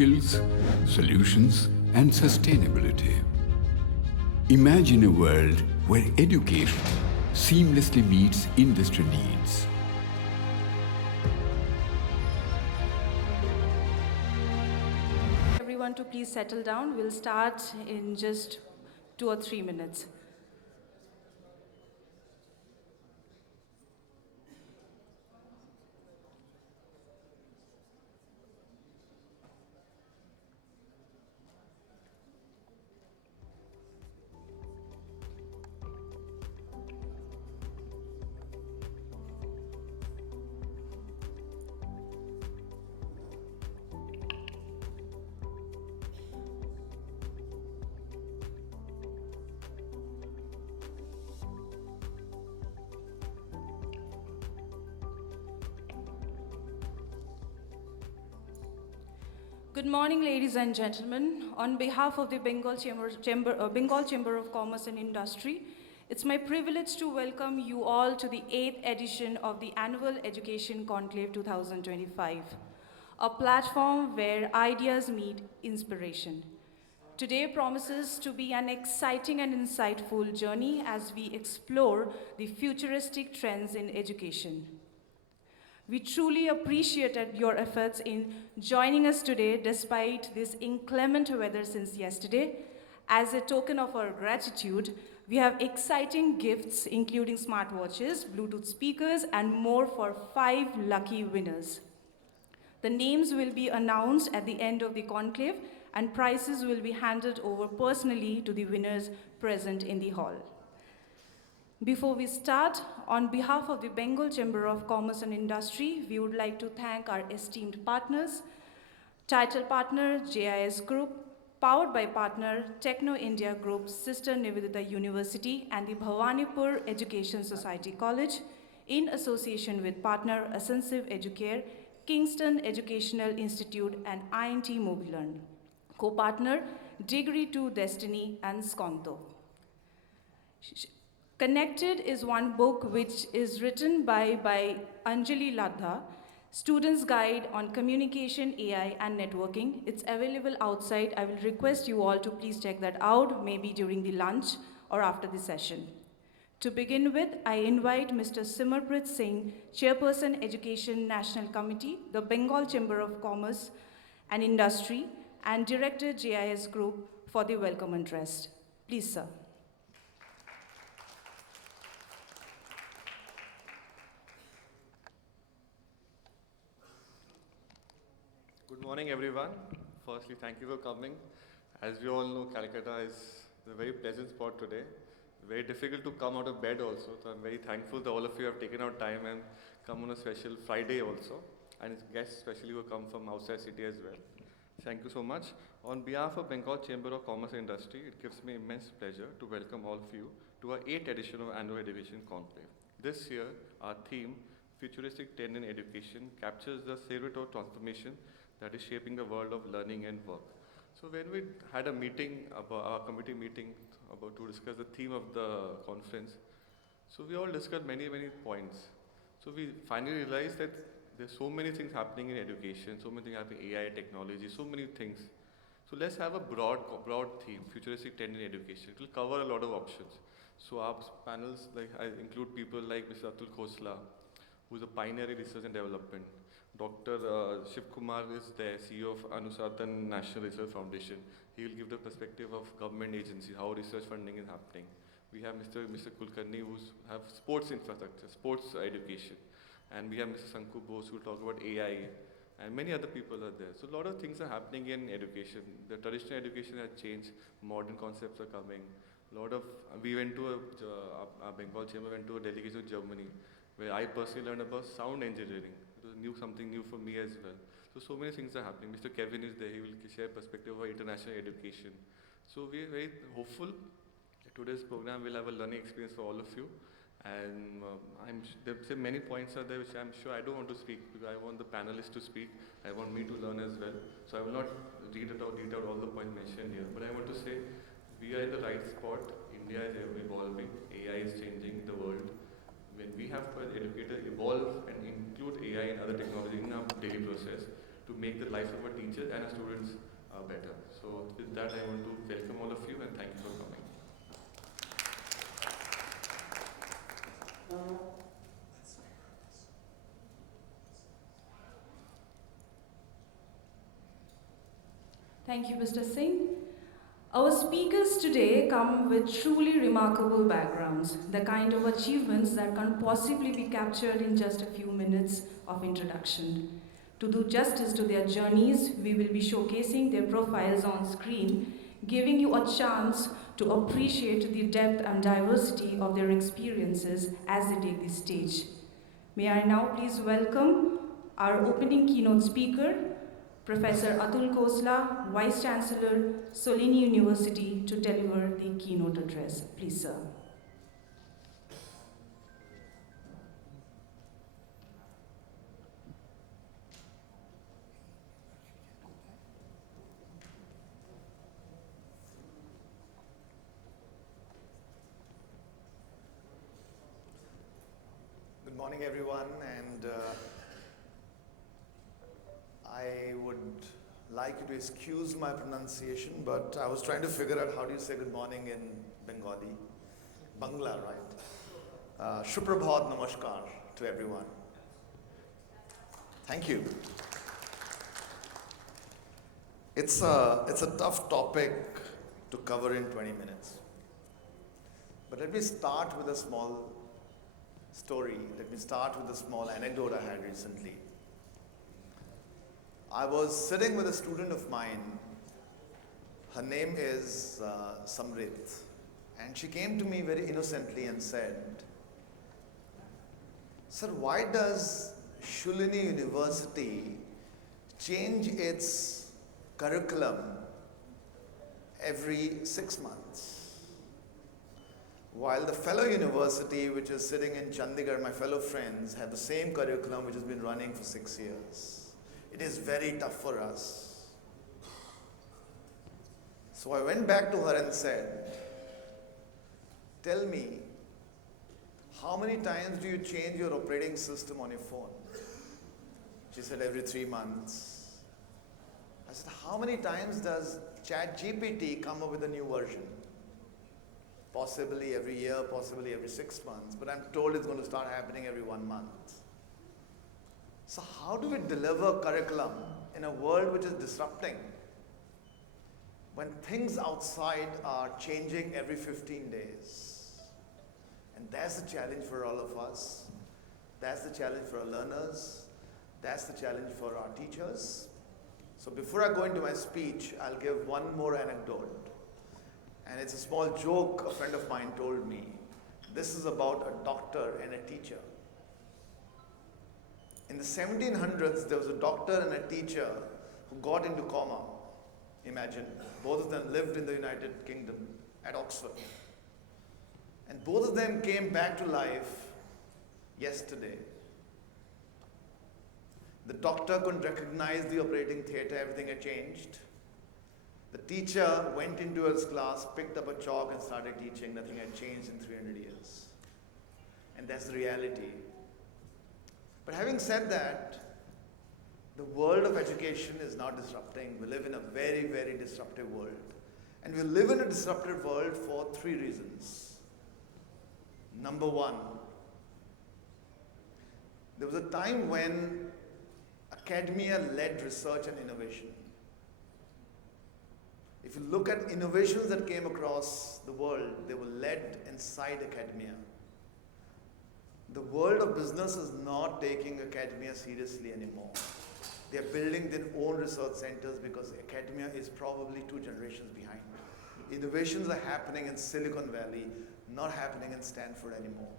skills, solutions, and sustainability. Imagine a world where education seamlessly meets industry needs. Everyone to please settle down. We'll start in just 2 or 3 minutes. Good morning, ladies and gentlemen. On behalf of the Bengal Chamber of Commerce and Industry, it's my privilege to welcome you all to the 8th edition of the Annual Education Conclave 2025, a platform where ideas meet inspiration. Today promises to be an exciting and insightful journey as we explore the futuristic trends in education. We truly appreciated your efforts in joining us today despite this inclement weather since yesterday. As a token of our gratitude, we have exciting gifts including smartwatches, Bluetooth speakers, and more for 5 lucky winners. The names will be announced at the end of the conclave and prizes will be handed over personally to the winners present in the hall. Before we start, on behalf of the Bengal Chamber of Commerce and Industry, we would like to thank our esteemed partners, title partner JIS Group, powered by partner Techno India Group, Sister Nivedita University, and the Bhawanipur Education Society College, in association with partner Ascensive Educare, Kingston Educational Institute, and INT Mobilearn. Co-partner Degree 2 Destiny and Skonto. Connected is one book which is written by Anjali Ladha, Student's Guide on Communication, AI and Networking. It's available outside. I will request you all to please check that out, maybe during the lunch or after the session. To begin with, I invite Mr. Simarprit Singh, Chairperson Education National Committee, the Bengal Chamber of Commerce and Industry, and Director JIS Group for the welcome address. Please, sir. Good morning, everyone. Firstly, thank you for coming. As we all know, Kolkata is a very pleasant spot today. Very difficult to come out of bed also. So I'm very thankful that all of you have taken out time and come on a special Friday also. And guests especially who come from outside city as well. Thank you so much. On behalf of Bengal Chamber of Commerce and Industry, it gives me immense pleasure to welcome all of you to our 8th edition of Annual Education Conclave. This year, our theme, Futuristic Trend in Education, captures the spirit of transformation that is shaping the world of learning and work. So when we had a meeting, about our committee meeting, about to discuss the theme of the conference, so we all discussed many points. So we finally realized that there's so many things happening in education, so many things happening in AI, technology, so many things. So let's have a broad theme, futuristic trend in education. It will cover a lot of options. So our panels, I include people like Mr. Atul Khosla, who's a pioneer in research and development. Dr. Shiv Kumar is the CEO of Anusartan National Research Foundation. He will give the perspective of government agencies, how research funding is happening. We have Mr. Kulkarni, who have sports infrastructure, sports education. And we have Mr. Sanku Bose, who will talk about AI. And many other people are there. So a lot of things are happening in education. The traditional education has changed. Modern concepts are coming. We went to our Bengal Chamber went to a delegation to Germany, where I personally learned about sound engineering. It was something new for me as well. So many things are happening. Mr. Kevin is there. He will share perspective of international education. So we are very hopeful that today's program will have a learning experience for all of you. And there are many points are there which I'm sure I don't want to speak because I want the panelists to speak. I want me to learn as well. So I will not read out all the points mentioned here. But I want to say we are in the right spot. India is evolving. AI is changing the world. When we have to educators evolve and include AI and other technology in our daily process to make the lives of our teachers and our students better. So with that, I want to welcome all of you and thank you for coming. Thank you, Mr. Singh. Our speakers today come with truly remarkable backgrounds, the kind of achievements that can't possibly be captured in just a few minutes of introduction. To do justice to their journeys, we will be showcasing their profiles on screen, giving you a chance to appreciate the depth and diversity of their experiences as they take the stage. May I now please welcome our opening keynote speaker, Professor Atul Khosla, Vice Chancellor, Solini University, to deliver the keynote address. Please, sir. Good morning, everyone, and I would like you to excuse my pronunciation, but I was trying to figure out how do you say good morning in Bengali. Bangla, right? Shuprabhat Namaskar to everyone. Thank you. It's a tough topic to cover in 20 minutes. But let me start with a small story. Let me start with a small anecdote I had recently. I was sitting with a student of mine. Her name is Samrit. And she came to me very innocently and said, "Sir, why does Shulini University change its curriculum every 6 months? While the fellow university, which is sitting in Chandigarh, my fellow friends, have the same curriculum which has been running for 6 years. It is very tough for us." So I went back to her and said, "Tell me, how many times do you change your operating system on your phone?" She said, "Every 3 months." I said, "How many times does ChatGPT come up with a new version?" Possibly every year, possibly every 6 months, but I'm told it's going to start happening every 1 month. So how do we deliver curriculum in a world which is disrupting? When things outside are changing every 15 days. And that's the challenge for all of us. That's the challenge for our learners. That's the challenge for our teachers. So before I go into my speech, I'll give one more anecdote. And it's a small joke a friend of mine told me. This is about a doctor and a teacher. In the 1700s, there was a doctor and a teacher who got into coma. Imagine, both of them lived in the United Kingdom at Oxford. And both of them came back to life yesterday. The doctor couldn't recognize the operating theater, everything had changed. The teacher went into his class, picked up a chalk and started teaching. Nothing had changed in 300 years. And that's the reality. But having said that, the world of education is now disrupting. We live in a very, very disruptive world. And we live in a disruptive world for 3 reasons. Number 1, there was a time when academia led research and innovation. If you look at innovations that came across the world, they were led inside academia. The world of business is not taking academia seriously anymore. They are building their own research centers because academia is probably 2 generations behind. Innovations are happening in Silicon Valley, not happening in Stanford anymore.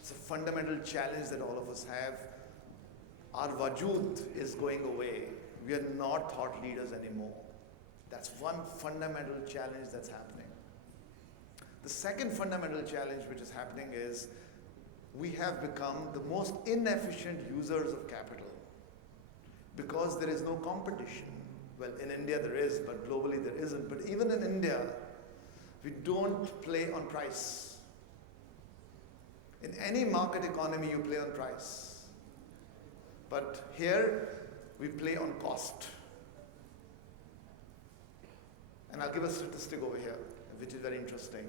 It's a fundamental challenge that all of us have. Our wajud is going away. We are not thought leaders anymore. That's one fundamental challenge that's happening. The second fundamental challenge which is happening is we have become the most inefficient users of capital because there is no competition. Well, in India there is, but globally there isn't. But even in India, we don't play on price. In any market economy, you play on price. But here, we play on cost. And I'll give a statistic over here, which is very interesting.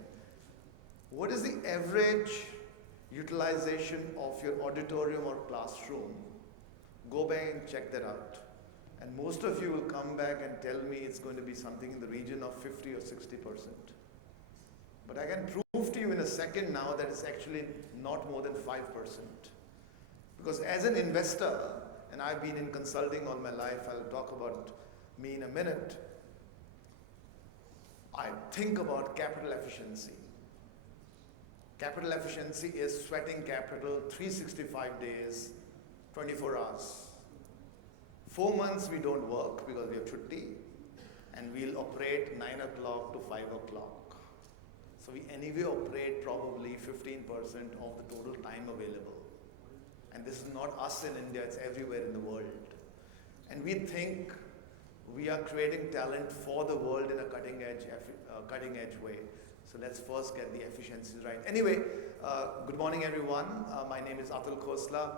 What is the average utilization of your auditorium or classroom? Go back and check that out. And most of you will come back and tell me it's going to be something in the region of 50 or 60%. But I can prove to you in a second now that it's actually not more than 5%. Because as an investor, and I've been in consulting all my life, I'll talk about me in a minute, I think about capital efficiency. Capital efficiency is sweating capital 365 days, 24 hours. 4 months we don't work because we have chutti, and we'll operate 9 o'clock to 5 o'clock. So we anyway operate probably 15% of the total time available. And this is not us in India, it's everywhere in the world. And we think we are creating talent for the world in a cutting edge way. So let's first get the efficiencies right. Anyway, good morning everyone. My name is Atul Khosla.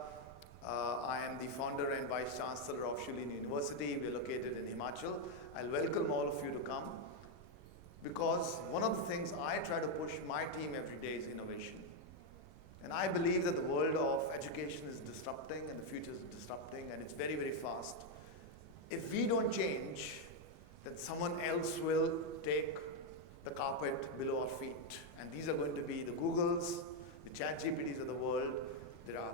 I am the founder and Vice Chancellor of Shillong University. We are located in Himachal. I'll welcome all of you to come because one of the things I try to push my team every day is innovation. And I believe that the world of education is disrupting and the future is disrupting, and it's very, very fast. If we don't change, then someone else will take the carpet below our feet. And these are going to be the Googles, the ChatGPTs of the world. There are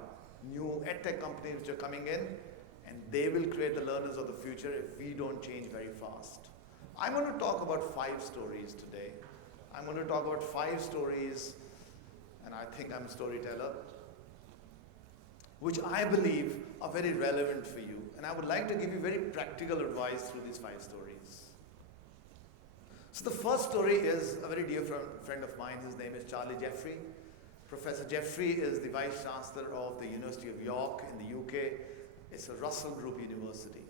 new edtech companies which are coming in, and they will create the learners of the future if we don't change very fast. I'm going to talk about 5 stories today. I'm going to talk about 5 stories, and I think I'm a storyteller, which I believe are very relevant for you. And I would like to give you very practical advice through these 5 stories. So the first story is a very dear friend of mine. His name is Charlie Jeffrey. Professor Jeffrey is the Vice Chancellor of the University of York in the UK. It's a Russell Group University.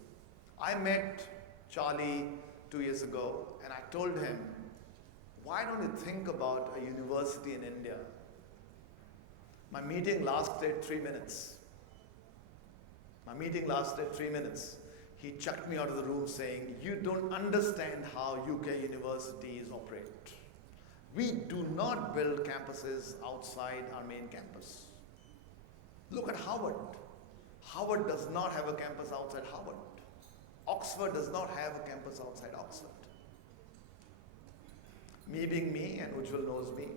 I met Charlie 2 years ago, and I told him, why don't you think about a university in India? My meeting lasted 3 minutes. He chucked me out of the room saying, you don't understand how UK universities operate. We do not build campuses outside our main campus. Look at Harvard. Harvard does not have a campus outside Harvard. Oxford does not have a campus outside Oxford. Me being me, and Ujjwal knows me,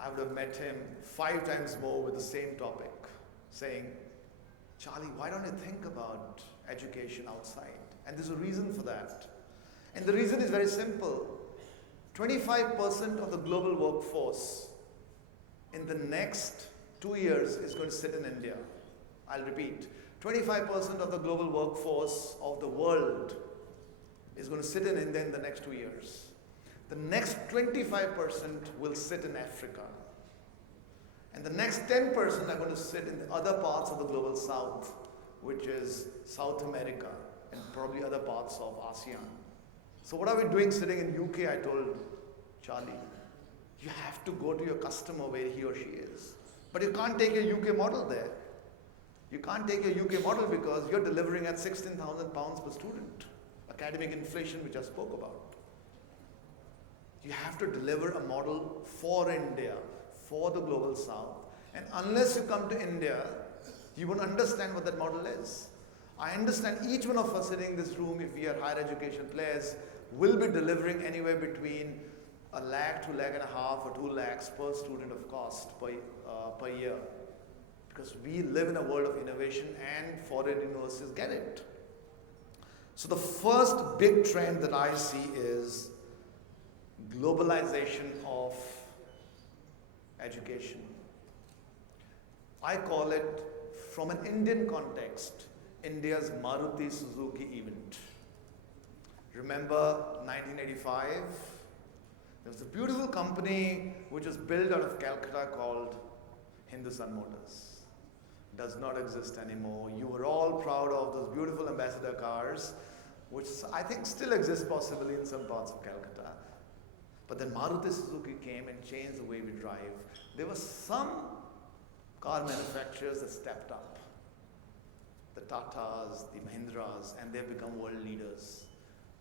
I would have met him 5 times more with the same topic, saying, Charlie, why don't you think about education outside? And there's a reason for that. And the reason is very simple. 25% of the global workforce in the next 2 years is going to sit in India. I'll repeat. 25% of the global workforce of the world is going to sit in India in the next 2 years. The next 25% will sit in Africa. And the next 10% are going to sit in the other parts of the global south, which is South America and probably other parts of ASEAN. So what are we doing sitting in UK? I told Charlie, you have to go to your customer where he or she is. But you can't take your UK model there. You can't take your UK model because you're delivering at £16,000 per student. Academic inflation, which I spoke about. You have to deliver a model for India, for the global south. And unless you come to India, you won't understand what that model is. I understand each one of us sitting in this room, if we are higher education players, will be delivering anywhere between £1 lakh to £1.5 lakh or 2 lakhs per student of cost per year. Because we live in a world of innovation and foreign universities get it. So the first big trend that I see is globalization of education. I call it, from an Indian context, India's Maruti Suzuki event. Remember 1985? There was a beautiful company which was built out of Calcutta called Hindustan Motors. Does not exist anymore. You were all proud of those beautiful ambassador cars, which I think still exist possibly in some parts of Calcutta. But then Maruti Suzuki came and changed the way we drive. There were some car manufacturers that stepped up. the Tatas, the Mahindras, and they've become world leaders.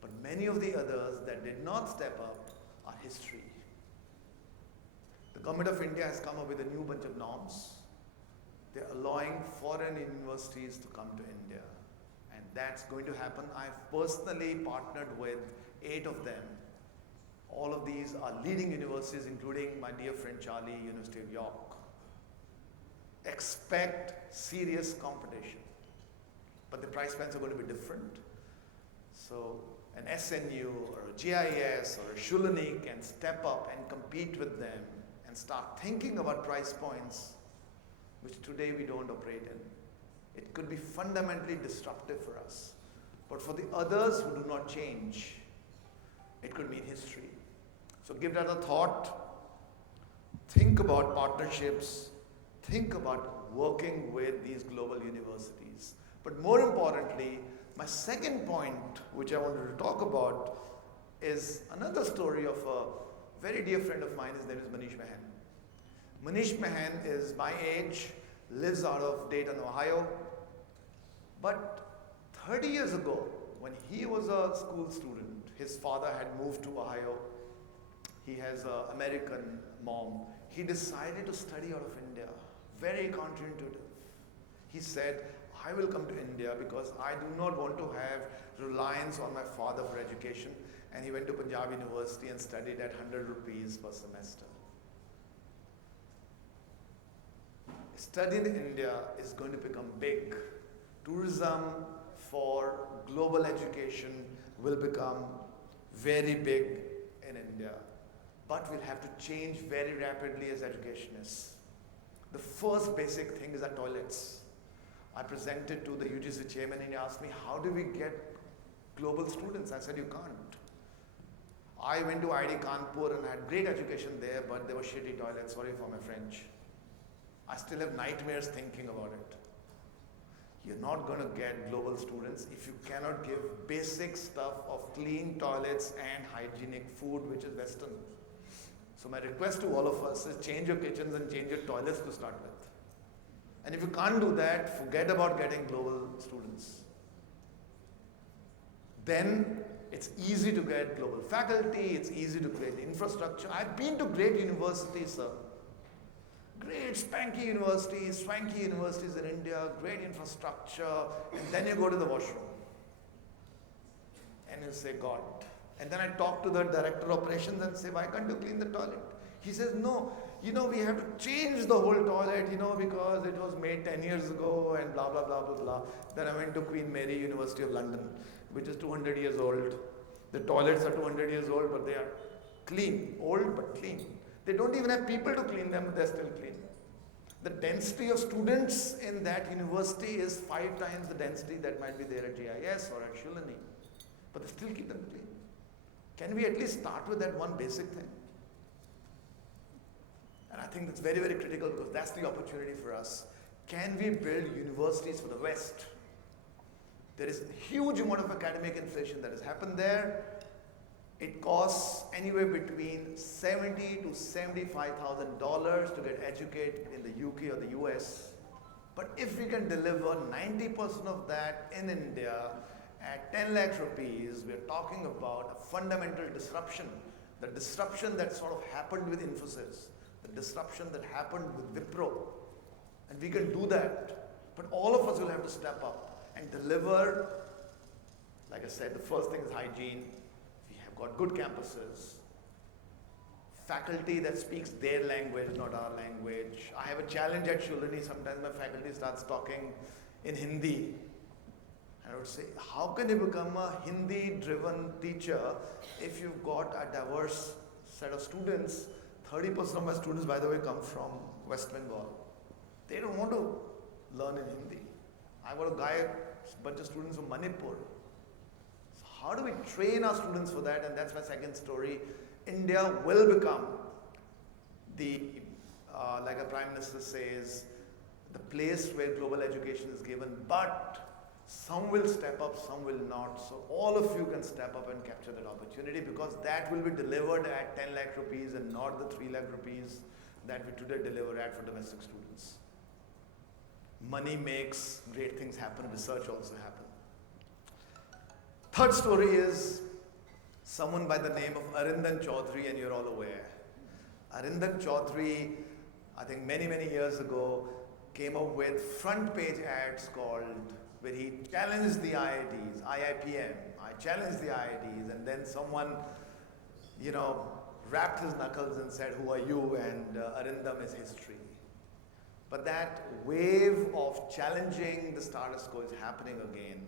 But many of the others that did not step up are history. The government of India has come up with a new bunch of norms. They're allowing foreign universities to come to India. And that's going to happen. I've personally partnered with 8 of them. All of these are leading universities, including my dear friend Charlie, University of York. Expect serious competition. But the price points are going to be different. So an SNU or a JIS or a Shulani can step up and compete with them and start thinking about price points which today we don't operate in. It could be fundamentally disruptive for us. But for the others who do not change, it could mean history. So give that a thought. Think about partnerships. Think about working with these global universities. But more importantly, my second point, which I wanted to talk about, is another story of a very dear friend of mine. His name is Manish Mahan. Manish Mahan is my age, lives out of Dayton, Ohio. But 30 years ago, when he was a school student, his father had moved to Ohio. He has an American mom. He decided to study out of India. Very counterintuitive. He said, I will come to India because I do not want to have reliance on my father for education. And he went to Punjab University and studied at 100 rupees per semester. Studying in India is going to become big. Tourism for global education will become very big in India. But we'll have to change very rapidly as educationists. The first basic thing is our toilets. I presented to the UGC chairman and he asked me, how do we get global students? I said, you can't. I went to IIT Kanpur and had great education there, but there were shitty toilets. Sorry for my French. I still have nightmares thinking about it. You're not going to get global students if you cannot give basic stuff of clean toilets and hygienic food, which is Western. So my request to all of us is change your kitchens and change your toilets to start with. And if you can't do that, forget about getting global students. Then it's easy to get global faculty, it's easy to create infrastructure. I've been to great universities, sir. Great spanky universities in India, great infrastructure, and then you go to the washroom. And you say, God. And then I talk to the director of operations and say, why can't you clean the toilet? He says, no, we have to change the whole toilet, because it was made 10 years ago and blah, blah, blah, blah, blah. Then I went to Queen Mary, University of London, which is 200 years old. The toilets are 200 years old, but they are clean, old but clean. They don't even have people to clean them, but they're still clean. The density of students in that university is 5 times the density that might be there at JIS or at Shulani. But they still keep them clean. Can we at least start with that one basic thing? And I think that's very, very critical because that's the opportunity for us. Can we build universities for the West? There is a huge amount of academic inflation that has happened there. It costs anywhere between $70,000 to $75,000 to get educated in the UK or the US. But if we can deliver 90% of that in India at 10 lakh rupees, we're talking about a fundamental disruption. The disruption that sort of happened with Infosys, the disruption that happened with Wipro. And we can do that. But all of us will have to step up and deliver. Like I said, the first thing is hygiene. We have got good campuses. Faculty that speaks their language, not our language. I have a challenge at Shulani. Sometimes my faculty starts talking in Hindi. And I would say, how can you become a Hindi-driven teacher if you've got a diverse set of students? 30% of my students, by the way, come from West Bengal. They don't want to learn in Hindi. I got a bunch of students from Manipur. So how do we train our students for that? And that's my second story. India will become the, like a Prime Minister says, the place where global education is given, but some will step up, some will not. So all of you can step up and capture that opportunity because that will be delivered at 10 lakh rupees and not the 3 lakh rupees that we today deliver at for domestic students. money makes great things happen, research also happen. Third story is someone by the name of Arindam Chaudhary, and you're all aware. Arindam Chaudhary, I think many years ago, came up with front page ads called, where he challenged the IITs, IIPM, I challenged the IITs, and then someone, rapped his knuckles and said, who are you? And Arindam is history. But that wave of challenging the status quo is happening again.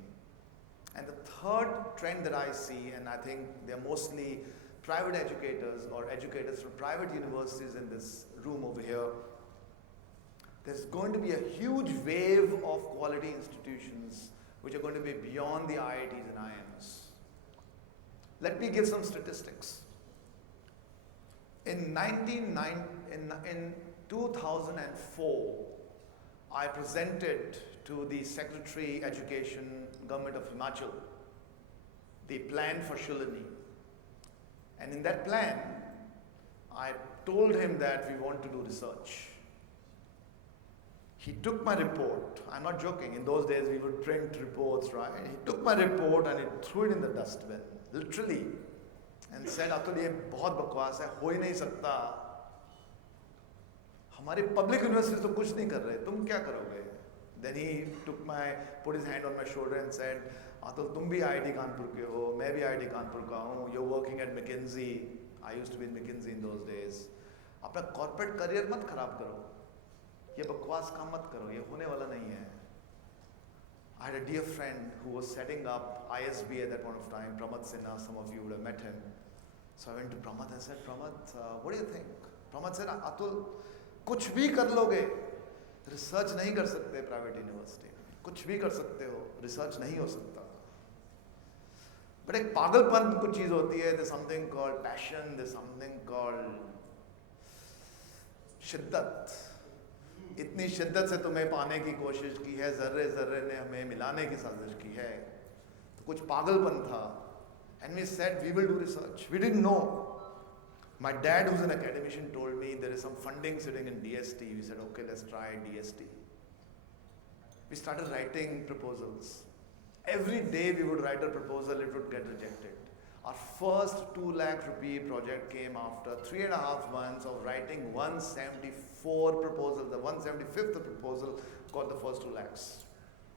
And the third trend that I see, and I think they're mostly private educators or educators from private universities in this room over here, there's going to be a huge wave of quality institutions which are going to be beyond the IITs and IIMs. Let me give some statistics. In 2004, I presented to the Secretary Education, Government of Himachal, the plan for Shulani. And in that plan, I told him that we want to do research. He took my report. I'm not joking. In those days, we would print reports, right? He took my report and he threw it in the dustbin, literally, and said, "Atul, ये बहुत बकवास है, हो ही नहीं सकता. हमारे public universities तो कुछ नहीं कर रहे. तुम क्या करोगे?" Then he put his hand on my shoulder and said, "Atul, तुम भी IIT कानपुर के हो, मैं भी IIT कानपुर का हूँ. You're working at McKinsey. I used to be in McKinsey in those days. अपना corporate career मत खराब करो. ये बकवास काम मत करो, ये होने वाला नहीं है." I had a dear friend who was setting up ISB at that point of time, Pramad Sinha, some of you would have met him. So I went to Pramad and said, "Pramad, what do you think?" Pramad said, "Atul, कुछ भी कर लोगे, research नहीं कर सकते private university में, कुछ भी कर सकते हो, रिसर्च नहीं हो सकता." बट एक पागलपन कुछ चीज होती है, there's something called passion, there's something called शिद्दत. इतनी शिद्दत से तुम्हें पाने की कोशिश की है, जर्रे जर्रे ने हमें मिलाने की साजिश की है, तो कुछ पागलपन था. And we said we will do research. We didn't know. My dad, who's an academician, told me there is some funding sitting in DST. We said, okay, let's try DST. We started writing proposals. Every day we would write a proposal, it would get rejected. Our first 2 lakh rupee project came after 3.5 months of writing 174 proposals. The 175th proposal got the first 2 lakhs.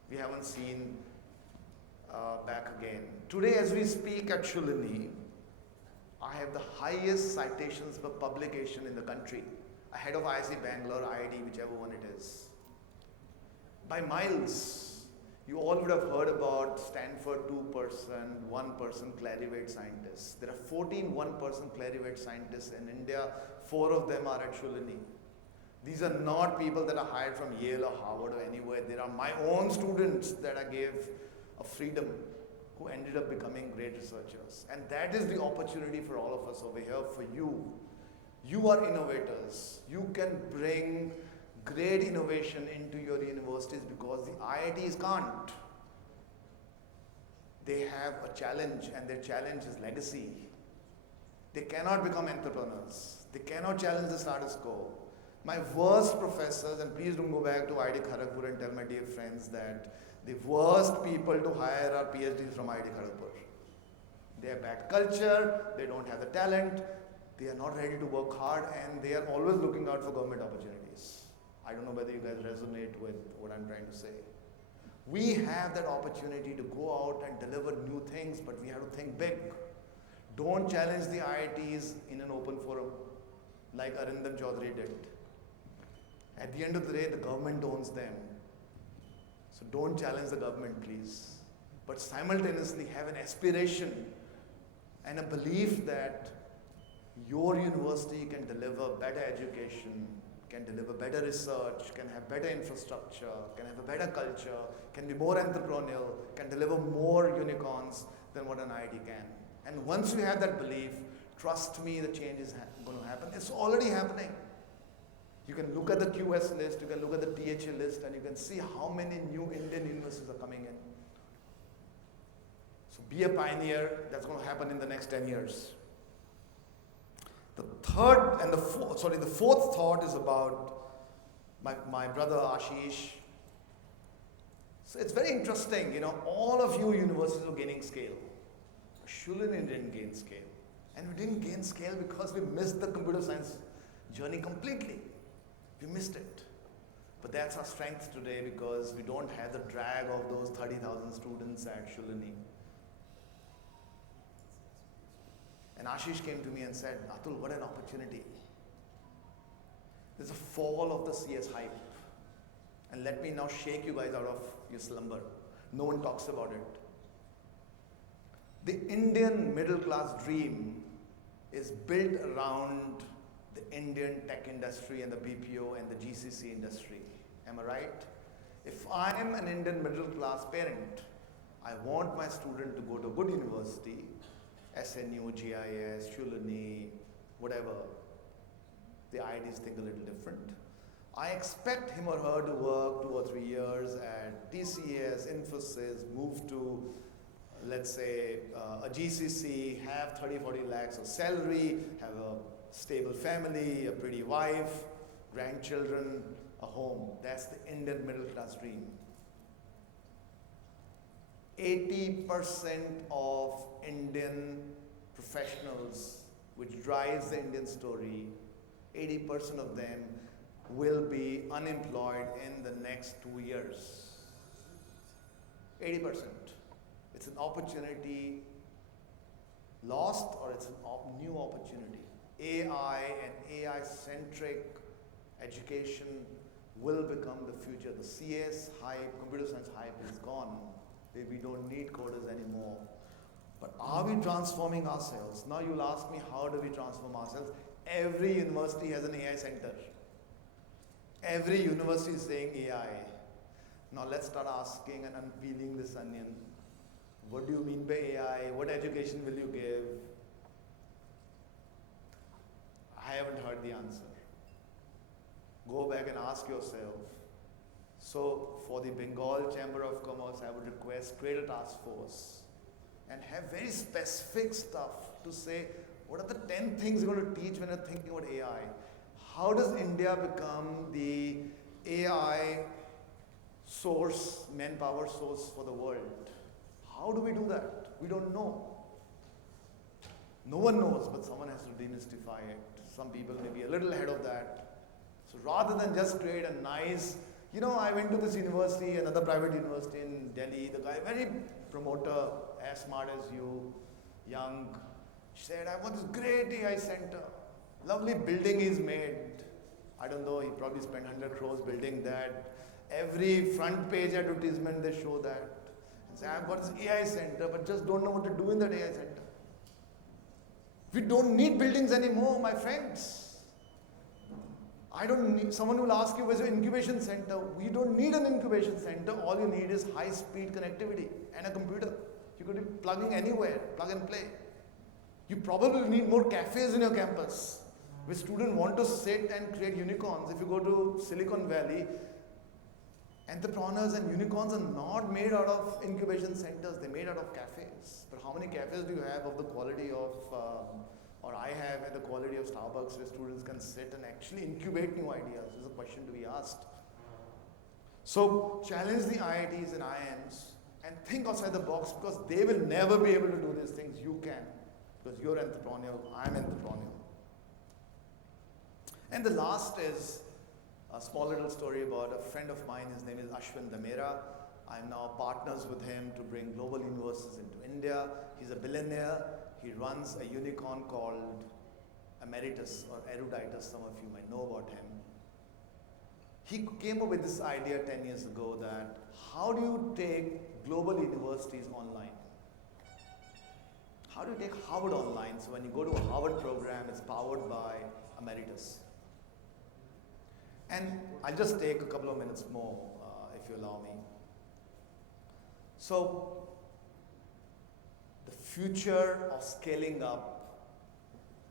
We haven't seen back again. Today, as we speak at Shulani, I have the highest citations per publication in the country, ahead of IIC Bangalore, IIT, whichever one it is. By miles. You all would have heard about Stanford 2%, 1% Clarivate scientists. There are 14 1% Clarivate scientists in India. 4 of them are at Shulani. These are not people that are hired from Yale or Harvard or anywhere. They are my own students that I gave a freedom, who ended up becoming great researchers. And that is the opportunity for all of us over here, for you. You are innovators. You can bring great innovation into your universities because the IITs can't. They have a challenge, and their challenge is legacy. They cannot become entrepreneurs. They cannot challenge the status quo. My worst professors, and please don't go back to IIT Kharagpur and tell my dear friends that the worst people to hire are PhDs from IIT Kharagpur. They have bad culture, they don't have the talent, they are not ready to work hard, and they are always looking out for government opportunities. I don't know whether you guys resonate with what I'm trying to say. We have that opportunity to go out and deliver new things, but we have to think big. Don't challenge the IITs in an open forum like Arindam Chaudhary did. At the end of the day, the government owns them. So don't challenge the government, please. But simultaneously have an aspiration and a belief that your university can deliver better education, can deliver better research, can have better infrastructure, can have a better culture, can be more entrepreneurial, can deliver more unicorns than what an IIT can. And once you have that belief, trust me, the change is going to happen. It's already happening. You can look at the QS list, you can look at the THA list, and you can see how many new Indian universities are coming in. So be a pioneer. That's going to happen in the next 10 years. The fourth thought is about my brother Ashish. So it's very interesting, all of you universities were gaining scale. Shulini didn't gain scale. And we didn't gain scale because we missed the computer science journey completely. We missed it. But that's our strength today because we don't have the drag of those 30,000 students at Shulini. And Ashish came to me and said, Atul, what an opportunity. There's a fall of the CS hype. And let me now shake you guys out of your slumber. No one talks about it. The Indian middle class dream is built around the Indian tech industry and the BPO and the GCC industry. Am I right? If I am an Indian middle class parent, I want my student to go to a good university, SNU, JIS, Shulini, whatever. The IITs think a little different. I expect him or her to work 2 or 3 years at TCS, Infosys, move to, let's say, a GCC, have 30, 40 lakhs of salary, have a stable family, a pretty wife, grandchildren, a home. That's the Indian middle class dream. 80% of Indian professionals, which drives the Indian story, 80% of them will be unemployed in the next 2 years. 80%. It's an opportunity lost or it's a new opportunity. AI and AI-centric education will become the future. The CS hype, computer science hype is gone. We don't need coders anymore. But are we transforming ourselves? Now you'll ask me, how do we transform ourselves? Every university has an AI center. Every university is saying AI. Now let's start asking and unpeeling this onion. What do you mean by AI? What education will you give? I haven't heard the answer. Go back and ask yourself. So for the Bengal Chamber of Commerce, I would request create a task force and have very specific stuff to say, what are the 10 things you're going to teach when you're thinking about AI? How does India become the AI source, manpower source for the world? How do we do that? We don't know. No one knows, but someone has to demystify it. Some people may be a little ahead of that. So rather than just create a nice, I went to this university, another private university in Delhi, the guy, very promoter, as smart as you, young, said, I want this great AI center. Lovely building he's made. I don't know, he probably spent 100 crores building that. Every front page advertisement, they show that. And say, I've got this AI center, but just don't know what to do in that AI center. We don't need buildings anymore, my friends. Someone will ask you, where's your incubation center? We don't need an incubation center. All you need is high-speed connectivity and a computer. You could be plugging anywhere, plug and play. You probably need more cafes in your campus where students want to sit and create unicorns. If you go to Silicon Valley, entrepreneurs and unicorns are not made out of incubation centers, they're made out of cafes. But how many cafes do you have of the quality of, or I have at the quality of Starbucks where students can sit and actually incubate new ideas? This is a question to be asked. So challenge the IITs and IIMs and think outside the box because they will never be able to do these things. You can. Because you're entrepreneurial, I'm entrepreneurial. And the last is a small little story about a friend of mine. His name is Ashwin Damera. I'm now partners with him to bring global universities into India. He's a billionaire. He runs a unicorn called Emeritus or Eruditus. Some of you might know about him. He came up with this idea 10 years ago that how do you take global universities online? How do you take Harvard online? So when you go to a Harvard program, it's powered by Emeritus. And I'll just take a couple of minutes more, if you allow me. So, the future of scaling up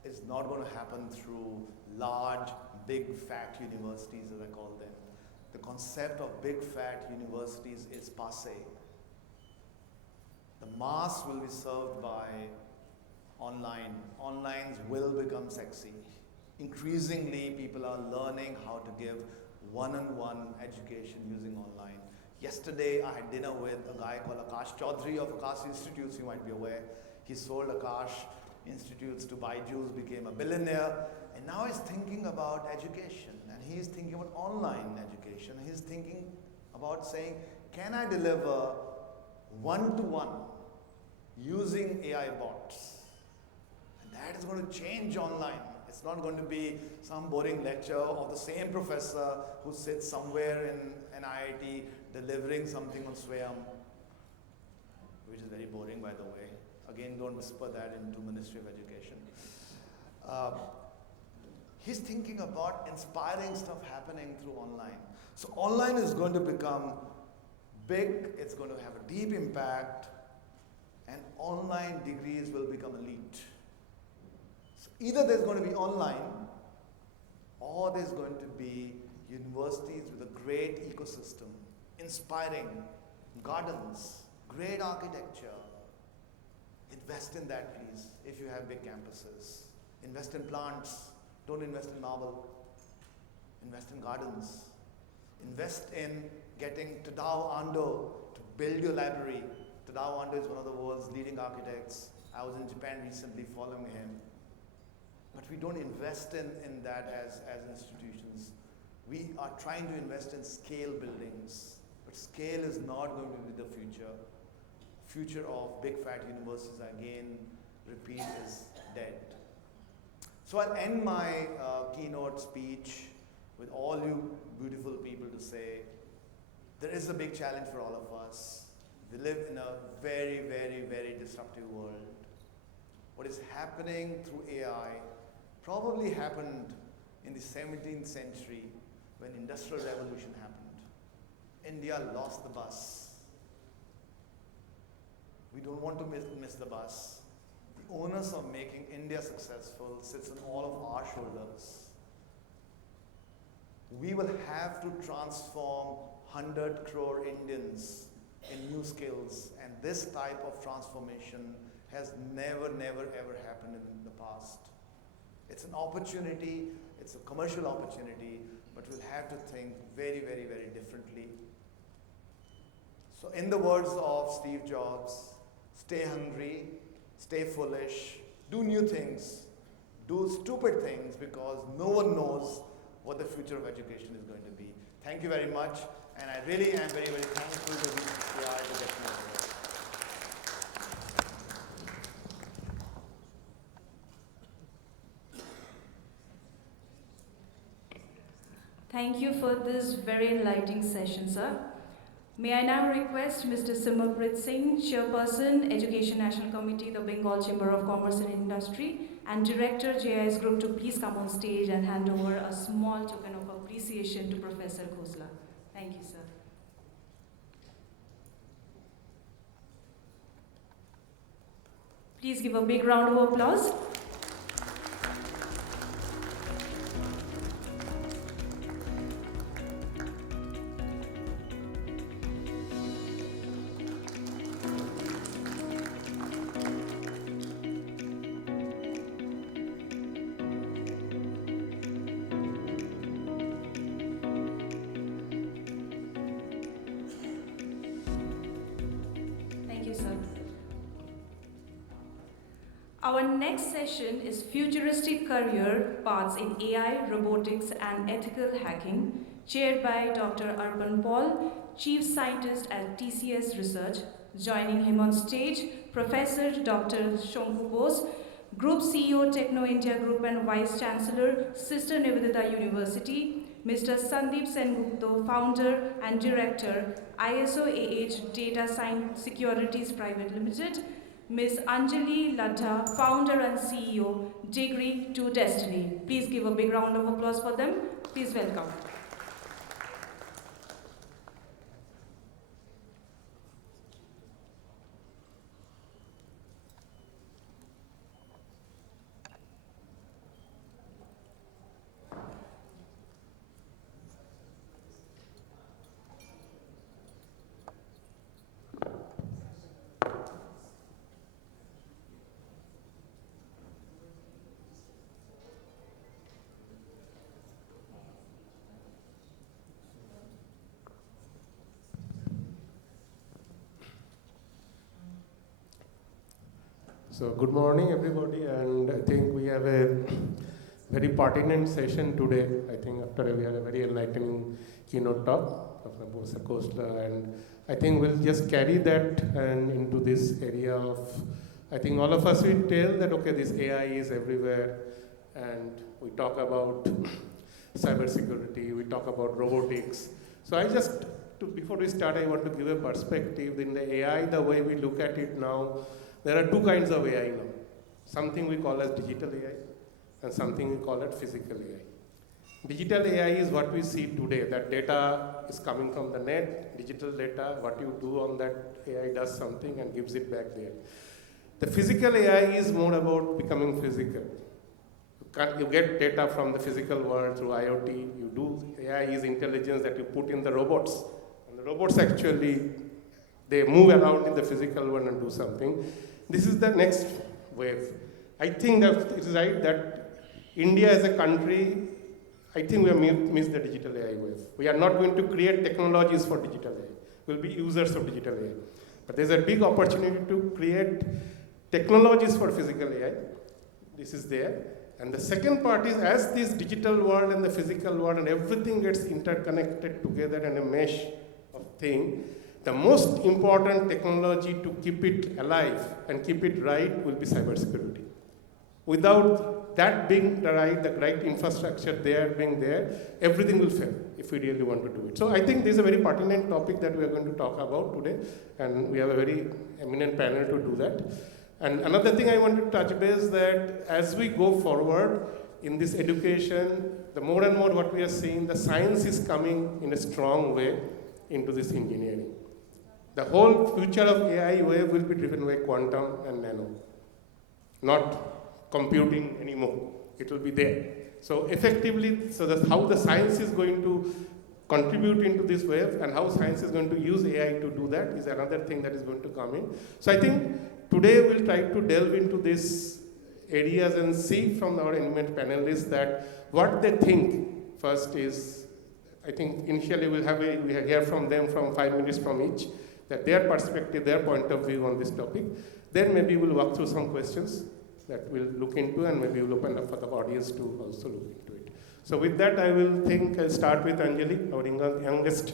is not going to happen through large, big, fat universities, as I call them. The concept of big, fat universities is passé. The mass will be served by online. Onlines will become sexy. Increasingly, people are learning how to give one-on-one education using online. Yesterday, I had dinner with a guy called Akash Chaudhary of Akash Institutes, you might be aware. He sold Akash Institutes to Byju's, became a billionaire, and now he's thinking about education, and he's thinking about online education. He's thinking about saying, can I deliver one-to-one using AI bots? And that is going to change online. It's not going to be some boring lecture of the same professor who sits somewhere in an IIT delivering something on Swayam, which is very boring, by the way. Again, don't whisper that into Ministry of Education. He's thinking about inspiring stuff happening through online. So online is going to become big, it's going to have a deep impact, and online degrees will become elite. So either there's going to be online, or there's going to be universities with a great ecosystem, inspiring gardens, great architecture. Invest in that, please, if you have big campuses. Invest in plants. Don't invest in marble. Invest in gardens. Invest in getting Tadao Ando to build your library. Tadao Ando is one of the world's leading architects. I was in Japan recently following him. But we don't invest in that as institutions. We are trying to invest in scale buildings. But scale is not going to be the future. Future of big fat universities, again, repeat, is dead. So I'll end my keynote speech with all you beautiful people to say, there is a big challenge for all of us. We live in a very, very, very disruptive world. What is happening through AI probably happened in the 17th century when Industrial Revolution happened. India lost the bus. We don't want to miss the bus. The onus of making India successful sits on all of our shoulders. We will have to transform 100 crore Indians in new skills, and this type of transformation has never, ever happened in the past. It's an opportunity, it's a commercial opportunity, but we'll have to think very, very, very differently. So in the words of Steve Jobs, stay hungry, stay foolish, do new things, do stupid things, because no one knows what the future of education is going to be. Thank you very much, and I really am very, very thankful to BCCI to get me here. Thank you for this very enlightening session, sir. May I now request Mr. Simarpreet Singh, Chairperson, Education National Committee, the Bengal Chamber of Commerce and Industry, and Director, JIS Group, to please come on stage and hand over a small token of appreciation to Professor Khosla. Thank you, sir. Please give a big round of applause. Our next session is Futuristic Career Paths in AI, Robotics and Ethical Hacking, chaired by Dr. Arpan Paul, Chief Scientist at TCS Research. Joining him on stage, Professor Dr. Shankhu Bose, Group CEO, Techno India Group and Vice Chancellor, Sister Nivedita University, Mr. Sandeep Sengupta, Founder and Director, ISO-AH Data Science Securities Private Limited, Ms. Anjali Ladha, Founder and CEO, Degree to Destiny. Please give a big round of applause for them. Please welcome. So good morning, everybody, and I think we have a very pertinent session today. I think after we had a very enlightening keynote talk from Professor Khosla, and I think we'll just carry that and into this area of, I think all of us will tell that, okay, this AI is everywhere, and we talk about cybersecurity, we talk about robotics. So I just, before we start, I want to give a perspective in the AI, the way we look at it now. There are two kinds of AI now. Something we call as digital AI and something we call it physical AI. Digital AI is what we see today. That data is coming from the net, digital data, what you do on that AI does something and gives it back there. The physical AI is more about becoming physical. You get data from the physical world through IoT. You do AI is intelligence that you put in the robots. And the robots actually, they move around in the physical world and do something. This is the next wave. I think that it is right that India as a country, I think we have missed the digital AI wave. We are not going to create technologies for digital AI. We'll be users of digital AI. But there's a big opportunity to create technologies for physical AI. This is there. And the second part is, as this digital world and the physical world and everything gets interconnected together in a mesh of thing, the most important technology to keep it alive and keep it right will be cybersecurity. Without that being the right infrastructure being there, everything will fail if we really want to do it. So I think this is a very pertinent topic that we are going to talk about today, and we have a very eminent panel to do that. And another thing I want to touch base that as we go forward in this education, the more and more what we are seeing, the science is coming in a strong way into this engineering. The whole future of AI wave will be driven by quantum and nano, not computing anymore. It will be there. So effectively, so that's how the science is going to contribute into this wave, and how science is going to use AI to do that is another thing that is going to come in. So I think today we'll try to delve into these areas and see from our eminent panelists that what they think. First is, I think initially we hear from them from 5 minutes from each, that their perspective, their point of view on this topic. Then maybe we'll walk through some questions that we'll look into, and maybe we'll open up for the audience to also look into it. So with that, I'll start with Anjali, our youngest.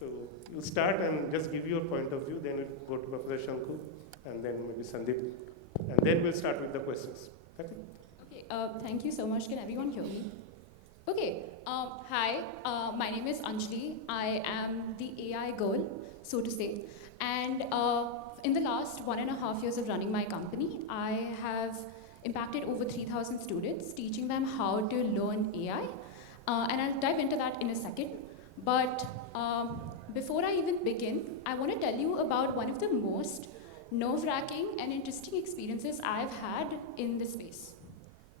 So you'll start and just give your point of view, then we'll go to Professor Shanku, and then maybe Sandeep, and then we'll start with the questions. Okay? Okay, thank you so much. Can everyone hear me? Okay, hi, my name is Anjali. I am the AI girl, so to say. And in the last 1.5 years of running my company, I have impacted over 3,000 students, teaching them how to learn AI. And I'll dive into that in a second. But before I even begin, I want to tell you about one of the most nerve-wracking and interesting experiences I've had in this space.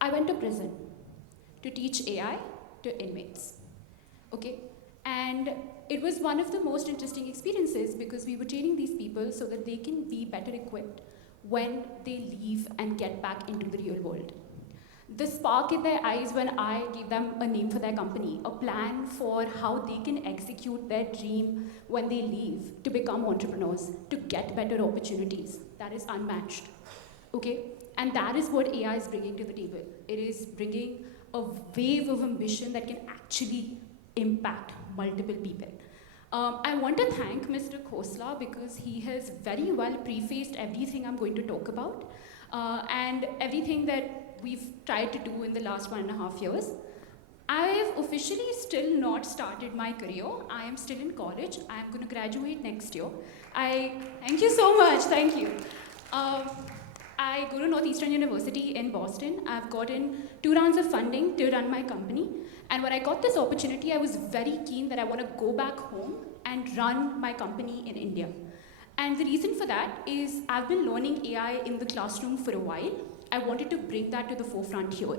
I went to prison to teach AI to inmates, okay? And it was one of the most interesting experiences because we were training these people so that they can be better equipped when they leave and get back into the real world. The spark in their eyes when I gave them a name for their company, a plan for how they can execute their dream when they leave to become entrepreneurs, to get better opportunities, that is unmatched, okay? And that is what AI is bringing to the table. It is bringing a wave of ambition that can actually impact multiple people. I want to thank Mr. Khosla because he has very well prefaced everything I'm going to talk about and everything that we've tried to do in the last 1.5 years. I've officially still not started my career. I am still in college. I'm going to graduate next year. Thank you so much, thank you. I go to Northeastern University in Boston. I've gotten 2 rounds of funding to run my company. And when I got this opportunity, I was very keen that I want to go back home and run my company in India. And the reason for that is I've been learning AI in the classroom for a while. I wanted to bring that to the forefront here.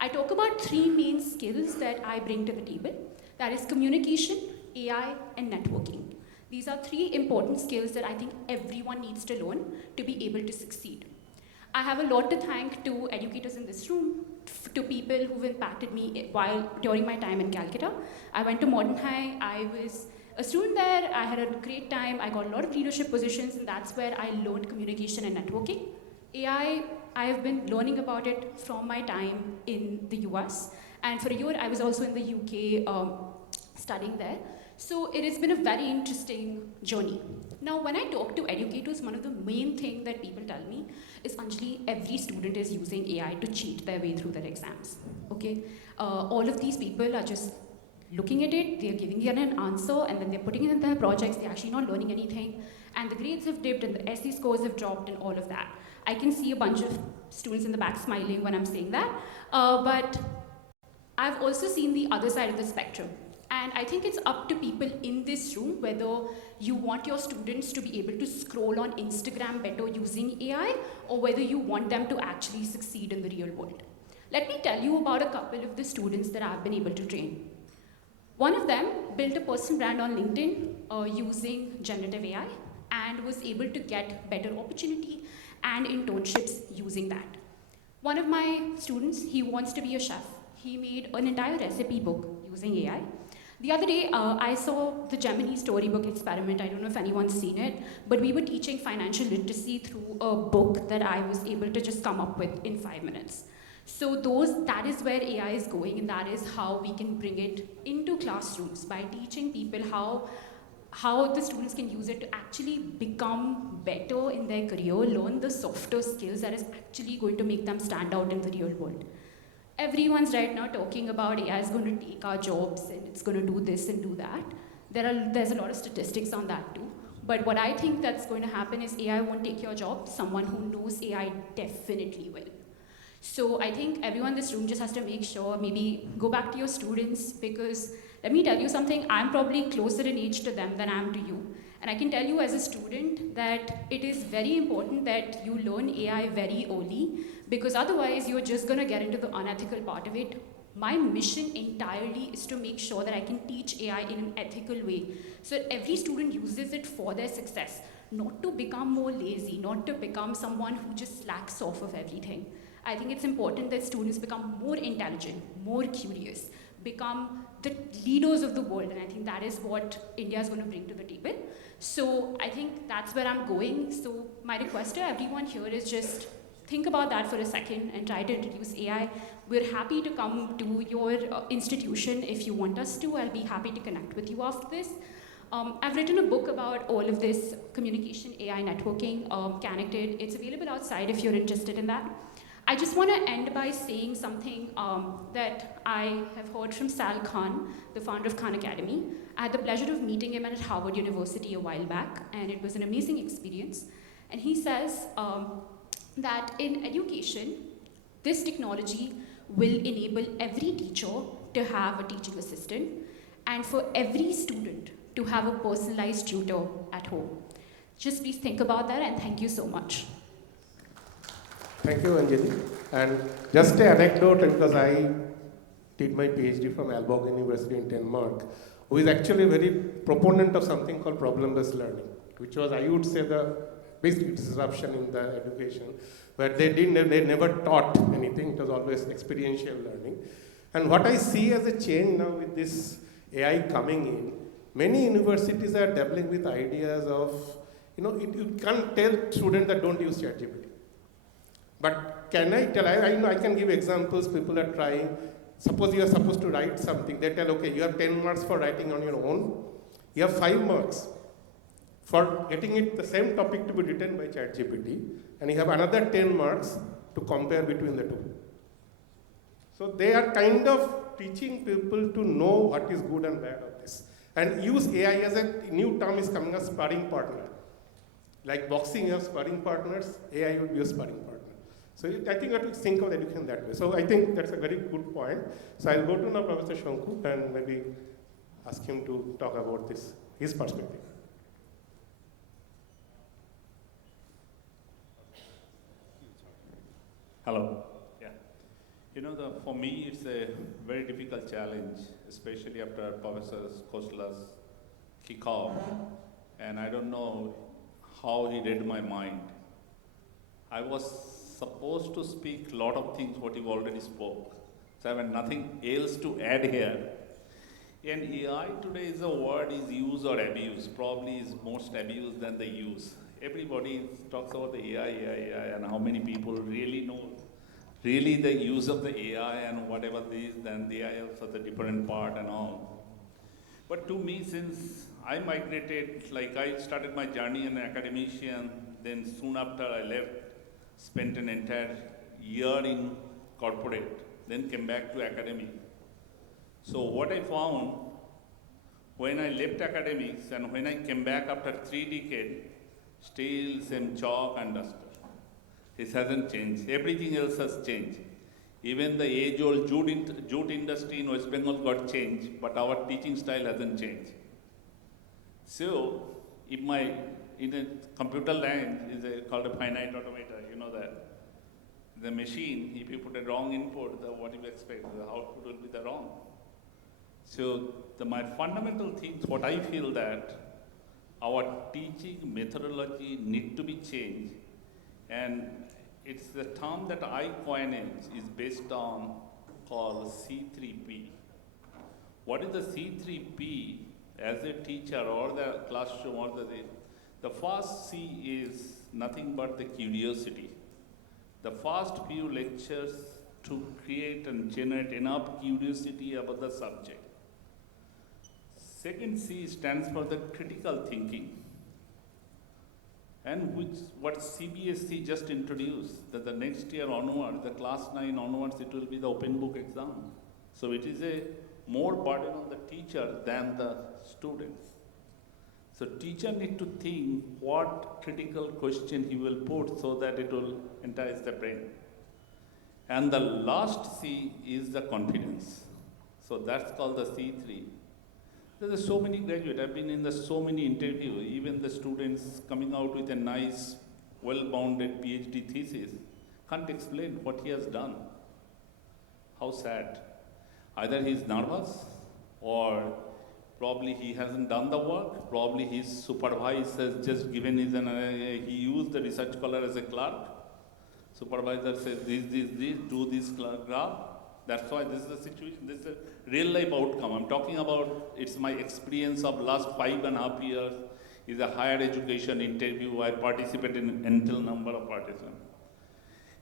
I talk about 3 main skills that I bring to the table. That is communication, AI, and networking. These are 3 important skills that I think everyone needs to learn to be able to succeed. I have a lot to thank to educators in this room, to people who've impacted me during my time in Calcutta. I went to Modern High. I was a student there. I had a great time. I got a lot of leadership positions, and that's where I learned communication and networking. AI, I have been learning about it from my time in the US. And for a year, I was also in the UK studying there. So it has been a very interesting journey. Now, when I talk to educators, one of the main things that people tell me is, Anjali, every student is using AI to cheat their way through their exams. Okay? All of these people are just looking at it, they're giving it an answer, and then they're putting it in their projects, they're actually not learning anything, and the grades have dipped, and the SE scores have dropped, and all of that. I can see a bunch of students in the back smiling when I'm saying that, but I've also seen the other side of the spectrum. And I think it's up to people in this room whether you want your students to be able to scroll on Instagram better using AI, or whether you want them to actually succeed in the real world. Let me tell you about a couple of the students that I've been able to train. One of them built a personal brand on LinkedIn using generative AI and was able to get better opportunity and internships using that. One of my students, he wants to be a chef. He made an entire recipe book using AI. The other day, I saw the Gemini storybook experiment. I don't know if anyone's seen it, but we were teaching financial literacy through a book that I was able to just come up with in 5 minutes. So that is where AI is going, and that is how we can bring it into classrooms by teaching people how the students can use it to actually become better in their career, learn the softer skills that is actually going to make them stand out in the real world. Everyone's right now talking about AI is going to take our jobs and it's going to do this and do that. There's a lot of statistics on that too. But what I think that's going to happen is AI won't take your job. Someone who knows AI definitely will. So I think everyone in this room just has to make sure, maybe go back to your students, because let me tell you something, I'm probably closer in age to them than I am to you. And I can tell you as a student that it is very important that you learn AI very early, because otherwise you're just going to get into the unethical part of it. My mission entirely is to make sure that I can teach AI in an ethical way, so that every student uses it for their success, not to become more lazy, not to become someone who just slacks off of everything. I think it's important that students become more intelligent, more curious, become the leaders of the world, and I think that is what India is going to bring to the table. So I think that's where I'm going. So my request to everyone here is just think about that for a second and try to introduce AI. We're happy to come to your institution if you want us to. I'll be happy to connect with you after this. I've written a book about all of this communication, AI networking, connected. It's available outside if you're interested in that. I just want to end by saying something that I have heard from Sal Khan, the founder of Khan Academy. I had the pleasure of meeting him at Harvard University a while back, and it was an amazing experience. And he says that in education, this technology will enable every teacher to have a teaching assistant, and for every student to have a personalized tutor at home. Just please think about that, and thank you so much. Thank you, Anjali. And just an anecdote, because I did my PhD from Aalborg University in Denmark, who is actually a very proponent of something called problem-based learning, which was, I would say, the basic disruption in the education, where they never taught anything. It was always experiential learning. And what I see as a change now with this AI coming in, many universities are dabbling with ideas of, you can't tell students that don't use ChatGPT. But can I tell, I know I can give examples, people are trying. Suppose you are supposed to write something, they tell, okay, you have 10 marks for writing on your own, you have 5 marks for getting it, the same topic to be written by ChatGPT, and you have another 10 marks to compare between the two. So they are kind of teaching people to know what is good and bad of this. And use AI as a new term is coming as sparring partner. Like boxing, you have sparring partners, AI will be a sparring partner. So I think you have to think of education that way. So I think that's a very good point. So I'll go to now Professor Shanku and maybe ask him to talk about this, his perspective. Hello. Yeah. For me, it's a very difficult challenge, especially after Professor Khosala's kickoff. And I don't know how he read my mind. I was supposed to speak a lot of things what you already spoke. So I have nothing else to add here. And AI today is a word is use or abuse. Probably is most abused than the use. everybody talks about the AI, and how many people really know really the use of the AI and whatever this, then the AI also the different part and all. But to me, since I migrated, like I started my journey as an academician, then soon after I left, spent an entire year in corporate, then came back to academic. So what I found, when I left academics and when I came back after 3 decades, still same chalk and duster. This hasn't changed. Everything else has changed. Even the age-old jute industry in West Bengal got changed, but our teaching style hasn't changed. So, if in a computer line is called a finite automata, you know that. The machine, if you put a wrong input, what do you expect? The output will be the wrong. So, my fundamental things, what I feel that our teaching methodology need to be changed, and it's the term that I coined is based on called C3P. What is the C3P as a teacher or the classroom or the first C is nothing but the curiosity. The first few lectures to create and generate enough curiosity about the subject. Second C stands for the critical thinking, and what CBSE just introduced, that the next year onward, the class 9 onwards, it will be the open book exam. So it is a more burden on the teacher than the students. So teacher need to think what critical question he will put so that it will entice the brain. And the last C is the confidence. So that's called the C3. There are so many graduates. I've been in so many interviews. Even the students coming out with a nice, well-bounded PhD thesis can't explain what he has done. How sad. Either he's nervous, or probably he hasn't done the work. Probably his supervisor has just given he used the research scholar as a clerk. Supervisor says this, do this graph. That's why this is the situation. This is a real life outcome. I'm talking about, it's my experience of last 5.5 years. Is a higher education interview. I participated in until number of participants.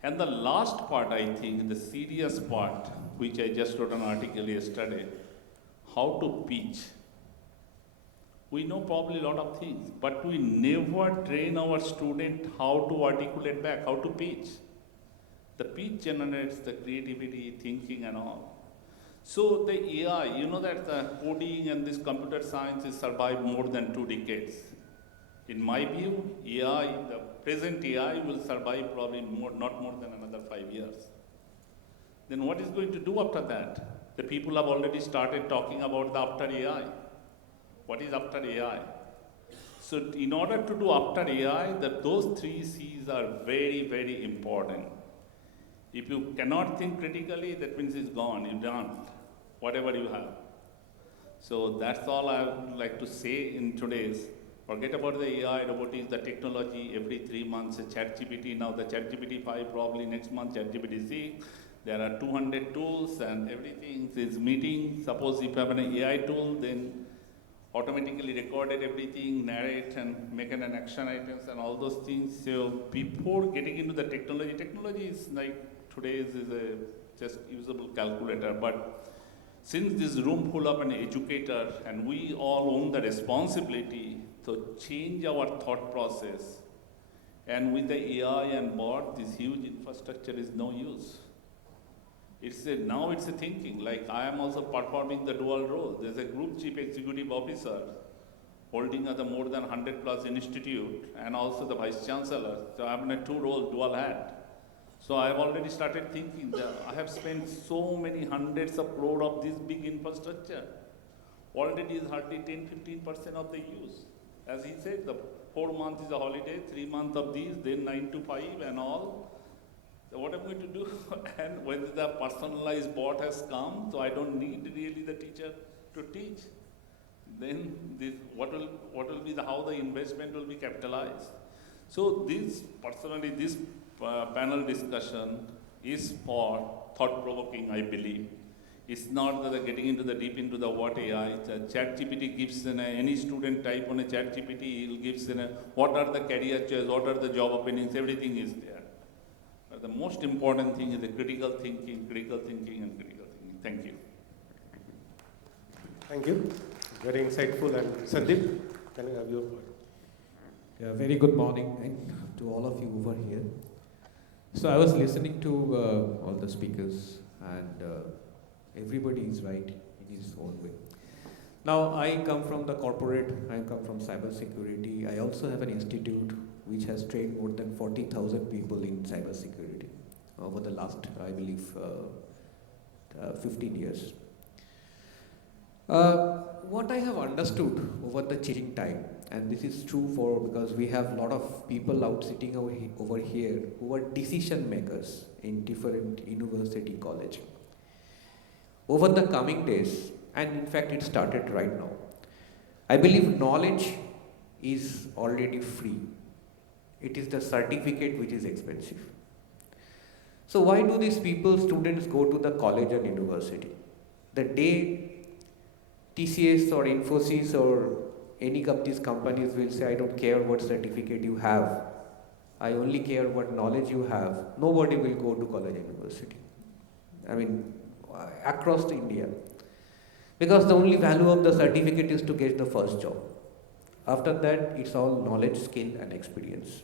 And the last part, I think, the serious part, which I just wrote an article yesterday, how to pitch. We know probably a lot of things, but we never train our student how to articulate back, how to pitch. The pitch generates the creativity, thinking and all. So the AI, you know that the coding and this computer science has survived more than 2 decades. In my view, AI, the present AI will survive probably not more than another 5 years. Then what is going to do after that? The people have already started talking about the after AI. What is after AI? So in order to do after AI, those 3 C's are very, very important. If you cannot think critically, that means it's gone, you're done, whatever you have. So that's all I would like to say in today's. Forget about the AI, robotics, the technology, every 3 months, ChatGPT, now the ChatGPT 5, probably next month ChatGPT 6. There are 200 tools and everything is meeting. Suppose if you have an AI tool, then automatically recorded everything, narrate and make an action items and all those things. So before getting into the technology is like, today's is a just usable calculator, but since this room full of an educator and we all own the responsibility to change our thought process, and with the AI and bot, this huge infrastructure is no use. Now it's a thinking, like I am also performing the dual role. There's a group chief executive officer holding the more than 100+ institute and also the vice chancellor. So I'm in a 2 role dual hat. So I've already started thinking that I have spent so many hundreds of crore of this big infrastructure. Already is hardly 10-15% of the use. As he said, the 4 months is a holiday, 3 months of these, then 9 to 5 and all. So what I'm going to do, and when the personalized bot has come, so I don't need really the teacher to teach. Then what will be how the investment will be capitalized. So this panel discussion is for thought-provoking, I believe. It's not that they're getting into the deep into the what AI. It's a ChatGPT gives any student type on a ChatGPT, it gives what are the career choices, what are the job openings, everything is there. But the most important thing is the critical thinking, and critical thinking. Thank you. Thank you. Very insightful. And Sandeep, can I have your word? Yeah, very good morning to all of you over here. So I was listening to all the speakers, and everybody is right in his own way. Now, I come from the corporate, I come from cybersecurity. I also have an institute which has trained more than 40,000 people in cybersecurity over the last, I believe, 15 years. What I have understood over the changing time, and this is true because we have a lot of people out sitting over here who are decision makers in different university college. Over the coming days, and in fact it started right now, I believe knowledge is already free. It is the certificate which is expensive. So why do these students go to the college and university? The day TCS or Infosys or any of these companies will say, I don't care what certificate you have, I only care what knowledge you have, nobody will go to college and university. I mean, across India. Because the only value of the certificate is to get the first job. After that, it's all knowledge, skill, and experience.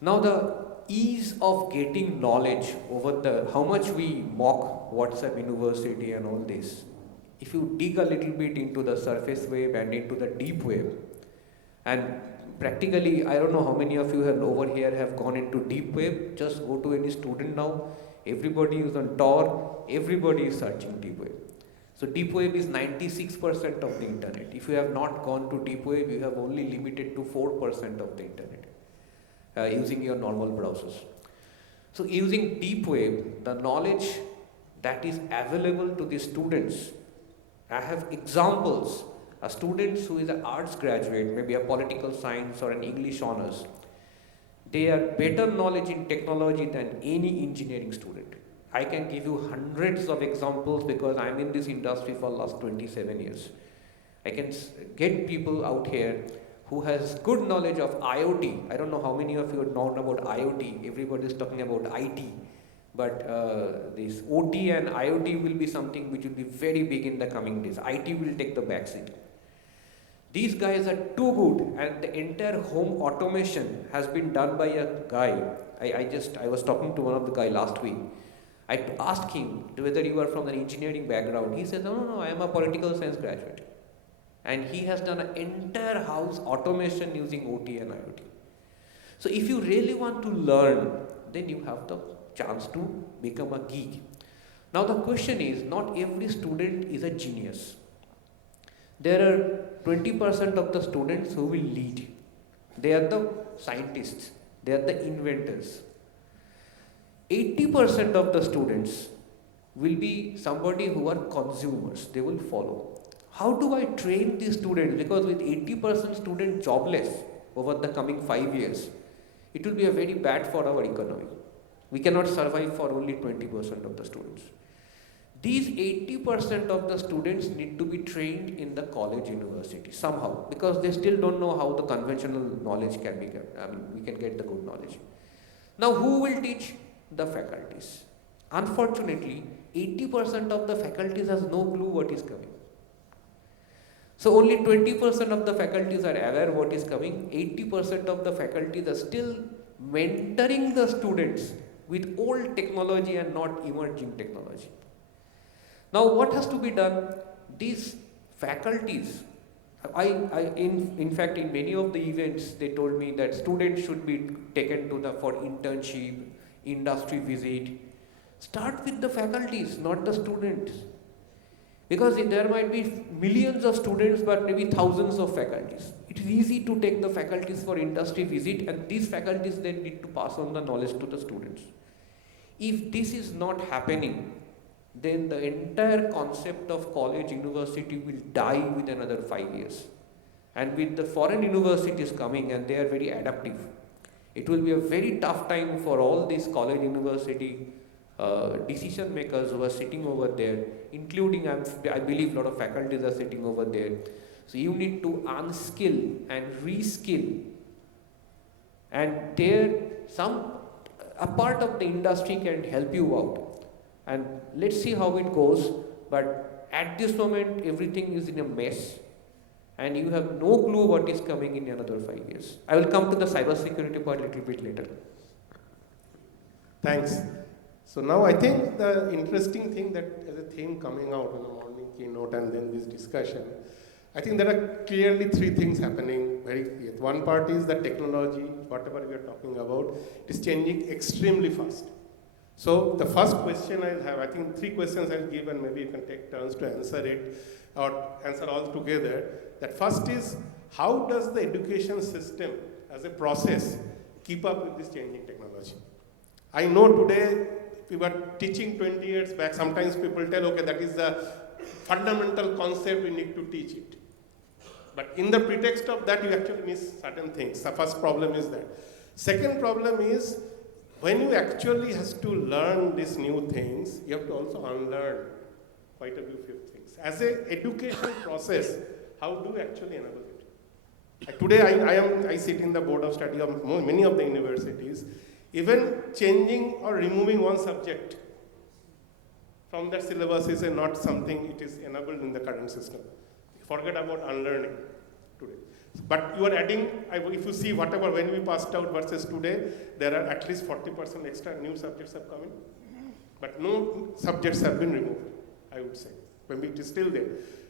Now, the ease of getting knowledge over how much we mock WhatsApp University and all this, if you dig a little bit into the surface web and into the deep web, and practically, I don't know how many of you over here have gone into deep web, just go to any student now, everybody is on Tor, everybody is searching deep web. So deep web is 96% of the internet. If you have not gone to deep web, you have only limited to 4% of the internet using your normal browsers. So using deep web, the knowledge that is available to the students, I have examples, a student who is an arts graduate, maybe a political science or an English honors, they are better knowledge in technology than any engineering student. I can give you hundreds of examples because I'm in this industry for the last 27 years. I can get people out here who has good knowledge of IoT. I don't know how many of you know about IoT. Everybody is talking about IT. But this OT and IoT will be something which will be very big in the coming days. IT will take the backseat. These guys are too good, and the entire home automation has been done by a guy. I was talking to one of the guy last week. I asked him whether you are from an engineering background. He said, no, I am a political science graduate. And he has done an entire house automation using OT and IoT. So if you really want to learn, then you have the chance to become a geek. Now the question is, not every student is a genius. There are 20% of the students who will lead. They are the scientists. They are the inventors. 80% of the students will be somebody who are consumers. They will follow. How do I train these students? Because with 80% students jobless over the coming 5 years, it will be a very bad for our economy. We cannot survive for only 20% of the students. These 80% of the students need to be trained in the college university somehow, because they still don't know how the conventional knowledge can be get. We can get the good knowledge. Now, who will teach? The faculties. Unfortunately, 80% of the faculties has no clue what is coming. So only 20% of the faculties are aware what is coming. 80% of the faculties are still mentoring the students with old technology and not emerging technology. Now what has to be done? These faculties, in fact in many of the events they told me that students should be taken to for internship, industry visit. Start with the faculties, not the students. Because there might be millions of students but maybe thousands of faculties. It is easy to take the faculties for industry visit, and these faculties then need to pass on the knowledge to the students. If this is not happening, then the entire concept of college university will die within another 5 years. And with the foreign universities coming, and they are very adaptive, it will be a very tough time for all these college university decision makers who are sitting over there, including I believe a lot of faculties are sitting over there. So you need to unskill and reskill, and a part of the industry can help you out. And let's see how it goes. But at this moment, everything is in a mess, and you have no clue what is coming in another 5 years. I will come to the cybersecurity part a little bit later. Thanks. So now I think the interesting thing that as a theme coming out in the morning keynote and then this discussion, I think there are clearly three things happening very clear. One part is the technology, whatever we are talking about, it is changing extremely fast. So the first question I'll have, I think three questions I'll give and maybe you can take turns to answer it or answer all together. That first is, how does the education system as a process keep up with this changing technology? I know today we were teaching 20 years back, sometimes people tell, okay, that is the fundamental concept, we need to teach it. But in the pretext of that, you actually miss certain things. The first problem is that. Second problem is, when you actually has to learn these new things, you have to also unlearn quite a few things. As an education process, how do you actually enable it? Today, I sit in the board of study of many of the universities. Even changing or removing one subject from that syllabus is not something it is enabled in the current system. Forget about unlearning today. But you are adding, if you see whatever, when we passed out versus today, there are at least 40% extra new subjects have come in. But no subjects have been removed, I would say. Maybe it is still there.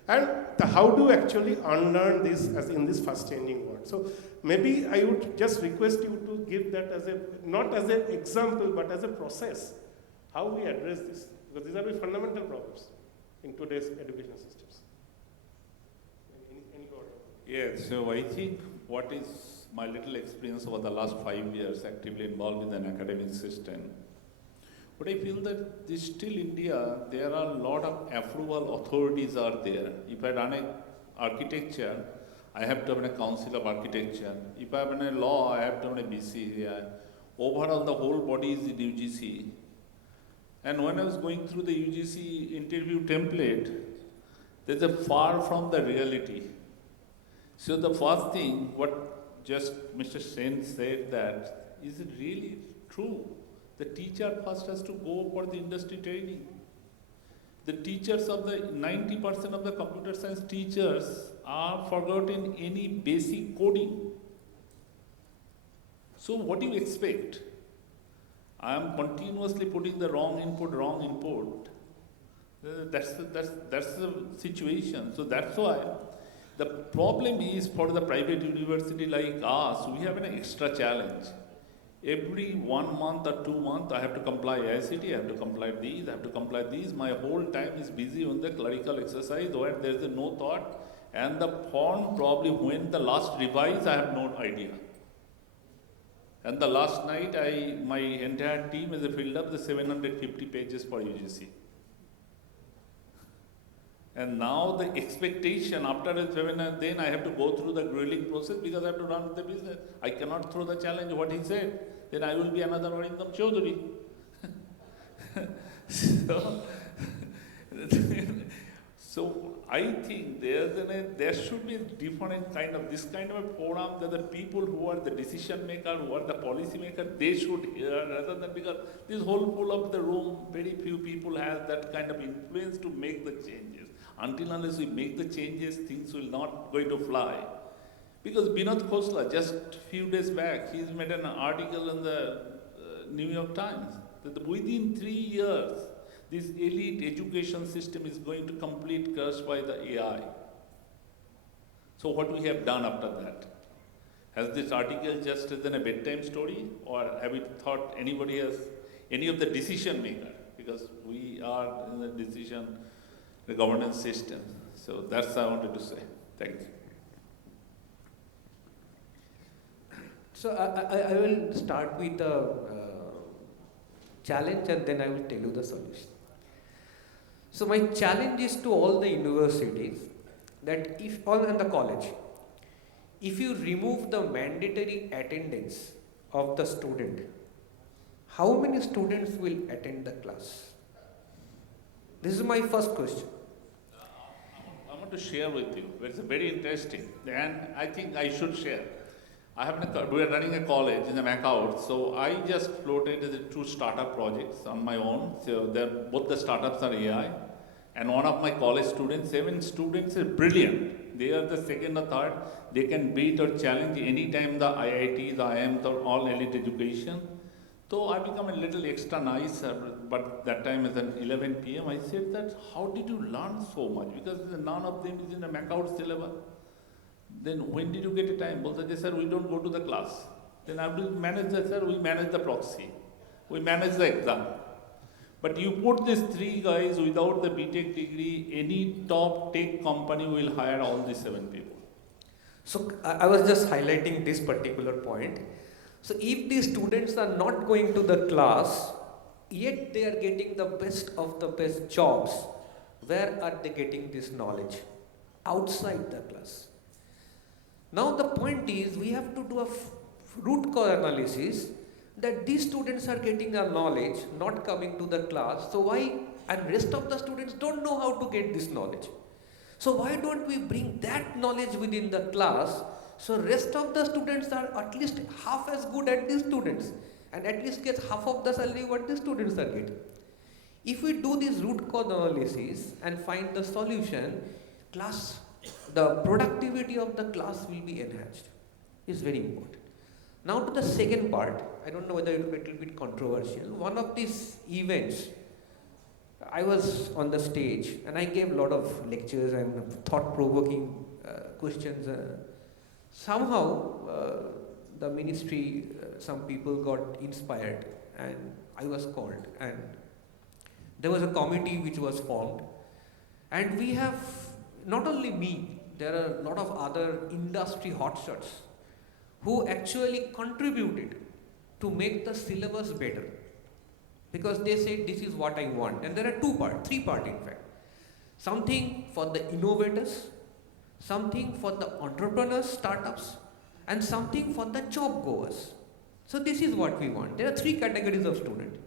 And how do you actually unlearn this as in this fast changing world? So maybe I would just request you to give that as not as an example, but as a process, how we address this. Because these are very fundamental problems in today's education systems. Any order? Yeah, so I think what is my little experience over the last 5 years actively involved in an academic system, but I feel that still India, there are a lot of approval authorities are there. If I run an architecture, I have to have a council of architecture. If I have a law, I have to have a BCCI. Overall, the whole body is in UGC. And when I was going through the UGC interview template, there's a far from the reality. So the first thing, what just Mr. Sen said that, is it really true? The teacher first has to go for the industry training. The teachers of the 90% of the computer science teachers are forgotten any basic coding. So what do you expect? I am continuously putting the wrong input. That's the situation. So that's why the problem is for the private university like us, we have an extra challenge. Every 1 month or 2 months, I have to comply ICT, I have to comply these, I have to comply these. My whole time is busy on the clerical exercise where there is no thought. And the form probably when the last revise, I have no idea. And the last night, my entire team has filled up the 750 pages for UGC. And now the expectation after the seminar, then I have to go through the grilling process because I have to run the business. I cannot throw the challenge what he said. Then I will be another Arindam Chaudhary. So I think there should be different kind of this kind of a forum that the people who are the decision maker, who are the policy maker, they should hear rather than because this whole full of the room, very few people have that kind of influence to make the changes. Until unless we make the changes, things will not going to fly. Because Binod Khosla, just few days back, he's made an article in the New York Times that within 3 years, this elite education system is going to complete curse by the AI. So what we have done after that? Has this article just been a bedtime story, or have we thought anybody else, any of the decision maker? Because we are in the governance system. So that's what I wanted to say. Thank you. So I will start with the challenge and then I will tell you the solution. So my challenge is to all the universities that and the college, if you remove the mandatory attendance of the student, how many students will attend the class? This is my first question. I want to share with you. It's very interesting, and I think I should share. We are running a college in the MacAut, so I just floated the 2 startup projects on my own. So both the startups are AI, and one of my college students, 7 students are brilliant. They are the second or third. They can beat or challenge anytime the IITs, IIMs, or all elite education. So I become a little extra nice, but that time at 11 p.m. I said that, how did you learn so much? Because none of them is in the MacAut syllabus. Then when did you get a time? Both said, sir, we don't go to the class. Then I will manage that, sir, we manage the proxy. We manage the exam. But you put these 3 guys without the BTech degree, any top tech company will hire all these 7 people. So I was just highlighting this particular point. So if these students are not going to the class, yet they are getting the best of the best jobs, where are they getting this knowledge? Outside the class. Now the point is, we have to do a root cause analysis that these students are getting their knowledge, not coming to the class. So why, and rest of the students don't know how to get this knowledge. So why don't we bring that knowledge within the class, so rest of the students are at least half as good as these students, and at least get half of the salary what the students are getting. If we do this root cause analysis and find the solution, the productivity of the class will be enhanced. It's very important. Now to the second part, I don't know whether it will be a little bit controversial. One of these events, I was on the stage and I gave a lot of lectures and thought-provoking questions. Somehow, the ministry, some people got inspired and I was called, and there was a committee which was formed, and we have, not only me, there are a lot of other industry hotshots who actually contributed to make the syllabus better, because they said this is what I want. And there are 3 parts in fact. Something for the innovators, something for the entrepreneurs, startups, and something for the job goers. So this is what we want. There are 3 categories of students.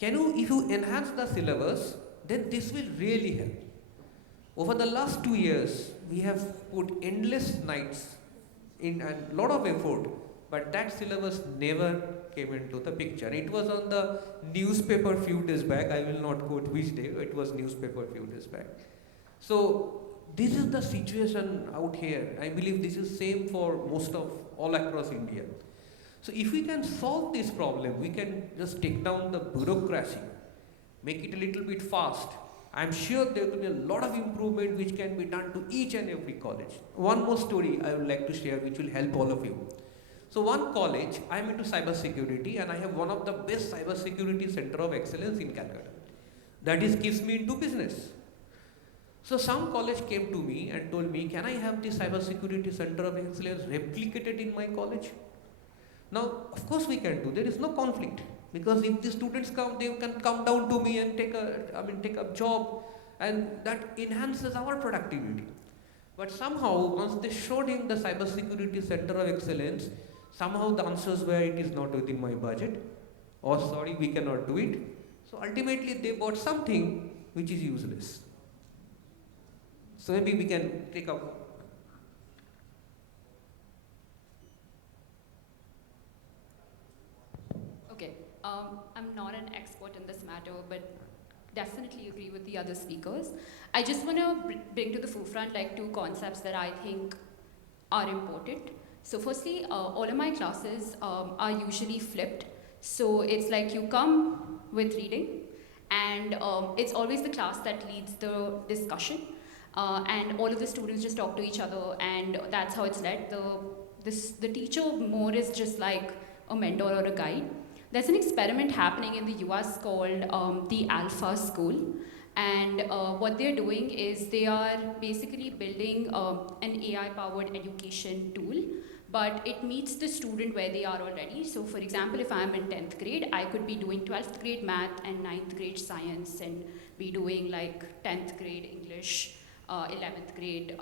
If you enhance the syllabus, then this will really help. Over the last 2 years, we have put endless nights in and lot of effort, but that syllabus never came into the picture. It was on the newspaper few days back. I will not quote which day. It was newspaper few days back. So this is the situation out here. I believe this is same for most of all across India. So if we can solve this problem, we can just take down the bureaucracy, make it a little bit fast. I'm sure there will be a lot of improvement which can be done to each and every college. One more story I would like to share which will help all of you. So one college, I'm into cybersecurity and I have one of the best cybersecurity center of excellence in Calcutta. That is keeps me into business. So some college came to me and told me, can I have this cybersecurity center of excellence replicated in my college? Now, of course we can do. There is no conflict, because if the students come, they can come down to me and take a job, and that enhances our productivity. But somehow, once they showed him the cybersecurity center of excellence, somehow the answers were, it is not within my budget, or sorry, we cannot do it. So ultimately they bought something which is useless. So maybe we can take up. Okay, I'm not an expert in this matter, but definitely agree with the other speakers. I just want to bring to the forefront like 2 concepts that I think are important. So firstly, all of my classes are usually flipped. So it's like you come with reading, and it's always the class that leads the discussion, and all of the students just talk to each other, and that's how it's led. The teacher more is just like a mentor or a guide. There's an experiment happening in the US called the Alpha School, and what they're doing is they are basically building an AI-powered education tool, but it meets the student where they are already. So for example, if I'm in 10th grade, I could be doing 12th grade math and 9th grade science, and be doing like 10th grade English, 11th grade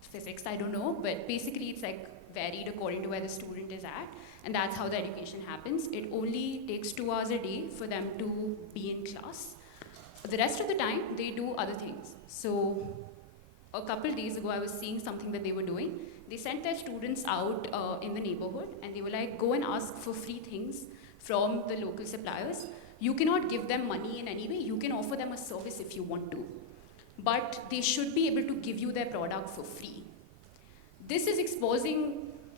physics, I don't know, but basically it's like varied according to where the student is at, and that's how the education happens. It only takes 2 hours a day for them to be in class. The rest of the time, they do other things. So a couple days ago, I was seeing something that they were doing. They sent their students out in the neighborhood, and they were like, go and ask for free things from the local suppliers. You cannot give them money in any way. You can offer them a service if you want to. But they should be able to give you their product for free. This is exposing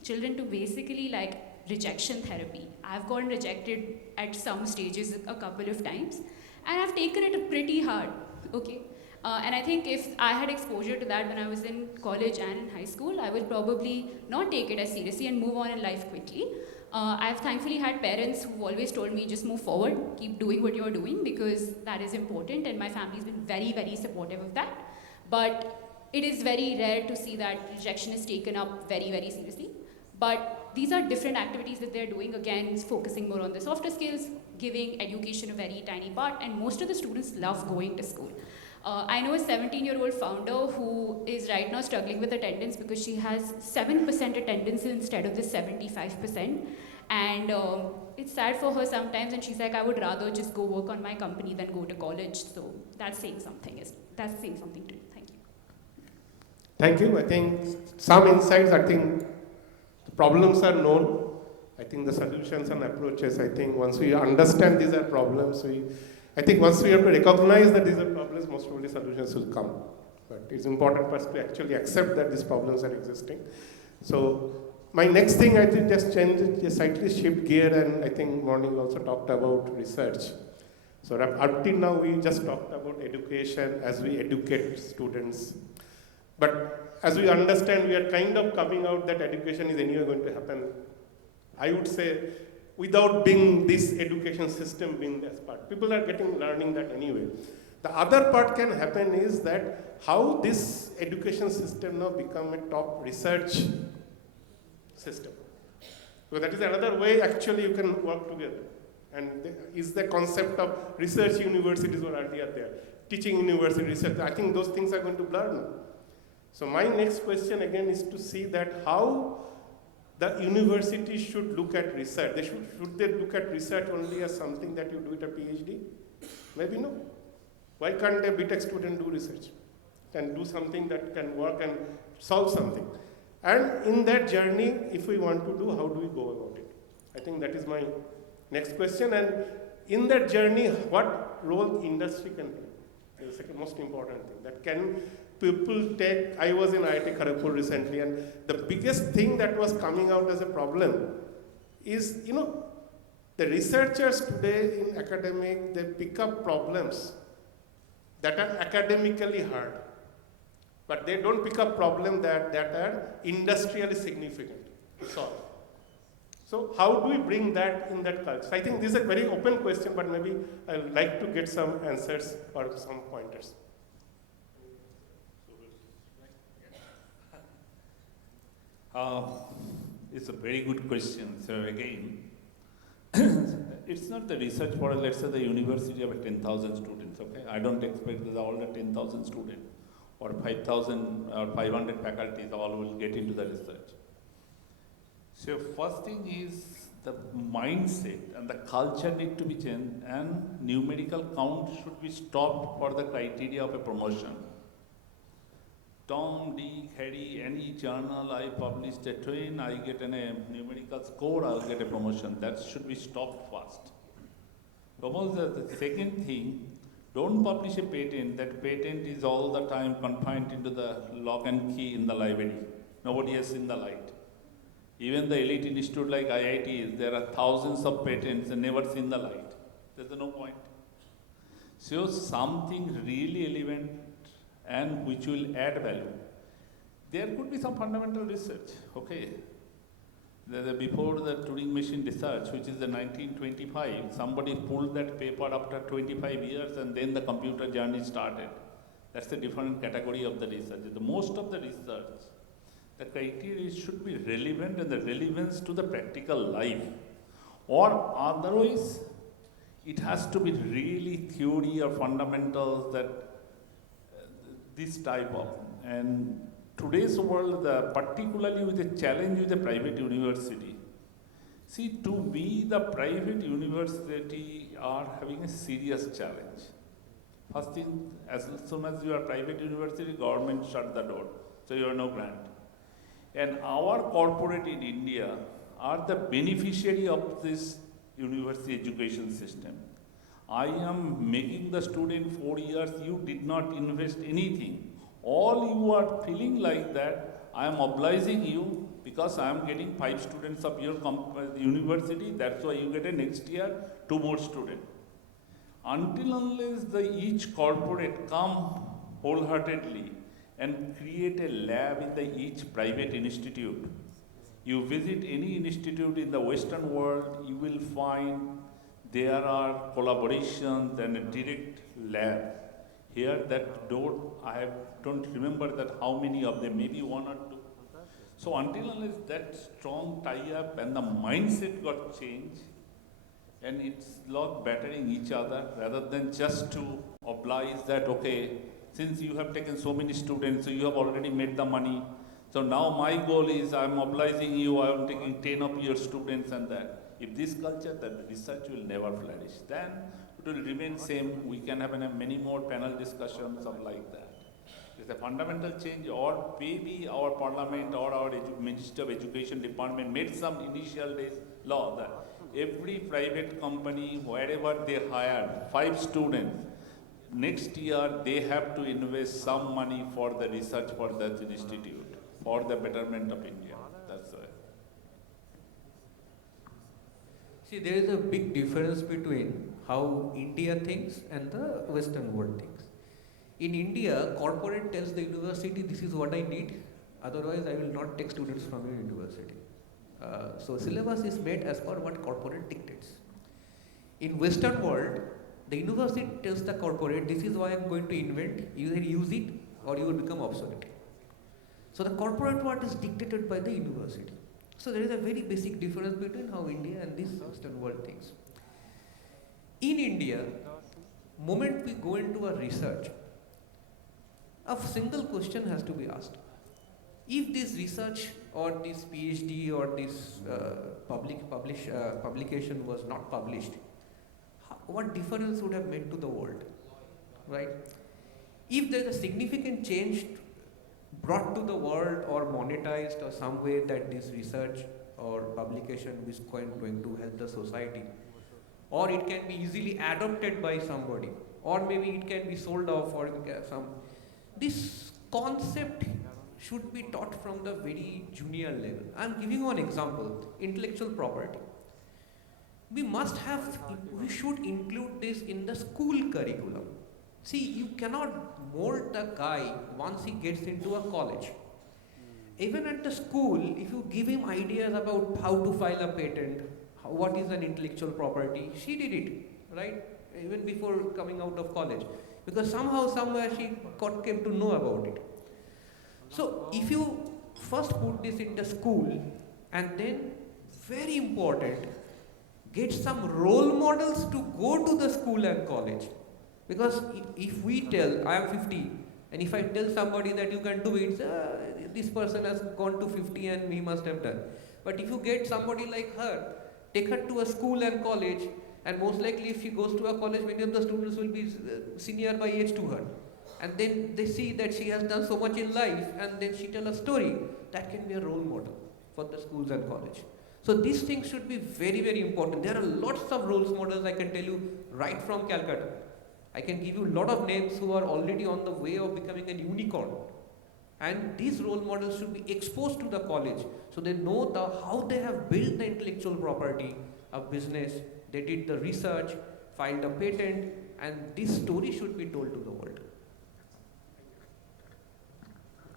children to basically like rejection therapy. I've gotten rejected at some stages a couple of times, and I've taken it pretty hard, okay? And I think if I had exposure to that when I was in college and in high school, I would probably not take it as seriously and move on in life quickly. I've thankfully had parents who've always told me, just move forward, keep doing what you're doing, because that is important, and my family's been very, very supportive of that. But it is very rare to see that rejection is taken up very, very seriously. But these are different activities that they're doing, again, focusing more on the softer skills, giving education a very tiny part, and most of the students love going to school. I know a 17-year-old founder who is right now struggling with attendance because she has 7% attendance instead of the 75%. And it's sad for her sometimes, and she's like, I would rather just go work on my company than go to college. So that's saying something. That's saying something to you. Thank you. Thank you. I think some insights, I think the problems are known. I think the solutions and approaches, I think once we understand these are problems, I think once we have to recognize that these are problems, most probably solutions will come. But it's important for us to actually accept that these problems are existing. So my next thing, I think just slightly shift gear, and I think morning also talked about research. So up till now, we just talked about education as we educate students. But as we understand, we are kind of coming out that education is anyway going to happen. I would say, without being this education system being as part. People are learning that anyway. The other part can happen is that how this education system now become a top research system. So that is another way actually you can work together. And is the concept of research universities were earlier there. Teaching university research, I think those things are going to blur now. So my next question again is to see that how the university should look at research. Should they look at research only as something that you do at a PhD? Maybe no. Why can't a BTech student do research and do something that can work and solve something? And in that journey, if we want to do, how do we go about it? I think that is my next question. And in that journey, what role industry can play? Is the most important thing. That can people take, I was in IIT Kharagpur recently, and the biggest thing that was coming out as a problem is, the researchers today in academic, they pick up problems that are academically hard, but they don't pick up problems that are industrially significant to solve. So how do we bring that in that culture? I think this is a very open question, but maybe I would like to get some answers or some pointers. It's a very good question. So again, it's not the research for, let's say, the university of 10,000 students, okay? I don't expect that all the 10,000 students or 5,000 or 500 faculties all will get into the research. So first thing is the mindset and the culture need to be changed, and numerical count should be stopped for the criteria of a promotion. Tom, Dick, Harry, any journal I published a twin, I get a numerical score, I'll get a promotion. That should be stopped first. The second thing, don't publish a patent. That patent is all the time confined into the lock and key in the library. Nobody has seen the light. Even the elite institute like IITs, there are thousands of patents and never seen the light. There's no point. So something really relevant and which will add value. There could be some fundamental research, okay? Before the Turing machine research, which is the 1925, somebody pulled that paper after 25 years and then the computer journey started. That's a different category of the research. The most of the research, the criteria should be relevant and the relevance to the practical life. Or otherwise, it has to be really theory or fundamentals that this type of, and today's world, particularly with the challenge with the private university. See, to me, the private university are having a serious challenge. First thing, as soon as you are private university, government shut the door, so you have no grant. And our corporate in India are the beneficiary of this university education system. I am making the student 4 years, you did not invest anything. All you are feeling like that, I am obliging you because I am getting 5 students of your university, that's why you get a next year 2 more students. Until unless each corporate come wholeheartedly and create a lab in each private institute. You visit any institute in the Western world, you will find there are collaborations and a direct lab. Here that don't remember that how many of them, maybe 1 or 2. So until unless that strong tie-up and the mindset got changed, and it's lot bettering each other rather than just to oblige that, okay, since you have taken so many students, so you have already made the money. So now my goal is I'm obliging you, I'm taking 10 of your students and that. If this culture, then research will never flourish. Then it will remain same. We can have many more panel discussions of like that. It's a fundamental change, or maybe our parliament or our Minister of Education department made some initial days law that every private company, wherever they hired 5 students, next year they have to invest some money for the research for that institute, for the betterment of India. That's why. See, there is a big difference between how India thinks and the Western world thinks. In India, corporate tells the university, this is what I need, otherwise I will not take students from your university. So syllabus is made as per what corporate dictates. In Western world, the university tells the corporate, this is why I am going to invent, you either use it or you will become obsolete. So the corporate world is dictated by the university. So there is a very basic difference between how India and this Western world thinks. In India, moment we go into a research, a single question has to be asked. If this research or this PhD or this publication was not published, what difference would have made to the world, right? If there is a significant change brought to the world or monetized or some way that this research or publication is going to help the society, or it can be easily adopted by somebody, or maybe it can be sold off or this concept should be taught from the very junior level. I am giving you an example, intellectual property. We should include this in the school curriculum. See, you cannot mold the guy once he gets into a college. Even at the school, if you give him ideas about how to file a patent, what is an intellectual property, she did it, right? Even before coming out of college. Because somehow, somewhere she came to know about it. So, if you first put this in the school, and then, very important, get some role models to go to the school and college. Because if we tell, I am 50, and if I tell somebody that you can do it, this person has gone to 50 and he must have done. But if you get somebody like her, take her to a school and college, and most likely if she goes to a college, many of the students will be senior by age to her. And then they see that she has done so much in life, and then she tells a story, that can be a role model for the schools and college. So these things should be very, very important. There are lots of role models I can tell you right from Calcutta. I can give you a lot of names who are already on the way of becoming a unicorn. And these role models should be exposed to the college so they know how they have built the intellectual property of business. They did the research, filed a patent, and this story should be told to the world.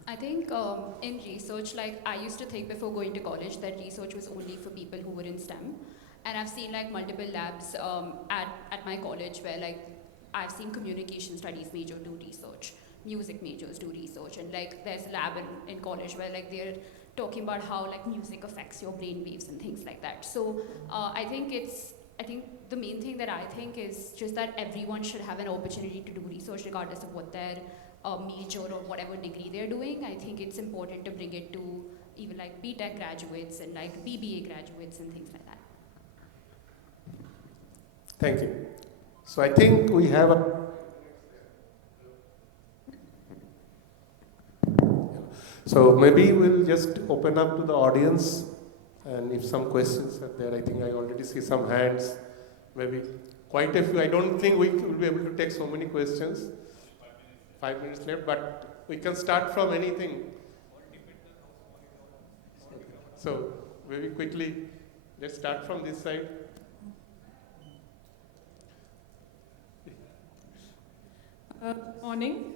I think in research, like I used to think before going to college that research was only for people who were in STEM. And I've seen like multiple labs at my college where like I've seen communication studies major do research, music majors do research, and like there's a lab in college where like they're talking about how like music affects your brain waves and things like that. So I think the main thing that I think is just that everyone should have an opportunity to do research regardless of what their a major or whatever degree they're doing. I think it's important to bring it to even like BTech graduates and like BBA graduates and things like that. Thank you. So I think we have a... So maybe we'll just open up to the audience, and if some questions are there, I think I already see some hands, maybe quite a few. I don't think we will be able to take so many questions. 5 minutes left, but we can start from anything. So very quickly, let's start from this side. Morning.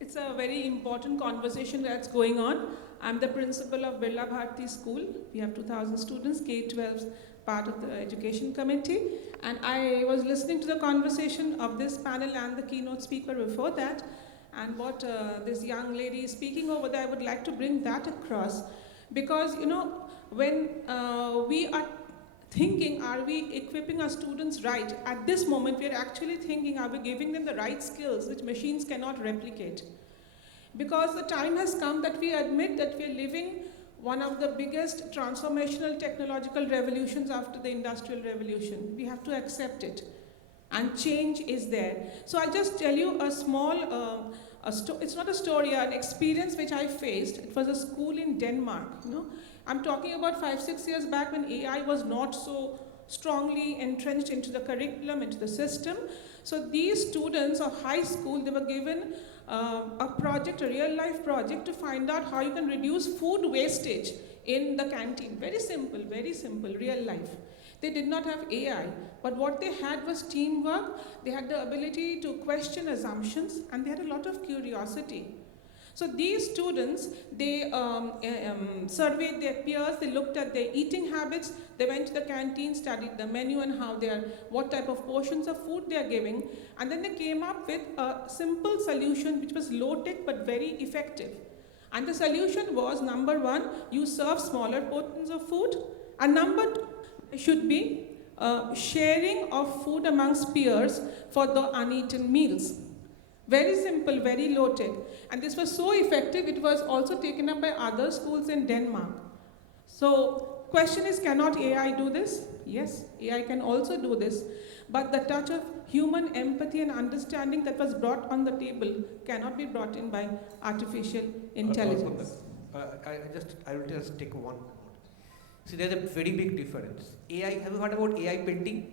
It's a very important conversation that's going on. I'm the principal of Birla Bharati School. We have 2,000 students, K-12 part of the education committee. And I was listening to the conversation of this panel and the keynote speaker before that. And what this young lady is speaking over there, I would like to bring that across. Because, you know, when we are thinking, are we equipping our students right? At this moment, we are actually thinking, are we giving them the right skills which machines cannot replicate? Because the time has come that we admit that we are living one of the biggest transformational technological revolutions after the Industrial Revolution. We have to accept it. And change is there. So I'll just tell you a small, it's not a story, an experience which I faced. It was a school in Denmark, you know. I'm talking about 5-6 years back when AI was not so strongly entrenched into the curriculum, into the system. So these students of high school, they were given a project, a real life project to find out how you can reduce food wastage in the canteen. Very simple, real life. They did not have AI, but what they had was teamwork. They had the ability to question assumptions, and they had a lot of curiosity. So these students, they surveyed their peers, they looked at their eating habits, they went to the canteen, studied the menu and how they are, what type of portions of food they are giving, and then they came up with a simple solution which was low-tech but very effective. And the solution was, number one, you serve smaller portions of food, and number two should be sharing of food amongst peers for the uneaten meals. Very simple, very low-tech. And this was so effective, it was also taken up by other schools in Denmark. So, question is, cannot AI do this? Yes, AI can also do this. But the touch of human empathy and understanding that was brought on the table cannot be brought in by artificial intelligence. I will just take one. See, there's a very big difference. AI, have you heard about AI painting?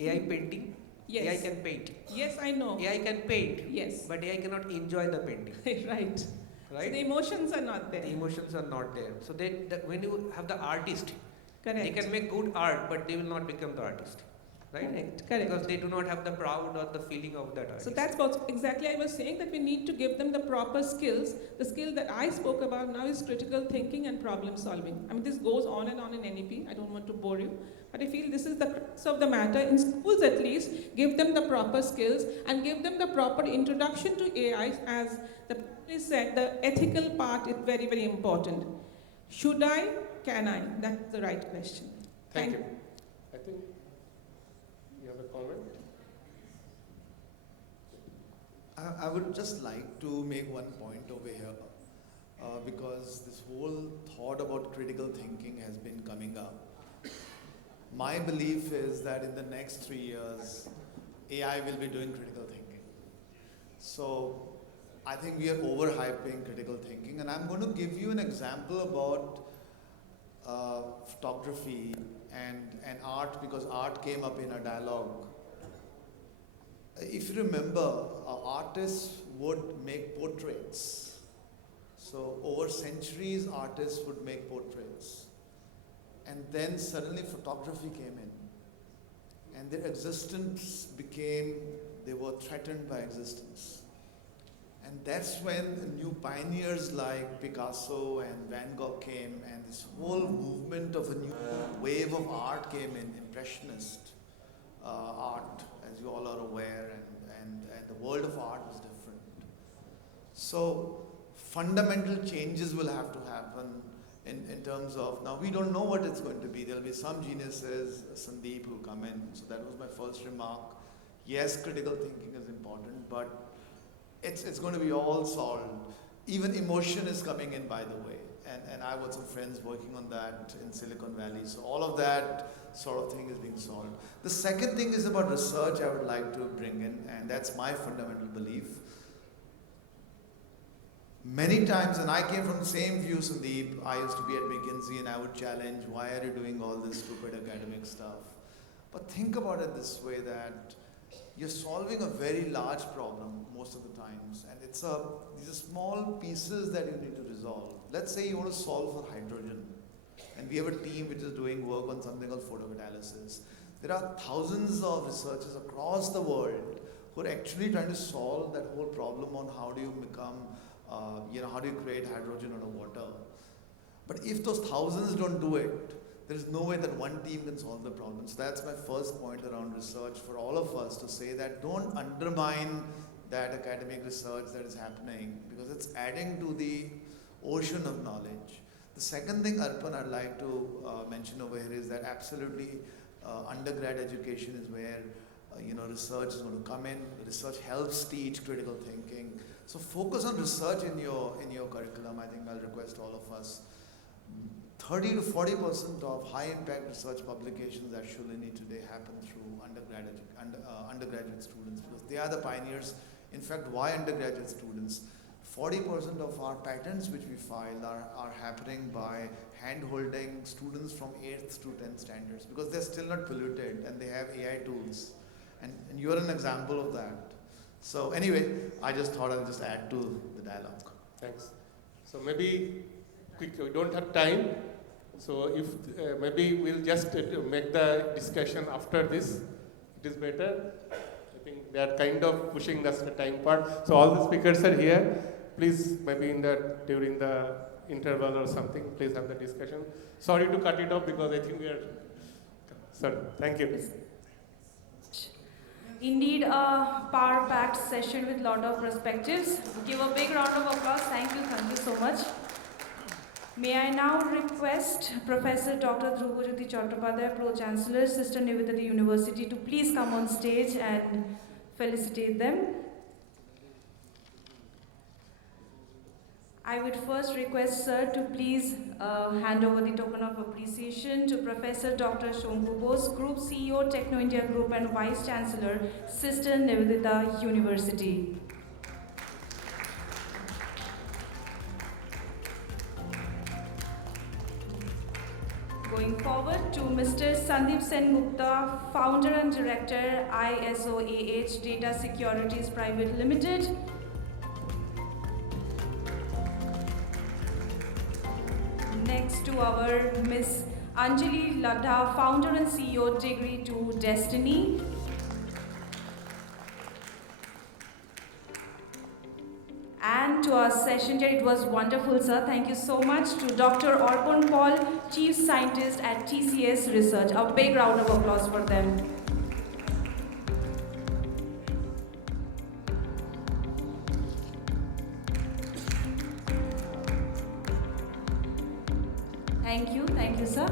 AI painting? Yes. AI can paint. Yes, I know. AI can paint. Yes. But AI cannot enjoy the painting. Right. Right? So the emotions are not there. The emotions are not there. So when you have the artist, Correct. they can make good art, but they will not become the artist. Right? Correct. Because they do not have the pride or the feeling of that artist. So that's what exactly I was saying, that we need to give them the proper skills. The skill that I spoke about now is critical thinking and problem solving. I mean, this goes on and on in NEP. I don't want to bore you. But I feel this is the crux of the matter. In schools at least, give them the proper skills and give them the proper introduction to AI. As the panelist said, the ethical part is very, very important. Should I? Can I? That's the right question. Thank you. I think you have a comment? I would just like to make one point over here, because this whole thought about critical thinking has been coming up. My belief is that in the next 3 years, AI will be doing critical thinking. So I think we are overhyping critical thinking, and I'm going to give you an example about photography and art, because art came up in a dialogue. If you remember, artists would make portraits. So over centuries, artists would make portraits. And then suddenly photography came in. And their existence became, they were threatened by existence. And that's when new pioneers like Picasso and Van Gogh came, and this whole movement of a new wave of art came in, Impressionist art, as you all are aware, and the world of art was different. So fundamental changes will have to happen in terms of, now we don't know what it's going to be. There'll be some geniuses, Sandeep, who come in. So that was my first remark. Yes, critical thinking is important, but it's going to be all solved. Even emotion is coming in, by the way. And I've got some friends working on that in Silicon Valley. So all of that sort of thing is being solved. The second thing is about research I would like to bring in, and that's my fundamental belief. Many times, and I came from the same view, Sandeep, I used to be at McKinsey and I would challenge, why are you doing all this stupid academic stuff? But think about it this way, that you're solving a very large problem most of the times, and these are small pieces that you need to resolve. Let's say you want to solve for hydrogen, and we have a team which is doing work on something called photocatalysis. There are thousands of researchers across the world who are actually trying to solve that whole problem on how do you become, how do you create hydrogen out of water. But if those thousands don't do it, there is no way that one team can solve the problem. So that's my first point around research for all of us, to say that don't undermine that academic research that is happening, because it's adding to the ocean of knowledge. The second thing, Arpan, I'd like to mention over here is that absolutely undergrad education is where research is going to come in. Research helps teach critical thinking. So focus on research in your curriculum. I think I'll request all of us. 30 to 40% of high impact research publications actually need today happen through undergraduate students, because they are the pioneers. In fact, why undergraduate students? 40% of our patents which we file are happening by hand-holding students from 8th to 10th standards, because they're still not polluted and they have AI tools. And you're an example of that. So anyway, I just thought I'll just add to the dialogue. Thanks. So maybe quick, we don't have time. So if maybe we'll just make the discussion after this. It is better. I think they are kind of pushing us the time part. So all the speakers are here. Please, maybe during the interval or something, please have the discussion. Sorry to cut it off because I think we are. Sorry. Thank you. Indeed, a power-packed session with a lot of perspectives. Give a big round of applause. Thank you so much. May I now request Professor Dr. Dhruvajyoti Chattopadhyay, Pro-Chancellor, Sister Nivedita University, to please come on stage and felicitate them. I would first request Sir to please hand over the token of appreciation to Professor Dr. Shombu Bose, Group CEO, Techno India Group and Vice Chancellor, Sister Nivedita University. Going forward to Mr. Sandeep Sen Gupta, Founder and Director, ISOAH Data Securities Private Limited. Next to our Miss Anjali Ladha, Founder and CEO, Degree to Destiny. And to our session chair, it was wonderful, sir. Thank you so much. To Dr. Orpon Paul, Chief Scientist at TCS Research. A big round of applause for them. Thank you, sir.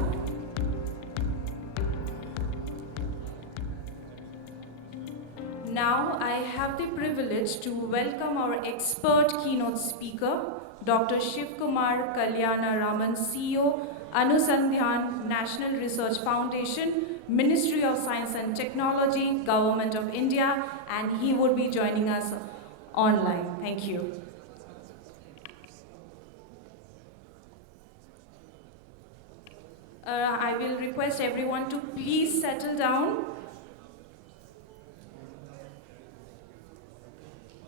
Now I have the privilege to welcome our expert keynote speaker, Dr. Shiv Kumar Kalyana Raman, CEO, Anusandhyan National Research Foundation, Ministry of Science and Technology, Government of India, and he would be joining us online. Thank you. I will request everyone to please settle down.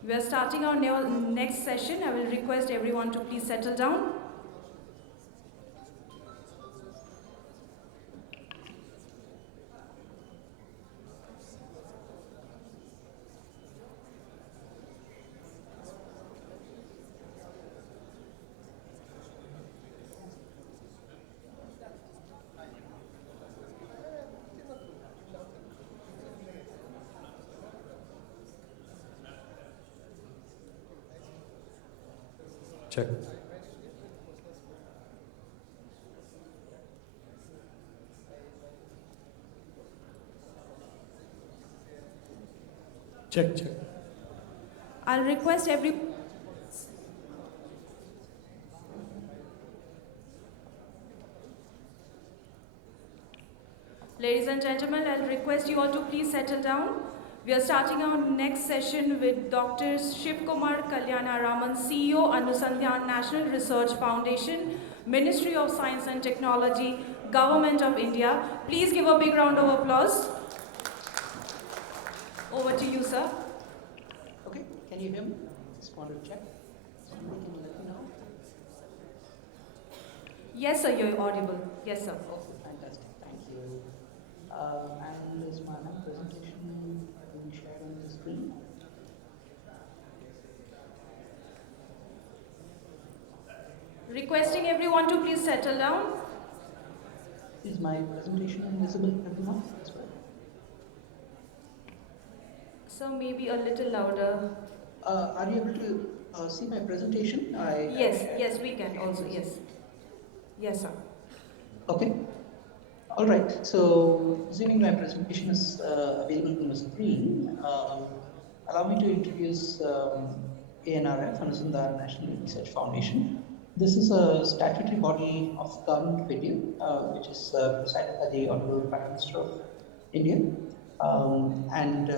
We are starting our next session. I will request everyone to please settle down. Check. I I'll request every... Ladies and gentlemen, I'll request you all to please settle down. We are starting our next session with Dr. Shiv Kumar Kalyanaraman, CEO, Anusandhan National Research Foundation, Ministry of Science and Technology, Government of India. Please give a big round of applause. Over to you, sir. Okay, can you hear me? Just want to check. Somebody can let me know. Yes, sir, you're audible. Yes, sir. Okay, fantastic. Thank you. And is my presentation being shared on the screen? Requesting everyone to please settle down. Is my presentation visible to everyone as well? So maybe a little louder. Are you able to see my presentation? Yes, we can also, yes. Yes, sir. Okay. All right. So, assuming my presentation is available on the screen, allow me to introduce ANRF, Anusandhan National Research Foundation. This is a statutory body of government of India, which is presided by the Honorable Prime Minister of India, and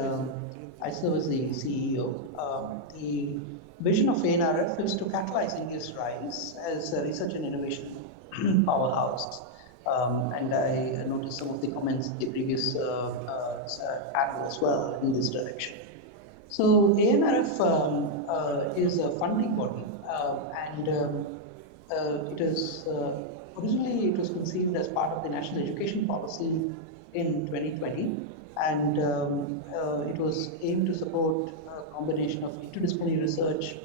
I serve as the CEO. The vision of ANRF is to catalyze India's rise as a research and innovation powerhouse. And I noticed some of the comments in the previous panel as well in this direction. So ANRF is a funding body, and it is originally it was conceived as part of the National Education Policy in 2020, and it was aimed to support a combination of interdisciplinary research,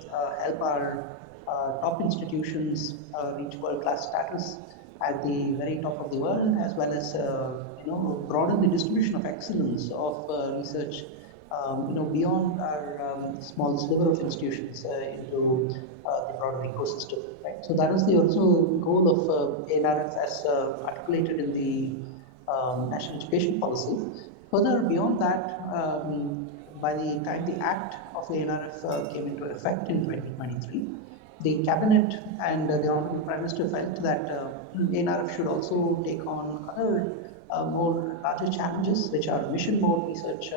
help our top institutions reach world-class status at the very top of the world, as well as broaden the distribution of excellence of research beyond our small sliver of institutions into the broader ecosystem. Right? So that was the original goal of ANRF as articulated in the National Education Policy. Further beyond that, by the time the Act of ANRF came into effect in 2023, the Cabinet and the Honorable Prime Minister felt that ANRF should also take on other more larger challenges, which are mission mode research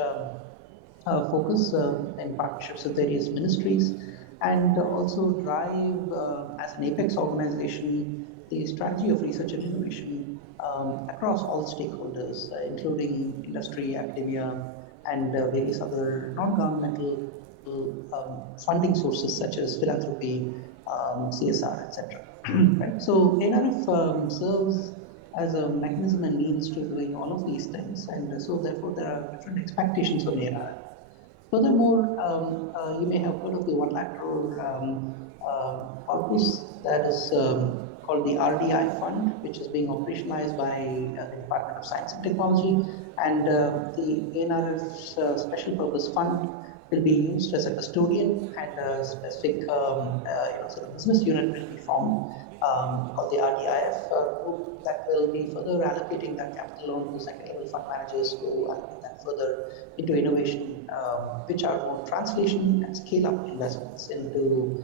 focus in partnerships with various ministries, and also drive as an apex organization the strategy of research and innovation across all stakeholders, including industry, academia, and various other non-governmental funding sources such as philanthropy, CSR, etc. Right? So ANRF serves as a mechanism and means to doing all of these things, and so therefore there are different expectations from ANRF. Furthermore, you may have heard of the 1 lakh crore corpus that is called the RDI fund, which is being operationalized by the Department of Science and Technology, and the ANRF's special purpose fund will be used as a custodian, and a specific sort of business unit will be formed called the RDIF group that will be further allocating that capital on to second level fund managers to allocate that further into innovation, which are more translation and scale up investments into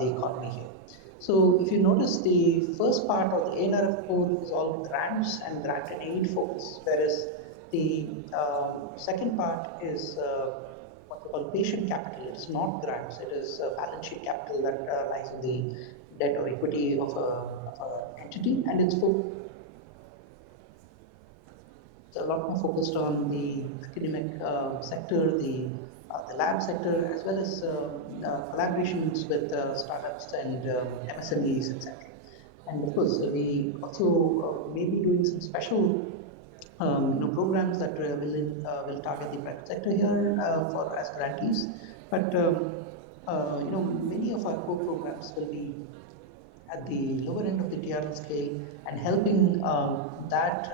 the economy here. So if you notice, the first part of the ANRF code is all grants and grant and aid focus, whereas the second part is what we call patient capital. It is not grants, it is balance sheet capital that lies in the debt or equity of an entity, and it's a lot more focused on the academic sector, the lab sector, as well as collaborations with startups and MSMEs, etc. And of course, we also may be doing some special programs that will target the private sector here for as grantees. But many of our core programs will be at the lower end of the TRL scale and helping that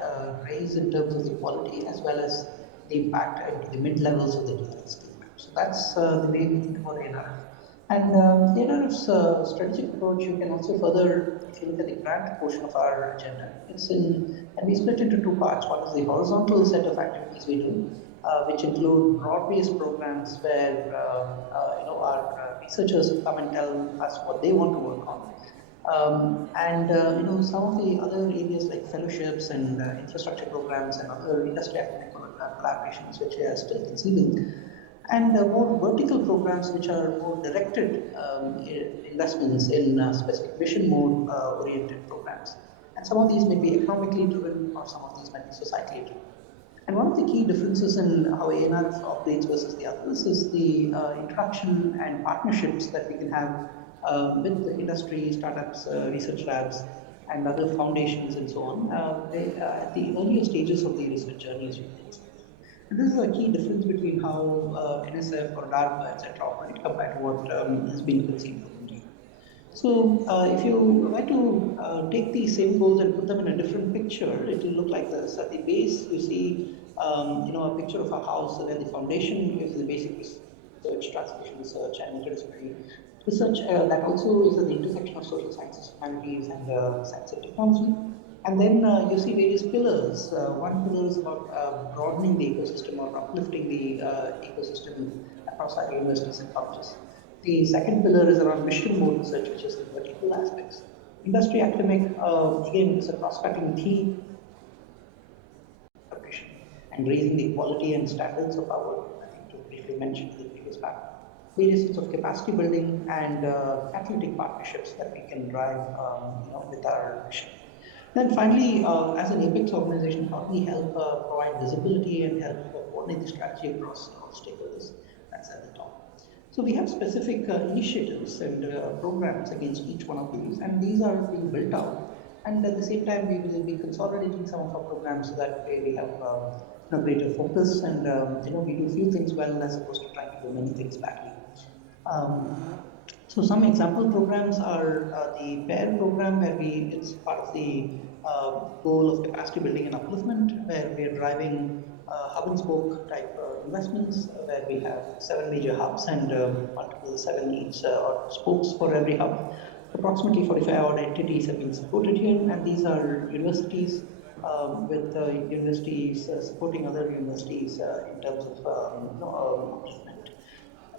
raise in terms of the quality as well as the impact into the mid levels of the TRL scale. So that's the way we think about ANRF. And ANRF's strategic approach, you can also further, if you look at the grant portion of our agenda, and we split into two parts. One is the horizontal set of activities we do, which include broad-based programs where our researchers come and tell us what they want to work on. Some of the other areas like fellowships and infrastructure programs and other industry academic collaborations which we are still conceiving, and more vertical programs which are more directed investments in specific mission mode oriented programs. And some of these may be economically driven or some of these might be societally driven. And one of the key differences in how ANRF operates versus the others is the interaction and partnerships that we can have with the industry, startups, research labs, and other foundations and so on at the earlier stages of the research journey, as you can see. And this is a key difference between how NSF or DARPA, etc., operate compared to what has been conceived of India. So if you were to take these same goals and put them in a different picture, it will look like this. At the base, you see a picture of a house, and then the foundation is the basic research, translation research, and interdisciplinary research that also is at the intersection of social sciences, humanities, and science and technology. And then you see various pillars. One pillar is about broadening the ecosystem or uplifting the ecosystem across our universities and colleges. The second pillar is around mission mode research, which is the vertical aspects. Industry academic, again, is a cross-cutting theme and raising the quality and standards of our work, I think to briefly mention in the previous panel. Various sorts of capacity building and catalytic partnerships that we can drive with our mission. Then finally, as an APEX organization, how do we help provide visibility and help coordinate the strategy across all stakeholders? That's at the top. So we have specific initiatives and programs against each one of these, and these are being built out. And at the same time, we will be consolidating some of our programs so that we have greater focus and we do few things well as opposed to trying to do many things badly. So some example programs are the PAIR program, where it's part of the goal of capacity building and upliftment, where we are driving hub and spoke type investments, where we have 7 major hubs and multiple 7 each or spokes for every hub. Approximately 45 odd entities have been supported here, and these are universities with universities supporting other universities in terms of upliftment.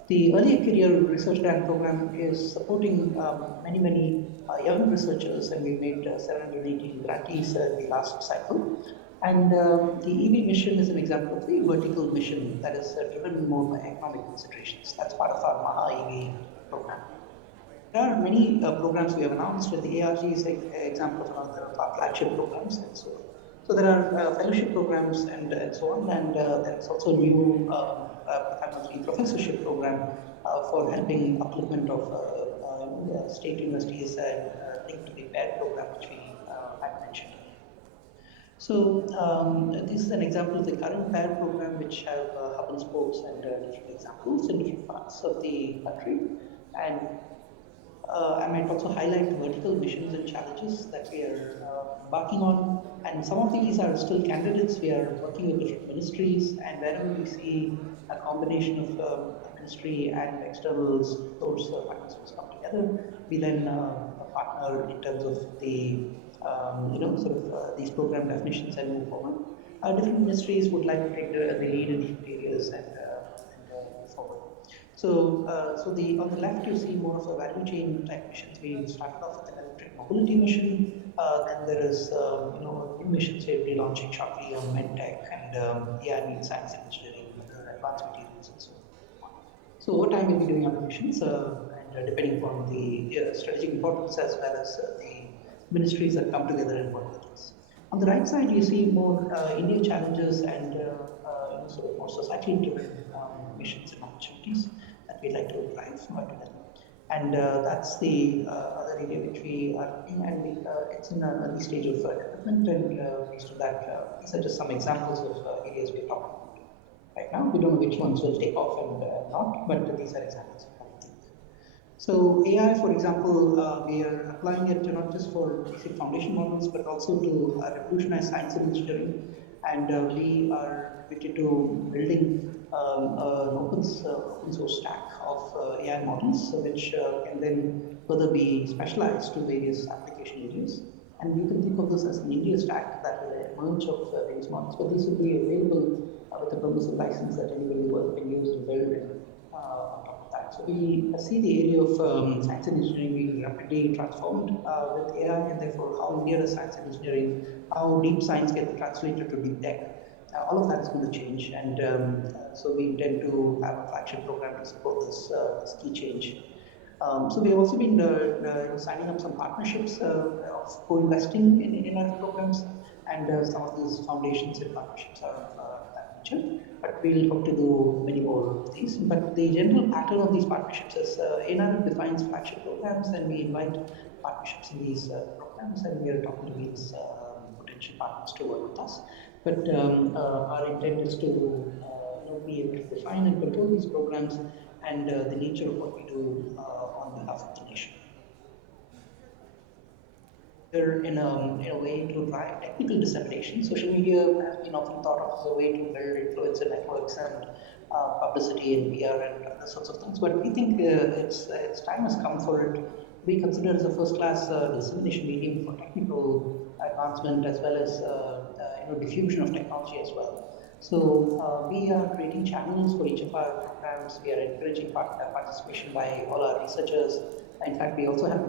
The Early Career Research Grant Program is supporting many young researchers, and we made 718 grantees in the last cycle. And the EV mission is an example of the vertical mission that is driven more by economic considerations. That's part of our Maha EV program. There are many programs we have announced, and the ARG is an example of another of our flagship programs and so on. So there are fellowship programs and so on, and there's also a new professorship program for helping upliftment of state universities linked to the PAIR program, which I mentioned. So this is an example of the current PAIR program, which have hub and spokes and different examples in different parts of the country. And I might also highlight vertical missions and challenges that we are embarking on. And some of these are still candidates. We are working with different ministries, and wherever we see a combination of ministry and external source partners come together, we then partner in terms of the these program definitions and move forward. Different ministries would like to take the lead in different areas and move forward. So, on the left you see more of a value chain type missions. We started off with an electric mobility mission. Then there is new missions we'll be launching shortly on medtech and AI means science and engineering, advanced materials and so on. So over time we'll be doing other missions and depending upon the strategic importance as well as the ministries that come together and work with us. On the right side you see more India challenges and sort of more societally driven missions and opportunities that we'd like to drive together. And that's the other area which we are looking at, and it's in an early stage of development, and based on that, these are just some examples of areas we're talking about. Right now, we don't know which ones will take off and not, but these are examples of what we think. So AI, for example, we are applying it not just for basic foundation models, but also to revolutionize science and engineering, and we are committed to building an open source stack of AI models, which can then further be specialized to various application areas. And you can think of this as an India stack that will emerge of these models, but these will be available with a permissive license that anybody can use and build on top of that. So we see the area of science and engineering being rapidly transformed with AI, and therefore how India does science and engineering, how deep science gets translated to deep tech. All of that is going to change, and so we intend to have a flagship program to support this key change. So we have also been signing up some partnerships of co-investing in our programs, and some of these foundations and partnerships are of that nature. But we'll hope to do many more of these. But the general pattern of these partnerships is NRF defines flagship programs, and we invite partnerships in these programs, and we are talking to these potential partners to work with us. But our intent is to be able to define and control these programs and the nature of what we do on behalf of the nation. In a way to drive technical dissemination. Social media has been often thought of as a way to build influencer networks and publicity and PR and other sorts of things. But we think its time has come for it to be considered as a first-class dissemination medium for technical advancement as well as diffusion of technology as well. So we are creating channels for each of our programs. We are encouraging participation by all our researchers. In fact, we also have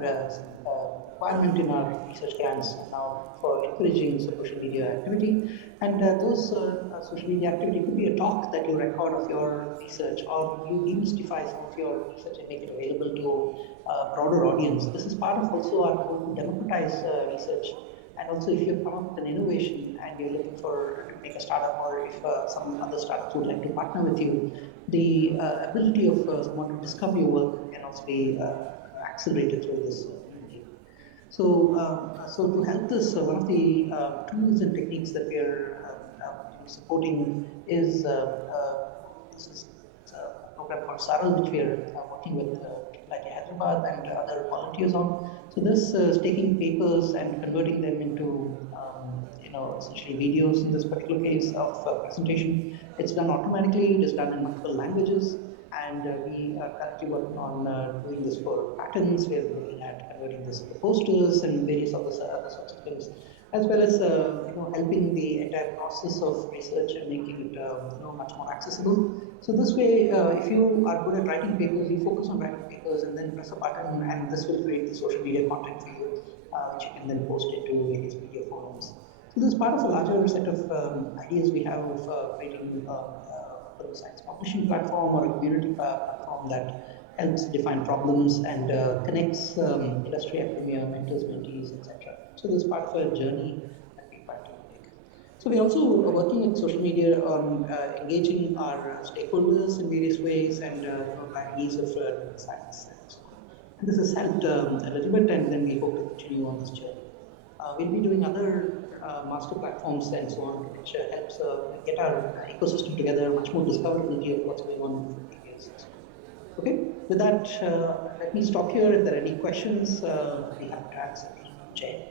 requirement in our research grants now for encouraging social media activity. And those social media activity could be a talk that you record of your research, or you demystify some of your research and make it available to a broader audience. This is part of also our goal to democratize research. And also, if you come up with an innovation and you're looking to make a startup, or if some other startups would like to partner with you, the ability of someone to discover your work can also be accelerated through this medium. So to help this, one of the tools and techniques that we are supporting is this is a program called Saral, which we are working with like Hyderabad and other volunteers on. So this is taking papers and converting them into essentially videos in this particular case of presentation. It's done automatically, it is done in multiple languages, and we are currently working on doing this for patents. We are looking at converting this into posters and various other sorts of things, as well as helping the entire process of research and making it much more accessible. So this way, if you are good at writing papers, you focus on writing papers and then press a button, and this will create the social media content for you, which you can then post into various media forums. So this is part of a larger set of ideas we have of creating a science publishing platform or a community platform that helps define problems and connects industry, academia, mentors, mentees, etc. So this is part of a journey that we try to make. So we're also working with social media on engaging our stakeholders in various ways and driving ease of science. And this has helped a little bit, and then we hope to continue on this journey. We'll be doing other master platforms and so on, which helps get our ecosystem together, much more discoverability of what's going on in different areas. Okay, with that, let me stop here. If there are any questions, we have to answer. Jay.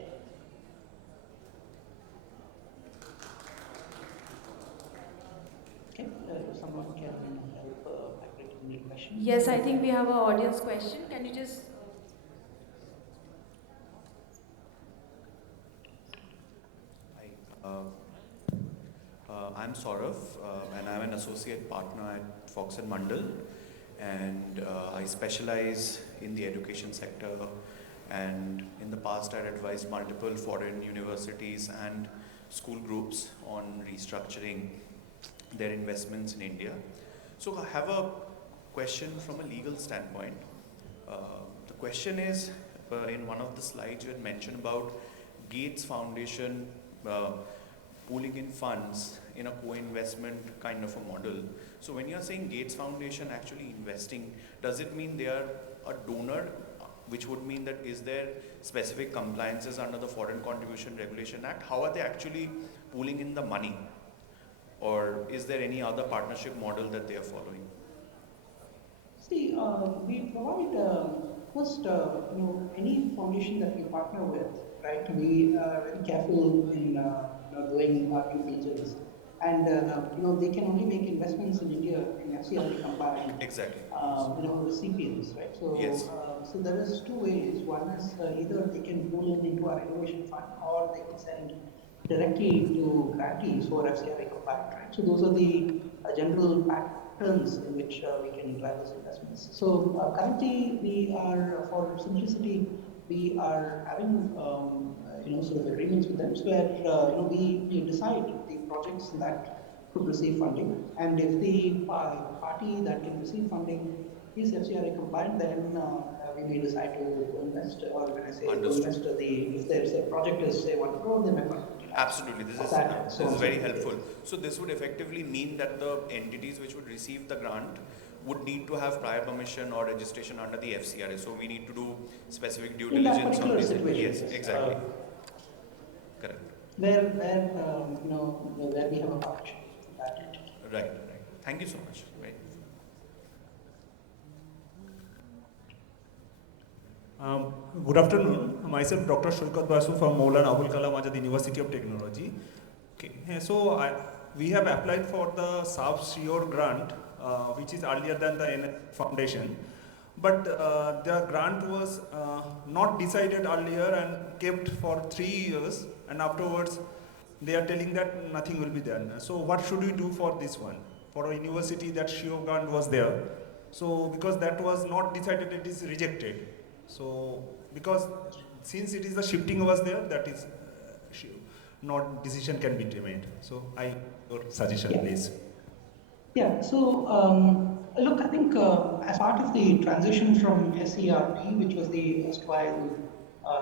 Okay, if someone can help activating the question. Yes, I think we have an audience question. Can you just... I'm Saurav, and I'm an associate partner at Fox & Mandal, and I specialize in the education sector, and in the past I'd advised multiple foreign universities and school groups on restructuring their investments in India. So I have a question from a legal standpoint. The question is, in one of the slides you had mentioned about Gates Foundation pooling in funds in a co-investment kind of a model. So when you're saying Gates Foundation actually investing, does it mean they are a donor, which would mean that is there specific compliances under the Foreign Contribution Regulation Act? How are they actually pooling in the money? Or is there any other partnership model that they are following? See, we provide first, any foundation that we partner with, right? We are very careful in doing our due diligence, and they can only make investments in India in FCRA compliant. Exactly. Recipients, right? So yes. So there is two ways. One is either they can pool it into our innovation fund, or they can send directly to grantees who are FCRA compliant, right? So those are the general patterns in which we can drive those investments. So currently we are, for simplicity, we are having sort of agreements with them where we decide the projects that could receive funding, and if the party that can receive funding is FCRA compliant, then we may decide to invest, or when I say invest, if there's a project is say 1 crore, they may fund 50 lakhs. Absolutely, this is very helpful. So this would effectively mean that the entities which would receive the grant would need to have prior permission or registration under the FCRA. So we need to do specific due diligence on this. Yes, exactly. Correct. Where we have a partnership. Right. Thank you so much. Right. Good afternoon. Myself, Dr. Shulkat Basu from Maulana Abul Kalam Azad University of Technology. Okay. So we have applied for the SAF SHIOR grant, which is earlier than the NS Foundation. But the grant was not decided earlier and kept for 3 years, and afterwards they are telling that nothing will be done. So what should we do for this one? For a university, that SHIOR grant was there. So because that was not decided, it is rejected. So because since it is the shifting was there, that is not decision can be made. So your suggestion, please. Yeah, so look, I think as part of the transition from SERP, which was the erstwhile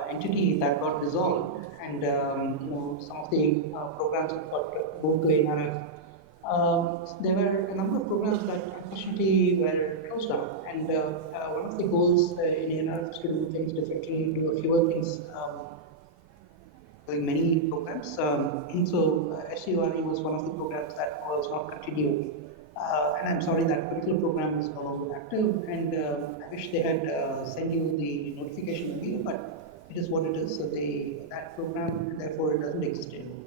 entity that got dissolved, and some of the programs that got moved to NRF, there were a number of programs that unfortunately were closed down, and one of the goals in NRF is to do things differently, do a fewer things, doing many programs. So SURE was one of the programs that was not continued. And I'm sorry that particular program is no longer active, and I wish they had sent you the notification earlier, but it is what it is. So that program, therefore, it doesn't exist anymore.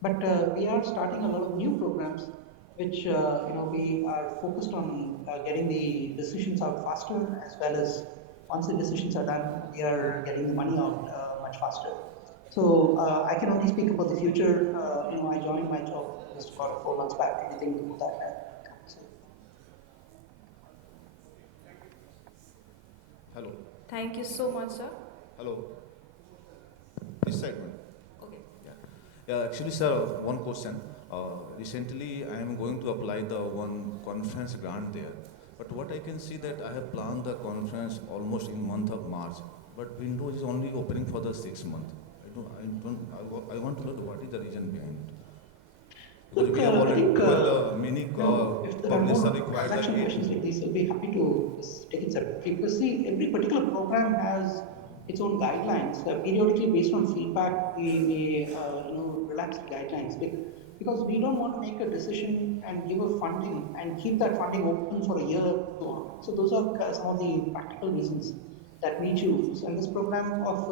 But we are starting a lot of new programs, which we are focused on getting the decisions out faster, as well as once the decisions are done, we are getting the money out much faster. So I can only speak about the future. I joined my job just about 4 months back. Anything before that, I can't say. Hello. Thank you so much, sir. Hello. This side one. Okay. Yeah, actually, sir, one question. Recently, I am going to apply the one conference grant there. But what I can see that I have planned the conference almost in month of March. But window is only opening for the 6 months. I want to know what is the reason behind it. Because we have already many publics are required. Transaction questions like these, I'll be happy to take it separately. Because see, every particular program has its own guidelines. Periodically, based on feedback, we may relax the guidelines. Because we don't want to make a decision and give a funding and keep that funding open for a year or so. So those are some of the practical reasons that we choose. And this program of,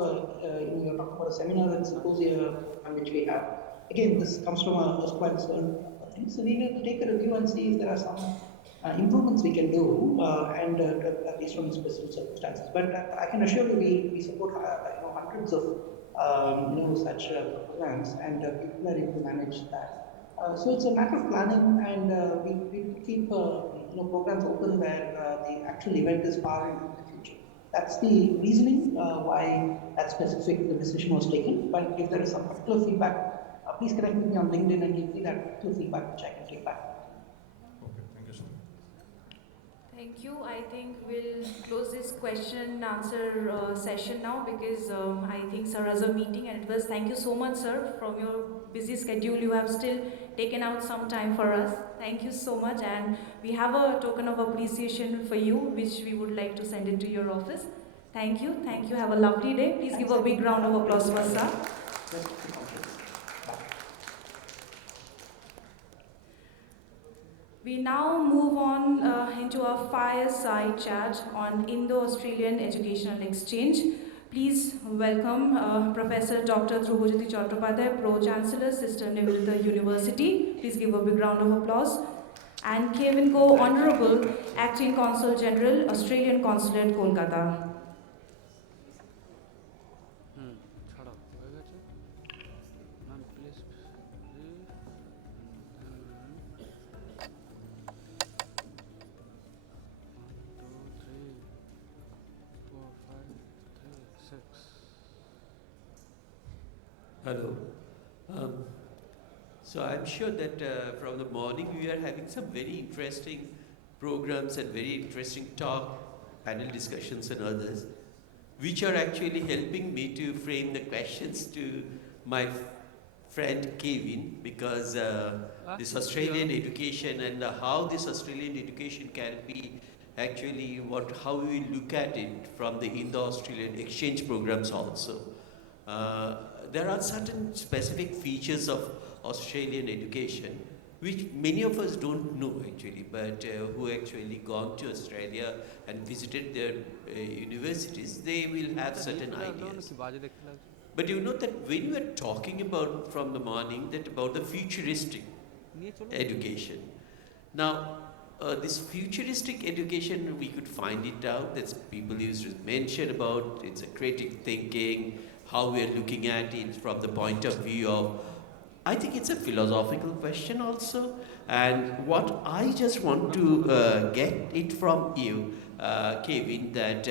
you're talking about a seminar and symposium which we have. Again, this comes from a quite certain thing. So we will take a review and see if there are some improvements we can do, and based on specific circumstances. But I can assure you, we support hundreds of such programs, and people are able to manage that. So it's a matter of planning, and we keep programs open where the actual event is far into the future. That's the reasoning why that specific decision was taken. But if there is some particular feedback, please connect with me on LinkedIn and give me that particular feedback which I can take back. Okay, thank you so much. Thank you. I think we'll close this question and answer session now, because I think sir has a meeting, and it was, thank you so much, sir, from your busy schedule. You have still taken out some time for us. Thank you so much, and we have a token of appreciation for you, which we would like to send it to your office. Thank you. Thank you. Have a lovely day. Please give a big round of applause for sir. We now move on into our fireside chat on Indo-Australian Educational Exchange. Please welcome Professor Dr. Dhrubajyoti Chattopadhyay, Pro-Chancellor, Sister Nivedita University. Please give a big round of applause. and Kevin Go, Honorable Acting Consul General, Australian Consulate, Kolkata. Hello. So I'm sure that from the morning we are having some very interesting programs and very interesting talk, panel discussions and others, which are actually helping me to frame the questions to my friend Kevin, because this Australian education and how this Australian education can be actually how we look at it from the Indo-Australian exchange programs also. There are certain specific features of Australian education which many of us don't know actually, but who actually gone to Australia and visited their universities, they will have certain ideas. But you know that when you are talking about from the morning that about the futuristic education. Now, this futuristic education, we could find it out, that people used to mention about, it's a creative thinking, how we are looking at it from the point of view of, I think it's a philosophical question also. And what I just want to get it from you, Kevin, that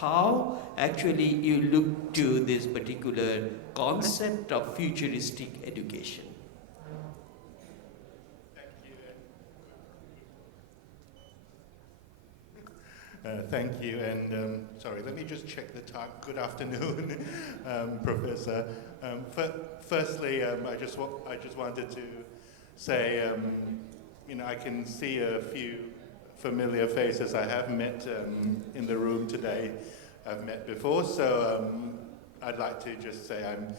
how actually you look to this particular concept of futuristic education. Thank you, and sorry, let me just check the time. Good afternoon, Professor. Firstly, I just wanted to say, I can see a few familiar faces I have met in the room today. I've met before, so I'd like to just say I'm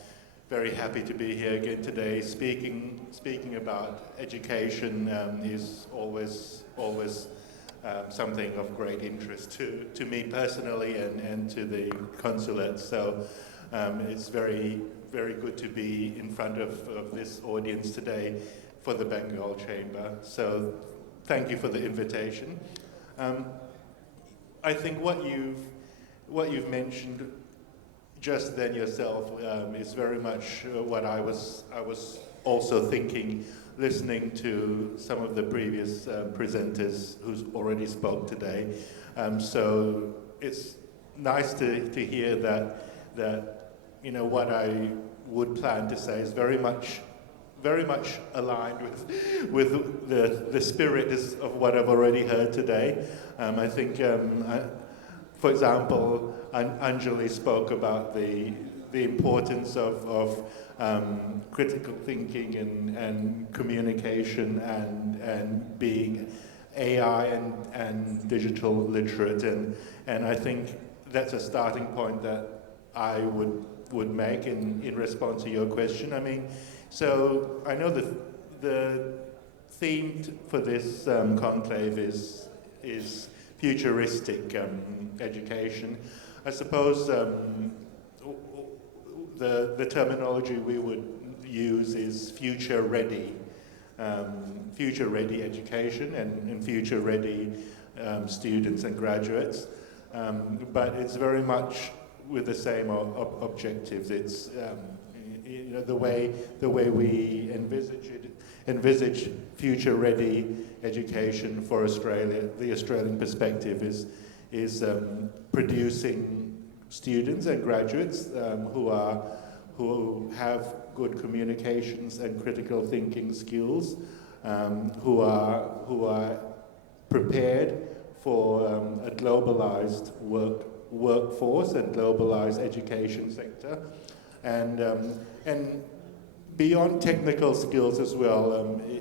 very happy to be here again today. Speaking about education is always something of great interest to me personally and to the consulate. So it's very, very good to be in front of this audience today for the Bengal Chamber. So thank you for the invitation. I think what you've mentioned just then yourself is very much what I was also thinking, listening to some of the previous presenters who's already spoke today. So it's nice to hear that what I would plan to say is very much aligned with the spirit of what I've already heard today. I think, for example, Anjali spoke about the importance of critical thinking and communication and being AI and digital literate, and I think that's a starting point that I would make in response to your question. I mean, so I know the theme for this conclave is futuristic education. I suppose the terminology we would use is future-ready education and future-ready students and graduates. But it's very much with the same objectives. It's the way we envisage future-ready education for Australia. The Australian perspective is producing students and graduates who have good communications and critical thinking skills, who are prepared for a globalized workforce and globalized education sector, and beyond technical skills as well.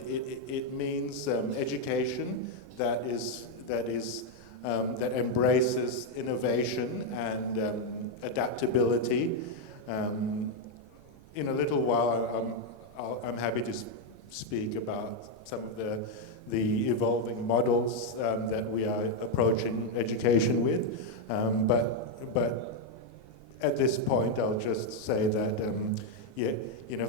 It means education that embraces innovation and adaptability. In a little while, I'm happy to speak about some of the evolving models that we are approaching education with. But at this point, I'll just say that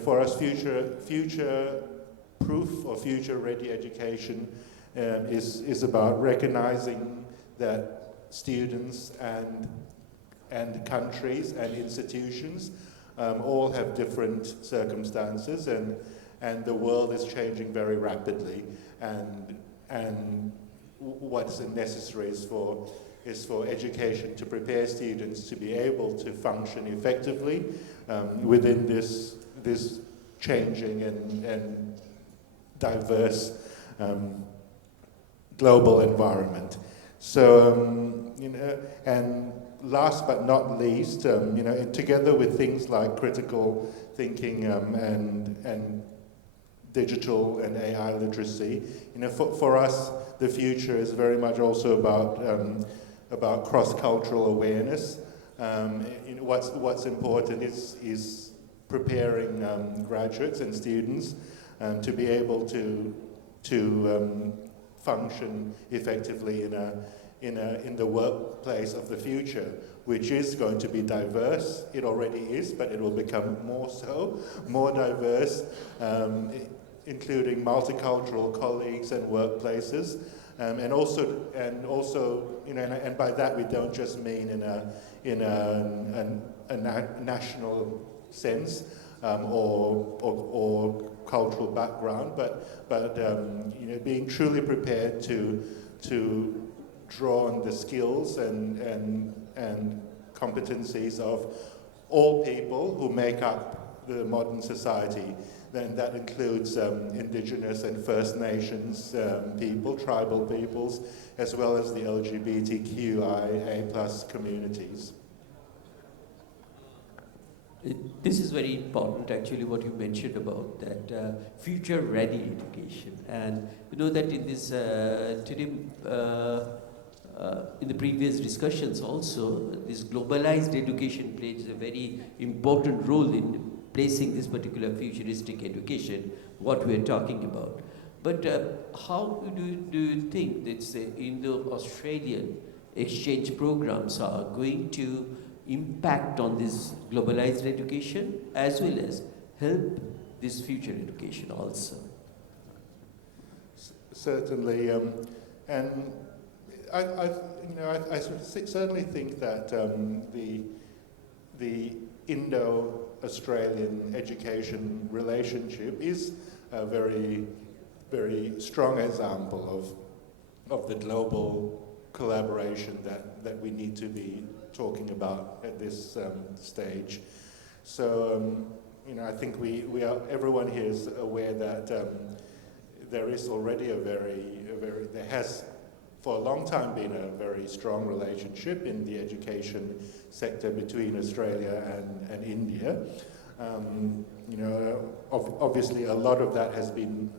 for us, future-proof or future-ready education is about recognizing that students and countries and institutions all have different circumstances, and the world is changing very rapidly, and what's necessary is for education to prepare students to be able to function effectively within this changing and diverse global environment. So, and last but not least, together with things like critical thinking and digital and AI literacy, for us, the future is very much also about cross-cultural awareness. What's important is preparing graduates and students to be able to function effectively in the workplace of the future, which is going to be diverse. It already is, but it will become more so, more diverse, including multicultural colleagues and workplaces, and by that we don't just mean in a national sense or cultural background, but being truly prepared to draw on the skills and competencies of all people who make up the modern society. Then that includes Indigenous and First Nations people, tribal peoples, as well as the LGBTQIA+ communities. This is very important, actually, what you mentioned about that future-ready education. And you know that in this today, in the previous discussions also, this globalized education plays a very important role in placing this particular futuristic education, what we are talking about. But how do you think that the Indo-Australian exchange programs are going to impact on this globalized education as well as help this future education also? Certainly, and I certainly think that the Indo-Australian education relationship is a very, very strong example of the global collaboration that we need to be talking about at this stage. So, I think everyone here is aware that there is already there has for a long time been a very strong relationship in the education sector between Australia and India. Obviously a lot of that has been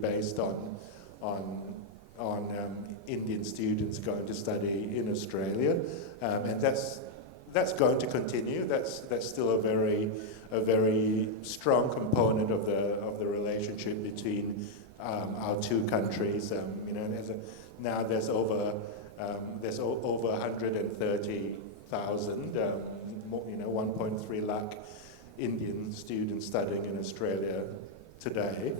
based on Indian students going to study in Australia, and that's going to continue. That's still a very strong component of the relationship between our two countries. Now there's over 130,000, 1.3 lakh Indian students studying in Australia today.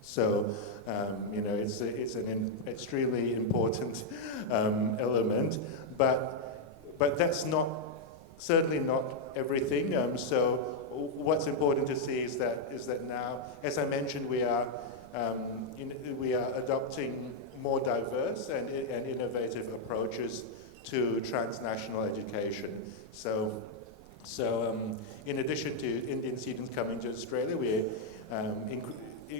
So, it's an extremely important element, but that's certainly not everything. So, what's important to see is that now, as I mentioned, we are adopting more diverse and innovative approaches to transnational education. So, in addition to Indian students coming to Australia,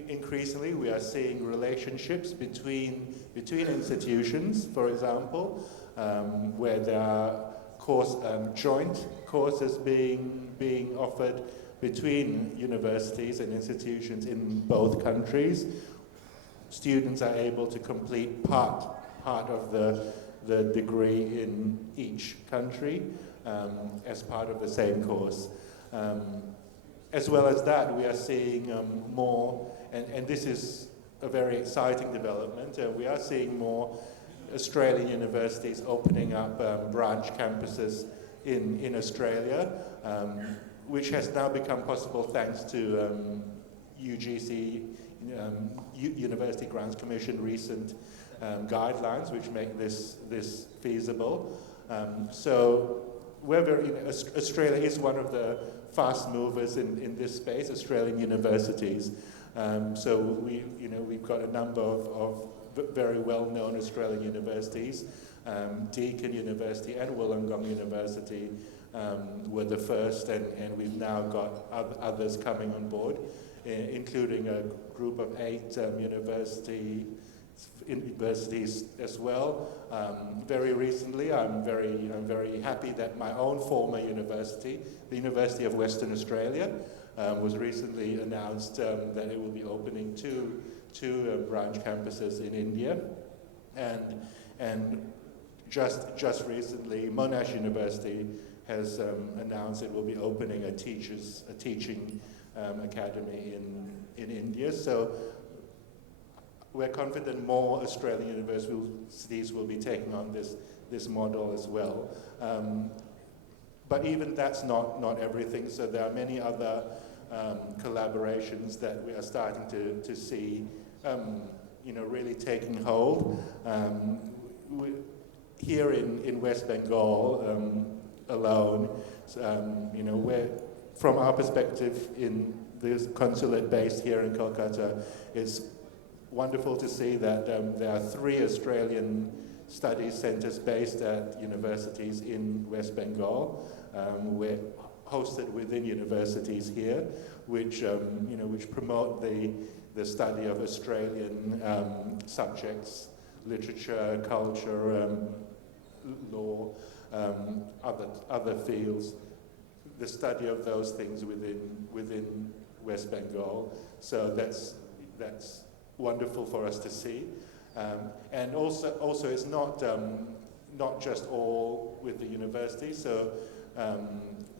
increasingly we are seeing relationships between institutions, for example, where there are joint courses being offered between universities and institutions in both countries. Students are able to complete part of the degree in each country as part of the same course. As well as that, we are seeing more, and this is a very exciting development, we are seeing more Australian universities opening up branch campuses in Australia, which has now become possible thanks to UGC University Grants Commission recent guidelines which make this feasible. So we're Australia is one of the fast movers in this space, Australian universities. So we've got a number of very well-known Australian universities. Deakin University and Wollongong University were the first, and we've now got others coming on board, including a group of 8 universities as well. Very recently, I'm very happy that my own former university, the University of Western Australia, was recently announced that it will be opening two branch campuses in India, and just recently, Monash University has announced it will be opening a teaching academy in India. So we're confident more Australian universities will be taking on this model as well. But even that's not everything. So there are many other collaborations that we are starting to see, really taking hold. Here in West Bengal alone, where from our perspective in the consulate based here in Kolkata, it's wonderful to see that there are 3 Australian studies centres based at universities in West Bengal. We're hosted within universities here, which promote the study of Australian subjects, literature, culture, law, other fields. The study of those things within West Bengal. So that's wonderful for us to see, and also it's not just all with the university. So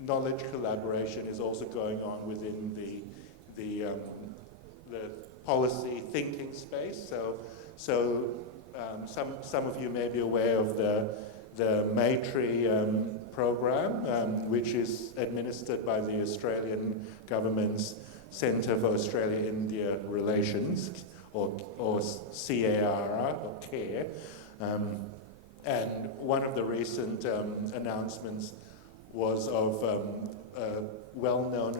knowledge collaboration is also going on within the policy thinking space. So some of you may be aware of the Maitri program, which is administered by the Australian government's Centre for Australia-India Relations, or CAR, or CARE. And one of the recent announcements was of a well-known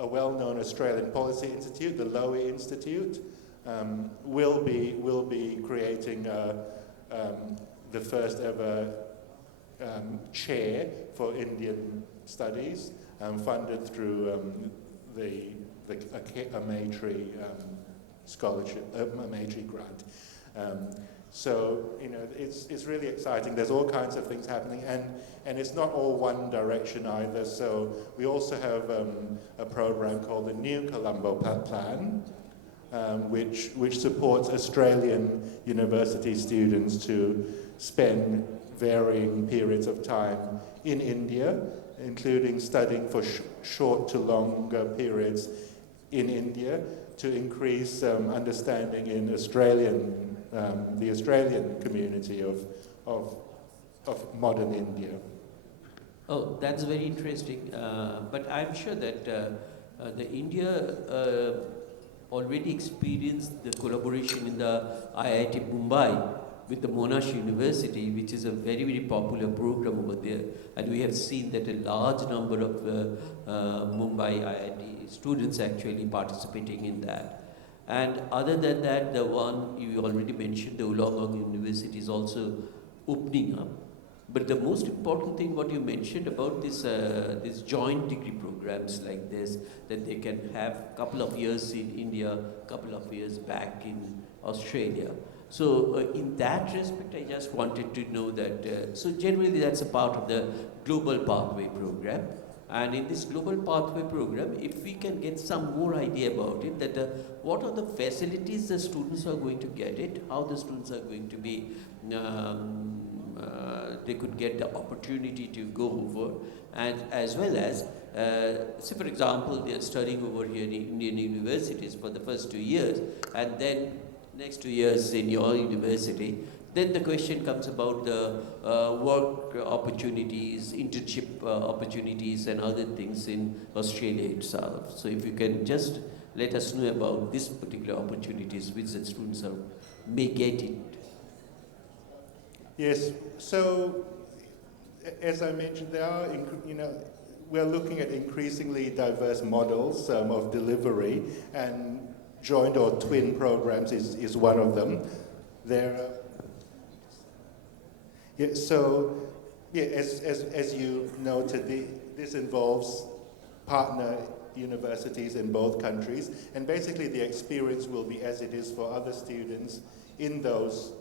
Australian policy institute, the Lowy Institute, will be creating the first ever chair for Indian studies, funded through a Maitri scholarship, a Maitri grant. So it's really exciting. There's all kinds of things happening, and it's not all one direction either. So we also have a program called the New Colombo Plan, which supports Australian university students to spend varying periods of time in India, including studying for short to longer periods in India, to increase understanding in the Australian community of modern India. Oh, that's very interesting. But I'm sure that the India already experienced the collaboration in the IIT Mumbai with the Monash University, which is a very, very popular program over there. And we have seen that a large number of Mumbai IIT students actually participating in that. And other than that, the one you already mentioned, the Wollongong University, is also opening up. But the most important thing what you mentioned about this joint degree programs like this, that they can have a couple of years in India, a couple of years back in Australia. So in that respect, I just wanted to know that, so generally that's a part of the Global Pathway program. And in this Global Pathway program, if we can get some more idea about it, that what are the facilities the students are going to get it, how the students are going to be, they could get the opportunity to go over, and as well as, say for example, they are studying over here in Indian universities for the first 2 years, and then next 2 years in your university. Then the question comes about the work opportunities, internship opportunities and other things in Australia itself. So if you can just let us know about these particular opportunities which the students may get it. Yes, so as I mentioned, there are, we're looking at increasingly diverse models of delivery, and joint or twin programs is one of them. As you noted, this involves partner universities in both countries, and basically the experience will be as it is for other students in those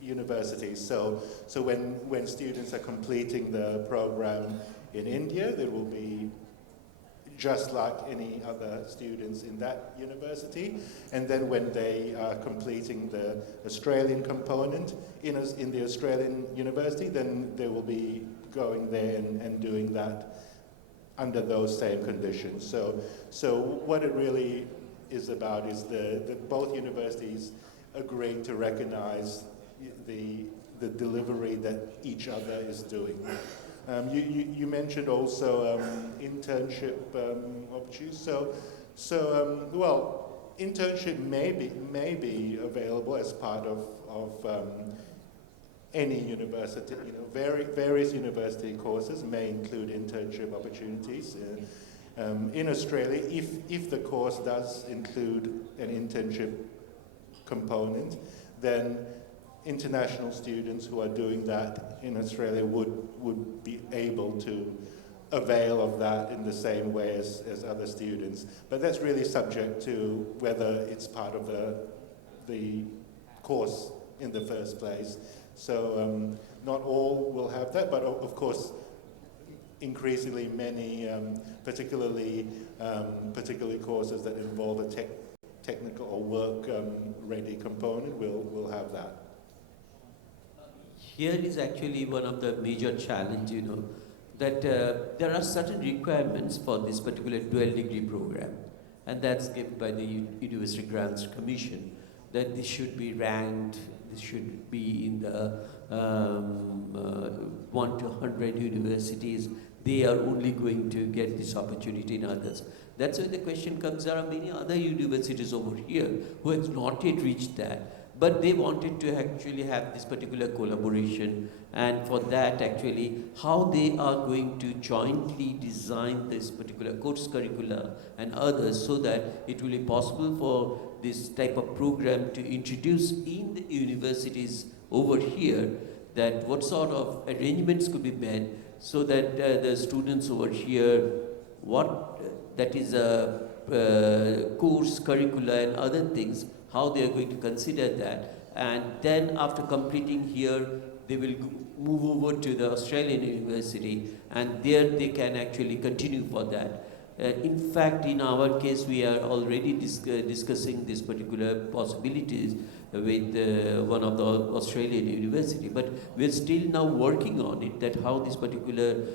universities. So when students are completing the program in India, there will be just like any other students in that university. And then when they are completing the Australian component in the Australian university, then they will be going there and doing that under those same conditions. So what it really is about is both universities agreeing to recognize the delivery that each other is doing. You mentioned also internship opportunities. Well, internship may be available as part of any university. Various university courses may include internship opportunities. In Australia, if the course does include an internship component, then international students who are doing that in Australia would be able to avail of that in the same way as other students. But that's really subject to whether it's part of the course in the first place. So not all will have that, but of course increasingly many, particularly courses that involve a technical or work-ready component will have that. Here is actually one of the major challenge, that there are certain requirements for this particular dual degree program, and that's given by the University Grants Commission, that this should be ranked, this should be in the 1 to 100 universities. They are only going to get this opportunity in others. That's why the question comes, there are many other universities over here who have not yet reached that, but they wanted to actually have this particular collaboration, and for that actually how they are going to jointly design this particular course curricula and others, so that it will be possible for this type of program to introduce in the universities over here, that what sort of arrangements could be made so that the students over here, that is a course curricula and other things, how they are going to consider that, and then after completing here, they will move over to the Australian university, and there they can actually continue for that. In fact, in our case, we are already discussing these particular possibilities with one of the Australian university, but we're still now working on it, that how this particular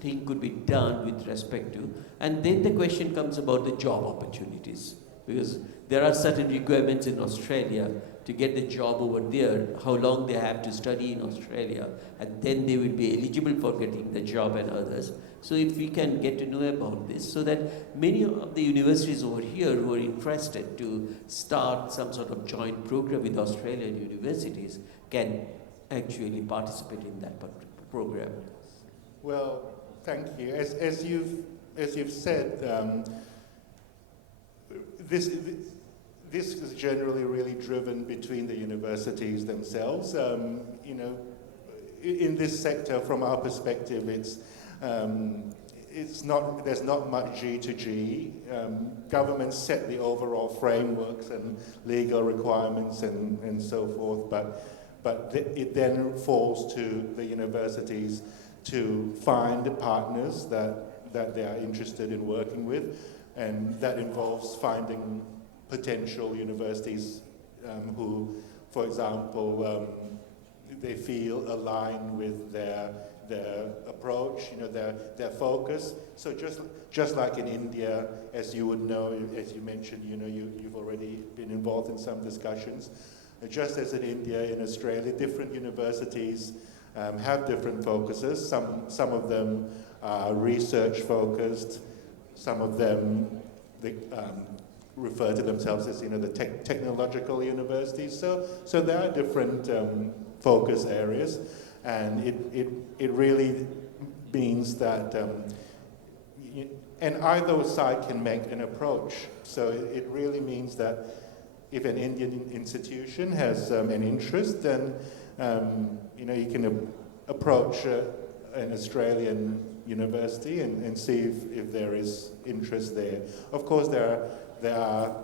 thing could be done with respect to. And then the question comes about the job opportunities, because there are certain requirements in Australia to get the job over there, how long they have to study in Australia, and then they will be eligible for getting the job and others. So if we can get to know about this, so that many of the universities over here who are interested to start some sort of joint program with Australian universities can actually participate in that program. Well, thank you. As you've said, this is generally really driven between the universities themselves. In this sector, from our perspective, there's not much G to G. Governments set the overall frameworks and legal requirements and so forth, but it then falls to the universities to find partners that they are interested in working with, and that involves finding potential universities who, for example, they feel align with their approach, their focus. So just like in India, as you would know, as you mentioned, you've already been involved in some discussions. Just as in India, in Australia, different universities have different focuses. Some of them are research focused. Some of them they refer to themselves as, the technological universities. So there are different focus areas, and it really means that and either side can make an approach. So it really means that if an Indian institution has an interest, then you can approach an Australian university and see if there is interest there. Of course, there are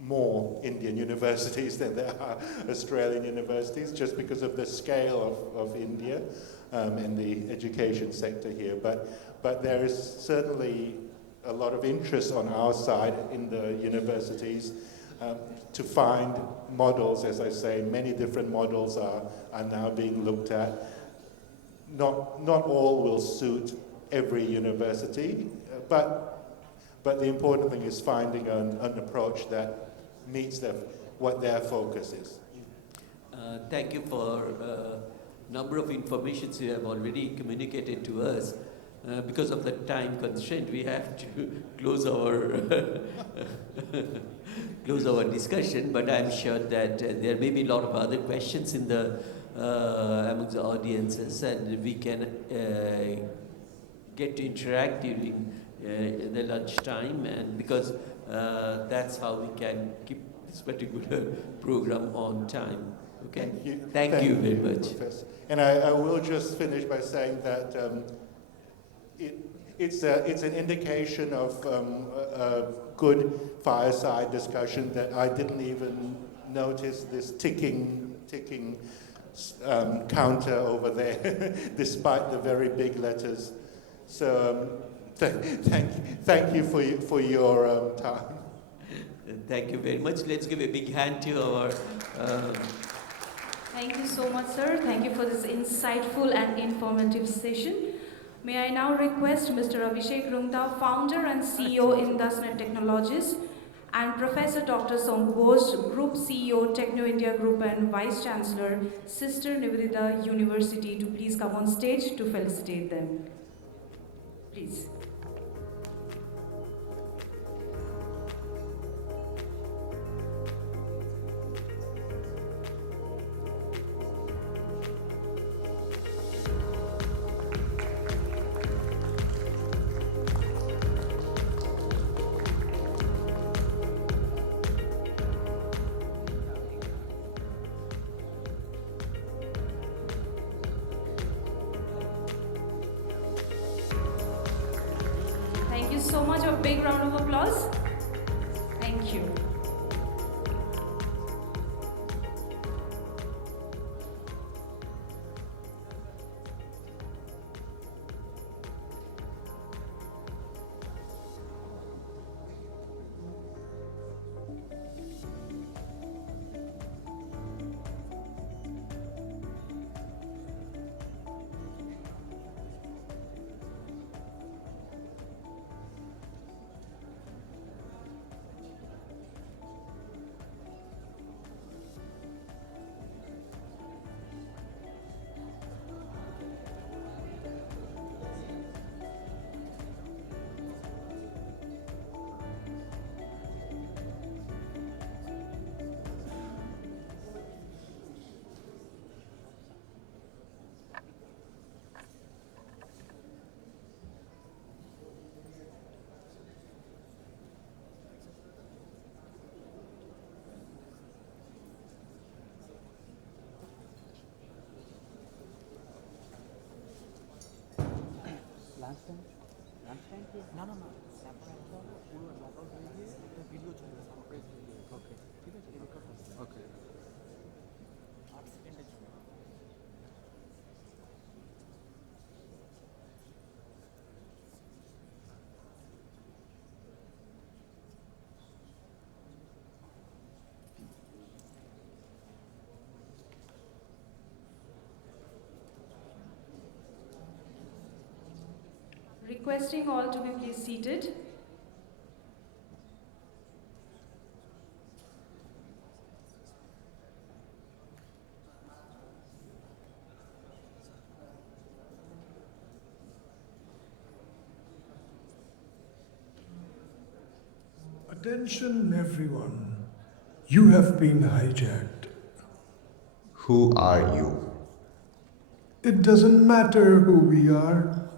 more Indian universities than there are Australian universities, just because of the scale of India and the education sector here. But there is certainly a lot of interest on our side in the universities to find models. As I say, many different models are now being looked at. Not all will suit every university, but the important thing is finding an approach that meets what their focus is. Thank you for number of informations you have already communicated to us. Because of the time constraint, we have to close our discussion. But I'm sure that there may be a lot of other questions in the among the audiences, and we can get to interact during the lunch time, and because that's how we can keep this particular program on time. Okay. Thank you very much. Professor. And I will just finish by saying that it's an indication of a good fireside discussion that I didn't even notice this ticking counter over there, despite the very big letters. So thank you for your time. Thank you very much. Let's give a big hand to our. Thank you so much, sir. Thank you for this insightful and informative session. May I now request Mr. Abhishek Rungta, founder and CEO in Indusnet Technologies, and Professor Dr. Sonku Bose, Group CEO, Techno India Group and Vice Chancellor, Sister Nivedita University, to please come on stage to felicitate them. Please. Thank you so much. A big round of applause. Thank you. Requesting all to be please seated. Attention everyone, you have been hijacked. Who are you? It doesn't matter who we are.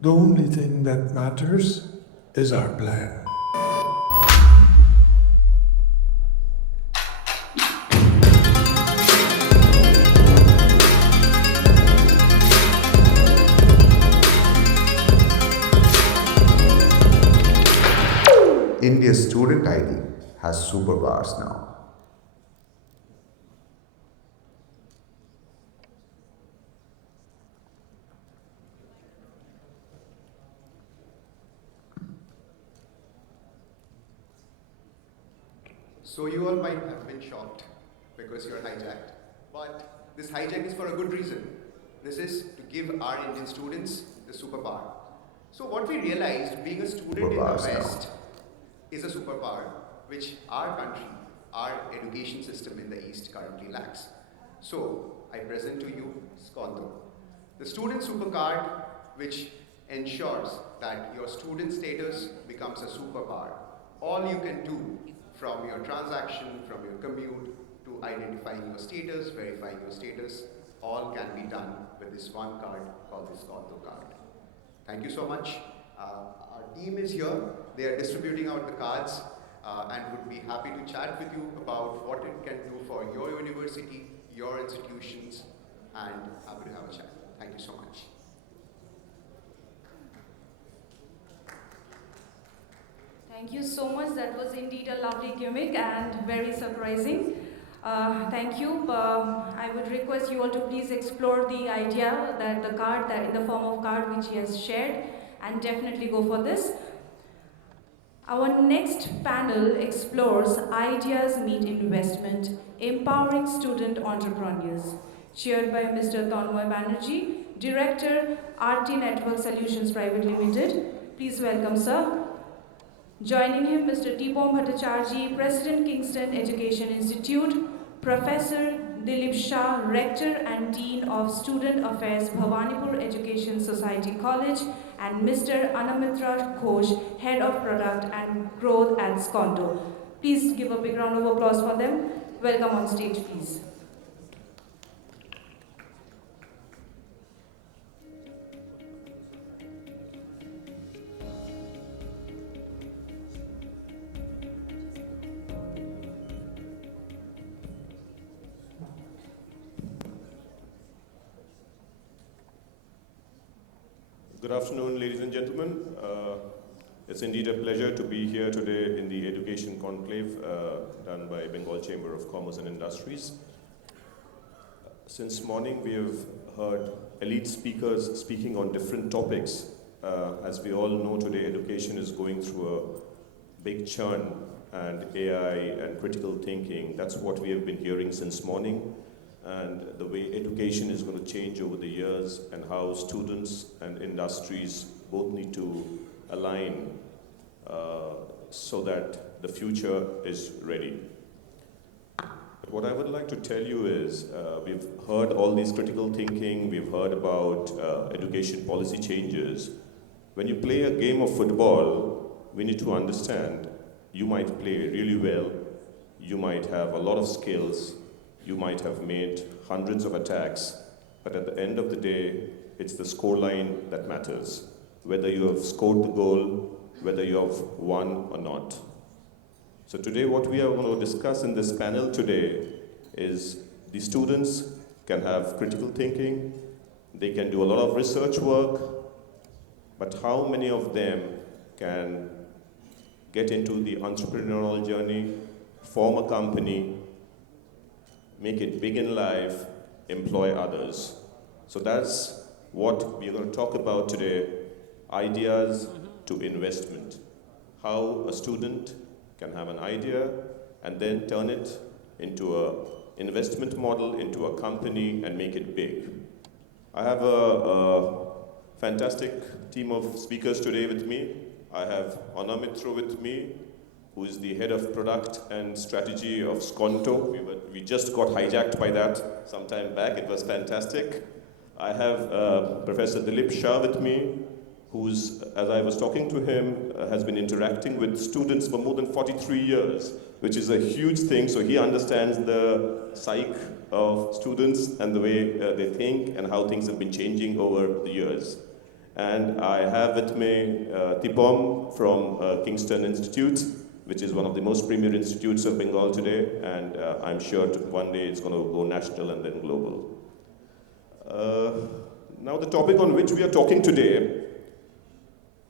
The only thing that matters is our plan. India's student ID has superpowers now. So you all might have been shocked because you're hijacked. But this hijack is for a good reason. This is to give our Indian students the superpower. So what we realized, being a student in the West is a superpower which our country, our education system in the East currently lacks. So I present to you Skonto, the student supercard which ensures that your student status becomes a superpower. All you can do from your transaction, from your commute, to identifying your status, verifying your status, all can be done with this one card called the Skonto card. Thank you so much. Our team is here. They are distributing out the cards and would be happy to chat with you about what it can do for your university, your institutions, and happy to have a chat. Thank you so much. Thank you so much. That was indeed a lovely gimmick and very surprising. Thank you. I would request you all to please explore the idea that the card, that in the form of card which he has shared, and definitely go for this. Our next panel explores Ideas Meet Investment, Empowering Student Entrepreneurs, chaired by Mr. Tanmoy Banerjee, Director, RT Network Solutions Private Limited. Please welcome, sir. Joining him, Mr. Tipom Bhattacharjee, President, Kingston Education Institute, Professor Dilip Shah, Rector and Dean of Student Affairs, Bhawanipur Education Society College, and Mr. Anamitra Ghosh, Head of Product and Growth at Skonto. Please give a big round of applause for them. Welcome on stage, please. Good afternoon, ladies and gentlemen. It's indeed a pleasure to be here today in the Education Conclave done by Bengal Chamber of Commerce and Industries. Since morning, we have heard elite speakers speaking on different topics. As we all know today, education is going through a big churn, and AI and critical thinking, that's what we have been hearing since morning. And the way education is going to change over the years, and how students and industries both need to align so that the future is ready. But what I would like to tell you is, we've heard all these critical thinking, we've heard about education policy changes. When you play a game of football, we need to understand you might play really well, you might have a lot of skills, you might have made hundreds of attacks, but at the end of the day, it's the scoreline that matters. Whether you have scored the goal, whether you have won or not. So today what we are going to discuss in this panel today is the students can have critical thinking, they can do a lot of research work, but how many of them can get into the entrepreneurial journey, form a company, make it big in life, employ others. So that's what we're going to talk about today, ideas to investment. How a student can have an idea and then turn it into an investment model, into a company, and make it big. I have a fantastic team of speakers today with me. I have Anamitra with me, who is the head of product and strategy of Skonto. We just got hijacked by that some time back. It was fantastic. I have Professor Dilip Shah with me, who's, as I was talking to him, has been interacting with students for more than 43 years, which is a huge thing. So he understands the psyche of students and the way they think and how things have been changing over the years. And I have with me Tipom from Kingston Institute, which is one of the most premier institutes of Bengal today, and I'm sure one day it's going to go national and then global. Now the topic on which we are talking today,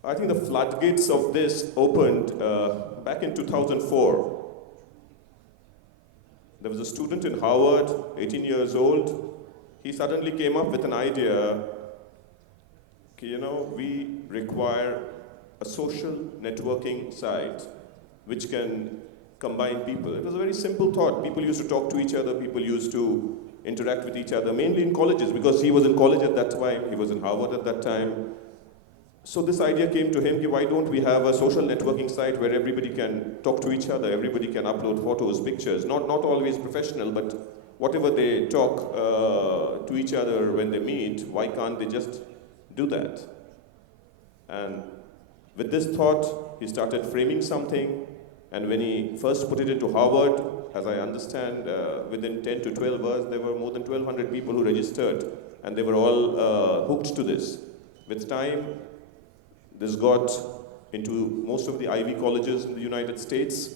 I think the floodgates of this opened back in 2004. There was a student in Harvard, 18 years old. He suddenly came up with an idea, we require a social networking site which can combine people. It was a very simple thought. People used to talk to each other, people used to interact with each other, mainly in colleges, because he was in college at that time, he was in Harvard at that time. So this idea came to him, why don't we have a social networking site where everybody can talk to each other, everybody can upload photos, pictures, not always professional, but whatever they talk to each other when they meet, why can't they just do that? And with this thought, he started framing something, and when he first put it into Harvard, as I understand, within 10 to 12 hours, there were more than 1,200 people who registered, and they were all hooked to this. With time, this got into most of the Ivy colleges in the United States.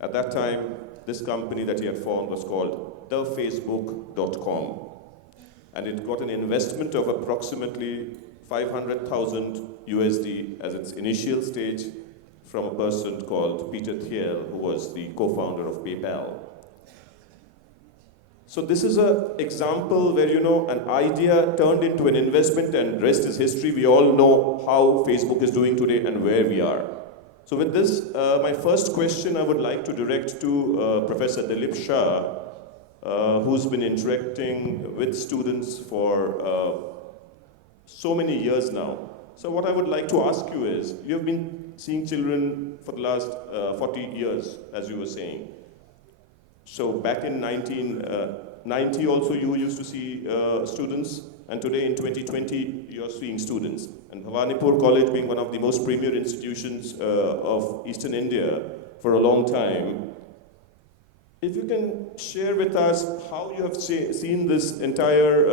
At that time, this company that he had formed was called thefacebook.com. And it got an investment of approximately 500,000 USD as its initial stage from a person called Peter Thiel, who was the co-founder of PayPal. So this is an example where, an idea turned into an investment, and rest is history. We all know how Facebook is doing today and where we are. So with this, my first question I would like to direct to Professor Dilip Shah, who's been interacting with students for so many years now. So what I would like to ask you is, you have been seeing children for the last 40 years, as you were saying. So back in 1990 also you used to see students, and today in 2020 you're seeing students. And Bhawanipur College, being one of the most premier institutions of Eastern India for a long time, if you can share with us how you have seen this entire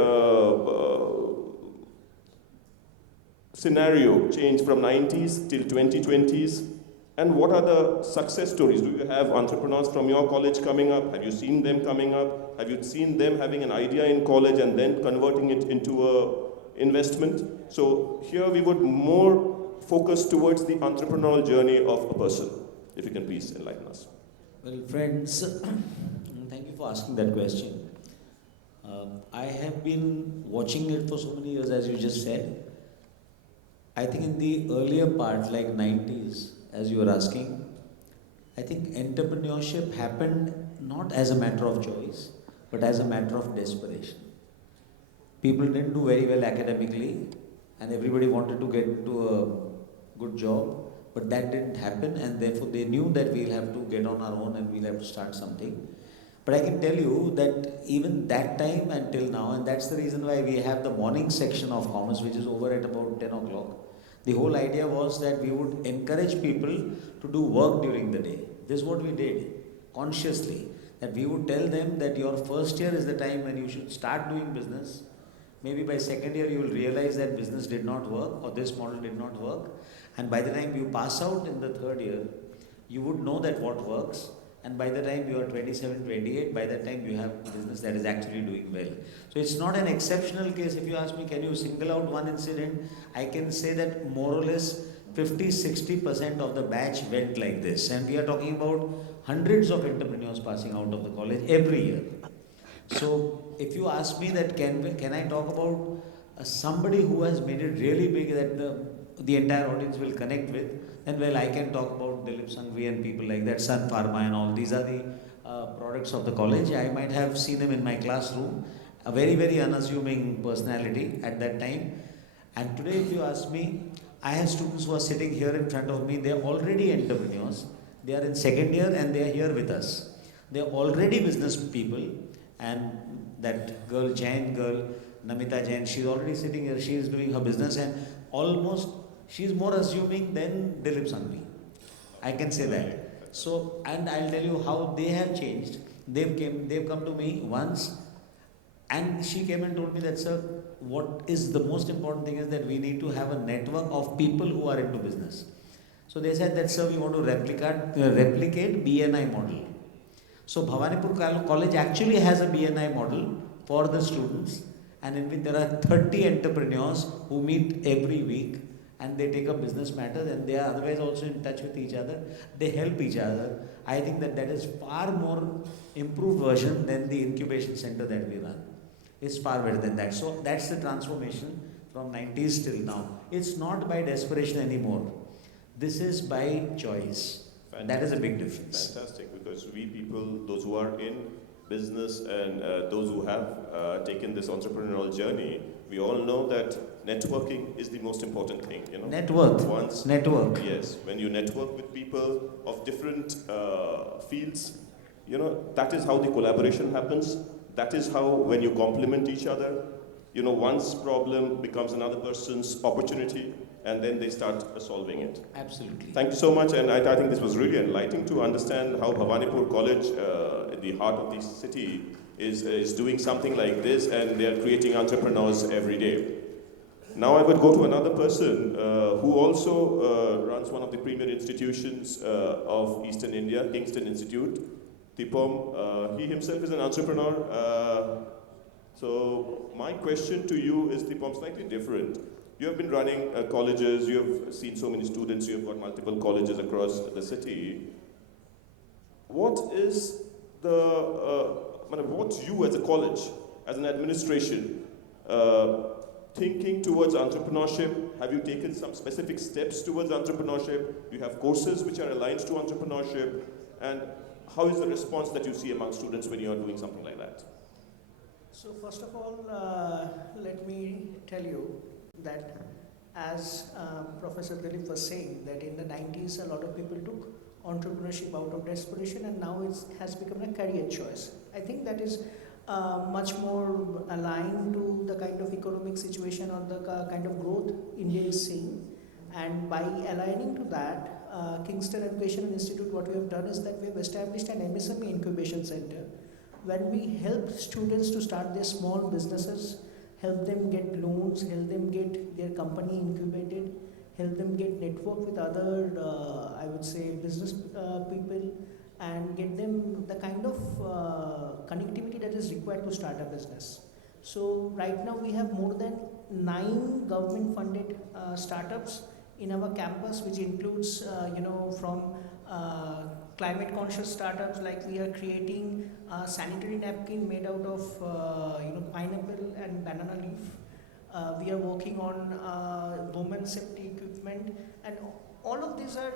scenario change from 90s till 2020s, and what are the success stories? Do you have entrepreneurs from your college coming up? Have you seen them coming up? Have you seen them having an idea in college and then converting it into a investment? So here we would more focus towards the entrepreneurial journey of a person. If you can please enlighten us. Well, friends, thank you for asking that question. I have been watching it for so many years, as you just said. I think in the earlier part, like 90s, as you were asking, I think entrepreneurship happened not as a matter of choice, but as a matter of desperation. People didn't do very well academically, and everybody wanted to get to a good job, but that didn't happen, and therefore they knew that we'll have to get on our own and we'll have to start something. But I can tell you that even that time until now, and that's the reason why we have the morning section of commerce, which is over at about 10 o'clock. The whole idea was that we would encourage people to do work during the day. This is what we did, consciously. That we would tell them that your first year is the time when you should start doing business. Maybe by second year you will realize that business did not work or this model did not work. And by the time you pass out in the third year, you would know that what works. And by the time you are 27, 28, by that time you have a business that is actually doing well. So it's not an exceptional case. If you ask me, can you single out one incident? I can say that more or less 50-60% of the batch went like this. And we are talking about hundreds of entrepreneurs passing out of the college every year. So if you ask me that can I talk about somebody who has made it really big that the entire audience will connect with, then well, I can talk about Dilip Sanghvi and people like that, Sun Pharma and all. These are the products of the college. I might have seen them in my classroom. A very, very unassuming personality at that time. And today, if you ask me, I have students who are sitting here in front of me. They are already entrepreneurs. They are in second year and they are here with us. They are already business people. And that girl, Jain girl, Namita Jain, she's already sitting here. She is doing her business. And almost, she's more assuming than Dilip Sangvi. I can say that. So, and I'll tell you how they have changed. They've come to me once, and she came and told me that, sir, what is the most important thing is that we need to have a network of people who are into business. So they said that, sir, we want to replicate BNI model. So Bhawanipur College actually has a BNI model for the students, and in which there are 30 entrepreneurs who meet every week, and they take up business matters, and they are otherwise also in touch with each other. They help each other. I think that is far more improved version than the incubation center that we run. It's far better than that. So that's the transformation from 90s till now. It's not by desperation anymore. This is by choice. Fantastic. That is a big difference. Fantastic, because we people, those who are in business and those who have taken this entrepreneurial journey, we all know that networking is the most important thing. You know, network. Yes, when you network with people of different fields, you know, that is how the collaboration happens. That is how, when you complement each other, you know, one's problem becomes another person's opportunity, and then they start solving it. Absolutely. Thank you so much, and I think this was really enlightening to understand how Bhawanipur College, in the heart of the city, is doing something like this, and they are creating entrepreneurs every day. Now I would go to another person who also runs one of the premier institutions of Eastern India, Kingston Institute. Tipom, he himself is an entrepreneur. So my question to you is, Tipom, slightly different. You have been running colleges, you have seen so many students, you have got multiple colleges across the city. What is what you as a college, as an administration, thinking towards entrepreneurship? Have you taken some specific steps towards entrepreneurship? Do you have courses which are aligned to entrepreneurship? And how is the response that you see among students when you are doing something like that? So first of all, let me tell you that, as Professor Dilip was saying, that in the 90s a lot of people took entrepreneurship out of desperation, and now it has become a career choice. I think that is much more aligned to the kind of economic situation or the kind of growth India is seeing. And by aligning to that, Kingston Education Institute, what we have done is that we have established an MSME incubation center, when we help students to start their small businesses, help them get loans, help them get their company incubated, help them get network with other, I would say, business people, and get them the kind of connectivity that is required to start a business. So right now we have more than 9 government-funded startups in our campus, which includes, from climate-conscious startups, like we are creating a sanitary napkin made out of, pineapple and banana leaf. We are working on women's safety equipment, and all of these are,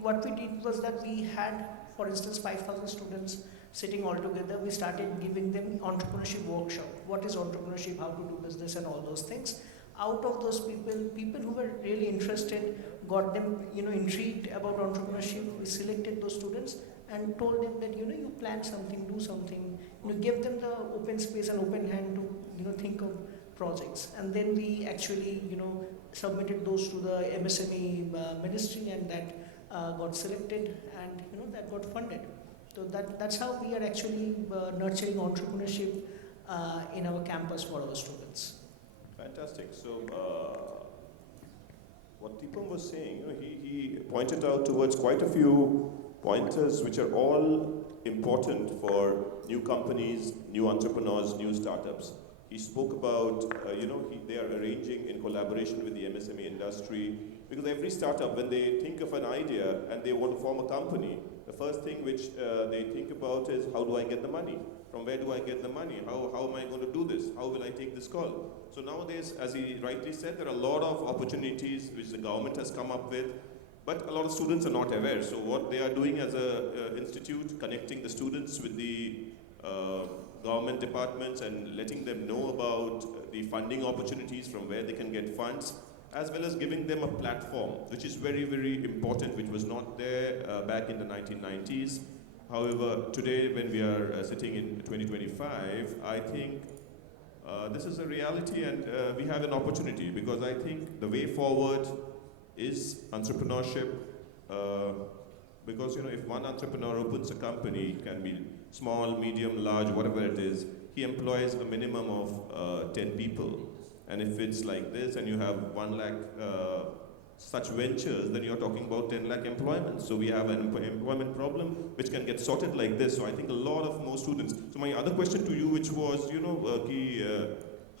what we did was that we had, for instance, 5,000 students sitting all together. We started giving them entrepreneurship workshop. What is entrepreneurship, how to do business, and all those things. Out of those people who were really interested, got them, intrigued about entrepreneurship. We selected those students and told them that, you plan something, do something, give them the open space and open hand to, think of projects. And then we actually, submitted those to the MSME ministry, and that got selected, and, that got funded. So that's how we are actually nurturing entrepreneurship in our campus for our students. Fantastic. So, what Tipam was saying, he pointed out towards quite a few pointers which are all important for new companies, new entrepreneurs, new startups. He spoke about, they are arranging in collaboration with the MSME industry, because every startup, when they think of an idea and they want to form a company, the first thing which they think about is, how do I get the money? From where do I get the money? How am I going to do this? How will I take this call? So nowadays, as he rightly said, there are a lot of opportunities which the government has come up with, but a lot of students are not aware. So what they are doing as an institute, connecting the students with the government departments and letting them know about the funding opportunities from where they can get funds, as well as giving them a platform, which is very, very important, which was not there back in the 1990s. However, today when we are sitting in 2025, I think This is a reality, and we have an opportunity, because I think the way forward is entrepreneurship. Because if one entrepreneur opens a company, it can be small, medium, large, whatever it is, he employs a minimum of 10 people. And if it's like this and you have 1 lakh such ventures, then you're talking about 10 lakh employment. So we have an employment problem which can get sorted like this. So I think a lot of more students. So my other question to you, which was,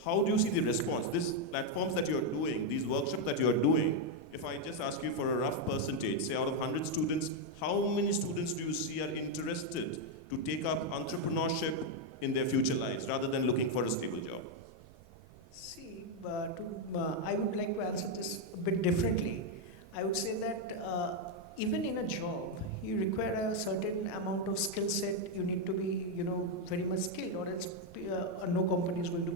how do you see the response? These platforms that you're doing, these workshops that you're doing, if I just ask you for a rough percentage, say out of 100 students, how many students do you see are interested to take up entrepreneurship in their future lives rather than looking for a stable job? See, I would like to answer this a bit differently. I would say that even in a job, you require a certain amount of skill set. You need to be, very much skilled, or else no company is going to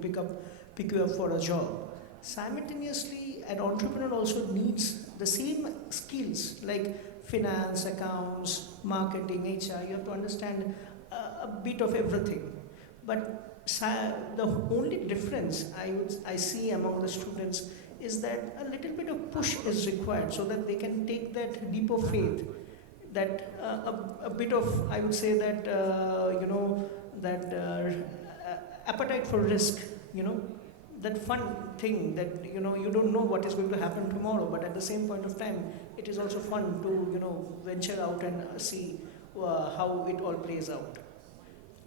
pick you up for a job. Simultaneously, an entrepreneur also needs the same skills like finance, accounts, marketing, HR. You have to understand a bit of everything. But the only difference I see among the students is that a little bit of push is required so that they can take that leap of faith, that a bit of, I would say that, appetite for risk, that fun thing that, you don't know what is going to happen tomorrow, but at the same point of time, it is also fun to, venture out and see how it all plays out.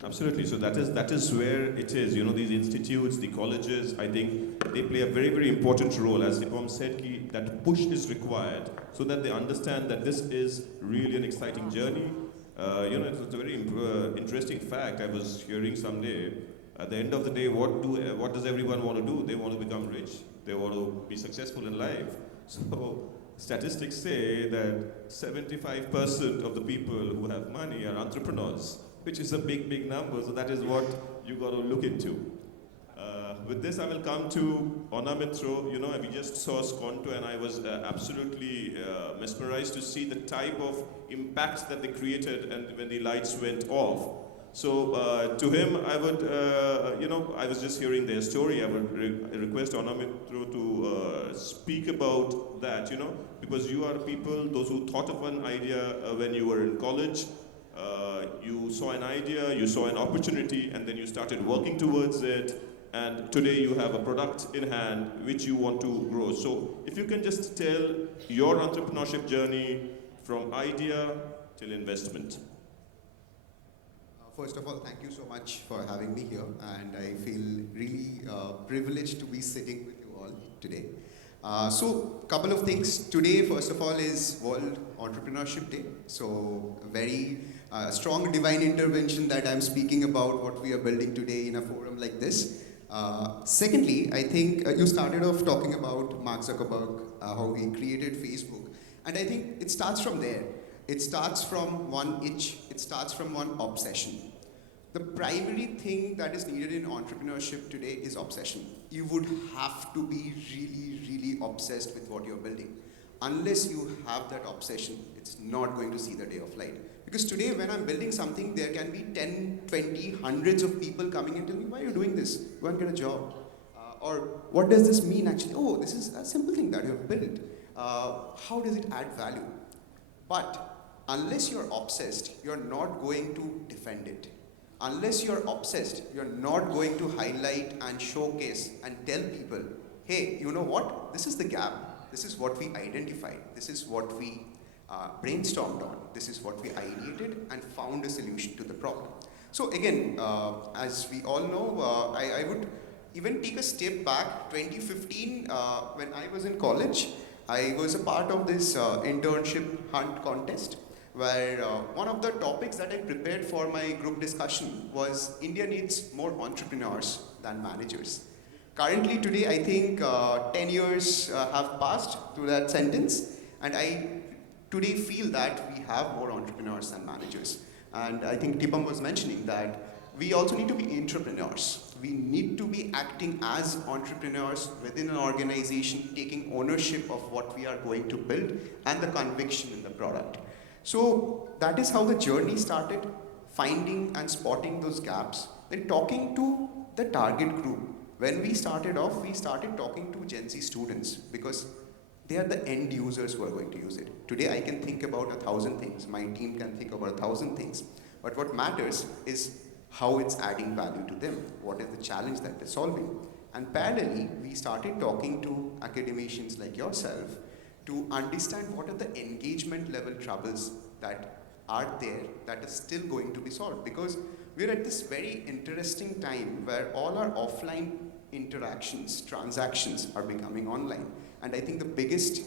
Absolutely. So that is where it is. These institutes, the colleges, I think they play a very, very important role. As Dipam said, that push is required so that they understand that this is really an exciting journey. It's a very interesting fact I was hearing someday. At the end of the day, what does everyone want to do? They want to become rich. They want to be successful in life. So statistics say that 75% of the people who have money are entrepreneurs, which is a big, big number. So that is what you got to look into. With this, I will come to Onamitro. We just saw Skonto, and I was absolutely mesmerized to see the type of impacts that they created and when the lights went off. So to him, I would, I was just hearing their story. I would request Onamitro to speak about that, because you are people, those who thought of an idea when you were in college. You saw an idea, you saw an opportunity, and then you started working towards it. And today you have a product in hand which you want to grow. So if you can just tell your entrepreneurship journey from idea till investment. First of all, thank you so much for having me here, and I feel really privileged to be sitting with you all today. So, couple of things. Today, first of all, is World Entrepreneurship Day. So, a very strong divine intervention that I'm speaking about what we are building today in a forum like this. Secondly, I think you started off talking about Mark Zuckerberg, how he created Facebook. And I think it starts from there. It starts from one itch. It starts from one obsession. The primary thing that is needed in entrepreneurship today is obsession. You would have to be really, really obsessed with what you're building. Unless you have that obsession, it's not going to see the day of light. Because today, when I'm building something, there can be 10, 20, hundreds of people coming and telling me, why are you doing this? Go and get a job. Or what does this mean actually? Oh, this is a simple thing that you have built. How does it add value? But unless you're obsessed, you're not going to defend it. Unless you're obsessed, you're not going to highlight and showcase and tell people, hey, you know what? This is the gap. This is what we identified. This is what we brainstormed on. This is what we ideated and found a solution to the problem. So again, as we all know, I would even take a step back. 2015, when I was in college, I was a part of this internship hunt contest, where one of the topics that I prepared for my group discussion was India needs more entrepreneurs than managers. Currently today, I think 10 years have passed through that sentence, and I today feel that we have more entrepreneurs than managers. And I think Tipam was mentioning that we also need to be entrepreneurs. We need to be acting as entrepreneurs within an organization, taking ownership of what we are going to build and the conviction in the product. So that is how the journey started, finding and spotting those gaps, then talking to the target group. When we started off, we started talking to Gen Z students because they are the end users who are going to use it. Today I can think about 1,000 things, my team can think about 1,000 things, but what matters is how it's adding value to them, what is the challenge that they're solving. And parallelly, we started talking to academicians like yourself to understand what are the engagement level troubles that are there that is still going to be solved. Because we're at this very interesting time where all our offline interactions, transactions are becoming online. And I think the biggest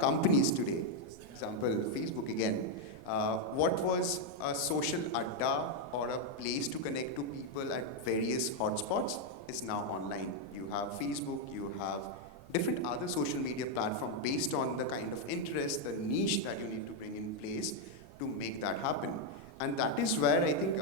companies today, for example, Facebook again, what was a social adda or a place to connect to people at various hotspots is now online. You have Facebook, you have different other social media platforms based on the kind of interest, the niche that you need to bring in place to make that happen. And that is where I think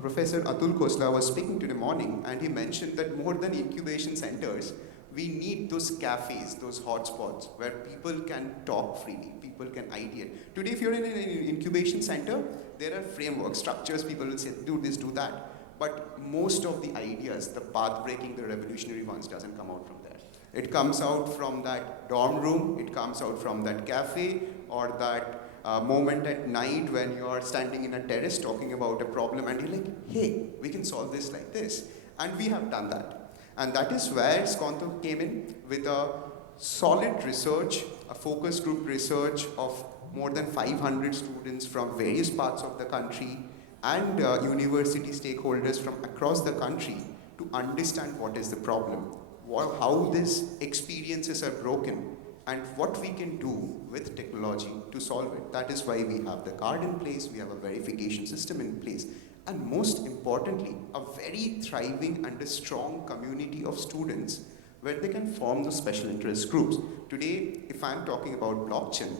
Professor Atul Khosla was speaking today morning, and he mentioned that more than incubation centers, we need those cafes, those hotspots where people can talk freely, people can ideate. Today, if you're in an incubation center, there are frameworks, structures, people will say, do this, do that. But most of the ideas, the path-breaking, the revolutionary ones, doesn't come out from there. It comes out from that dorm room, it comes out from that cafe, or that moment at night when you are standing in a terrace talking about a problem and you're like, hey, we can solve this like this. And we have done that. And that is where Skonto came in with a solid research, a focus group research of more than 500 students from various parts of the country and university stakeholders from across the country to understand what is the problem, how these experiences are broken, and what we can do with technology to solve it. That is why we have the card in place, we have a verification system in place, and most importantly, a very thriving and a strong community of students where they can form those special interest groups. Today, if I'm talking about blockchain,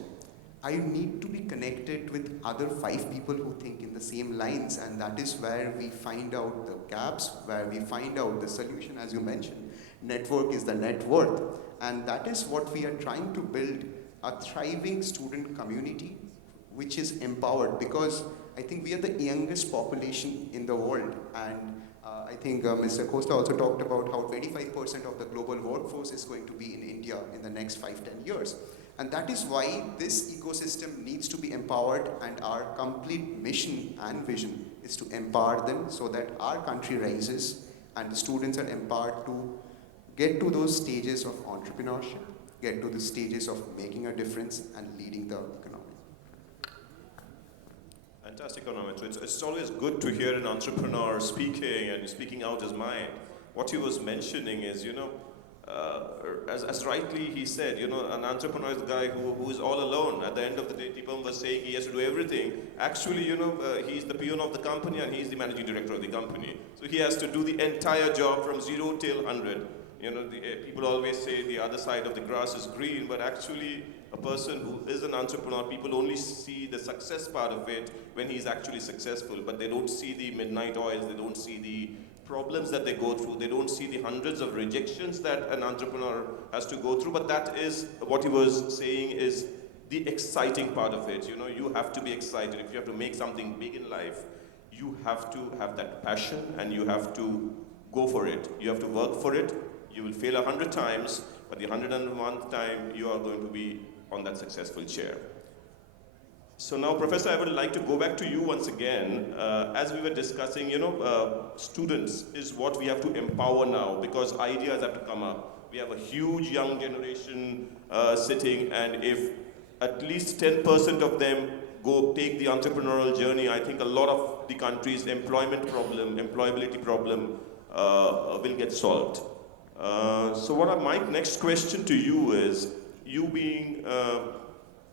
I need to be connected with other 5 people who think in the same lines, and that is where we find out the gaps, where we find out the solution, as you mentioned. Network is the net worth, and that is what we are trying to build, a thriving student community which is empowered, because I think we are the youngest population in the world, and I think Mr. Costa also talked about how 25% of the global workforce is going to be in India in the next 5-10 years. And that is why this ecosystem needs to be empowered, and our complete mission and vision is to empower them so that our country rises and the students are empowered to get to those stages of entrepreneurship, get to the stages of making a difference and leading the economy. Fantastic, Anamit. So it's always good to hear an entrepreneur speaking and speaking out his mind. What he was mentioning is, as rightly he said, an entrepreneur is the guy who is all alone. At the end of the day, Deepam was saying he has to do everything. Actually, he's the peon of the company and he's the managing director of the company. So he has to do the entire job from 0 till 100. People always say the other side of the grass is green, but actually a person who is an entrepreneur, people only see the success part of it when he's actually successful, but they don't see the midnight oils, they don't see the problems that they go through, they don't see the hundreds of rejections that an entrepreneur has to go through. But that is what he was saying is the exciting part of it. You have to be excited. If you have to make something big in life, you have to have that passion and you have to go for it. You have to work for it. You will fail 100 times, but the 101th time you are going to be on that successful chair. So now, Professor, I would like to go back to you once again. As we were discussing, students is what we have to empower now, because ideas have to come up. We have a huge young generation sitting, and if at least 10% of them take the entrepreneurial journey, I think a lot of the country's employability problem will get solved. So my next question to you is, you being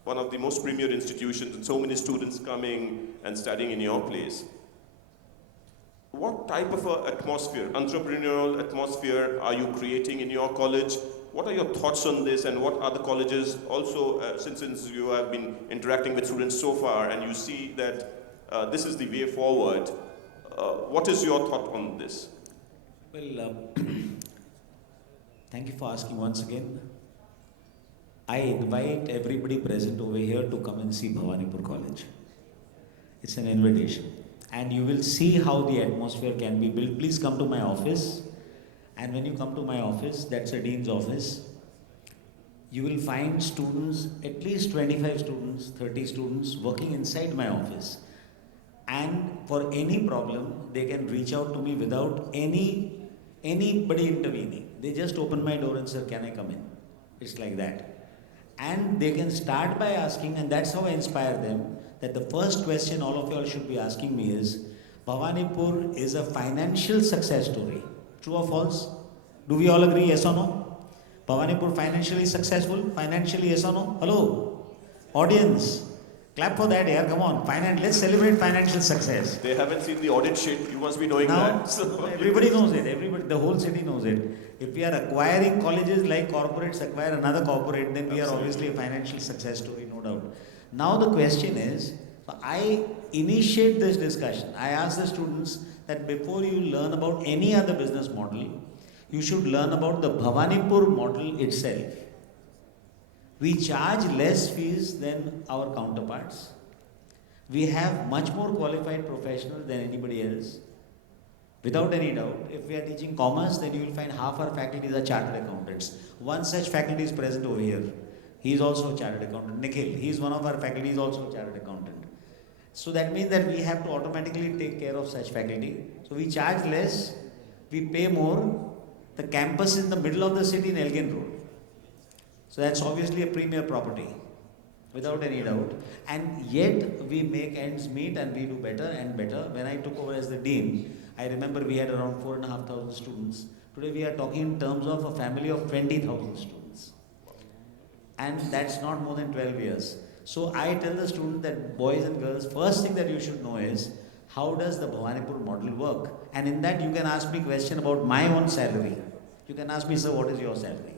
one of the most premier institutions and so many students coming and studying in your place, what type of entrepreneurial atmosphere are you creating in your college? What are your thoughts on this, and what other colleges also, since you have been interacting with students so far and you see that this is the way forward, what is your thought on this? Well, thank you for asking once again. I invite everybody present over here to come and see Bhawanipur College. It's an invitation. And you will see how the atmosphere can be built. Please come to my office And when you come to my office, that's a dean's office, you will find students, at least 25 students, 30 students working inside my office. And for any problem, they can reach out to me without anybody intervening. They just open my door and say, can I come in? It's like that. And they can start by asking, and that's how I inspire them, that the first question all of you all should be asking me is, Bhawanipur is a financial success story. True or false? Do we all agree, yes or no? Bhawanipur financially successful? Financially, yes or no? Hello? Audience, clap for that, yeah, come on. Let's celebrate financial success. They haven't seen the audit sheet, you must be knowing Now, that. So everybody knows it, the whole city knows it. If we are acquiring colleges like corporates acquire another corporate, then we are obviously a financial success story, no doubt. Now the question is, I initiate this discussion. I ask the students that before you learn about any other business model, you should learn about the Bhawanipur model itself. We charge less fees than our counterparts. We have much more qualified professionals than anybody else. Without any doubt, if we are teaching commerce, then you will find half our faculties are chartered accountants. One such faculty is present over here. He is also a chartered accountant. Nikhil, he is one of our faculty, he is also a chartered accountant. So that means that we have to automatically take care of such faculty. So we charge less, we pay more. The campus is in the middle of the city in Elgin Road. So that's obviously a premier property, without any doubt. And yet we make ends meet and we do better and better. When I took over as the dean, I remember we had around 4,500 students. Today we are talking in terms of a family of 20,000 students. And that's not more than 12 years. So I tell the students that boys and girls, first thing that you should know is, how does the Bhawanipur model work? And in that you can ask me a question about my own salary. You can ask me, sir, what is your salary?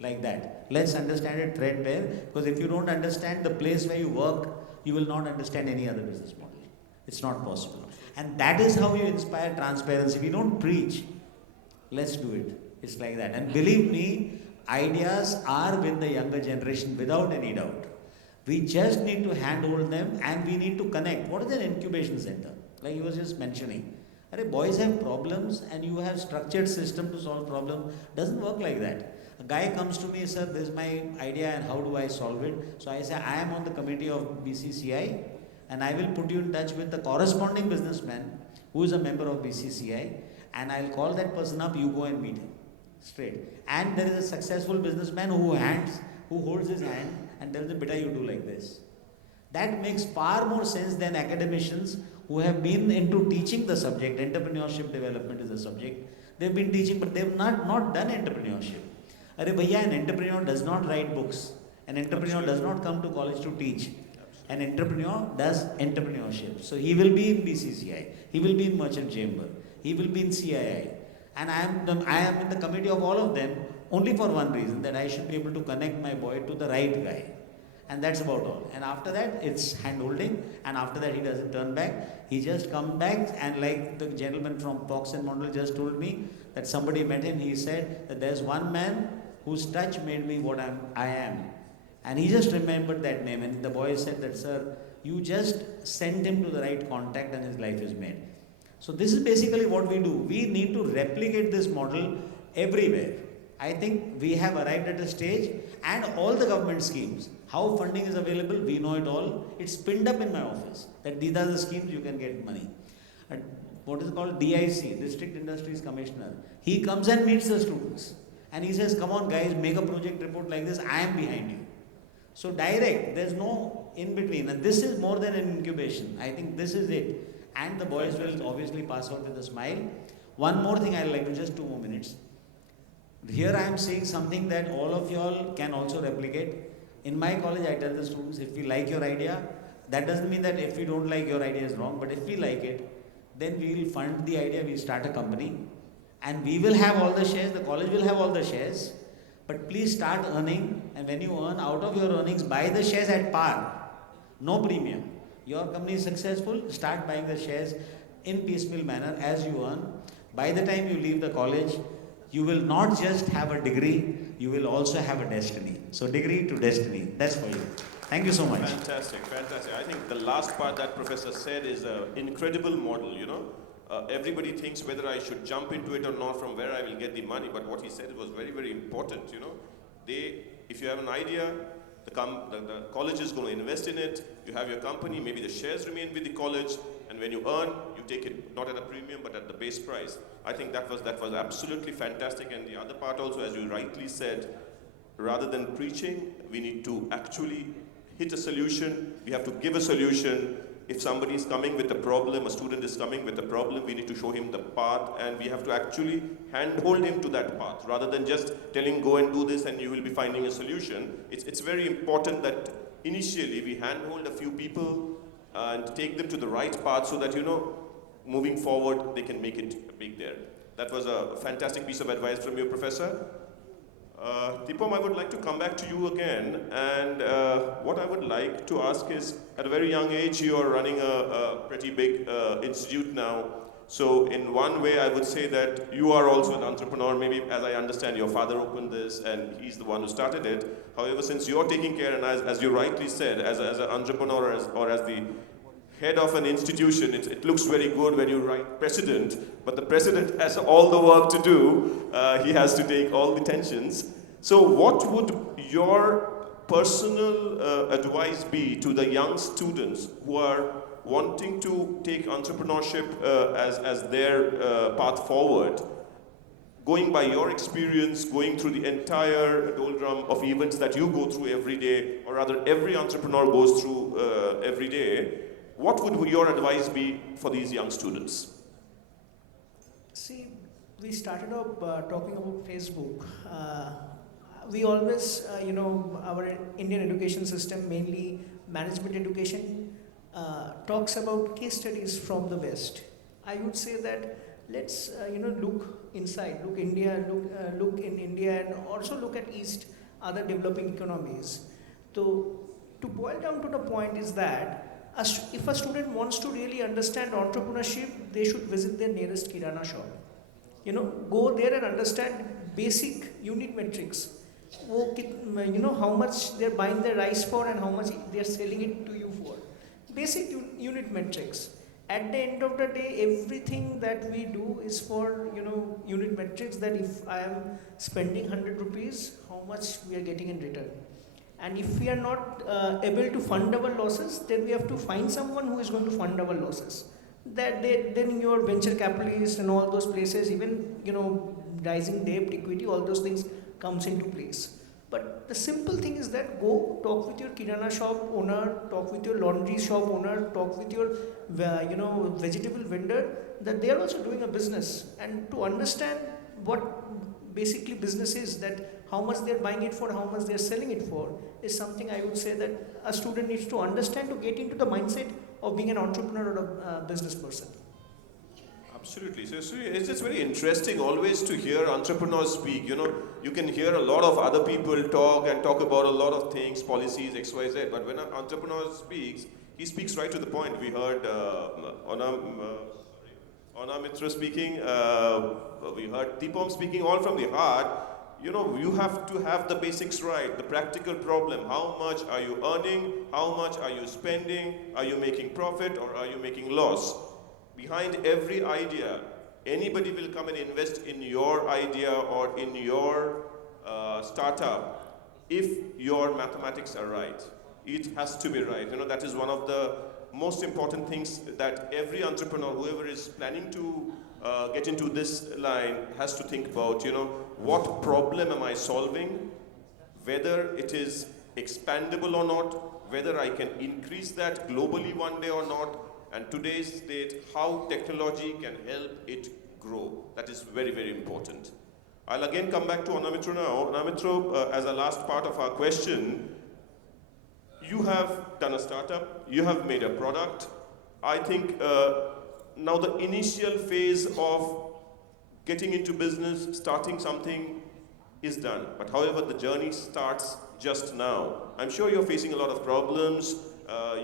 Like that. Let's understand it threadbare, because if you don't understand the place where you work, you will not understand any other business model. It's not possible. And that is how you inspire transparency. We don't preach. Let's do it. It's like that. And believe me, ideas are with the younger generation without any doubt. We just need to handhold them and we need to connect. What is an incubation center? Like you was just mentioning. Boys have problems and you have structured system to solve problems. Doesn't work like that. A guy comes to me, sir, this is my idea and how do I solve it? So I say, I am on the committee of BCCI and I will put you in touch with the corresponding businessman who is a member of BCCI, and I'll call that person up, you go and meet him straight. And there is a successful businessman who holds his hand and tells him, beta, you do like this. That makes far more sense than academicians who have been into teaching the subject. Entrepreneurship development is the subject. They've been teaching, but they've not done entrepreneurship. Arey bhaiya, an entrepreneur does not write books. An entrepreneur does not come to college to teach. An entrepreneur does entrepreneurship. So he will be in BCCI. He will be in Merchant Chamber. He will be in CII. And I am in the committee of all of them only for one reason, that I should be able to connect my boy to the right guy. And that's about all. And after that, it's hand-holding. And after that, he doesn't turn back. He just comes back, and like the gentleman from Fox and Mondal just told me, that somebody met him, he said that there's one man whose touch made me what I am. And he just remembered that name. And the boy said that, sir, you just sent him to the right contact and his life is made. So this is basically what we do. We need to replicate this model everywhere. I think we have arrived at a stage, and all the government schemes, how funding is available, we know it all. It's pinned up in my office, that these are the schemes you can get money. What is called DIC, District Industries Commissioner. He comes and meets the students. And he says, come on guys, make a project report like this, I am behind you. So direct, there's no in between. And this is more than an incubation. I think this is it. And the boys will obviously pass out with a smile. One more thing I'd like to, just 2 more minutes. Here I am saying something that all of y'all can also replicate. In my college, I tell the students, if we like your idea, that doesn't mean that if we don't like your idea is wrong, but if we like it, then we will fund the idea, we start a company, and we will have all the shares, the college will have all the shares, but please start earning, and when you earn, out of your earnings, buy the shares at par, no premium. Your company is successful, start buying the shares in piecemeal manner as you earn. By the time you leave the college, you will not just have a degree, you will also have a destiny. So degree to destiny, that's for you. Thank you so much. Fantastic, fantastic. I think the last part that Professor said is an incredible model, you know. everybody thinks whether I should jump into it or not, from where I will get the money. But what he said was very, very important. If you have an idea, the college is going to invest in it. You have your company, maybe the shares remain with the college, and when you earn, you take it not at a premium but at the base price. I think that was absolutely fantastic. And the other part also, as you rightly said, rather than preaching, we need to actually hit a solution. We have to give a solution. If somebody is coming with a problem, a student is coming with a problem, we need to show him the path, and we have to actually handhold him to that path, rather than just telling go and do this and you will be finding a solution. It's very important that initially we handhold a few people and take them to the right path, so that moving forward they can make it big there. That was a fantastic piece of advice from you, Professor. Deepam, I would like to come back to you again, and what I would like to ask is, at a very young age, you are running a pretty big institute now. So in one way, I would say that you are also an entrepreneur. Maybe, as I understand, your father opened this, and he's the one who started it. However, since you're taking care, and as you rightly said, as an entrepreneur or as the head of an institution, it looks very good when you write president, but the president has all the work to do. He has to take all the tensions. So what would your personal advice be to the young students who are wanting to take entrepreneurship as their path forward, going by your experience, going through the entire doldrum of events that you go through every day, or rather every entrepreneur goes through every day? What would your advice be for these young students? See, we started off talking about Facebook. We always, our Indian education system, mainly management education, talks about case studies from the West. I would say that let's, look inside, look in India, and also look at East, other developing economies. So, to boil down to the point is that if a student wants to really understand entrepreneurship, they should visit their nearest kirana shop. Go there and understand basic unit metrics. How much they're buying their rice for and how much they're selling it to you for. Basic unit metrics. At the end of the day, everything that we do is for unit metrics, that if I am spending 100 rupees, how much we are getting in return. And if we are not able to fund our losses, then we have to find someone who is going to fund our losses. Then your venture capitalists and all those places, even rising debt, equity, all those things comes into place. But the simple thing is that go talk with your kirana shop owner, talk with your laundry shop owner, talk with your vegetable vendor, that they are also doing a business, and to understand what basically business is, that how much they're buying it for, how much they're selling it for, is something I would say that a student needs to understand to get into the mindset of being an entrepreneur or a business person. Absolutely. So it's just very interesting always to hear entrepreneurs speak. You can hear a lot of other people talk about a lot of things, policies, X, Y, Z. But when an entrepreneur speaks, he speaks right to the point. We heard Ona Mitra speaking. We heard Deepam speaking, all from the heart. You have to have the basics right, the practical problem. How much are you earning? How much are you spending? Are you making profit or are you making loss? Behind every idea, anybody will come and invest in your idea or in your startup if your mathematics are right. It has to be right. That is one of the most important things that every entrepreneur, whoever is planning to get into this line, has to think about. What problem am I solving? Whether it is expandable or not, whether I can increase that globally one day or not, and today's state, how technology can help it grow. That is very, very important. I'll again come back to Anamitra now. Anamitra, as a last part of our question, you have done a startup, you have made a product. I think now the initial phase of getting into business, starting something is done. But however, the journey starts just now. I'm sure you're facing a lot of problems.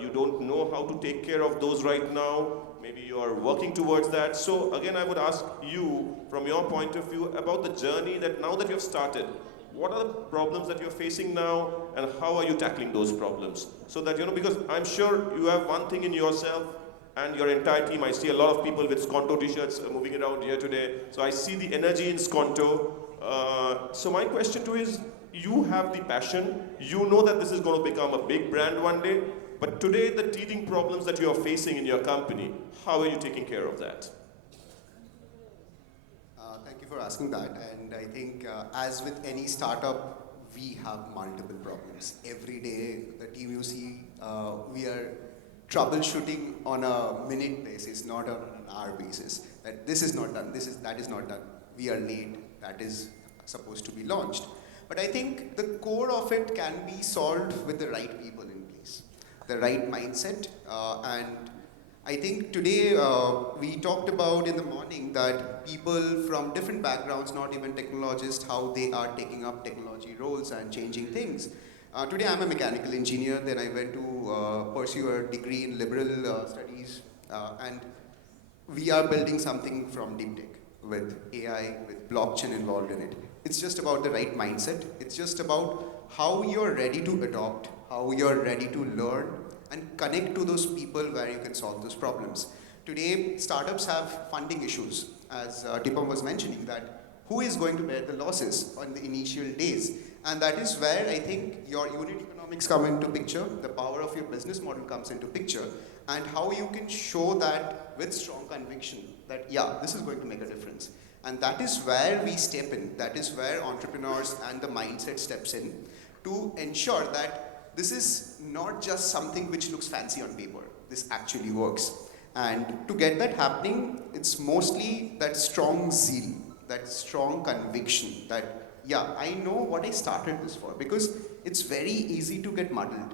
You don't know how to take care of those right now. Maybe you are working towards that. So again, I would ask you, from your point of view, about the journey that now that you've started, what are the problems that you're facing now, and how are you tackling those problems? So that, because I'm sure you have one thing in yourself, and your entire team. I see a lot of people with Skonto t-shirts moving around here today. So I see the energy in Skonto. So my question to you is, you have the passion. You know that this is going to become a big brand one day. But today, the teething problems that you are facing in your company, how are you taking care of that? Thank you for asking that. And I think as with any startup, we have multiple problems. Every day, the team you see, we are troubleshooting on a minute basis, not on an hour basis. That this is not done, that is not done. We are late, that is supposed to be launched. But I think the core of it can be solved with the right people in place, the right mindset. And I think today we talked about in the morning that people from different backgrounds, not even technologists, how they are taking up technology roles and changing things. Today I'm a mechanical engineer, then I went to pursue a degree in liberal studies, and we are building something from deep tech with AI, with blockchain involved in it. It's just about the right mindset. It's just about how you're ready to adopt, how you're ready to learn and connect to those people where you can solve those problems. Today, startups have funding issues, as Tipam was mentioning, that who is going to bear the losses on the initial days? And that is where I think your unit economics come into picture, the power of your business model comes into picture, and how you can show that with strong conviction that, yeah, this is going to make a difference. And that is where we step in. That is where entrepreneurs and the mindset steps in to ensure that this is not just something which looks fancy on paper. This actually works. And to get that happening, it's mostly that strong zeal, that strong conviction that, yeah, I know what I started this for, because it's very easy to get muddled.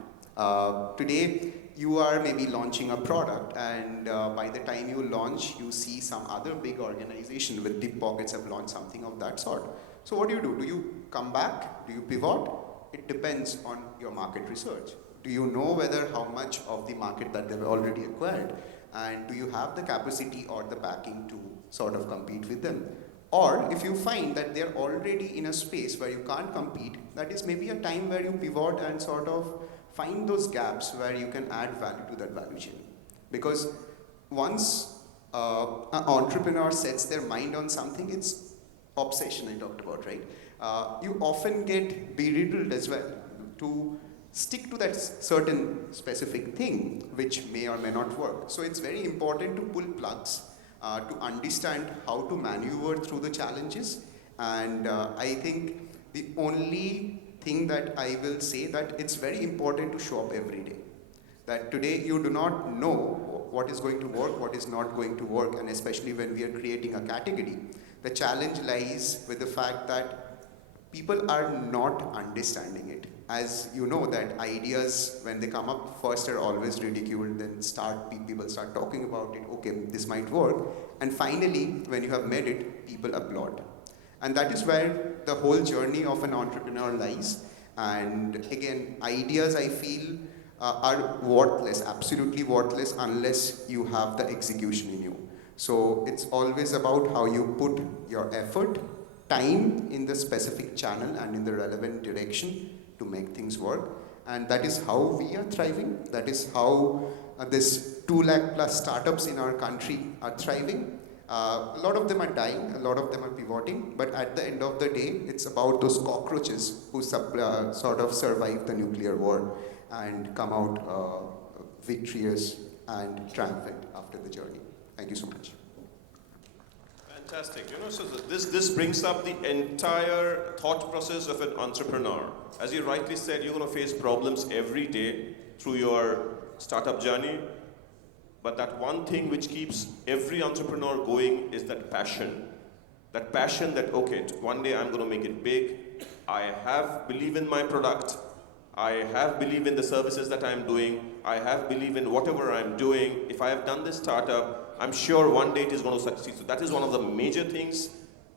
Today, you are maybe launching a product, and by the time you launch, you see some other big organization with deep pockets have launched something of that sort. So what do? Do you come back? Do you pivot? It depends on your market research. Do you know whether how much of the market that they've already acquired? And do you have the capacity or the backing to sort of compete with them? Or if you find that they're already in a space where you can't compete, that is maybe a time where you pivot and sort of find those gaps where you can add value to that value chain. Because once an entrepreneur sets their mind on something, it's obsession I talked about, right? You often get belittled as well to stick to that certain specific thing which may or may not work. So it's very important to pull plugs, to understand how to maneuver through the challenges. And I think the only thing that I will say that it's very important to show up every day. That today you do not know what is going to work, what is not going to work, and especially when we are creating a category, the challenge lies with the fact that people are not understanding it. As you know that ideas, when they come up, first are always ridiculed, then people start talking about it, okay, this might work, and finally, when you have made it, people applaud. And that is where the whole journey of an entrepreneur lies. And again, ideas I feel are worthless, absolutely worthless, unless you have the execution in you. So it's always about how you put your effort, time in the specific channel and in the relevant direction to make things work. And that is how we are thriving. That is how this 2 lakh plus startups in our country are thriving. A lot of them are dying, a lot of them are pivoting, but at the end of the day, it's about those cockroaches who sort of survive the nuclear war and come out victorious and triumphant after the journey. Thank you so much. Fantastic. So this brings up the entire thought process of an entrepreneur. As you rightly said, you're going to face problems every day through your startup journey. But that one thing which keeps every entrepreneur going is that passion. That passion that, okay, one day I'm going to make it big. I have belief in my product. I have belief in the services that I'm doing. I have belief in whatever I'm doing. If I have done this startup, I'm sure one day it is going to succeed. So that is one of the major things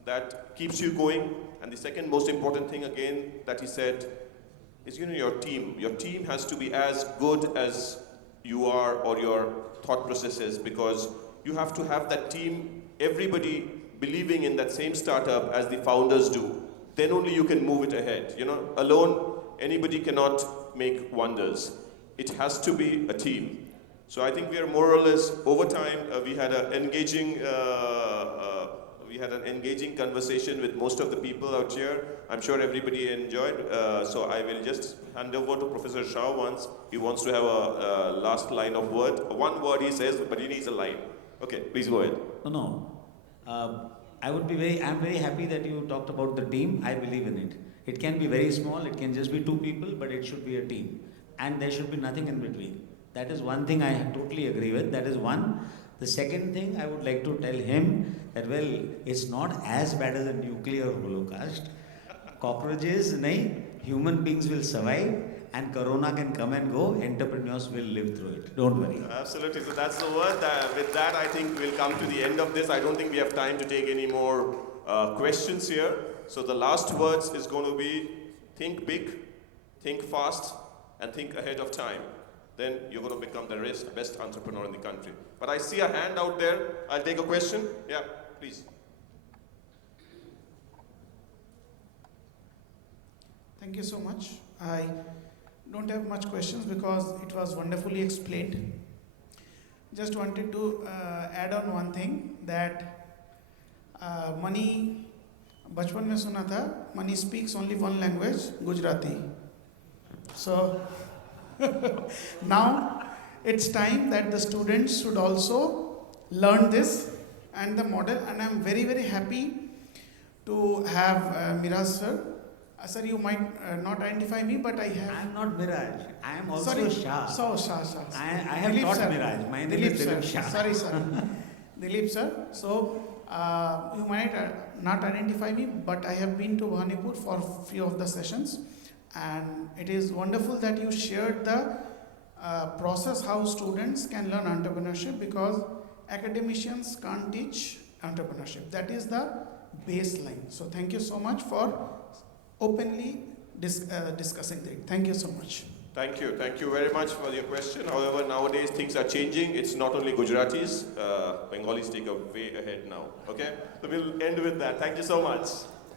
that keeps you going. And the second most important thing, again, that he said is, your team. Your team has to be as good as you are or your thought processes, because you have to have that team, everybody believing in that same startup as the founders do. Then only you can move it ahead. Alone, anybody cannot make wonders. It has to be a team. So I think we are more or less over time. We had an engaging conversation with most of the people out here. I'm sure everybody enjoyed. So I will just hand over to Professor Shah once. He wants to have a last line of word. One word he says, but he needs a line. Okay, please go ahead. No. I'm very happy that you talked about the team. I believe in it. It can be very small, it can just be 2 people, but it should be a team. And there should be nothing in between. That is one thing I totally agree with. That is one. The second thing I would like to tell him that, well, it's not as bad as a nuclear holocaust. Cockroaches, nahi, human beings will survive, and corona can come and go, entrepreneurs will live through it. Don't worry. Absolutely. So that's the word. With that, I think we'll come to the end of this. I don't think we have time to take any more questions here. So the last words is going to be think big, think fast, and think ahead of time. Then you're going to become the best entrepreneur in the country. But I see a hand out there. I'll take a question. Yeah, please. Thank you so much. I don't have much questions because it was wonderfully explained. Just wanted to add on one thing that money, bachpan mein suna tha, money speaks only one language, Gujarati. So now it's time that the students should also learn this and the model, and I'm very, very happy to have Miraj sir. Sir, you might not identify me, but I have. I am not Miraj. I am also Sorry. Shah. So Shah. I have Dilip not sir. Miraj. My name is Dilip Shah. Sorry, sir. Dilip sir. So you might not identify me, but I have been to Bhanipur for few of the sessions, and it is wonderful that you shared the process how students can learn entrepreneurship, because academicians can't teach entrepreneurship. That is the baseline. So thank you so much for openly discussing it. Thank you so much. Thank you. Thank you very much for your question. However, nowadays things are changing. It's not only Gujaratis. Bengalis take a way ahead now. Okay? So we'll end with that. Thank you so much.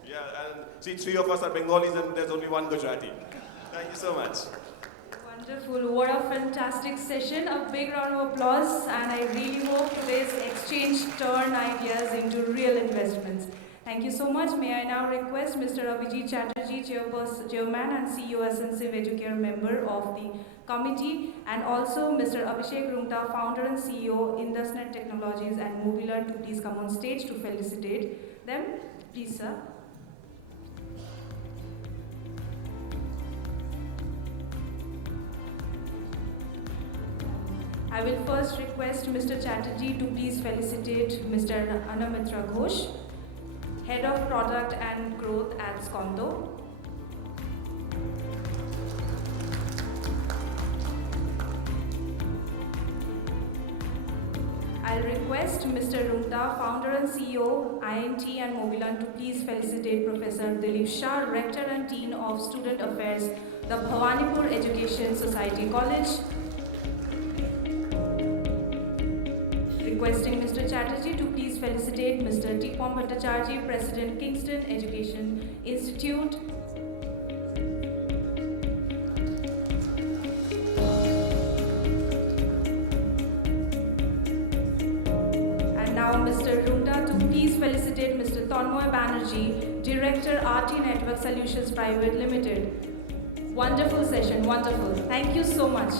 Yeah, and see, 3 of us are Bengalis and there's only 1 Gujarati. Thank you so much. Wonderful. What a fantastic session. A big round of applause. And I really hope today's exchange turn ideas into real investments. Thank you so much. May I now request Mr. Abhijit Chatterjee, Chairman and CEO Ascensive Educare member of the committee, and also Mr. Abhishek Rungta, founder and CEO IndusNet Technologies and Mobilearn, to please come on stage to felicitate them. Please, sir. I will first request Mr. Chatterjee to please felicitate Mr. Anamitra Ghosh, Head of Product and Growth at Skonto. I'll request Mr. Rungta, founder and CEO, INT and Mobilearn, to please felicitate Professor Dilip Shah, Rector and Dean of Student Affairs, the Bhawanipur Education Society College. Requesting Mr. Chatterjee to please felicitate Mr. T. Pom Bhattacharjee, President, Kingston Education Institute. And now Mr. Rungta to please felicitate Mr. Tanmoy Banerjee, Director, RT Network Solutions Private Limited. Wonderful session, wonderful. Thank you so much.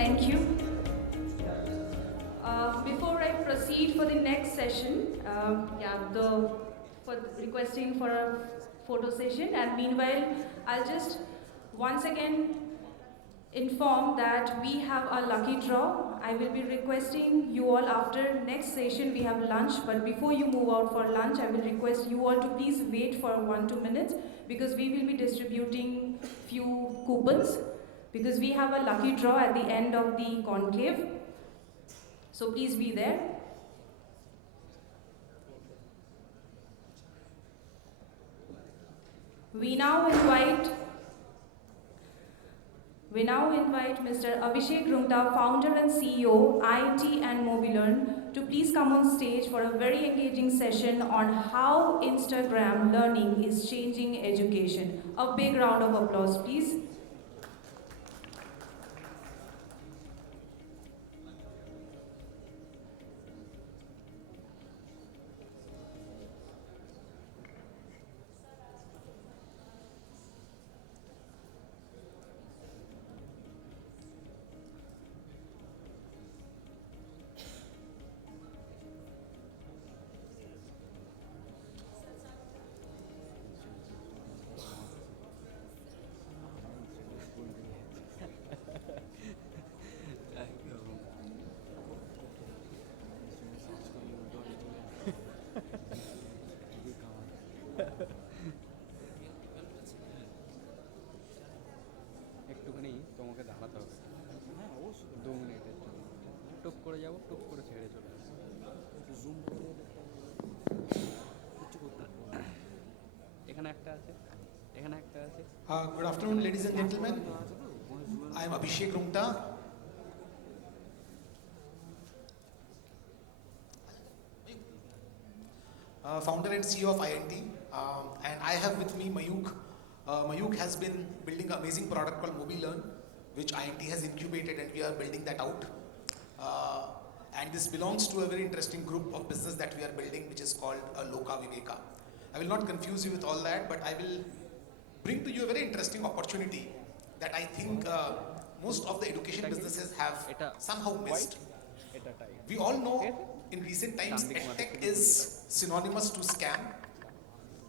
Thank you. Before I proceed for the next session, for requesting for a photo session, and meanwhile, I'll just once again inform that we have a lucky draw. I will be requesting you all after next session we have lunch, but before you move out for lunch, I will request you all to please wait for 1-2 minutes, because we will be distributing few coupons, because we have a lucky draw at the end of the conclave. So please be there. We now invite Mr. Abhishek Rungta, founder and CEO, IIT and Mobilearn, to please come on stage for a very engaging session on how Instagram learning is changing education. A big round of applause, please. যাব টুক করে ছেড়ে চলে আসবো একটু zoom করে কিছু করতে পারবো না। এখানে একটা আছে এখানে একটা আছে Good afternoon, ladies and gentlemen. I am Abhishek Rungta. Founder and CEO of INT. And I have with me Mayuk. Mayuk has been building an amazing product called MobiLearn, which INT has incubated, and we are building that out. And this belongs to a very interesting group of business that we are building, which is called Loka Viveka. I will not confuse you with all that, but I will bring to you a very interesting opportunity that I think most of the education businesses have somehow missed. We all know in recent times edtech is synonymous to scam,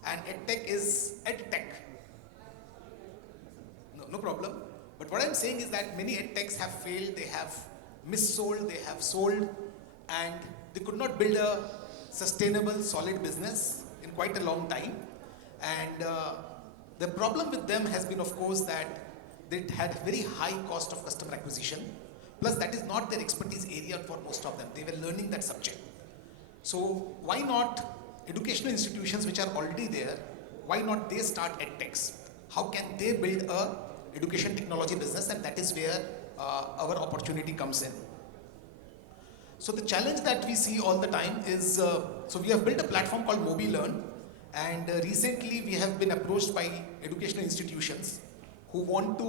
and edtech is edtech. No problem. But what I'm saying is that many edtechs have failed, they have missold, they have sold, and they could not build a sustainable, solid business in quite a long time. And the problem with them has been, of course, that they had very high cost of customer acquisition. Plus, that is not their expertise area for most of them. They were learning that subject. So, why not educational institutions which are already there, why not they start edtechs? How can they build a education technology business? And that is where our opportunity comes in. So, the challenge that we see all the time is, so we have built a platform called MobiLearn. And recently we have been approached by educational institutions who want to,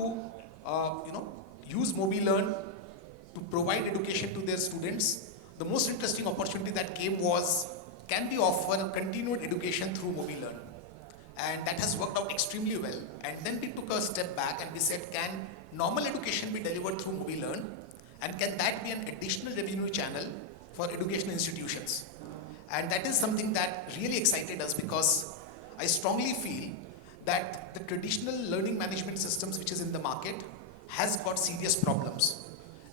use MobiLearn to provide education to their students. The most interesting opportunity that came was, can we offer continued education through MobiLearn? And that has worked out extremely well. And then we took a step back and we said, can normal education be delivered through MobiLearn? And can that be an additional revenue channel for educational institutions? And that is something that really excited us, because I strongly feel that the traditional learning management systems which is in the market has got serious problems.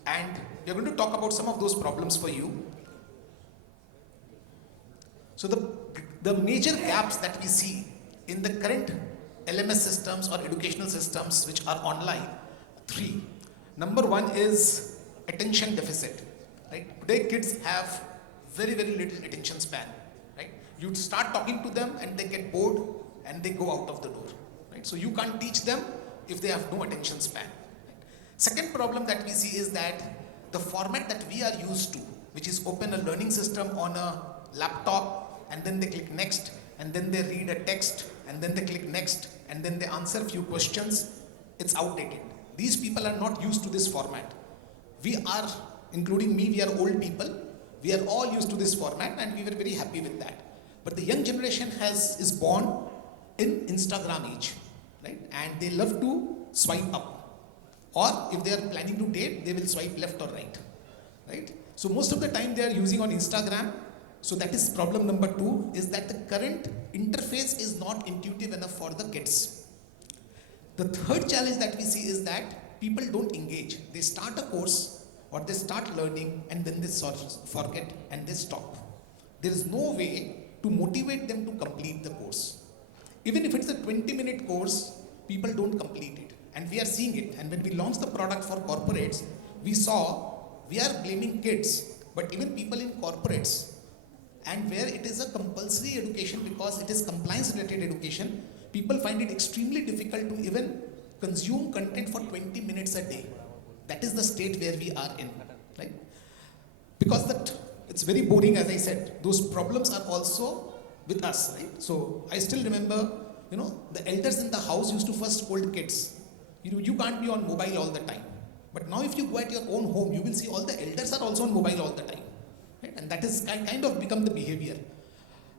And we are going to talk about some of those problems for you. So the major gaps that we see in the current LMS systems or educational systems which are online, 3. Number 1 is attention deficit. Right? Today kids have very, very little attention span, right? You start talking to them and they get bored and they go out of the door, right? So you can't teach them if they have no attention span. Right? Second problem that we see is that the format that we are used to, which is open a learning system on a laptop and then they click next and then they read a text and then they click next and then they answer a few questions, it's outdated. These people are not used to this format. We are, including me, we are old people. We are all used to this format and we were very happy with that. But the young generation is born in Instagram age, right? And they love to swipe up. Or if they are planning to date, they will swipe left or right, right? So most of the time they are using on Instagram. So that is problem number 2, is that the current interface is not intuitive enough for the kids. The third challenge that we see is that people don't engage. They start a course or they start learning and then they forget and they stop. There is no way to motivate them to complete the course. Even if it's a 20-minute course, people don't complete it. And we are seeing it. And when we launched the product for corporates, we saw we are blaming kids, but even people in corporates, and where it is a compulsory education because it is compliance related education, people find it extremely difficult to even consume content for 20 minutes a day. That is the state where we are in, right? Because it's very boring, as I said. Those problems are also with us, right? So I still remember, the elders in the house used to first scold kids. You can't be on mobile all the time. But now if you go at your own home, you will see all the elders are also on mobile all the time, right? And that is kind of become the behavior.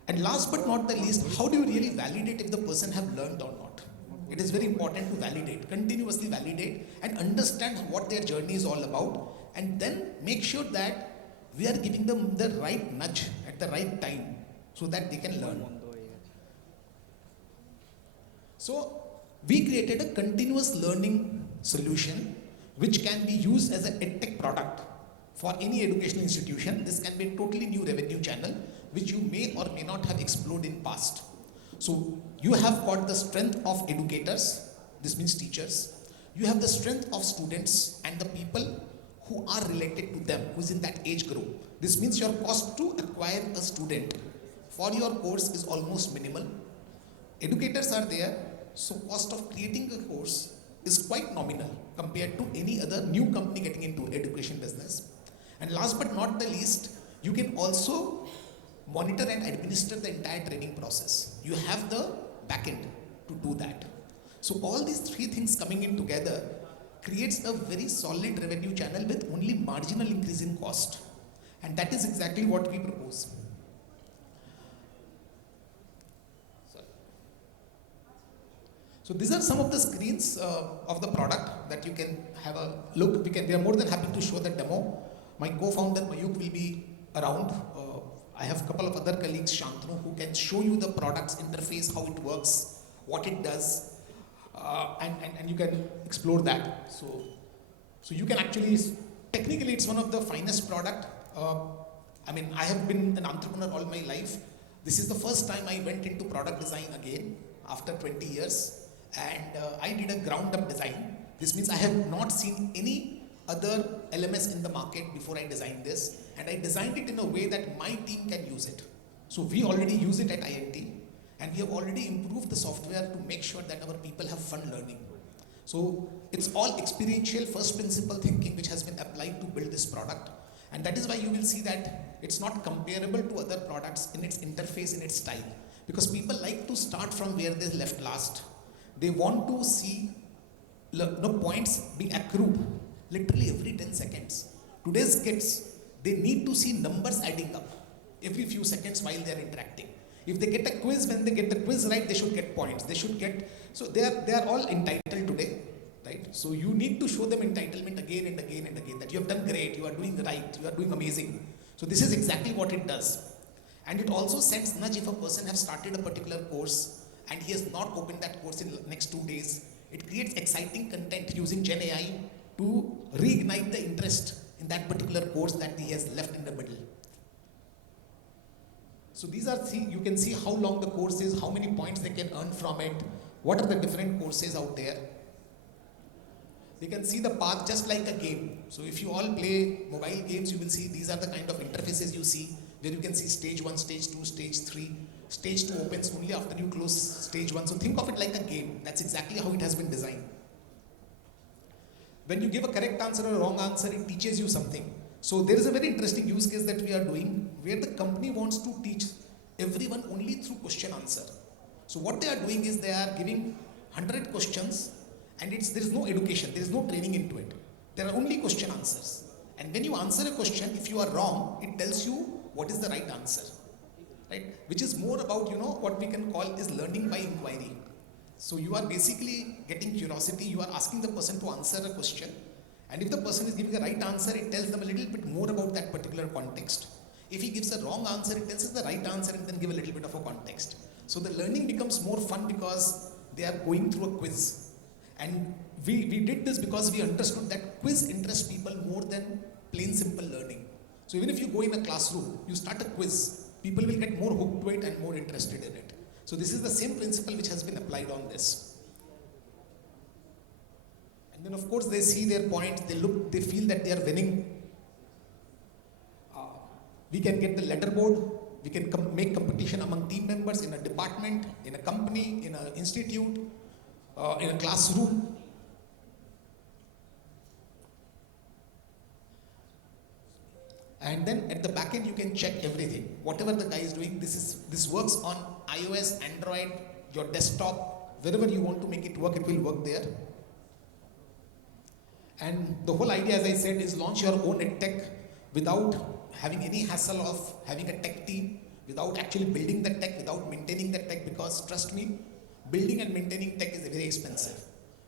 And last but not the least, how do you really validate if the person have learned or not? It is very important to validate, continuously validate and understand what their journey is all about, and then make sure that we are giving them the right nudge at the right time so that they can learn. So we created a continuous learning solution which can be used as an edtech product for any educational institution. This can be a totally new revenue channel which you may or may not have explored in past. So you have got the strength of educators, this means teachers. You have the strength of students and the people who who are related to them, who is in that age group. This means your cost to acquire a student for your course is almost minimal. Educators are there, so cost of creating a course is quite nominal compared to any other new company getting into education business. And last but not the least, you can also monitor and administer the entire training process. You have the backend to do that. So all these three things coming in together creates a very solid revenue channel with only marginal increase in cost. And that is exactly what we propose. So these are some of the screens of the product that you can have a look. We are more than happy to show the demo. My co-founder Mayuk will be around. I have a couple of other colleagues, Shantanu, who can show you the product's interface, how it works, what it does, and you can explore that. So you can actually, technically it's one of the finest product. I mean, I have been an entrepreneur all my life. This is the first time I went into product design again after 20 years. And I did a ground up design. This means I have not seen any other LMS in the market before I designed this. And I designed it in a way that my team can use it. So we already use it at INT. And we have already improved the software to make sure that our people have fun learning. So it's all experiential first principle thinking which has been applied to build this product. And that is why you will see that it's not comparable to other products in its interface, in its style. Because people like to start from where they left last. They want to see points being accrued literally every 10 seconds. Today's kids, they need to see numbers adding up every few seconds while they are interacting. If they get a quiz, when they get the quiz right, they should get points. They should get, so they are all entitled today, right? So you need to show them entitlement again and again and again, that you have done great, you are doing right, you are doing amazing. So this is exactly what it does. And it also sends nudge if a person has started a particular course and he has not opened that course in the next 2 days. It creates exciting content using Gen AI to reignite the interest in that particular course that he has left in the middle. So these are, you can see how long the course is, how many points they can earn from it, what are the different courses out there. They can see the path just like a game. So if you all play mobile games, you will see these are the kind of interfaces you see, where you can see stage 1, stage 2, stage 3. Stage 2 opens only after you close stage 1. So think of it like a game. That's exactly how it has been designed. When you give a correct answer or a wrong answer, it teaches you something. So there is a very interesting use case that we are doing where the company wants to teach everyone only through question answer. So what they are doing is they are giving 100 questions and there is no education, there is no training into it. There are only question answers. And when you answer a question, if you are wrong, it tells you what is the right answer. Right? Which is more about, what we can call is learning by inquiry. So you are basically getting curiosity, you are asking the person to answer a question, and if the person is giving a right answer, it tells them a little bit more about that particular context. If he gives a wrong answer, it tells us the right answer and then give a little bit of a context. So the learning becomes more fun because they are going through a quiz. And we did this because we understood that quiz interests people more than plain simple learning. So even if you go in a classroom, you start a quiz, people will get more hooked to it and more interested in it. So this is the same principle which has been applied on this. And then of course they see their points, they feel that they are winning. We can get the leaderboard, we can make competition among team members in a department, in a company, in an institute, in a classroom. And then at the back end, you can check everything. Whatever the guy is doing, this works on iOS, Android, your desktop, wherever you want to make it will work there. And the whole idea, as I said, is launch your own edtech without having any hassle of having a tech team, without actually building the tech, without maintaining the tech, because trust me, building and maintaining tech is very expensive.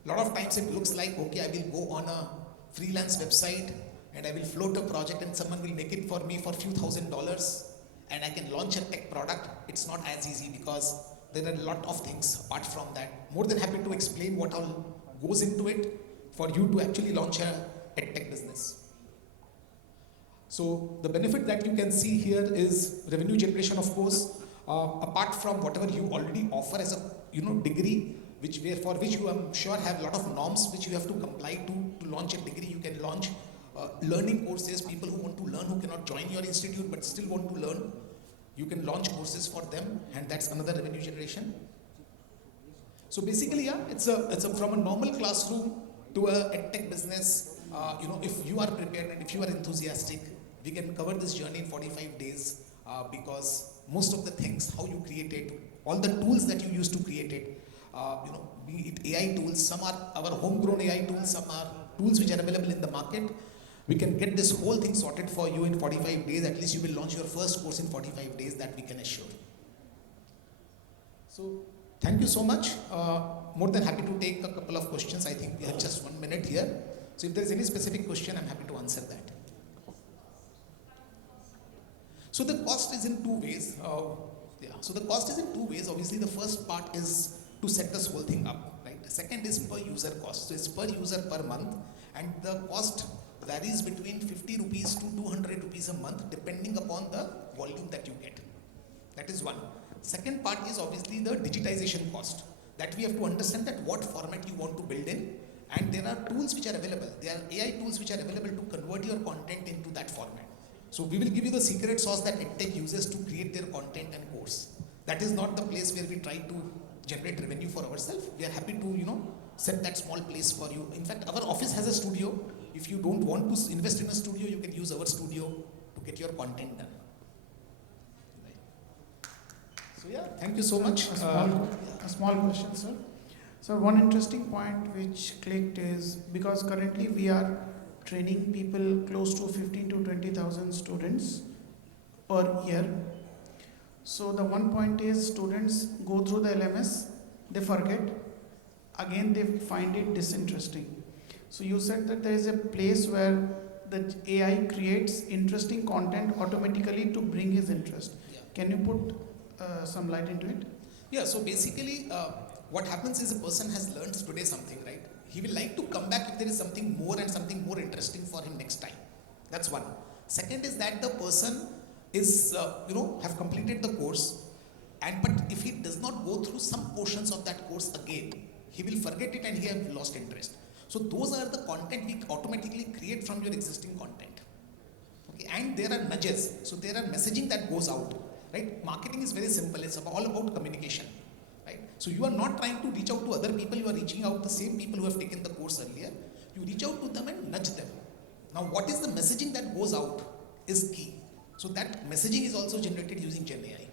A lot of times it looks like, okay, I will go on a freelance website and I will float a project and someone will make it for me for a few $1,000s and I can launch a tech product. It's not as easy because there are a lot of things apart from that. More than happy to explain what all goes into it for you to actually launch a tech business. So the benefit that you can see here is revenue generation, of course, apart from whatever you already offer as a degree, for which you I'm sure have a lot of norms which you have to comply to launch a degree. You can launch learning courses, people who want to learn, who cannot join your institute but still want to learn. You can launch courses for them, and that's another revenue generation. So basically, yeah, it's a from a normal classroom to a edtech business. If you are prepared and if you are enthusiastic, we can cover this journey in 45 days because most of the things, how you create it, all the tools that you use to create it, be it AI tools, some are our homegrown AI tools, some are tools which are available in the market. We can get this whole thing sorted for you in 45 days. At least you will launch your first course in 45 days, that we can assure. So thank you so much. More than happy to take a couple of questions. I think we have just 1 minute here. So if there is any specific question, I'm happy to answer that. So the cost is in two ways. So the cost is in two ways. Obviously, the first part is to set this whole thing up, right? The second is per user cost. So it's per user per month, and the cost varies between 50 rupees to 200 rupees a month, depending upon the volume that you get. That is one. Second part is obviously the digitization cost, that we have to understand that what format you want to build in, and there are tools which are available. There are AI tools which are available to convert your content into that format. So we will give you the secret sauce that EdTech uses to create their content and course. That is not the place where we try to generate revenue for ourselves. We are happy to, set that small place for you. In fact, our office has a studio. If you don't want to invest in a studio, you can use our studio to get your content done. So yeah, thank you so much. A small question, sir. So one interesting point which clicked is because currently we are training people close to 15 to 20,000 students per year. So the one point is students go through the LMS, they forget, again they find it disinteresting. So you said that there is a place where the AI creates interesting content automatically to bring his interest. Yeah. Can you put some light into it? Yeah, so basically what happens is a person has learned today something, right? He will like to come back if there is something more and something more interesting for him next time. That's one. Second is that the person is, have completed the course, but if he does not go through some portions of that course again, he will forget it and he have lost interest. So those are the content we automatically create from your existing content. Okay, and there are nudges. So there are messaging that goes out, right? Marketing is very simple. It's all about communication, right? So you are not trying to reach out to other people. You are reaching out to the same people who have taken the course earlier. You reach out to them and nudge them. Now, what is the messaging that goes out is key. So that messaging is also generated using Gen AI,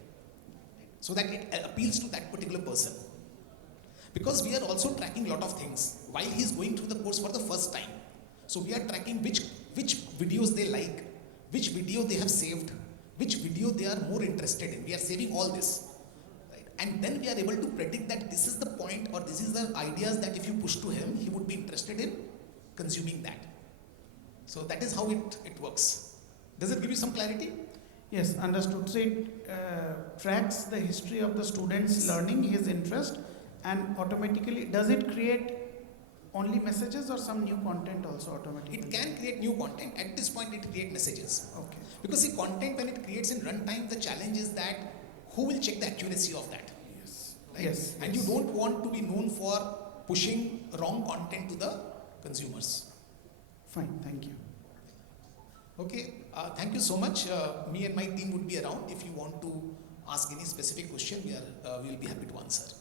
so that it appeals to that particular person. Because we are also tracking a lot of things while he is going through the course for the first time. So we are tracking which videos they like, which video they have saved, which video they are more interested in. We are saving all this, right? And then we are able to predict that this is the point or this is the ideas that if you push to him, he would be interested in consuming that. So that is how it works. Does it give you some clarity? Yes, understood. So it tracks the history of the student's learning, his interest, and automatically, does it create only messages or some new content also automatically? It can create new content. At this point, it creates messages. Okay. Because see, content when it creates in runtime, the challenge is that who will check the accuracy of that? Yes. Right? Yes. And you don't want to be known for pushing wrong content to the consumers. Fine, thank you. Okay, thank you so much. Me and my team would be around. If you want to ask any specific question, we will be happy to answer.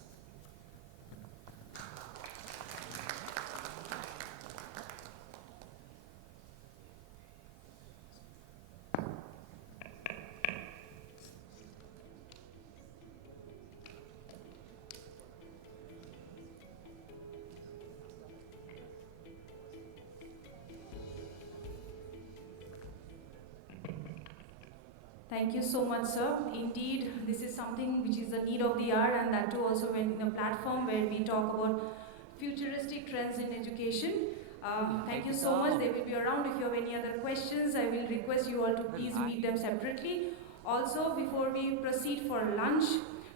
Thank you so much, sir. Indeed, this is something which is the need of the hour, and that too also when in a platform where we talk about futuristic trends in education. Thank you so much. They will be around. If you have any other questions, I will request you all to please read them separately. Also, before we proceed for lunch,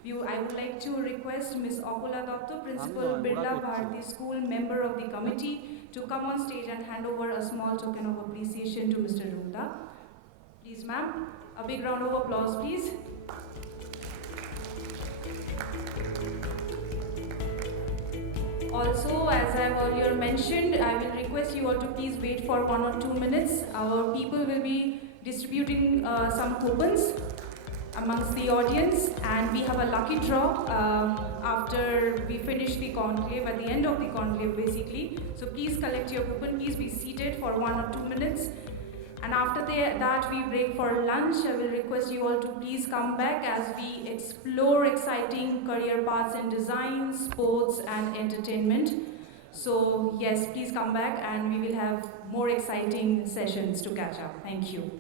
I would like to request Ms. Akula Dotto, Principal, Birla Bharati School, member of the committee, to come on stage and hand over a small token of appreciation to Mr. Runda. Please, ma'am. A big round of applause, please. Also, as I've earlier mentioned, I will request you all to please wait for 1 or 2 minutes. Our people will be distributing some coupons amongst the audience, and we have a lucky draw after we finish the conclave, at the end of the conclave basically. So please collect your coupon, please be seated for 1 or 2 minutes. And after that we break for lunch. I will request you all to please come back as we explore exciting career paths in design, sports and entertainment. So yes, please come back and we will have more exciting sessions to catch up. Thank you.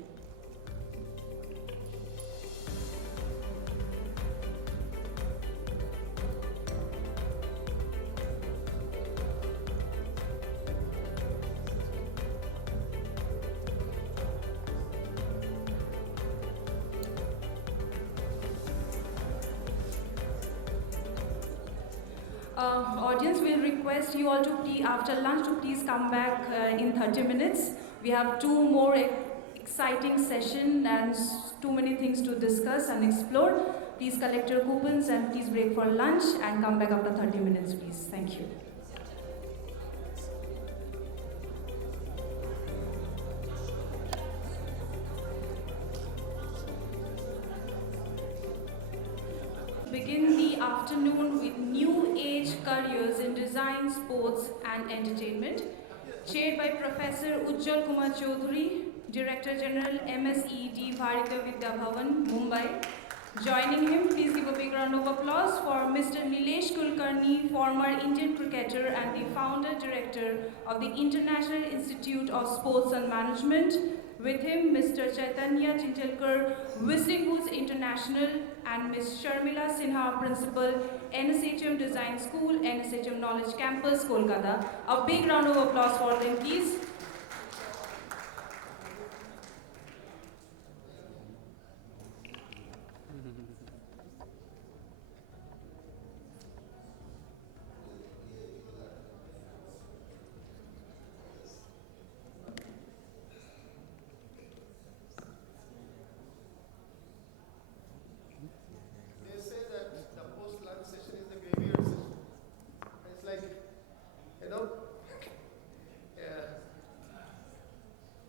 Audience will request you all to please, after lunch, to please come back in 30 minutes. We have 2 more exciting sessions and too many things to discuss and explore. Please collect your coupons and please break for lunch and come back after 30 minutes, please. Thank you. Begin the afternoon with New Age Careers in Design, Sports and Entertainment, chaired by Professor Ujjwal Kumar Chaudhary, Director General MSED Bharatiya Vidya Bhavan, Mumbai. Joining him, please give a big round of applause for Mr. Nilesh Kulkarni, former Indian cricketer and the founder director of the International Institute of Sports and Management. With him, Mr. Chaitanya Chinchalkar, Whistling Woods International, and Ms. Sharmila Sinha, Principal, NSHM Design School, NSHM Knowledge Campus, Kolkata. A big round of applause for them, please.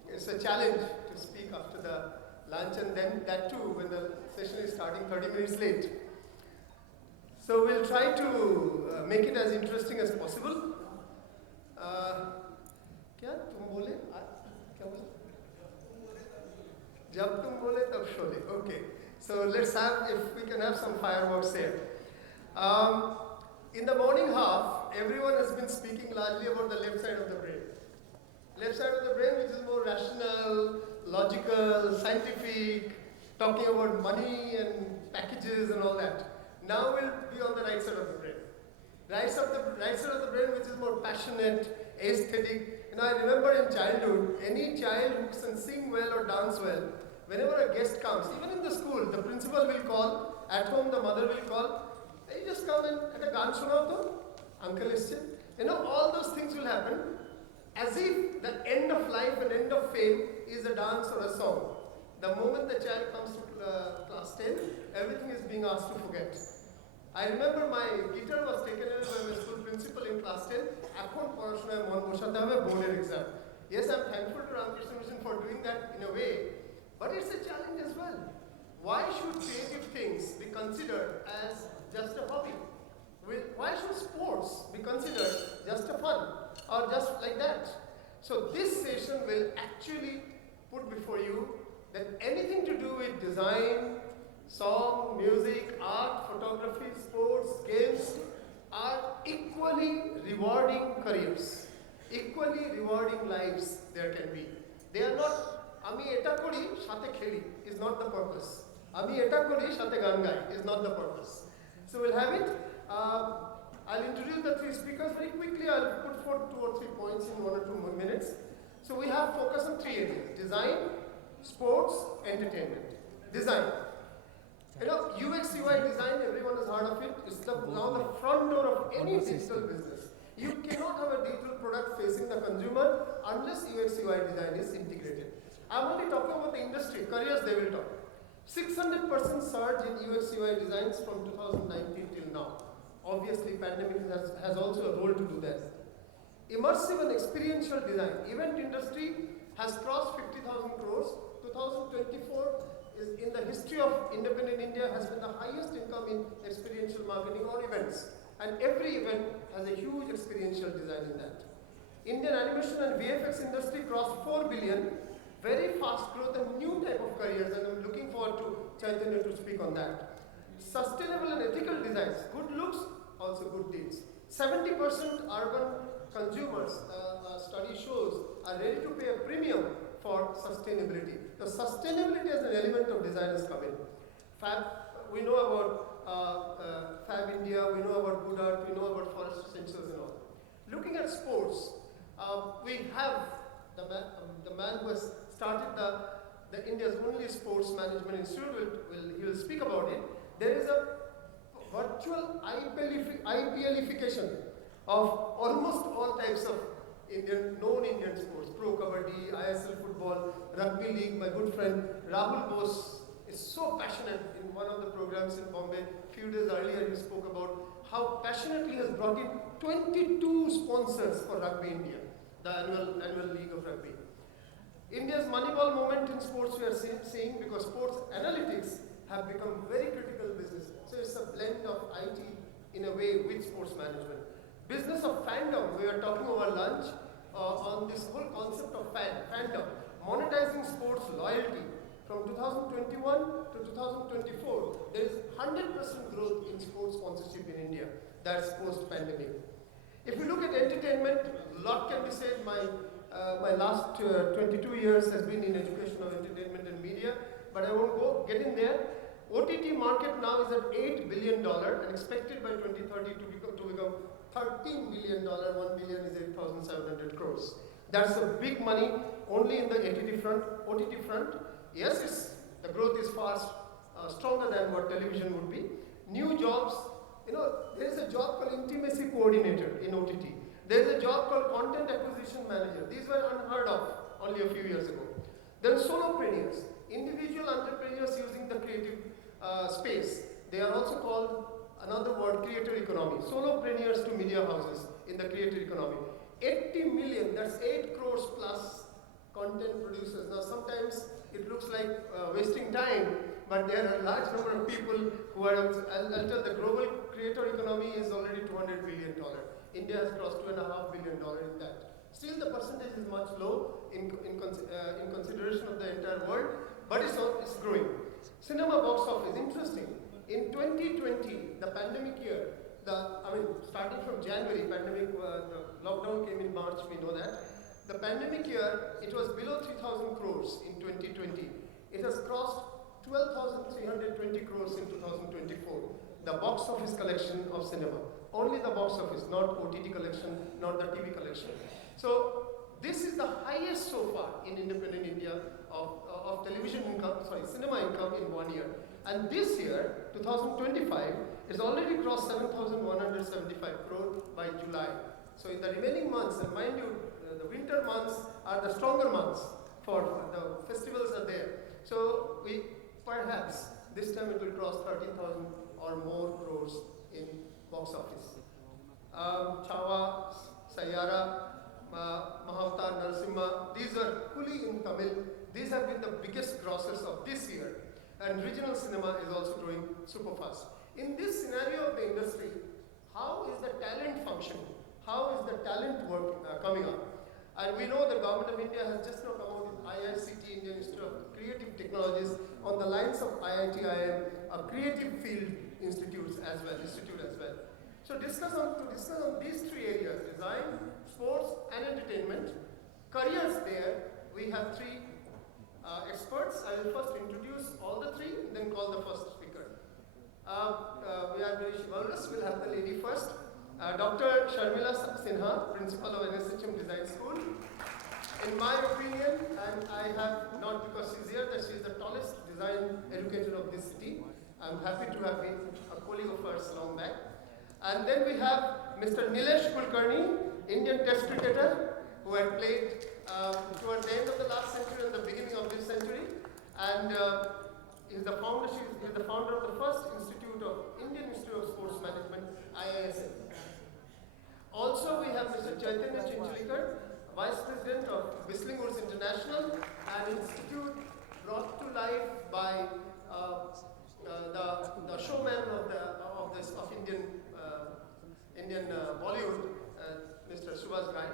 It's a challenge to speak after the lunch, and then that too when the session is starting 30 minutes late. So we'll try to make it as interesting as possible. क्या तुम बोले? क्या बोले? जब तुम बोले तब Sholay. Okay. So let's have, if we can have some fireworks here. In the morning half, everyone has been speaking largely about the left side of the brain. Left side of the brain, which is more rational, logical, scientific, talking about money and packages and all that. Now we'll be on the right side of the brain. Right side of the brain, which is more passionate, aesthetic. You know, I remember in childhood, any child who can sing well or dance well, whenever a guest comes, even in the school, the principal will call, at home the mother will call, hey, just come and at a gaan sunao to, uncle is chill. You know, all those things will happen as if the end of life and end of fame is a dance or a song. The moment the child comes to class 10, everything is being asked to forget. I remember my guitar was taken away by my school principal in class 10. Ekhon porashonaয় মন বসাতে হবে board exam. Yes, I'm thankful to Ramakrishna Mission for doing that in a way, but it's a challenge as well. Why should creative things be considered as just a hobby? Why should sports be considered just a fun or just like that? So this session will actually put before you that anything to do with design, song, music, art, photography, sports, games are equally rewarding careers, equally rewarding lives there can be. They are not, ami eta kori shathe kheli is not the purpose. Ami eta kori shathe gan gai is not the purpose. So we'll have it. I'll introduce the 3 speakers very quickly. I'll put forth 2 or 3 points in 1 or 2 more minutes. So we have focus on 3 areas: design, sports, entertainment. Design. You know, UX UI design, everyone has heard of it. It's now the front door of any digital business. You cannot have a digital product facing the consumer unless UX UI design is integrated. I'm only talking about the industry, careers they will talk. 600% surge in UX UI designs from 2019 till now. obviously pandemic has also a role to do that. Immersive and experiential design. Event industry has crossed 50,000 crores. 2024 is in the history of independent India has been the highest income in experiential marketing or events. And every event has a huge experiential design in that. Indian animation and VFX industry crossed 4 billion. Very fast growth and new type of careers, and I'm looking forward to Chaitanya to speak on that. Sustainable and ethical designs, good looks, also good deeds. 70% urban consumers, study shows, are ready to pay a premium for sustainability. The sustainability as an element of design has come in. We know about Fab India, we know about Good Art, we know about Forest Essentials and all. Looking at sports, we have the man who has started the India's only sports management institute, he will speak about it. There is a virtual IPLification of almost all types of known Indian sports, Pro Kabaddi, ISL football, Rugby League. My good friend Rahul Bose is so passionate in one of the programs in Bombay. A few days earlier he spoke about how passionately he has brought in 22 sponsors for Rugby India, the annual league of rugby. India's Moneyball moment in sports we are seeing because sports analytics have become very critical business. So it's a blend of IT in a way with sports management. Business of fandom, we are talking over lunch on this whole concept of fandom. Monetizing sports loyalty. From 2021 to 2024, there is 100% growth in sports sponsorship in India. That's post-pandemic. If we look at entertainment, a lot can be said. My last 22 years has been in education of entertainment and media, but I won't get in there. OTT market now is at $8 billion and expected by 2030 to become $13 billion. 1 billion is 8,700 crores. That's a big money only in the OTT front. Yes, the growth is far stronger than what television would be. New jobs, there is a job called intimacy coordinator in OTT. There is a job called content acquisition manager. These were unheard of only a few years ago. Then solopreneurs, individual entrepreneurs using the creative space. They are also called, another word, creator economy. Solopreneurs to media houses in the creator economy. 80 million, that's 8 crores plus content producers. Now sometimes it looks like wasting time, but there are a large number of people who are, I'll tell the global creator economy is already $200 billion. India has crossed $2.5 billion in that. Still the percentage is much low in consideration of the entire world, but it's growing. Cinema box office, interesting. In 2020, the pandemic year, starting from January, the lockdown came in March, we know that. The pandemic year, it was below 3,000 crores in 2020. It has crossed 12,320 crores in 2024. The box office collection of cinema. Only the box office, not OTT collection, not the TV collection. So this is the highest so far in independent India of television income, cinema income in 1 year. And this year, 2025, it's already crossed 7,175 crore by July. So in the remaining months, and mind you, the winter months are the stronger months for the festivals are there. So we perhaps this time it will cross 13,000 or more crores in box office. Chava, Sayara, Mahavatar, Narasimha, these are fully in Tamil. These have been the biggest grossers of this year. And regional cinema is also growing super fast. In this scenario of the industry, how is the talent functioning? How is the talent work coming up? And we know the government of India has just now come out with IICT, Indian Institute of Creative Technologies, on the lines of IIT-IM, a creative field institute as well. So to discuss on these three areas, design, sports, and entertainment, careers there, we have three experts. I will first introduce all the three, and then call the first speaker. We are very chivalrous. We'll have the lady first. Dr. Sharmila Sinha, Principal of NSHM Design School. In my opinion, and I have, not because she's here, that she's the tallest design educator of this city. I'm happy to have been a colleague of hers long back. And then we have Mr. Nilesh Kulkarni, Indian Test cricketer, who had played towards the end of the last century and the beginning of this century. And is the founder of the first Indian Institute of Sports Management, IISM. Also, we have Mr. Chaitanya Chinchilikar, Vice President of Whistling Woods International, an institute brought to life by the showman of Indian Bollywood, Mr. Subhas Rai.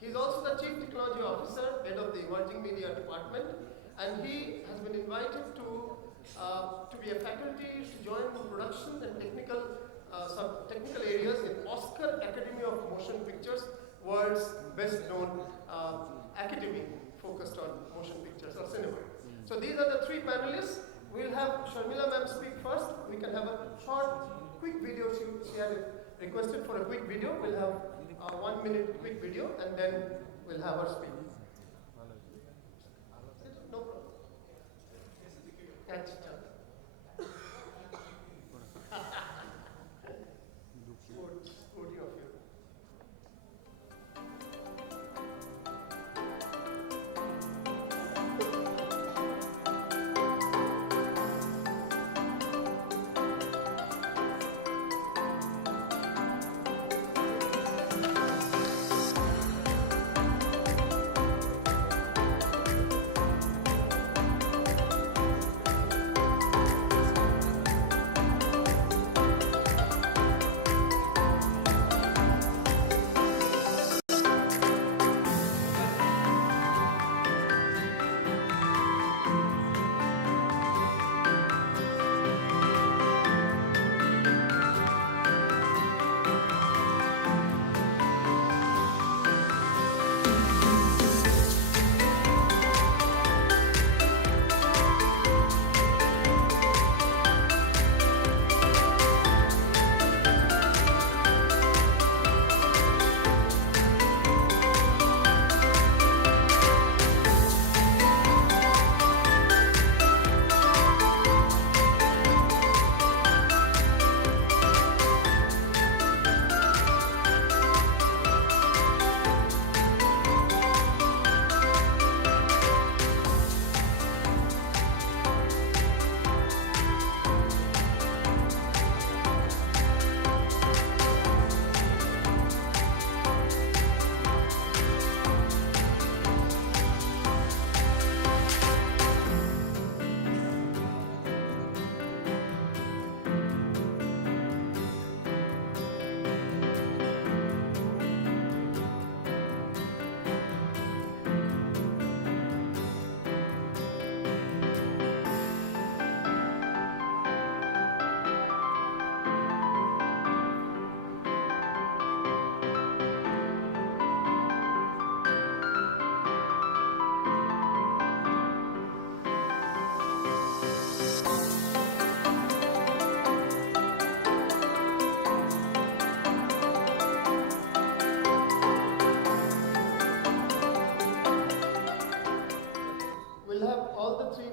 He is also the Chief Technology Officer, head of the Emerging Media Department, and he has been invited to be a faculty to join the production and technical areas in Oscar Academy of Motion Pictures, world's best known academy focused on motion pictures or cinema. So these are the three panelists. We'll have Sharmila ma'am speak first. We can have a short, quick video. She had requested for a quick video. We'll have a 1 minute quick video and then we'll have her speak. No problem. Catch each other. 40 of you.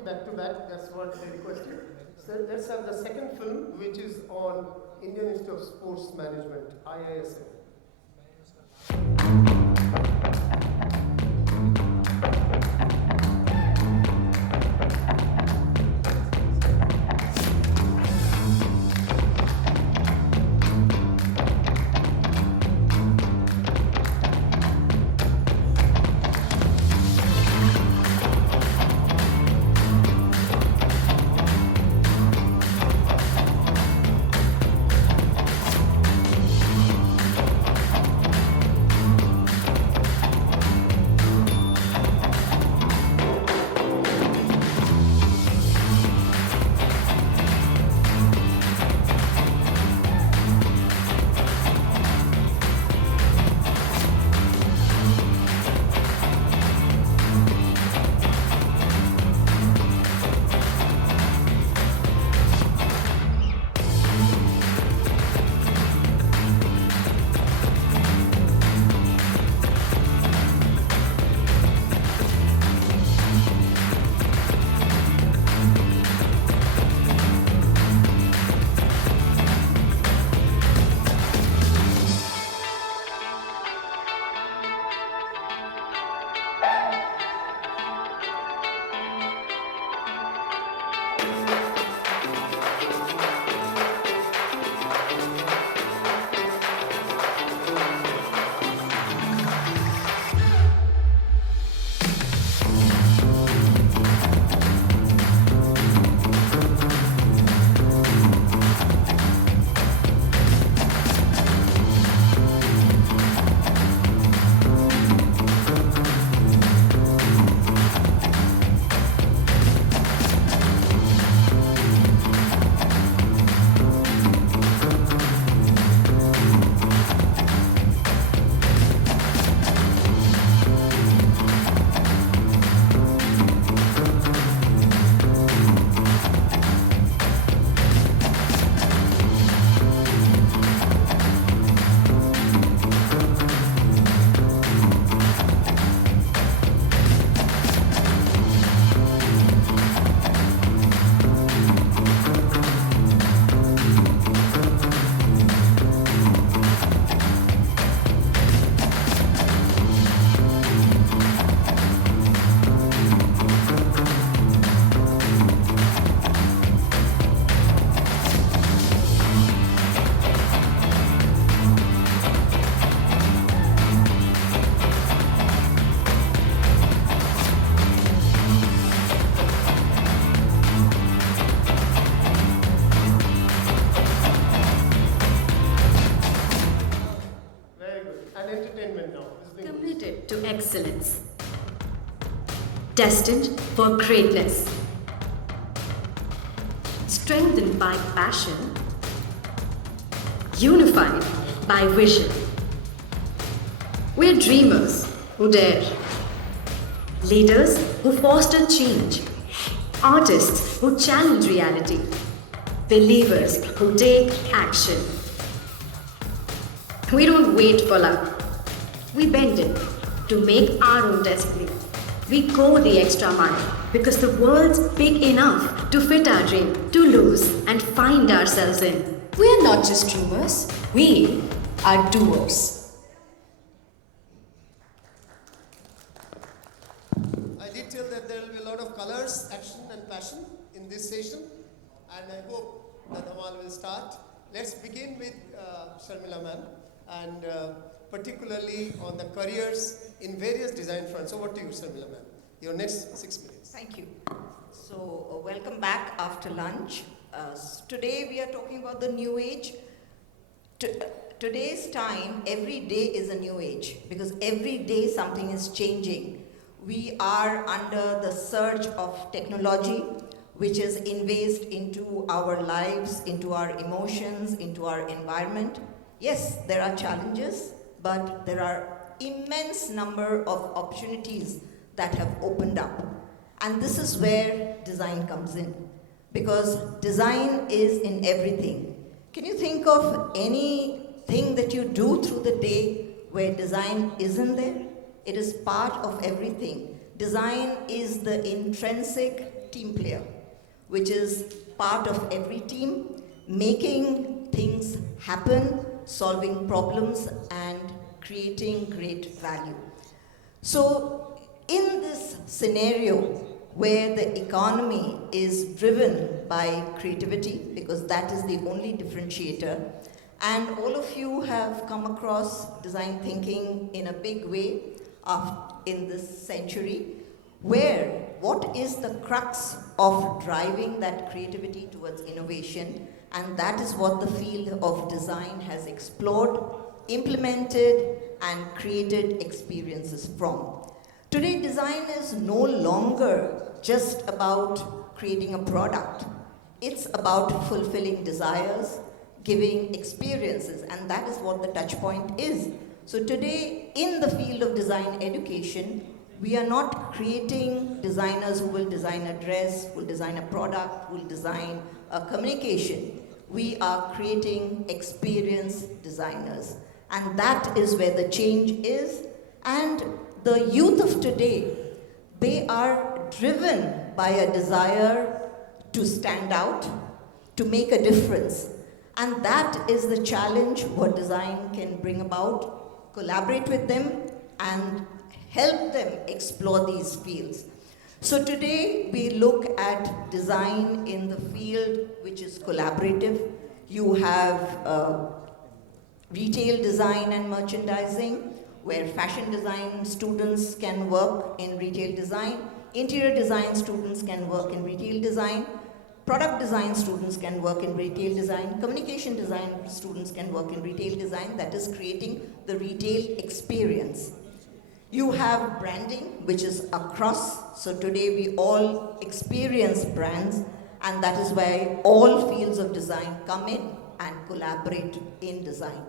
Back to back, that's what they requested. So let's have the second film, which is on Indian Institute of Sports Management, IISM. excellence, destined for greatness, strengthened by passion, unified by vision. We're dreamers who dare, leaders who foster change, artists who challenge reality, believers who take action. We don't wait for luck. We bend it to make our own destiny. We go the extra mile because the world's big enough to fit our dream, to lose and find ourselves in. We are not just dreamers, we are doers. I did tell that there will be a lot of colors, action and passion in this session, and I hope the Dhamal will start. Let's begin with Sharmila ma'am, and particularly on the careers in various design fronts. Over to you, Sharmila ma'am. Your next 6 minutes. Thank you. So, welcome back after lunch. Today we are talking about the new age. Today's time, every day is a new age because every day something is changing. We are under the surge of technology, which is invaded into our lives, into our emotions, into our environment. Yes, there are challenges, but there are immense number of opportunities that have opened up. And this is where design comes in, because design is in everything. Can you think of anything that you do through the day where design isn't there? It is part of everything. Design is the intrinsic team player, which is part of every team, making things happen, solving problems, and creating great value. So in this scenario where the economy is driven by creativity, because that is the only differentiator, and all of you have come across design thinking in a big way in this century, where what is the crux of driving that creativity towards innovation, and that is what the field of design has explored, implemented, and created experiences from. Today, design is no longer just about creating a product. It's about fulfilling desires, giving experiences, and that is what the touch point is. So today, in the field of design education, we are not creating designers who will design a dress, who will design a product, who will design a communication. We are creating experience designers. And that is where the change is. And the youth of today, they are driven by a desire to stand out, to make a difference. And that is the challenge what design can bring about. Collaborate with them and help them explore these fields. So today we look at design in the field which is collaborative. You have retail design and merchandising, where fashion design students can work in retail design, interior design students can work in retail design, product design students can work in retail design, communication design students can work in retail design, that is creating the retail experience. You have branding, which is across, so today we all experience brands, and that is why all fields of design come in and collaborate in design.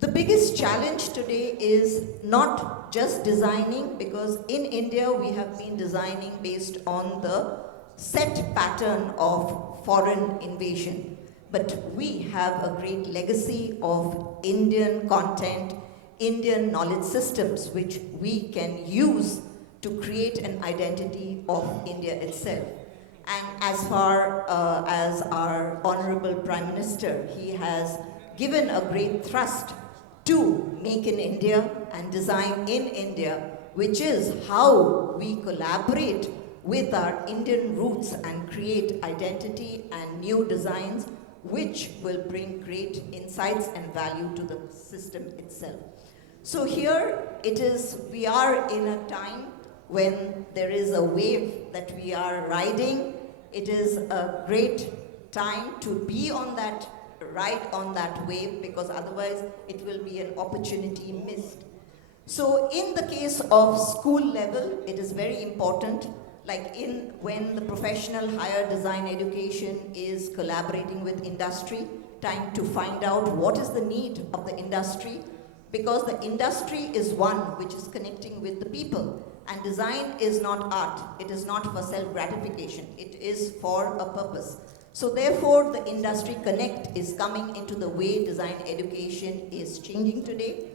The biggest challenge today is not just designing, because in India we have been designing based on the set pattern of foreign invasion. But we have a great legacy of Indian content, Indian knowledge systems, which we can use to create an identity of India itself. And as far as our Honorable Prime Minister, he has given a great thrust to make in India and design in India, which is how we collaborate with our Indian roots and create identity and new designs which will bring great insights and value to the system itself. So here it is, we are in a time when there is a wave that we are riding. It is a great time to be on that ride on that wave, because otherwise it will be an opportunity missed. So in the case of school level, it is very important, like when the professional higher design education is collaborating with industry, trying to find out what is the need of the industry, because the industry is one which is connecting with the people. And design is not art, it is not for self-gratification, it is for a purpose. So therefore, the industry connect is coming into the way design education is changing today.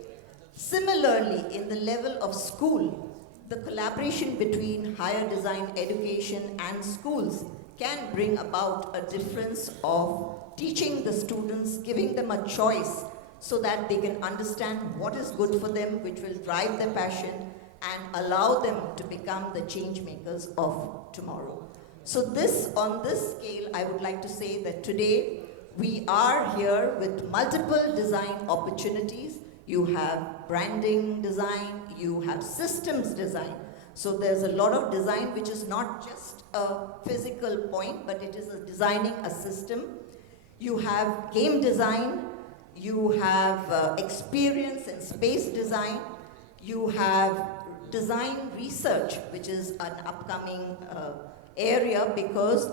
Similarly, in the level of school, the collaboration between higher design education and schools can bring about a difference of teaching the students, giving them a choice so that they can understand what is good for them, which will drive their passion and allow them to become the change makers of tomorrow. So on this scale, I would like to say that today we are here with multiple design opportunities. You have branding design, you have systems design. So there's a lot of design which is not just a physical point, but it is designing a system. You have game design, you have experience and space design, you have design research, which is an upcoming area, because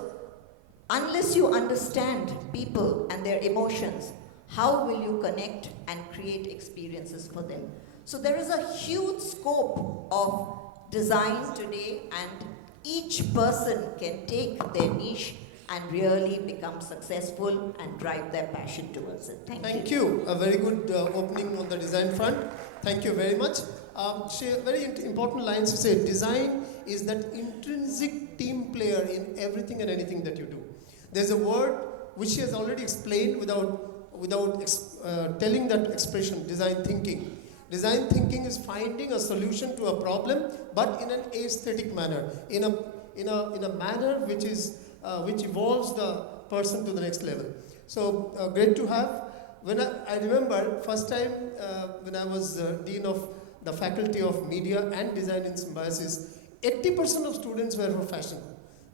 unless you understand people and their emotions, how will you connect and create experiences for them? So there is a huge scope of design today, and each person can take their niche and really become successful and drive their passion towards it. Thank you. A very good opening on the design front. Thank you very much. Very important lines to say, design is that intrinsic team player in everything and anything that you do. There's a word which she has already explained without telling that expression, design thinking. Design thinking is finding a solution to a problem, but in an aesthetic manner, in a manner which evolves the person to the next level. So great to have. When I remember first time when I was Dean of the Faculty of Media and Design in Symbiosis, 80% of students were for fashion.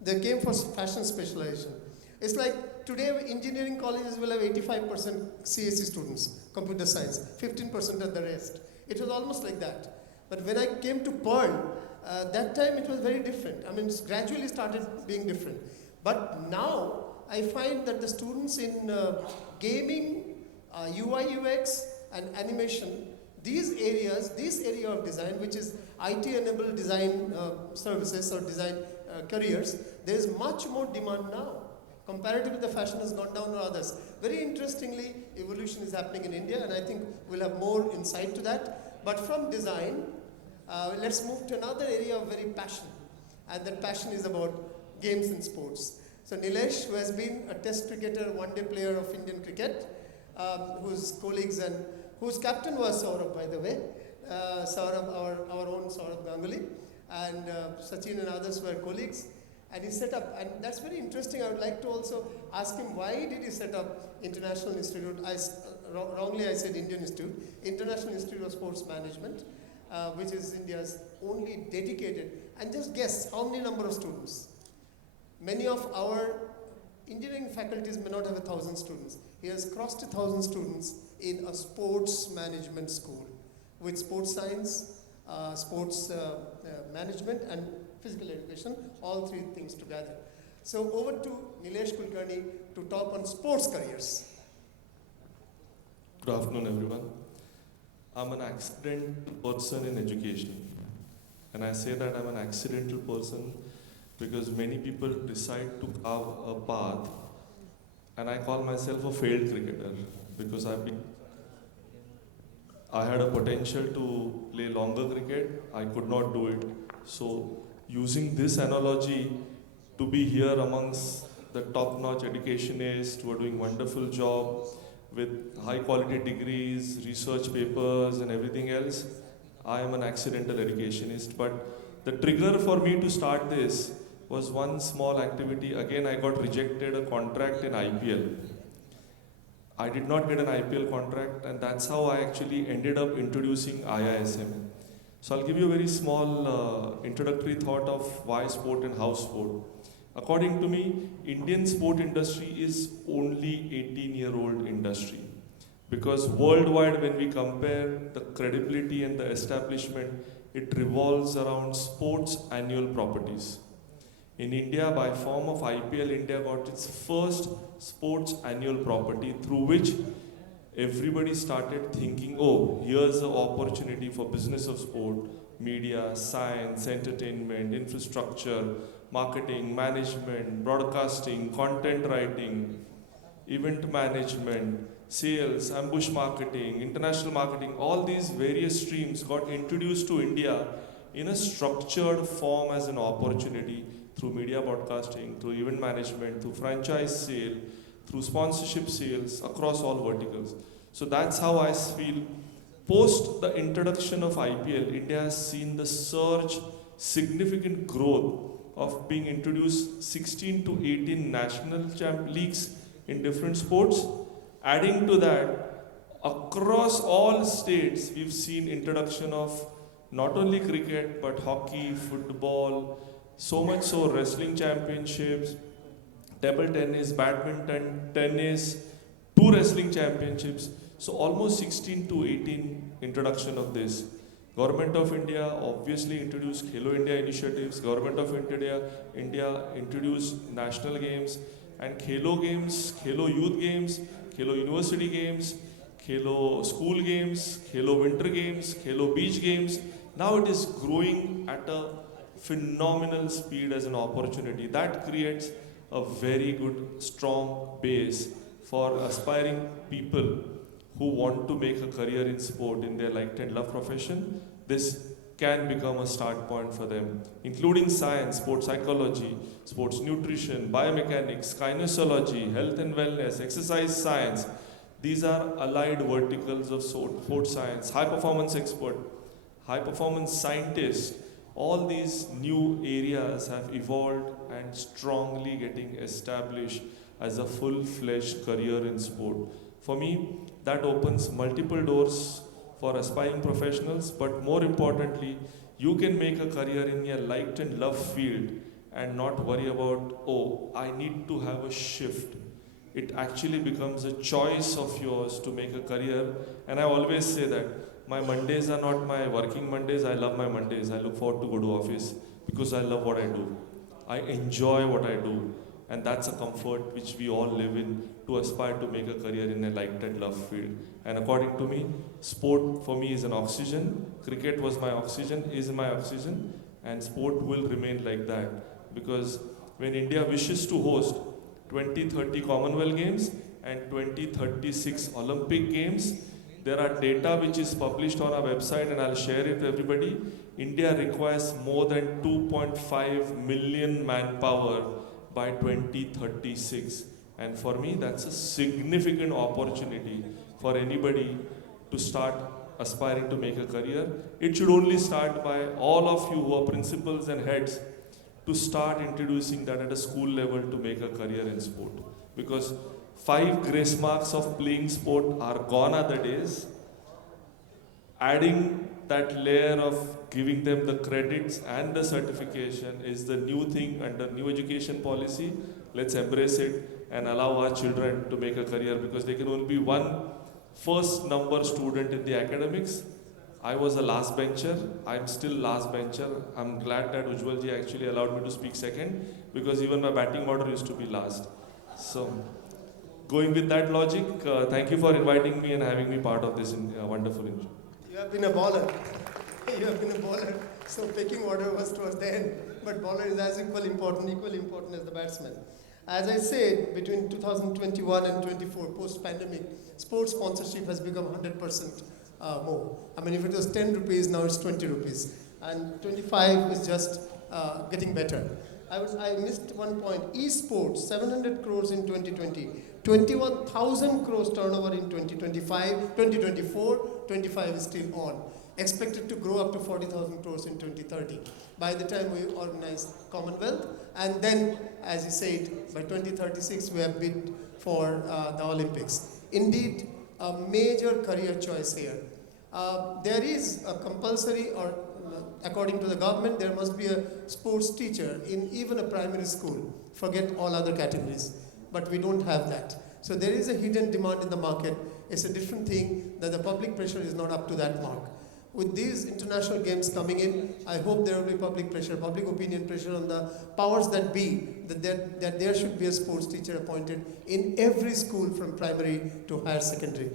They came for fashion specialization. It's like today engineering colleges will have 85% CSE students, computer science, 15% are the rest. It was almost like that. But when I came to Pearl, that time it was very different. I mean, it gradually started being different. But now I find that the students in gaming, UI, UX, and animation, this area of design, which is IT-enabled design services or design careers, there is much more demand now. Comparatively, the fashion has gone down or others. Very interestingly, evolution is happening in India, and I think we'll have more insight to that. But from design, let's move to another area of very passion. And that passion is about games and sports. So Nilesh, who has been a test cricketer, one-day player of Indian cricket, whose colleagues and whose captain was Saurabh, by the way. Saurabh, our own Saurabh Ganguly, and Sachin and others were colleagues. And he set up, and that's very interesting. I would like to also ask him, why did he set up International Institute? Wrongly I said Indian Institute. International Institute of Sports Management, which is India's only dedicated. And just guess how many number of students? Many of our engineering faculties may not have 1,000 students. He has crossed 1,000 students in a sports management school with sports science, sports management, and physical education, all three things together. So over to Nilesh Kulkarni to talk on sports careers. Good afternoon, everyone. I'm an accidental person in education. And I say that I'm an accidental person because many people decide to carve a path, and I call myself a failed cricketer because I had a potential to play longer cricket. I could not do it. So using this analogy to be here amongst the top-notch educationists who are doing wonderful job with high-quality degrees, research papers, and everything else, I am an accidental educationist. But the trigger for me to start this was one small activity. Again, I got rejected a contract in IPL. I did not get an IPL contract, and that's how I actually ended up introducing IISM. So I'll give you a very small introductory thought of why sport and how sport. According to me, Indian sport industry is only 18-year-old industry. Because worldwide, when we compare the credibility and the establishment, it revolves around sports annual properties. In India, by form of IPL, India got its first sports annual property through which everybody started thinking, oh, here's an opportunity for business of sport, media, science, entertainment, infrastructure, marketing, management, broadcasting, content writing, event management, sales, ambush marketing, international marketing, all these various streams got introduced to India in a structured form as an opportunity through media broadcasting, through event management, through franchise sale, through sponsorship sales across all verticals. So that's how I feel. Post the introduction of IPL, India has seen the surge, significant growth of being introduced 16 to 18 national leagues in different sports. Adding to that, across all states, we've seen introduction of not only cricket, but hockey, football, so much so wrestling championships, table tennis, badminton, tennis, 2 wrestling championships. So almost 16 to 18 introduction of this. Government of India obviously introduced Khelo India initiatives. Government of India introduced national games and Khelo games, Khelo youth games, Khelo university games, Khelo school games, Khelo winter games, Khelo beach games. Now it is growing at a phenomenal speed as an opportunity. That creates a very good, strong base for aspiring people who want to make a career in sport in their liked and loved profession. This can become a start point for them, including science, sports psychology, sports nutrition, biomechanics, kinesiology, health and wellness, exercise science. These are allied verticals of sports science, high performance expert, high performance scientist. All these new areas have evolved and strongly getting established as a full-fledged career in sport. For me, that opens multiple doors for aspiring professionals, but more importantly, you can make a career in your liked and loved field and not worry about, oh, I need to have a shift. It actually becomes a choice of yours to make a career. And I always say that my Mondays are not my working Mondays. I love my Mondays. I look forward to go to office because I love what I do. I enjoy what I do. And that's a comfort which we all live in to aspire to make a career in a liked and loved field. And according to me, sport for me is an oxygen. Cricket was my oxygen, is my oxygen, and sport will remain like that. Because when India wishes to host 2030 Commonwealth Games and 2036 Olympic Games, there are data which is published on our website and I'll share it to everybody. India requires more than 2.5 million manpower by 2036. And for me, that's a significant opportunity for anybody to start aspiring to make a career. It should only start by all of you who are principals and heads to start introducing that at a school level to make a career in sport. Because 5 grace marks of playing sport are gone are the days. Adding that layer of giving them the credits and the certification is the new thing under new education policy. Let's embrace it and allow our children to make a career, because they can only be one first number student in the academics. I was a last bencher. I'm still last bencher. I'm glad that Ujjwalji actually allowed me to speak second, because even my batting order used to be last. So, going with that logic, thank you for inviting me and having me part of this wonderful interview. You have been a bowler. You have been a bowler. So picking order was towards the end. But bowler is as equally important as the batsman. As I said, between 2021 and 24, post-pandemic, sports sponsorship has become 100% more. I mean, if it was 10 rupees, now it's 20 rupees. And 25 is just getting better. I missed one point. Esports, 700 crores in 2020. 21,000 crores turnover in 2025, 2024, 25 is still on. Expected to grow up to 40,000 crores in 2030 by the time we organize Commonwealth. And then, as you said, by 2036 we have bid for the Olympics. Indeed, a major career choice here. There is a compulsory, or according to the government, there must be a sports teacher in even a primary school. Forget all other categories. But we don't have that. So there is a hidden demand in the market. It's a different thing that the public pressure is not up to that mark. With these international games coming in, I hope there will be public pressure, public opinion pressure on the powers that be, that there should be a sports teacher appointed in every school from primary to higher secondary.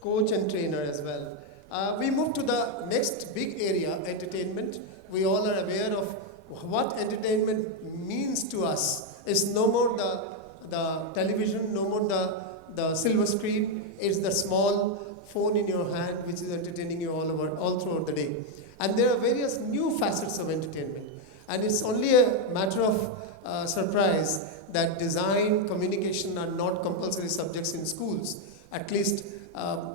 Coach and trainer as well. We move to the next big area, entertainment. We all are aware of what entertainment means to us. It's no more the television, no more the silver screen. It's the small phone in your hand which is entertaining you all throughout the day. And there are various new facets of entertainment. And it's only a matter of surprise that design, communication are not compulsory subjects in schools. At least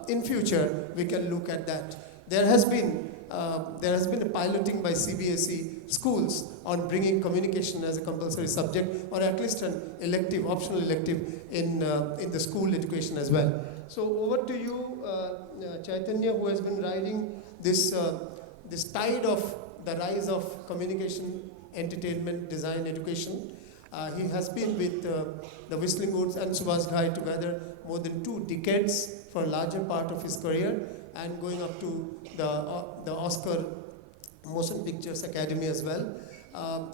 in future, we can look at that. There has been a piloting by CBSE schools on bringing communication as a compulsory subject, or at least an elective, optional elective in the school education as well. So over to you, Chaitanya, who has been riding this tide of the rise of communication, entertainment, design, education. He has been with the Whistling Woods and Subhash Ghai together more than 2 decades for a larger part of his career, and going up to the Oscar Motion Pictures Academy as well.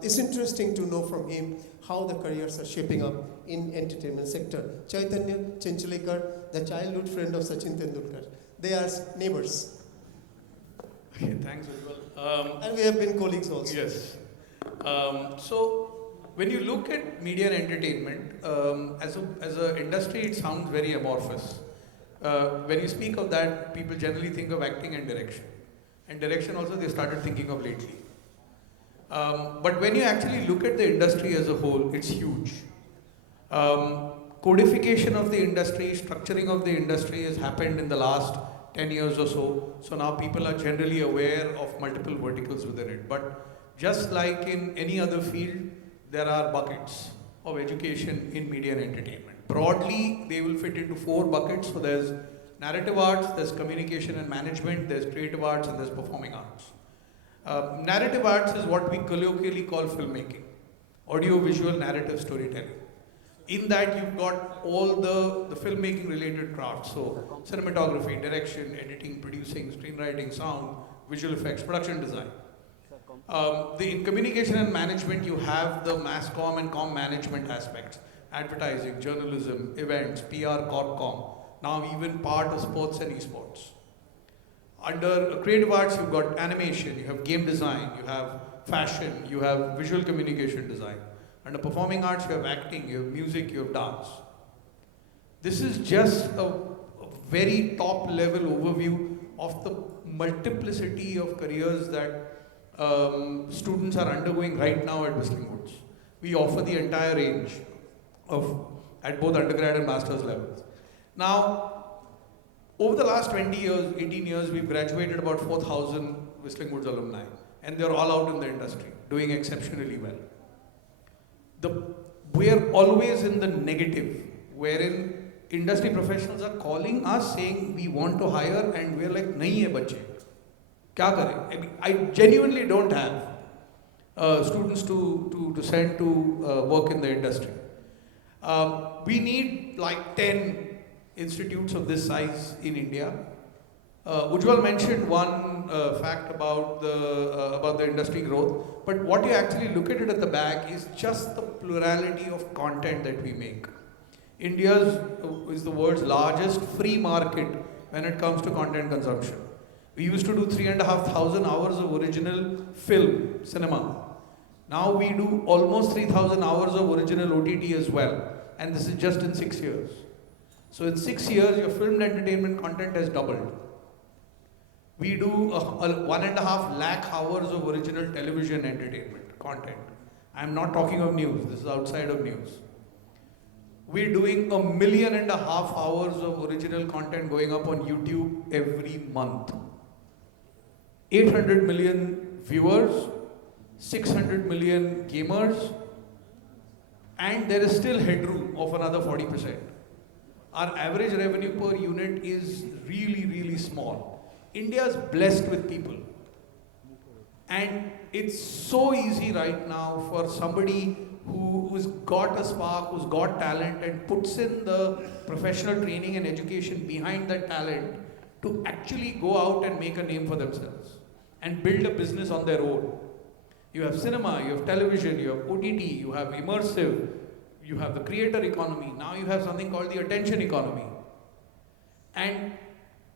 It's interesting to know from him how the careers are shaping up in entertainment sector. Chaitanya Chinchalekar, the childhood friend of Sachin Tendulkar. They are neighbors. Okay, thanks, Ujjwal. And we have been colleagues also. Yes. So, when you look at media and entertainment, as an industry, it sounds very amorphous. When you speak of that, people generally think of acting and direction. And direction also they started thinking of lately. But when you actually look at the industry as a whole, it's huge. Codification of the industry, structuring of the industry has happened in the last 10 years or so. So now people are generally aware of multiple verticals within it. But just like in any other field, there are buckets of education in media and entertainment. Broadly, they will fit into 4 buckets. So there's narrative arts, there's communication and management, there's creative arts, and there's performing arts. Narrative arts is what we colloquially call filmmaking, audio-visual narrative storytelling. In that, you've got all the filmmaking related crafts. So cinematography, direction, editing, producing, screenwriting, sound, visual effects, production design. In communication and management, you have the mass comm and comm management aspects, advertising, journalism, events, PR, corp comm, now even part of sports and esports. Under creative arts, you've got animation, you have game design, you have fashion, you have visual communication design. Under performing arts, you have acting, you have music, you have dance. This is just a very top level overview of the multiplicity of careers that students are undergoing right now at Whistling Woods. We offer the entire range at both undergrad and master's levels. Now, over the last 20 years, 18 years, we've graduated about 4,000 Whistling Woods alumni, and they're all out in the industry, doing exceptionally well. We are always in the negative, wherein industry professionals are calling us saying, we want to hire, and we're like, nahi hai bache. Kya kare? I mean, I genuinely don't have students to send to work in the industry. We need like 10 institutes of this size in India. Ujjwal mentioned one fact about the industry growth, but what you actually look at it at the back is just the plurality of content that we make. India is the world's largest free market when it comes to content consumption. We used to do 3,500 hours of original film, cinema. Now we do almost 3,000 hours of original OTT as well, and this is just in 6 years. So in 6 years, your film entertainment content has doubled. We do 1.5 lakh hours of original television entertainment content. I'm not talking of news, this is outside of news. We're doing 1.5 million hours of original content going up on YouTube every month. 800 million viewers, 600 million gamers, and there is still headroom of another 40%. Our average revenue per unit is really, really small. India is blessed with people. And it's so easy right now for somebody who's got a spark, who's got talent, and puts in the professional training and education behind that talent to actually go out and make a name for themselves and build a business on their own. You have cinema, you have television, you have OTT, you have immersive, you have the creator economy. Now you have something called the attention economy. And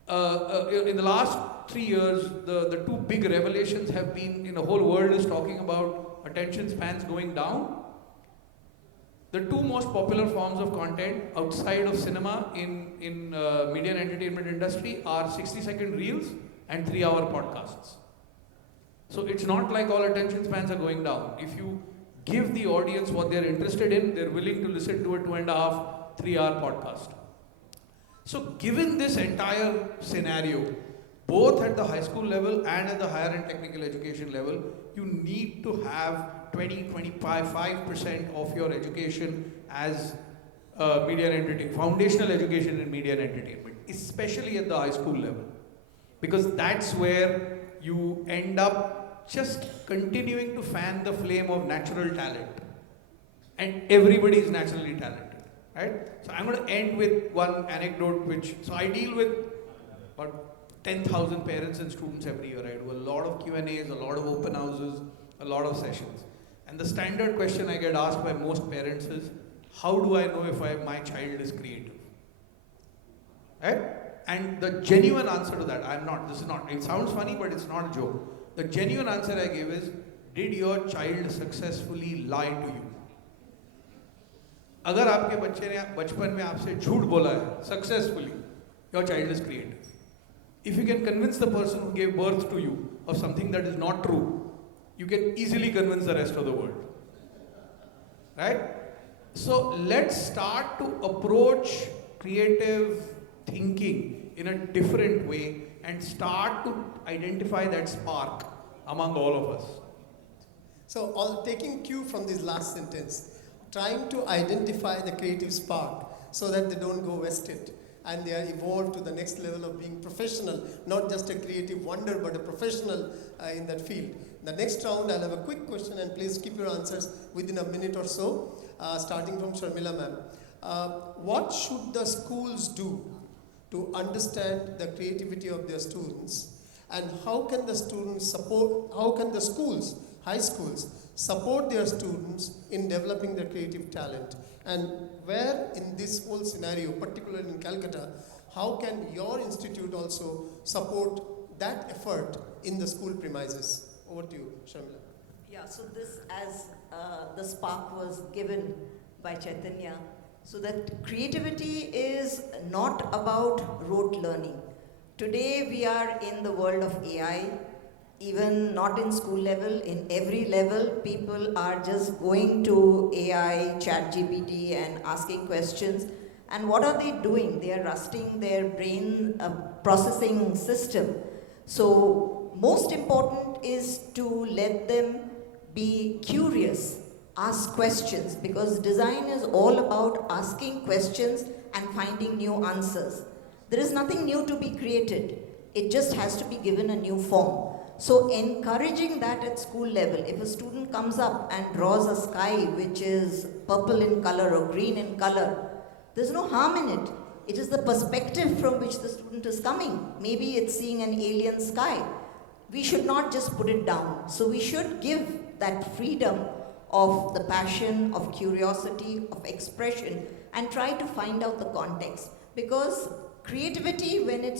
in the last 3 years, the two big revelations have been, the whole world is talking about attention spans going down. The two most popular forms of content outside of cinema in media and entertainment industry are 60-second reels and 3-hour podcasts. So it's not like all attention spans are going down. If you give the audience what they're interested in, they're willing to listen to a 2.5, 3-hour podcast. So given this entire scenario, both at the high school level and at the higher and technical education level, you need to have 20-25% of your education as media and entertainment, foundational education in media and entertainment, especially at the high school level. Because that's where you end up just continuing to fan the flame of natural talent. And everybody is naturally talented, right? So I'm going to end with one anecdote so I deal with about 10,000 parents and students every year. I do a lot of Q&As, a lot of open houses, a lot of sessions. And the standard question I get asked by most parents is, how do I know if my child is creative? Right? And the genuine answer to that, it sounds funny, but it's not a joke. The genuine answer I give is, did your child successfully lie to you? अगर आपके बच्चे ने बचपन में आपसे झूठ बोला है, successfully, your child is creative. If you can convince the person who gave birth to you of something that is not true, you can easily convince the rest of the world. Right? So let's start to approach creative thinking in a different way and start to identify that spark among all of us. So, taking cue from this last sentence, trying to identify the creative spark so that they don't go wasted and they are evolved to the next level of being professional, not just a creative wonder, but a professional in that field. The next round, I'll have a quick question, and please keep your answers within a minute or so, starting from Sharmila ma'am. What should the schools do to understand the creativity of their students, and how can the schools, high schools, support their students in developing their creative talent? And where in this whole scenario, particularly in Calcutta, how can your institute also support that effort in the school premises? Over to you, Sharmila. Yeah, so this, as the spark was given by Chaitanya, so that creativity is not about rote learning. Today we are in the world of AI, even not in school level, in every level, people are just going to AI, ChatGPT and asking questions. And what are they doing? They are rusting their brain processing system. So most important is to let them be curious, ask questions, because design is all about asking questions and finding new answers. There is nothing new to be created. It just has to be given a new form. So encouraging that at school level, if a student comes up and draws a sky which is purple in color or green in color, there's no harm in it. It is the perspective from which the student is coming. Maybe it's seeing an alien sky. We should not just put it down. So we should give that freedom of the passion, of curiosity, of expression, and try to find out the context. Because creativity, when it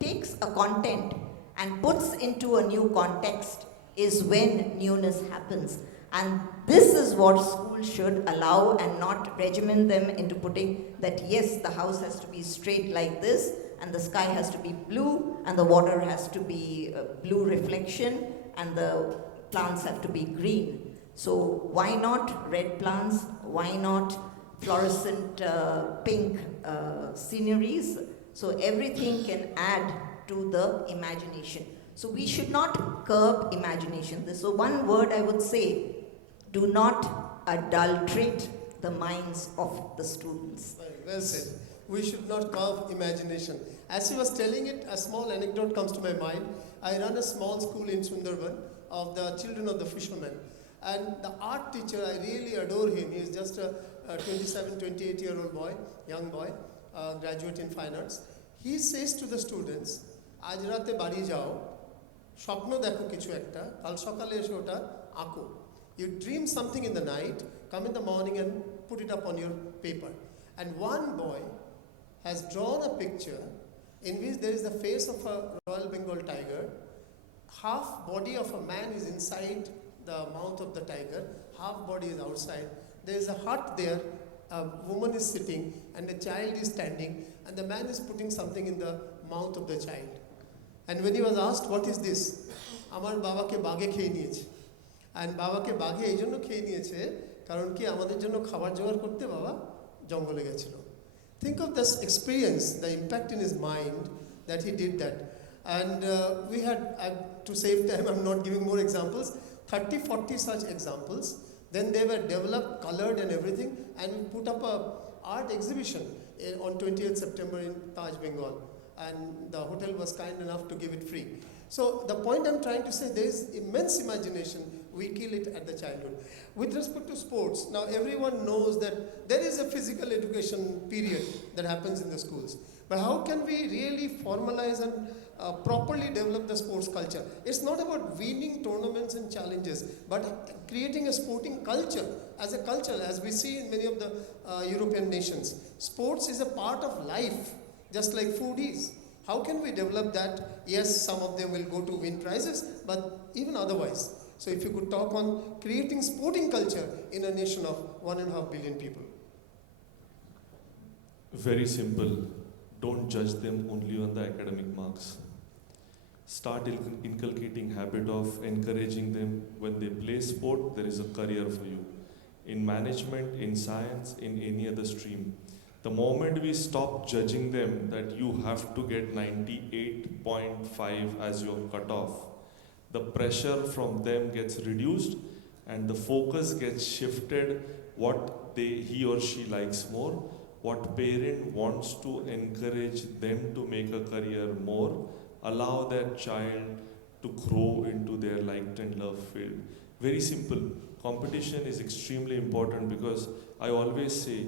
takes a content and puts into a new context, is when newness happens. And this is what schools should allow, and not regiment them into putting that, yes, the house has to be straight like this, and the sky has to be blue, and the water has to be blue reflection, and the plants have to be green. So why not red plants? Why not fluorescent pink sceneries? So everything can add to the imagination. So we should not curb imagination. So one word I would say, do not adulterate the minds of the students. Well said. We should not curb imagination. As he was telling it, a small anecdote comes to my mind. I run a small school in Sundarban of the children of the fishermen. And the art teacher, I really adore him. He is just a 27, 28-year-old boy, young boy, graduate in fine arts. He says to the students, আজ রাতে বাড়ি যাও, স্বপ্ন দেখো কিছু একটা, কাল সকালে এসে ওটা আঁকো. You dream something in the night, come in the morning and put it up on your paper. And one boy has drawn a picture in which there is the face of a Royal Bengal tiger, half body of a man is inside the mouth of the tiger, half body is outside. There is a hut there, a woman is sitting and a child is standing, and the man is putting something in the mouth of the child. And when he was asked, what is this? Amar baba ke baghe kheye niyeche. And baba ke baghe ei jonno kheye niyeche karon ki amader jonno khabar jogad korte baba jongole gechilo. Think of this experience, the impact in his mind that he did that. And we had, to save time, I'm not giving more examples, 30, 40 such examples. Then they were developed, colored and everything, and we put up a art exhibition on 20th September in Taj, Bengal. And the hotel was kind enough to give it free. So the point I'm trying to say, there is immense imagination, we kill it at the childhood. With respect to sports, now everyone knows that there is a physical education period that happens in the schools. But how can we really formalize and properly develop the sports culture? It's not about winning tournaments and challenges, but creating a sporting culture, as we see in many of the European nations. Sports is a part of life, just like food is. How can we develop that? Yes, some of them will go to win prizes, but even otherwise. So if you could talk on creating sporting culture in a nation of 1.5 billion people. Very simple. Don't judge them only on the academic marks. Start inculcating habit of encouraging them. When they play sport, there is a career for you. In management, in science, in any other stream. The moment we stop judging them that you have to get 98.5 as your cutoff, the pressure from them gets reduced and the focus gets shifted what he or she likes more, what parent wants to encourage them to make a career more, allow that child to grow into their liked and loved field. Very simple. Competition is extremely important because I always say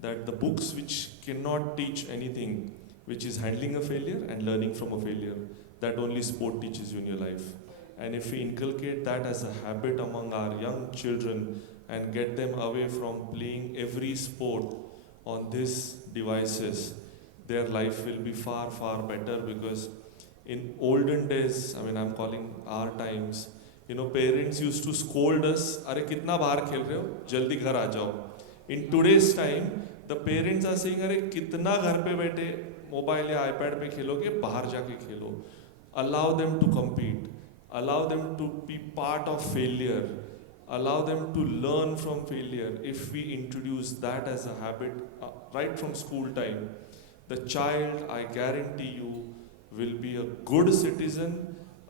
that the books which cannot teach anything, which is handling a failure and learning from a failure, that only sport teaches you in your life. And if we inculcate that as a habit among our young children and get them away from playing every sport on these devices, their life will be far, far better. Because in olden days, I'm calling our times, parents used to scold us, "Are kitna bahar khel rahe ho? Jaldi ghar aa jao." In today's time, the parents are saying, "Are kitna ghar pe baithe mobile ya iPad pe kheloge, bahar jaake khelo." Allow them to compete. Allow them to be part of failure. Allow them to learn from failure. If we introduce that as a habit right from school time, the child, I guarantee you, will be a good citizen,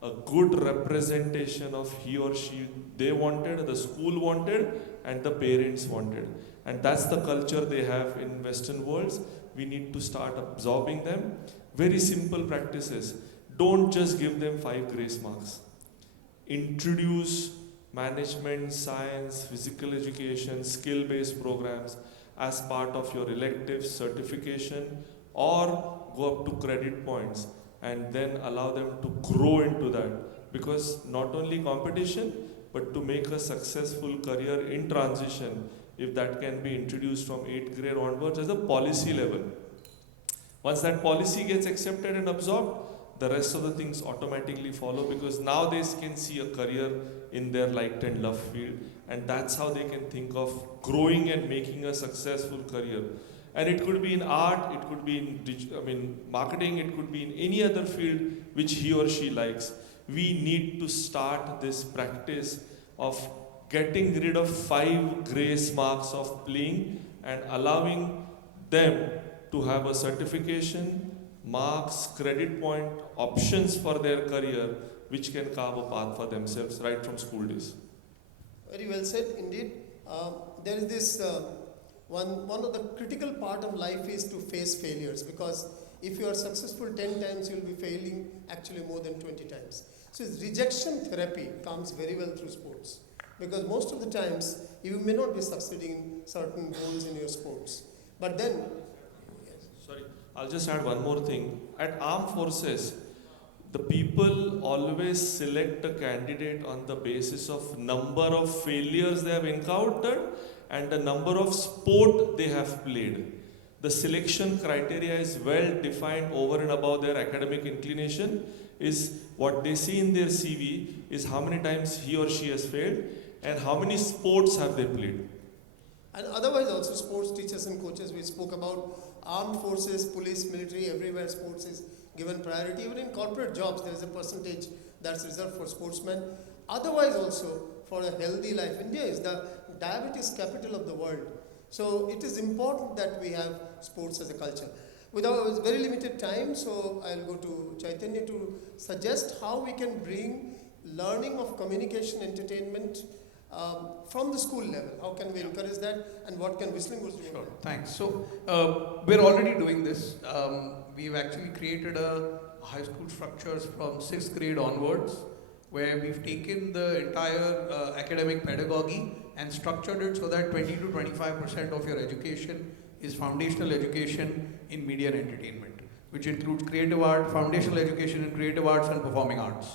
a good representation of he or she they wanted, the school wanted, and the parents wanted. And that's the culture they have in Western worlds. We need to start absorbing them. Very simple practices. Don't just give them 5 grace marks. Introduce management, science, physical education, skill-based programs as part of your elective certification, or go up to credit points and then allow them to grow into that. Because not only competition, but to make a successful career in transition, if that can be introduced from 8th grade onwards as a policy level. Once that policy gets accepted and absorbed, the rest of the things automatically follow, because now they can see a career in their liked and loved field, and that's how they can think of growing and making a successful career. And it could be in art, it could be in marketing, it could be in any other field which he or she likes. We need to start this practice of getting rid of 5 grace marks of playing and allowing them to have a certification, marks, credit point, options for their career, which can carve a path for themselves right from school days. Very well said, indeed. There is this, one of the critical part of life is to face failures, because if you are successful 10 times, you will be failing actually more than 20 times. So rejection therapy comes very well through sports, Because most of the times, you may not be succeeding in certain goals in your sports. But then... Sorry, I'll just add one more thing. At armed forces, the people always select a candidate on the basis of number of failures they have encountered and the number of sport they have played. The selection criteria is well defined over and above their academic inclination. Is what they see in their CV is how many times he or she has failed and how many sports have they played. And otherwise also sports teachers and coaches, we spoke about armed forces, police, military, everywhere sports is given priority. Even in corporate jobs, there is a percentage that's reserved for sportsmen. Otherwise also, for a healthy life, India is the diabetes capital of the world. So it is important that we have sports as a culture. With our very limited time, so I'll go to Chaitanya to suggest how we can bring learning of communication entertainment from the school level. How can we encourage that, and what can Whistling Woods do? Sure, thanks. So we're already doing this. We've actually created a high school structures from 6th grade onwards, where we've taken the entire academic pedagogy and structured it so that 20 to 25% of your education is foundational education in media and entertainment, which includes creative art, foundational education in creative arts and performing arts.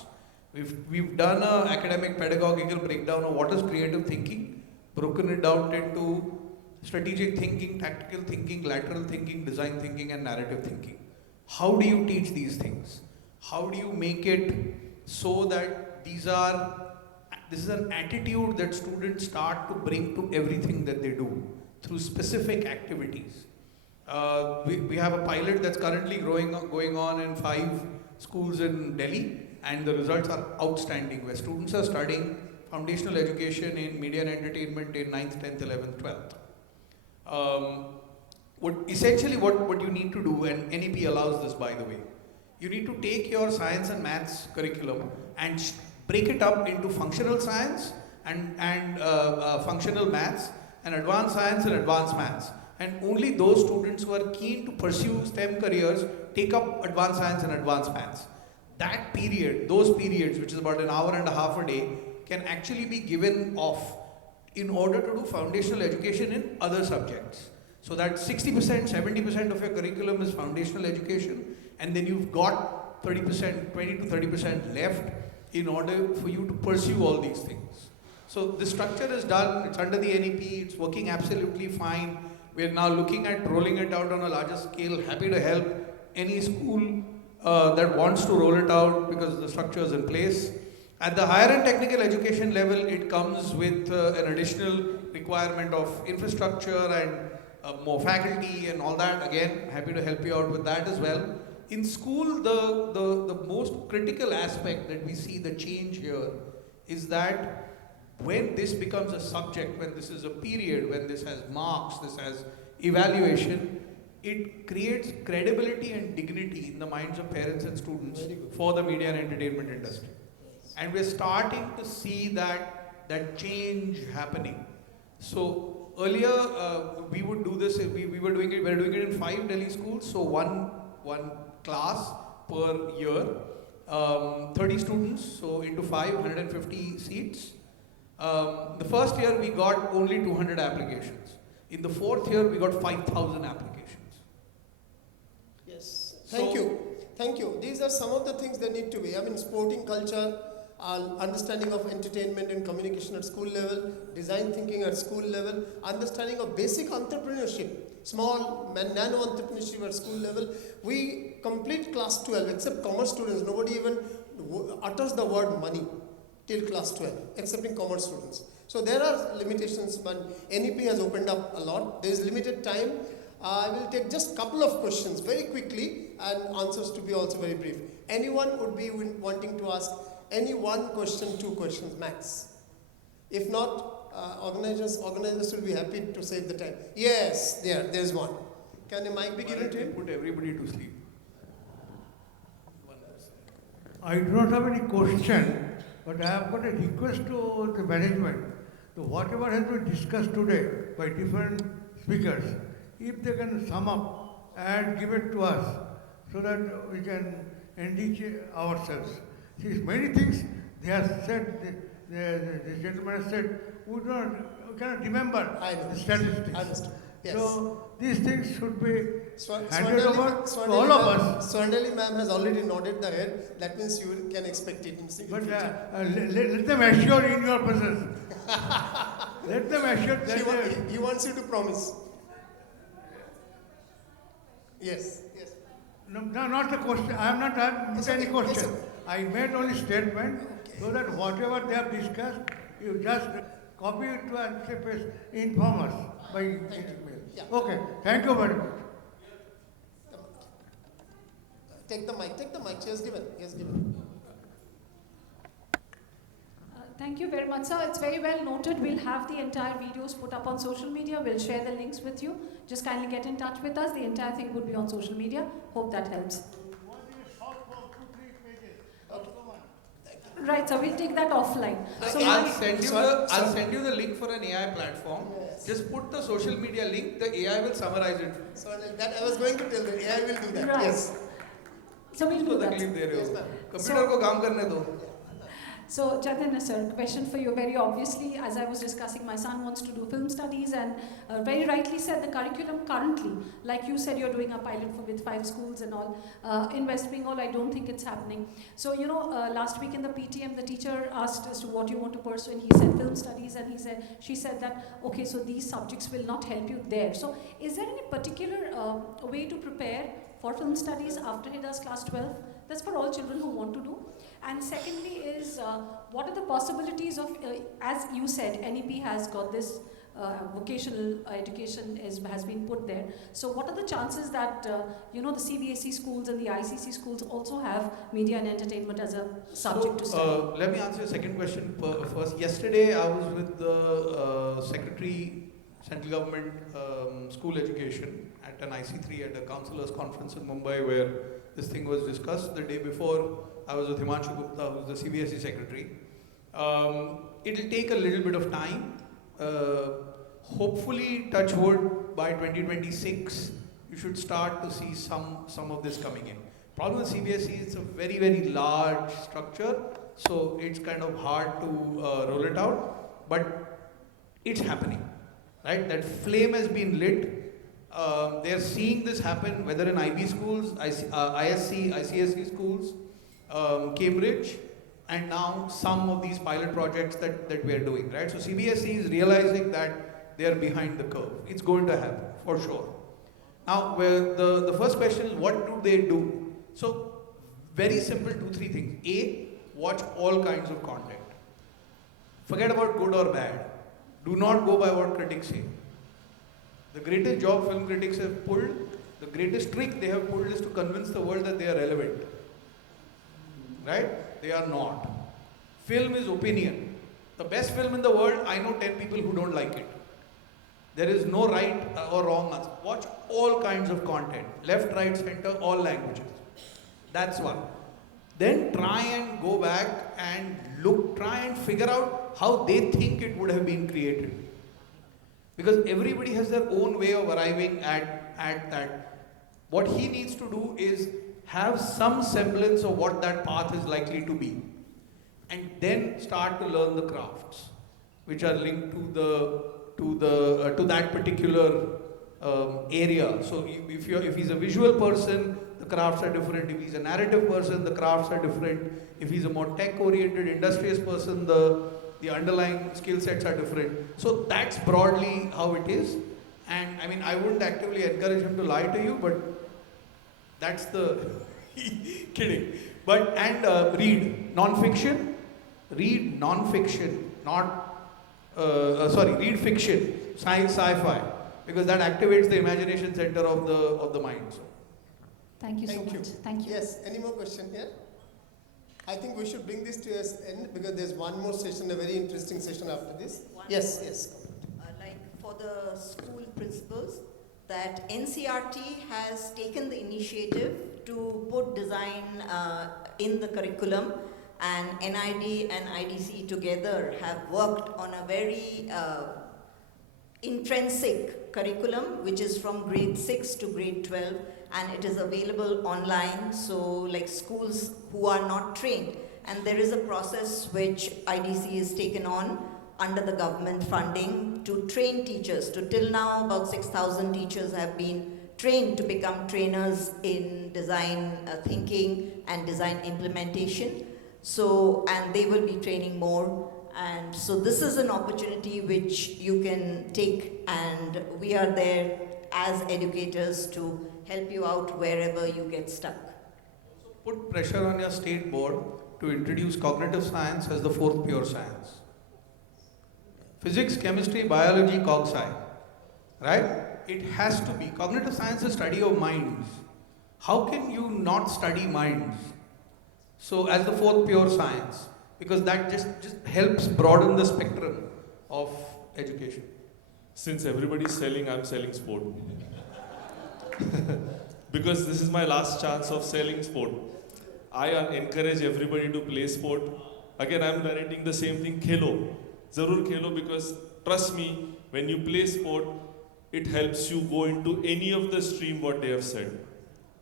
We've done an academic pedagogical breakdown of what is creative thinking, broken it down into strategic thinking, tactical thinking, lateral thinking, design thinking, and narrative thinking. How do you teach these things? How do you make it so that this is an attitude that students start to bring to everything that they do through specific activities? We have a pilot that's currently going on in 5 schools in Delhi, and the results are outstanding, where students are studying foundational education in media and entertainment in 9th, 10th, 11th, 12th. Essentially what you need to do, and NEP allows this by the way, you need to take your science and maths curriculum and break it up into functional science and functional maths and advanced science and advanced maths. And only those students who are keen to pursue STEM careers take up advanced science and advanced maths. That period, those periods, which is about an hour and a half a day, can actually be given off in order to do foundational education in other subjects. So that 60%, 70% of your curriculum is foundational education, and then you've got 30%, 20 to 30% left in order for you to pursue all these things. So the structure is done, it's under the NEP, it's working absolutely fine. We're now looking at rolling it out on a larger scale. Happy to help any school that wants to roll it out because the structure is in place. At the higher and technical education level, it comes with an additional requirement of infrastructure and more faculty and all that. Again, happy to help you out with that as well. In school, the most critical aspect that we see the change here is that when this becomes a subject, when this is a period, when this has marks, this has evaluation, it creates credibility and dignity in the minds of parents and students for the media and entertainment industry. And we're starting to see that change happening. So earlier we would do this, we were doing it in 5 Delhi schools, so one class per year, 30 students, so into 5, 150 seats. The first year we got only 200 applications. In the 4th year we got 5,000 applications. Yes, thank you. These are some of the things that need to be. I mean, sporting culture, understanding of entertainment and communication at school level, design thinking at school level, understanding of basic entrepreneurship, small nano entrepreneurship at school level. We complete class 12, except commerce students, nobody even utters the word money till class 12, excepting commerce students. So there are limitations, but NEP has opened up a lot. There is limited time. I will take just a couple of questions very quickly and answers to be also very brief. Anyone would be wanting to ask any one question, 2 questions max. If not, organizers will be happy to save the time. Yes, there's one. Can a mic be given to him? Put everybody to sleep. I do not have any question, but I have got a request to the management. So whatever has been discussed today by different speakers, if they can sum up and give it to us so that we can enrich ourselves. See, many things they have said the gentleman has said, we cannot remember the statistics. Understood. Yes. So these things should be handed Swandali over to all of us. Swandali ma'am has already nodded the head. That means you can expect it in But future. let them assure in your presence. Let them assure that He wants you to promise. Yes. Yes. No, not the question. I am not having any question. I made only statement so that whatever they have discussed, you just copy it to and say, please inform us by email. Okay, thank you very much. Take the mic. She has given. Thank you very much, sir. It's very well noted. We'll have the entire videos put up on social media. We'll share the links with you. Just kindly get in touch with us. The entire thing would be on social media. Hope that helps. Right, so we'll take that offline. So I'll send you the link for an AI platform. Yes. Just put the social media link. The AI will summarize it. So that I was going to tell the AI will do that. Right. Yes. So we'll do that. Computer ko kaam karne do. So, Chaitanya sir, question for you. Very obviously, as I was discussing, my son wants to do film studies, and very rightly said, the curriculum currently, like you said, you're doing a pilot with 5 schools and all. In West Bengal, I don't think it's happening. So, last week in the PTM, the teacher asked as to what you want to pursue, and he said film studies, and she said that, okay, so these subjects will not help you there. So, is there any particular way to prepare for film studies after he does class 12? That's for all children who want to do. And secondly is, what are the possibilities of, as you said, NEP has got this vocational education has been put there. So what are the chances that, the CBSE schools and the ICC schools also have media and entertainment as a subject to study? Let me answer your second question first. Yesterday I was with the Secretary, Central Government School Education at an IC3 at a councillors conference in Mumbai where this thing was discussed. The day before I was with Himanshu Gupta, who's the CBSE secretary. It'll take a little bit of time. Hopefully, touch wood, by 2026, you should start to see some of this coming in. Problem with CBSE, it's a very, very large structure, so it's kind of hard to roll it out, but it's happening, right? That flame has been lit. They're seeing this happen, whether in IB schools, ISC, ICSE schools, Cambridge, and now some of these pilot projects that we are doing, right? So CBSE is realizing that they are behind the curve. It's going to happen, for sure. Now, the first question is, what do they do? So, very simple, 2-3 things. A, watch all kinds of content. Forget about good or bad. Do not go by what critics say. The greatest job film critics have pulled, the greatest trick they have pulled is to convince the world that they are relevant. Right? They are not. Film is opinion. The best film in the world, I know 10 people who don't like it. There is no right or wrong answer. Watch all kinds of content. Left, right, center, all languages. That's one. Then try and go back and try and figure out how they think it would have been created. Because everybody has their own way of arriving at that. What he needs to do is have some semblance of what that path is likely to be. And then start to learn the crafts, which are linked to that particular area. So if he's a visual person, the crafts are different. If he's a narrative person, the crafts are different. If he's a more tech-oriented, industrious person, the underlying skill sets are different. So that's broadly how it is. And I mean, I wouldn't actively encourage him to lie to you, but that's the kidding. But read non-fiction. Read non-fiction, read fiction, sci-fi, because that activates the imagination center of the mind. So. Thank you so much. Thank you. Yes, any more question here? I think we should bring this to an end because there's one more session, a very interesting session after this. Yes. Like for the school principals, that NCRT has taken the initiative to put design in the curriculum, and NID and IDC together have worked on a very intrinsic curriculum, which is from grade 6 to grade 12, and it is available online. So like schools who are not trained, And there is a process which IDC has taken on under the government funding to train teachers. Till now, about 6,000 teachers have been trained to become trainers in design thinking and design implementation. So, and they will be training more. And so this is an opportunity which you can take, and we are there as educators to help you out wherever you get stuck. Put pressure on your state board to introduce cognitive science as the fourth pure science. Physics, chemistry, biology, cog sci, right? It has to be. Cognitive science is study of minds. How can you not study minds? So as the fourth pure science, because that just helps broaden the spectrum of education. Since everybody's selling, I'm selling sport. Because this is my last chance of selling sport. I encourage everybody to play sport. Again, I'm narrating the same thing, khelo. Zarur khelo, because trust me, when you play sport, it helps you go into any of the stream what they have said.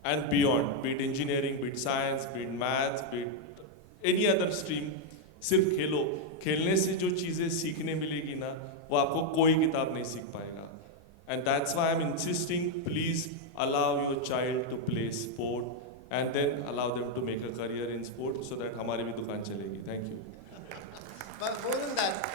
And beyond, be it engineering, be it science, be it maths, be it any other stream, सिर्फ खेलो. खेलने से जो चीज़ें सीखने मिलेगी ना, वो आपको कोई किताब नहीं सीख पाएगा. And that's why I'm insisting, please allow your child to play sport and then allow them to make a career in sport so that हमारी भी दुकान चलेगी. Thank you. But more than that,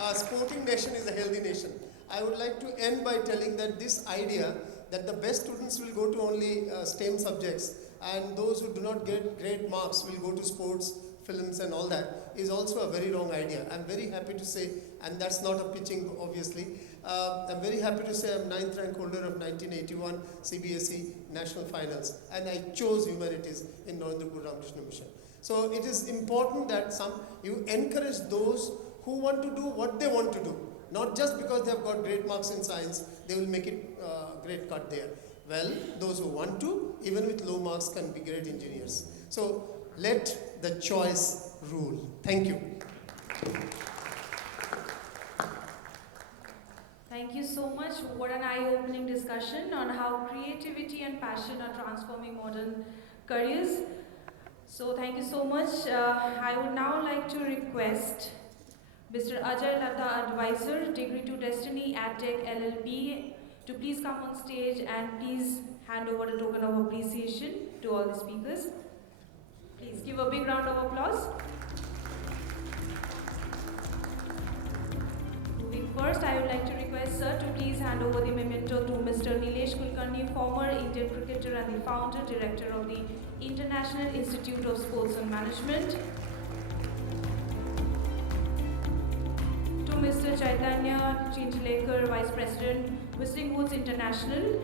a sporting nation is a healthy nation. I would like to end by telling that this idea that the best students will go to only STEM subjects and those who do not get great marks will go to sports, films and all that is also a very wrong idea. I'm very happy to say, and that's not a pitching obviously, I'm very happy to say I'm 9th rank holder of 1981 CBSE National Finals, and I chose humanities in Narendrapur Ramakrishna Mission. So it is important that you encourage those who want to do what they want to do. Not just because they have got great marks in science, they will make it great cut there. Well, those who want to, even with low marks, can be great engineers. So let the choice rule. Thank you. Thank you so much. What an eye-opening discussion on how creativity and passion are transforming modern careers. So thank you so much. I would now like to request Mr. Ajay Ladha, Advisor, Degree to Destiny, AdTech LLP, to please come on stage and please hand over a token of appreciation to all the speakers. Please give a big round of applause. Moving first, I would like to request Sir to please hand over the memento to Mr. Nilesh Kulkarni, former Indian cricketer and the founder, director of the International Institute of Sports and Management. To Mr. Chaitanya Chinchlekar, Vice President, Whistling Woods International.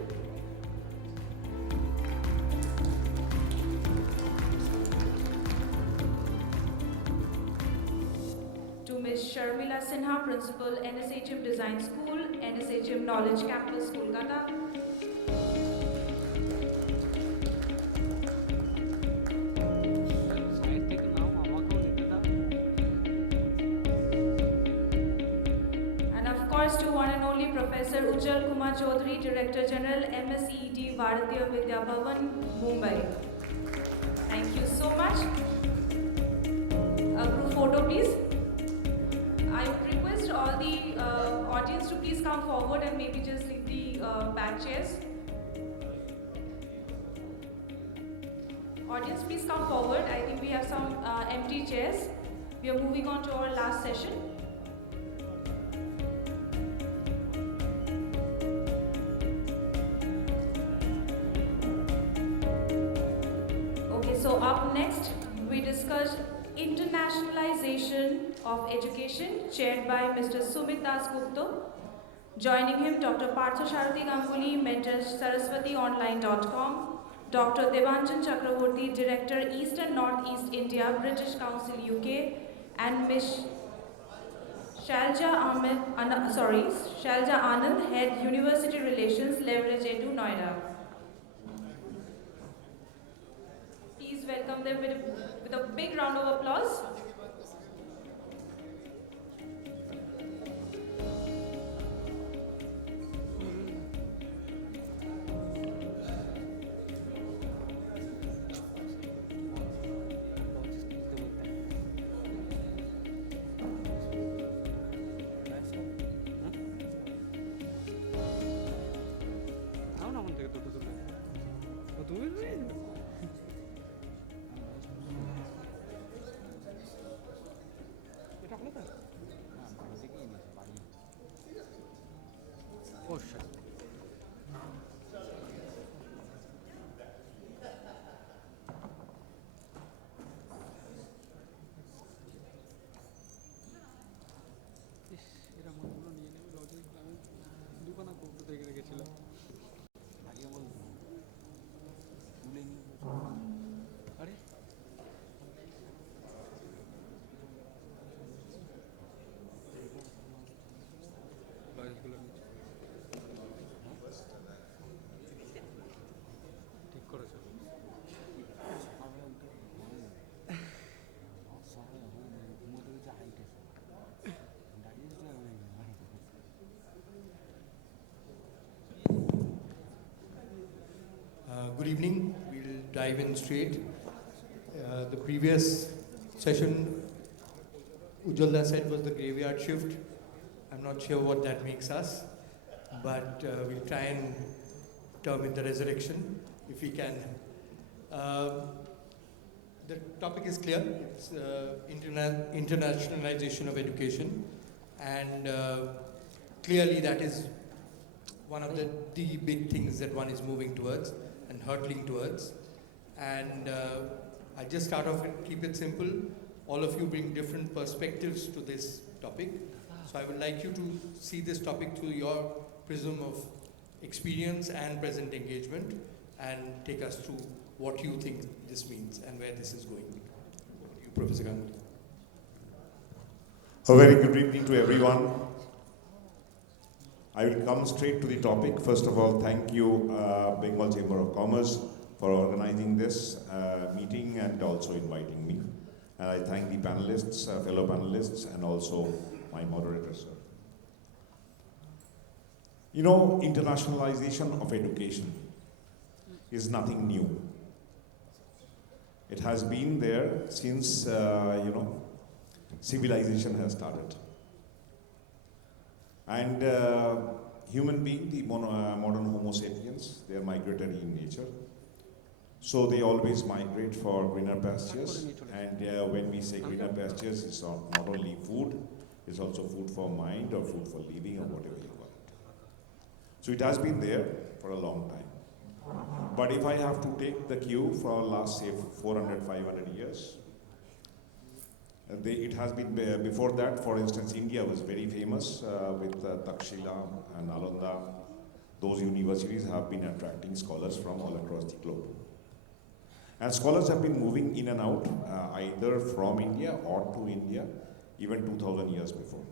To Ms. Sharmila Sinha, Principal, NSHM Design School, NSHM Knowledge Campus, Kolkata. To one and only Professor Ujjwal Kumar Chaudhary, Director General, MSED, Bharatiya Vidya Bhavan, Mumbai. Thank you so much. A group photo, please. I would request all the audience to please come forward and maybe just leave the back chairs. Audience, please come forward. I think we have some empty chairs. We are moving on to our last session. So up next, we discuss internationalization of education, chaired by Mr. Sumit Das Gupta. Joining him, Dr. Partha Sharathi Ganguly, mentor saraswationline.com, Dr. Devanjan Chakraborty, Director, East and Northeast India, British Council, UK, and Ms. Shalja Anand, Head, University Relations, Leverage Edu, Noida. Please welcome them with a big round of applause. Good evening. We'll dive in straight. The previous session, Ujjwala said, was the graveyard shift. I'm not sure what that makes us, but we'll try and term it the resurrection, if we can. The topic is clear. It's internationalization of education, and clearly that is one of the big things that one is moving towards and hurtling towards. And I just start off and keep it simple. All of you bring different perspectives to this topic. So I would like you to see this topic through your prism of experience and present engagement, and take us through what you think this means and where this is going. You, Professor Ganguly. A very good evening to everyone. I will come straight to the topic. First of all, thank you, Bengal Chamber of Commerce, for organizing this meeting and also inviting me. And I thank the panelists, fellow panelists, and also my moderator, sir. You know, internationalization of education is nothing new. It has been there since, civilization has started. And human being, the modern Homo sapiens, they are migratory in nature. So they always migrate for greener pastures. And when we say greener pastures, it's not only food, it's also food for mind or food for living or whatever you call it. So it has been there for a long time. But if I have to take the cue for last, say, 400, 500 years, it has been before that. For instance, India was very famous with Takshila and Nalanda. Those universities have been attracting scholars from all across the globe. And scholars have been moving in and out, either from India or to India, even 2000 years before.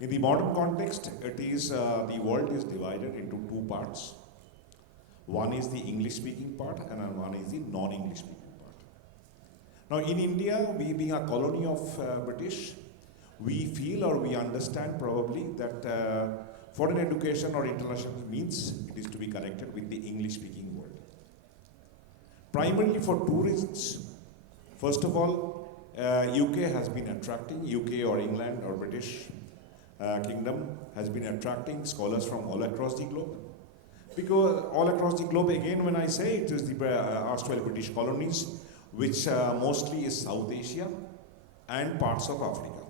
In the modern context, it is the world is divided into two parts. One is the English-speaking part, and one is the non-English-speaking part. Now, in India, we being a colony of British, we feel or we understand probably that foreign education or international means it is to be connected with the English-speaking world. Primarily for two reasons. First of all, UK has been attracting, UK or England or British Kingdom has been attracting scholars from all across the globe. Because all across the globe, again, when I say it is the erstwhile British colonies, which mostly is South Asia and parts of Africa,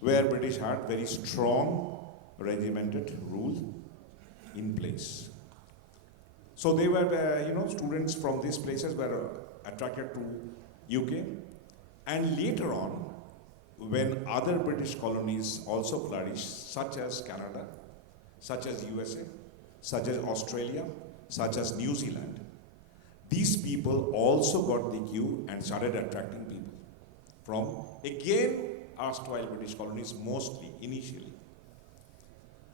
where British had very strong regimented rule in place. So they were, students from these places were attracted to UK, and later on, when other British colonies also flourished, such as Canada, such as USA, such as Australia, such as New Zealand, these people also got the cue and started attracting people from, again, erstwhile British colonies, mostly, initially.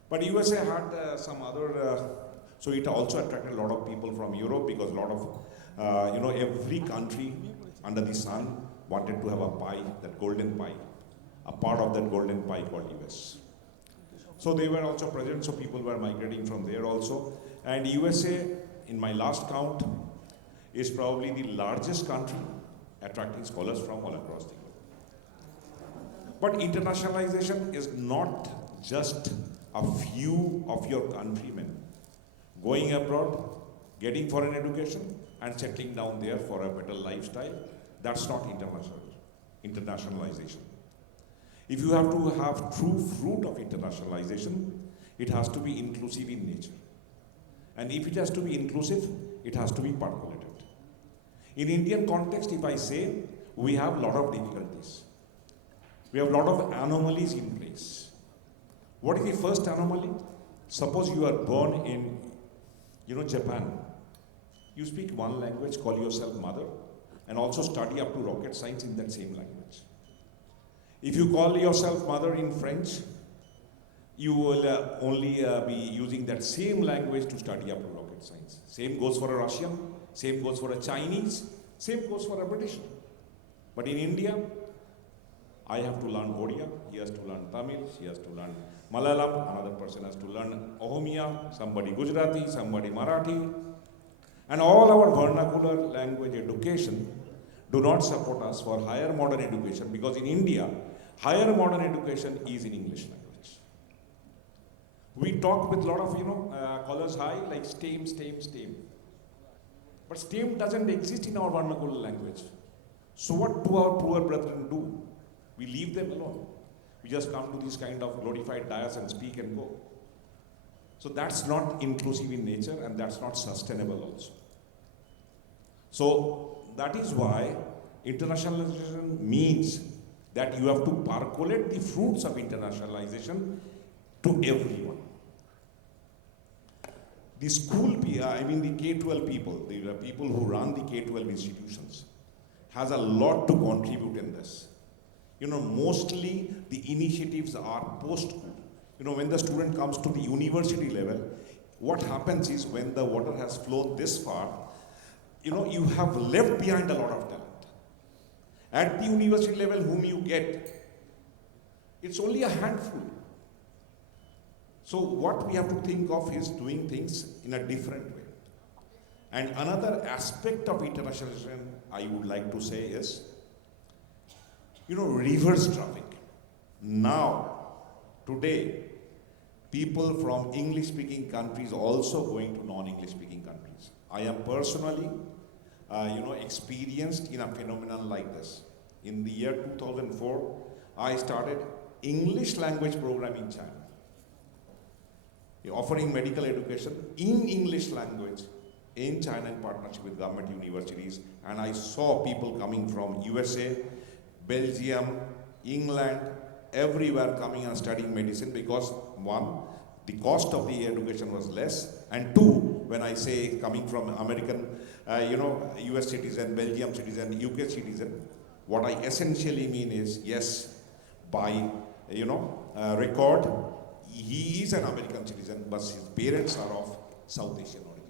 But USA had some other, so it also attracted a lot of people from Europe, because a lot of, every country under the sun wanted to have a pie, that golden pie, a part of that golden pie called US. So they were also present, so people were migrating from there also. And USA, in my last count, is probably the largest country attracting scholars from all across the globe. But internationalization is not just a few of your countrymen going abroad, getting foreign education and settling down there for a better lifestyle. That's not internationalization. If you have to have true fruit of internationalization, it has to be inclusive in nature. And if it has to be inclusive, it has to be percolated. In Indian context, if I say, we have a lot of difficulties. We have a lot of anomalies in place. What is the first anomaly? Suppose you are born in, Japan. You speak one language, call yourself mother, and also study up to rocket science in that same language. If you call yourself mother in French, you will only be using that same language to study up to rocket science. Same goes for a Russian, same goes for a Chinese, same goes for a British. But in India, I have to learn Odia, he has to learn Tamil, she has to learn Malayalam, another person has to learn Ohomia, somebody Gujarati, somebody Marathi. And all our vernacular language education do not support us for higher modern education, because in India, higher modern education is in English language. We talk with a lot of, callers high, like STEM. But STEM doesn't exist in our vernacular language. So what do our poor brethren do? We leave them alone. We just come to this kind of glorified dais and speak and go. So that's not inclusive in nature, and that's not sustainable also. So that is why internationalization means that you have to percolate the fruits of internationalization to everyone. The school, the K-12 people, the people who run the K-12 institutions, has a lot to contribute in this. Mostly the initiatives are post-school. When the student comes to the university level, what happens is when the water has flown this far, you have left behind a lot of talent. At the university level, whom you get, it's only a handful. So what we have to think of is doing things in a different way. And another aspect of internationalization I would like to say is, reverse traffic. Now, today, people from English-speaking countries also going to non-English-speaking countries. I am personally, experienced in a phenomenon like this. In the year 2004, I started English language program in China, offering medical education in English language in China in partnership with government universities. And I saw people coming from USA, Belgium, England, everywhere coming and studying medicine, because one, the cost of the education was less, and two, when I say coming from American, US citizen, Belgium citizen, UK citizen, what I essentially mean is, yes, by, record, he is an American citizen, but his parents are of South Asian origin.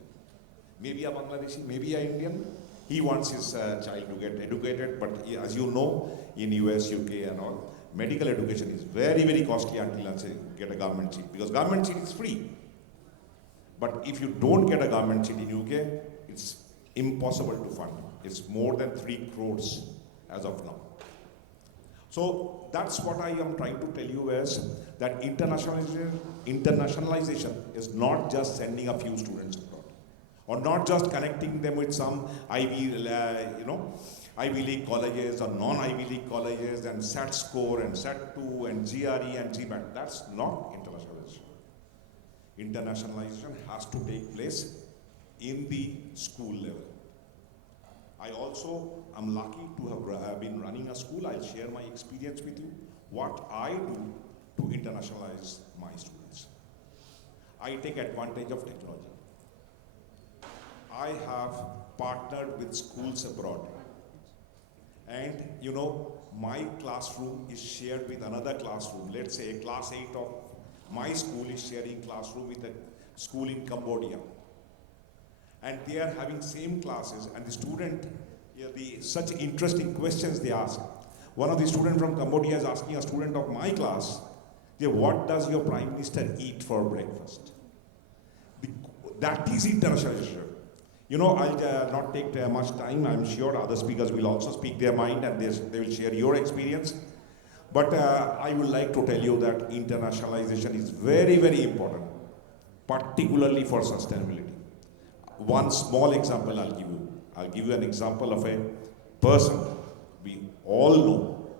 Maybe a Bangladeshi, maybe an Indian. He wants his child to get educated, but as you know, in US, UK and all, medical education is very, very costly until you get a government seat, because government seat is free. But if you don't get a government seat in UK, it's impossible to fund. It's more than 3 crores as of now. So that's what I am trying to tell you is that internationalization is not just sending a few students abroad, or not just connecting them with some Ivy League colleges or non-Ivy League colleges and SAT score and SAT 2 and GRE and GMAT. That's not internationalization. Internationalization has to take place in the school level. I also am lucky to have been running a school. I'll share my experience with you, what I do to internationalize my students. I take advantage of technology. I have partnered with schools abroad. And my classroom is shared with another classroom. Let's say class 8 of my school is sharing classroom with a school in Cambodia. And they are having same classes, and the student, such interesting questions they ask. One of the students from Cambodia is asking a student of my class, what does your Prime Minister eat for breakfast? That is internationalization. I'll not take much time. I'm sure other speakers will also speak their mind and they will share your experience. But I would like to tell you that internationalization is very, very important, particularly for sustainability. one small example I'll give you. I'll give you an example of a person we all know,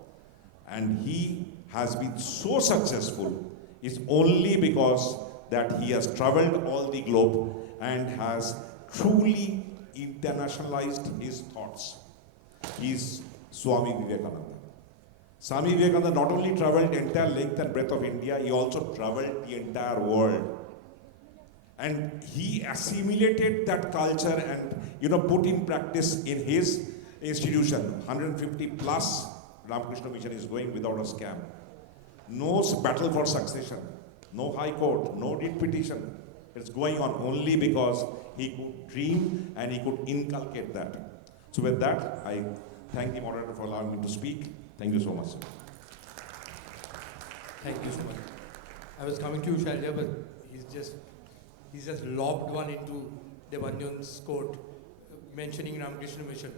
and he has been so successful is only because that he has traveled all the globe and has truly internationalized his thoughts. He is Swami Vivekananda. Swami Vivekananda not only traveled entire length and breadth of India, he also traveled the entire world. And he assimilated that culture and put in practice in his institution. 150 plus Ramakrishna Mission is going without a scam. No battle for succession, no high court, no writ petition. It's going on only because he could dream and he could inculcate that. So with that, I thank the moderator for allowing me to speak. Thank you so much. Thank you so much. I was coming to you, Shailja, but he's just lobbed one into Devanjan's court, mentioning Ramakrishna Mission.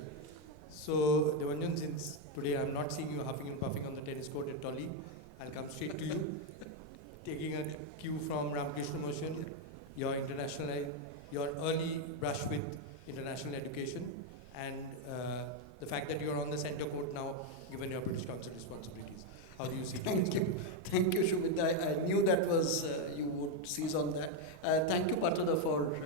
So Devanjan, since today I'm not seeing you huffing and puffing on the tennis court at Dolly, I'll come straight to you, taking a cue from Ramakrishna Mission, your early brush with international education, and the fact that you're on the center court now, given your British Council responsibilities. How do you see it? Thank you, Shumit. I knew that was you would seize on that. Thank you, Patrada, for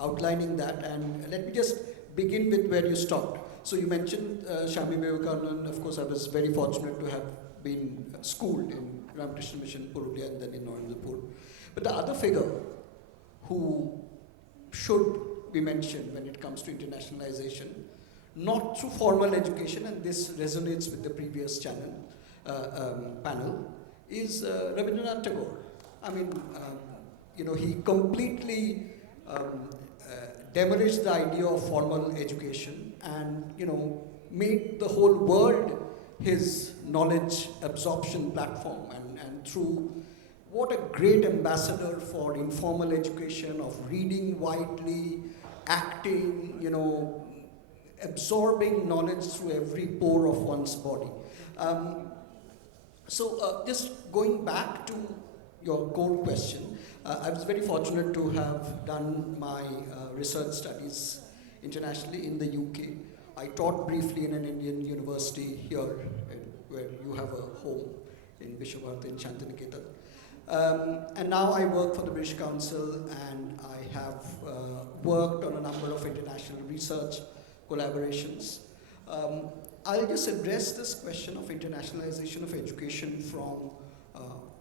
outlining that. And let me just begin with where you stopped. So you mentioned Swami Vivekananda. Of course, I was very fortunate to have been schooled in Ramakrishna Mission, Purulia, and then in Narendra. But the other figure who should be mentioned when it comes to internationalization, not through formal education, and this resonates with the previous panel, is Rabindranath Tagore. I mean, he completely demolished the idea of formal education and, made the whole world his knowledge absorption platform. And through what a great ambassador for informal education, of reading widely, acting, absorbing knowledge through every pore of one's body. So just going back to your core question, I was very fortunate to have done my research studies internationally in the UK. I taught briefly in an Indian university here, where you have a home in Vishwabharati in Shantiniketan. And now I work for the British Council, and I have worked on a number of international research collaborations. I'll just address this question of internationalization of education from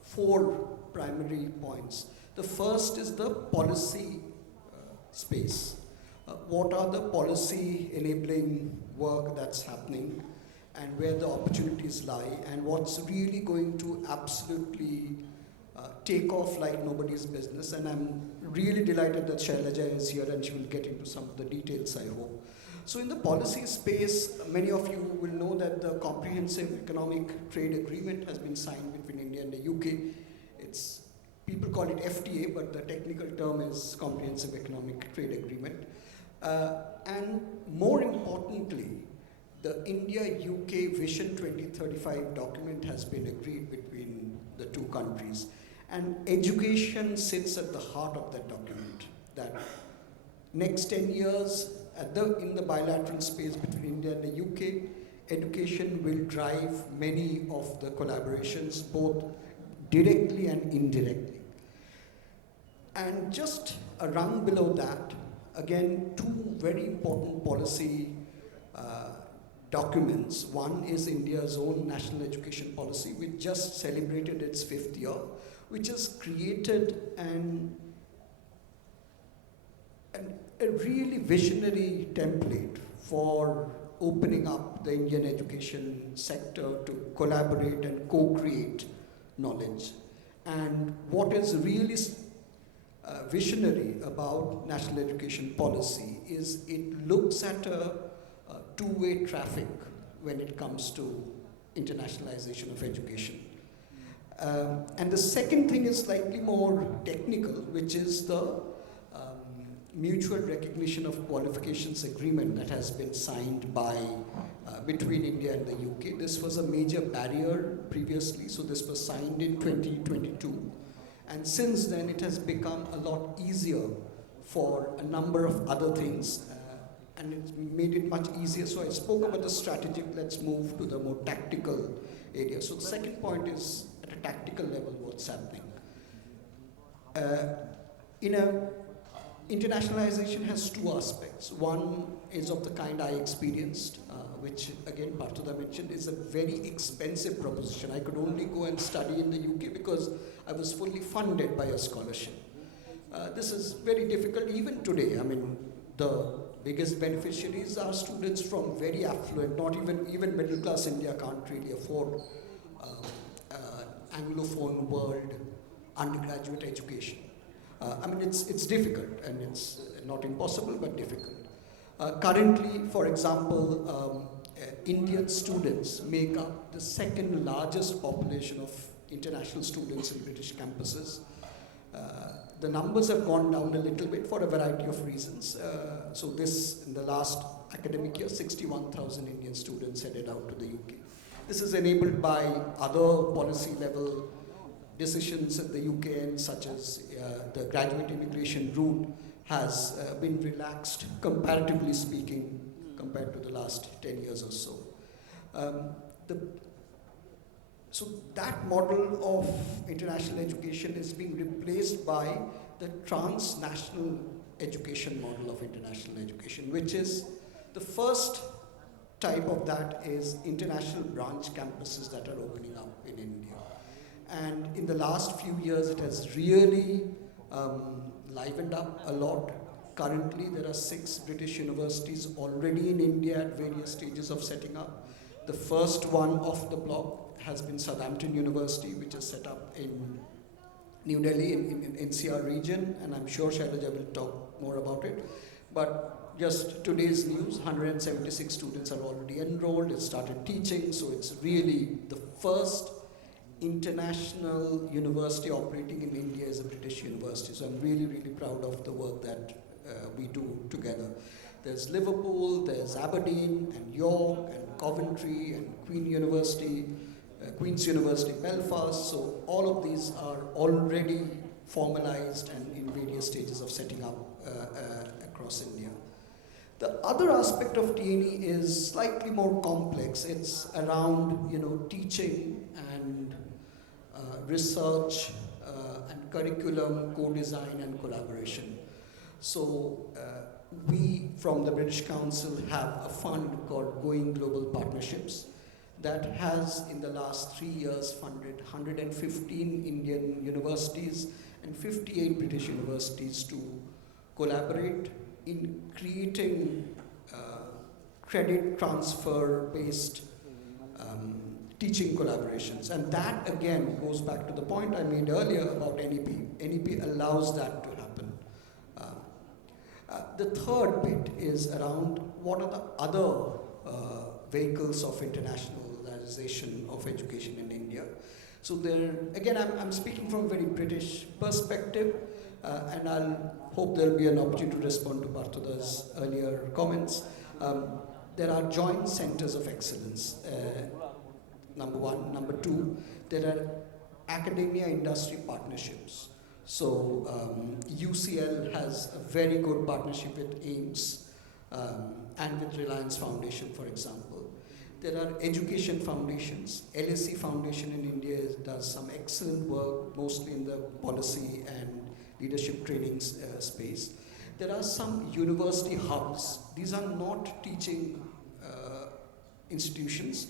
4 primary points. The first is the policy space. What are the policy enabling work that's happening, and where the opportunities lie, and what's really going to absolutely take off like nobody's business. And I'm really delighted that Shailaja is here, and she will get into some of the details, I hope. So in the policy space, many of you will know that the Comprehensive Economic Trade Agreement has been signed between India and the UK. People call it FTA, but the technical term is Comprehensive Economic Trade Agreement. And more importantly, the India-UK Vision 2035 document has been agreed between the 2 countries. And education sits at the heart of that document. That next 10 years, in the bilateral space between India and the UK, education will drive many of the collaborations, both directly and indirectly. And just a rung below that, again, 2 very important policy documents. One is India's own national education policy, which just celebrated its 5th year, which has created a really visionary template for opening up the Indian education sector to collaborate and co-create knowledge. And what is really visionary about national education policy is it looks at a 2-way traffic when it comes to internationalization of education. And the second thing is slightly more technical, which is the mutual recognition of qualifications agreement that has been signed between India and the UK. This was a major barrier previously, so this was signed in 2022. And since then, it has become a lot easier for a number of other things, and it made it much easier. So I spoke about the strategic, let's move to the more tactical area. So the second point is at a tactical level, what's happening. Internationalization has two aspects. One is of the kind I experienced, which again Parthuda mentioned, is a very expensive proposition. I could only go and study in the UK because I was fully funded by a scholarship. This is very difficult even today. I mean, the biggest beneficiaries are students from very affluent, not even middle class India can't really afford Anglophone world undergraduate education. I mean, it's difficult, and it's not impossible, but difficult. Currently, for example, Indian students make up the second largest population of international students in British campuses. The numbers have gone down a little bit for a variety of reasons. So in the last academic year, 61,000 Indian students headed out to the UK. This is enabled by other policy level decisions at the UK, such as the graduate immigration route has been relaxed, comparatively speaking, compared to the last 10 years or so. So that model of international education is being replaced by the transnational education model of international education, which is the first type of that is international branch campuses that are opening up in India. And in the last few years, it has really livened up a lot. Currently, there are 6 British universities already in India at various stages of setting up. The first one off the block has been Southampton University, which is set up in New Delhi in NCR region, and I'm sure Shailaja will talk more about it. But just today's news, 176 students are already enrolled, it started teaching, so it's really the first international university operating in India is a British university. So I'm really, really proud of the work that we do together. There's Liverpool, there's Aberdeen, and York, and Coventry, and Queen's University, Belfast. So all of these are already formalized and in various stages of setting up across India. The other aspect of TNE is slightly more complex. It's around, teaching and research and curriculum, co-design and collaboration. So we from the British Council have a fund called Going Global Partnerships that has in the last 3 years funded 115 Indian universities and 58 British universities to collaborate in creating credit transfer based teaching collaborations. And that again goes back to the point I made earlier about NEP. NEP allows that to happen. The third bit is around what are the other vehicles of internationalization of education in India. So there, again, I'm speaking from a very British perspective, and I'll hope there'll be an opportunity to respond to Parthuda's earlier comments. There are joint centers of excellence, number one. Number two, there are academia-industry partnerships. So UCL has a very good partnership with AIMS and with Reliance Foundation, for example. There are education foundations. LSE Foundation in India does some excellent work, mostly in the policy and leadership training space. There are some university hubs. These are not teaching institutions,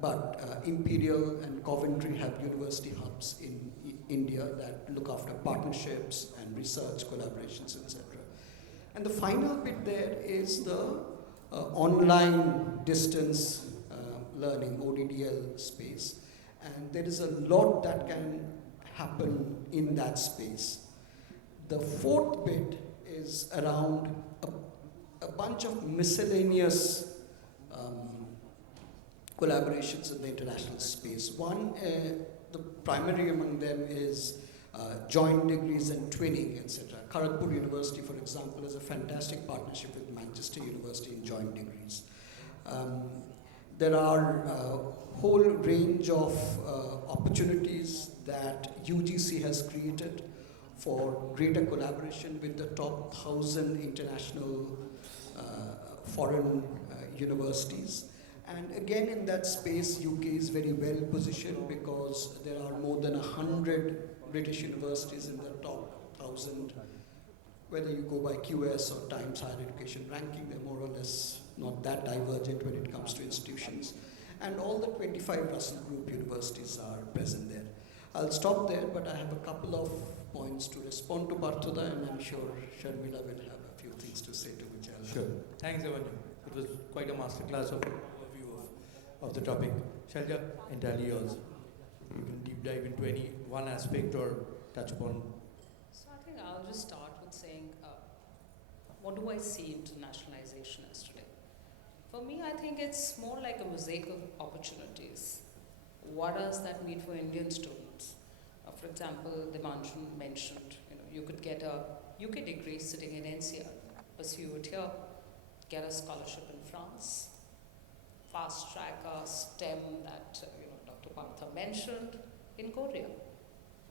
but Imperial and Coventry have university hubs in India that look after partnerships and research collaborations, etc. And the final bit there is the online distance learning, ODDL space. And there is a lot that can happen in that space. The fourth bit is around a bunch of miscellaneous collaborations in the international space. One, the primary among them is joint degrees and twinning, etc. Kharagpur University, for example, has a fantastic partnership with Manchester University in joint degrees. There are a whole range of opportunities that UGC has created for greater collaboration with the top 1,000 international foreign universities. And again, in that space, UK is very well positioned because there are more than 100 British universities in the top 1,000. Whether you go by QS or Times Higher Education ranking, they're more or less not that divergent when it comes to institutions. And all the 25 Russell Group universities are present there. I'll stop there, but I have a couple of points to respond to Parthoda, and I'm sure Sharmila will have a few things to say to which I'll... Sure. Thanks, Evanyo. It was quite a masterclass of overview of the topic. Shalja, entirely yours. You can deep dive into any one aspect or touch upon. So I think I'll just start with saying, what do I see internationalization as today? For me, I think it's more like a mosaic of opportunities. What does that mean for Indian students? For example, Devanshu mentioned, you could get a UK degree sitting in NCR, pursue it here, get a scholarship in France, fast track a STEM that Dr. Partha mentioned in Korea.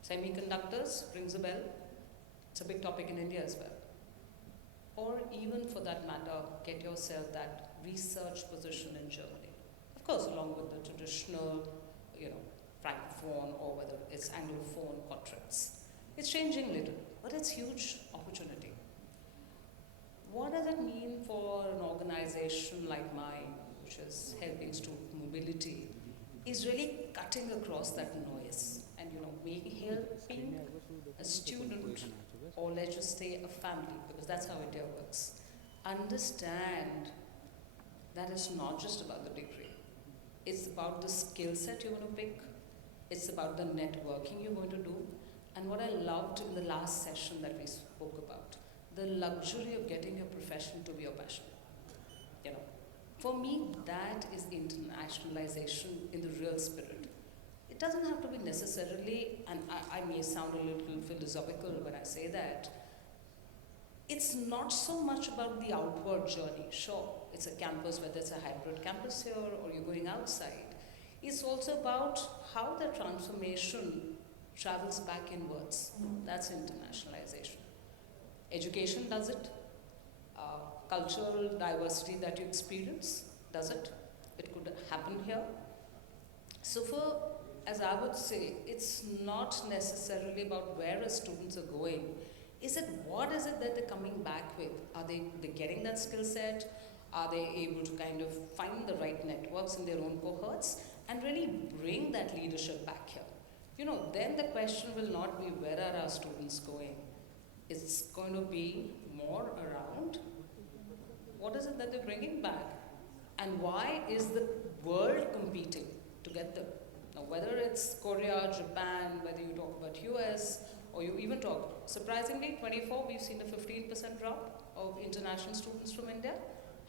Semiconductors rings a bell. It's a big topic in India as well. Or even for that matter, get yourself that research position in Germany. Of course, along with the traditional, francophone or whether it's anglophone contracts. It's changing a little, but it's huge opportunity. What does it mean for an organization like mine, which is helping student mobility, is really cutting across that noise and helping a student, or let's just say a family, because that's how India works, understand that it's not just about the degree. It's about the skill set you're going to pick. It's about the networking you're going to do. And what I loved in the last session that we spoke about, the luxury of getting your profession to be your passion. For me, that is internationalization in the real spirit. It doesn't have to be necessarily, and I may sound a little philosophical when I say that, it's not so much about the outward journey. Sure, it's a campus, whether it's a hybrid campus here or you're going outside. It's also about how the transformation travels back inwards. That's internationalization. Education does it. Cultural diversity that you experience does it. It could happen here. So as I would say, it's not necessarily about where the students are going. What is it that they're coming back with? Are they getting that skill set? Are they able to kind of find the right networks in their own cohorts and really bring that leadership back here? Then the question will not be where are our students going? It's going to be more around what is it that they're bringing back? And why is the world competing to get them? Now, whether it's Korea, Japan, whether you talk about US, or you even talk, surprisingly, 24, we've seen a 15% drop of international students from India.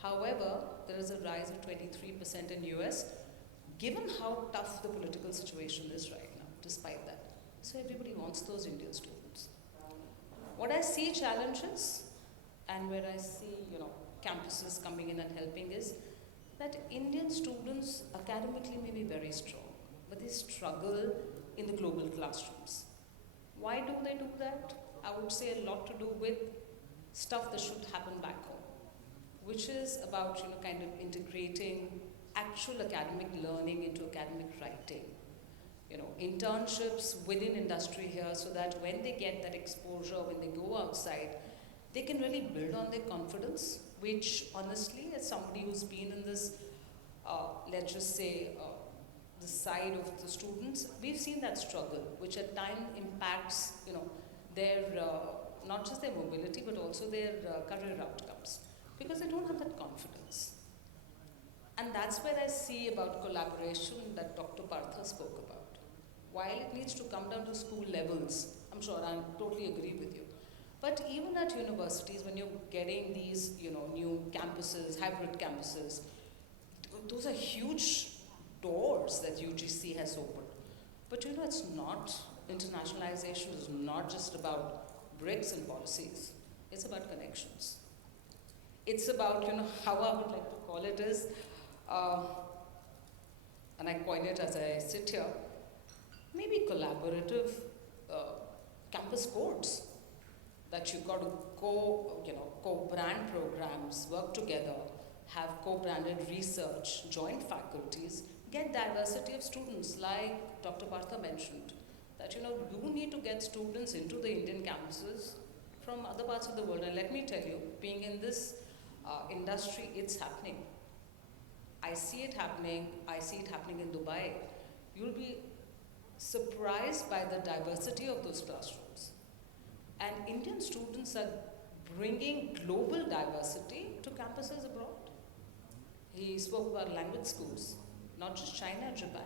However, there is a rise of 23% in US, given how tough the political situation is right now, despite that. So everybody wants those Indian students. What I see challenges, and where I see, campuses coming in and helping is that Indian students academically may be very strong, but they struggle in the global classrooms. Why do they do that? I would say a lot to do with stuff that should happen back home, which is about, kind of integrating actual academic learning into academic writing. Internships within industry here so that when they get that exposure, when they go outside, they can really build on their confidence, which honestly, as somebody who's been in this, let's just say, the side of the students, we've seen that struggle, which at times impacts, their, not just their mobility, but also their career outcomes, because they don't have that confidence. And that's where I see about collaboration that Dr. Partha spoke about. While it needs to come down to school levels, I'm sure I totally agree with you. But even at universities, when you're getting these, new campuses, hybrid campuses, those are huge doors that UGC has opened. But it's not, internationalization is not just about bricks and policies. It's about connections. It's about, how I would like to call it is, and I coin it as I sit here, maybe collaborative campus codes, that you've got to co-brand programs, work together, have co-branded research, joint faculties, get diversity of students, like Dr. Partha mentioned, that you need to get students into the Indian campuses from other parts of the world. And let me tell you, being in this industry, it's happening. I see it happening. I see it happening in Dubai. You'll be surprised by the diversity of those classrooms. And Indian students are bringing global diversity to campuses abroad. He spoke about language schools, not just China, Japan.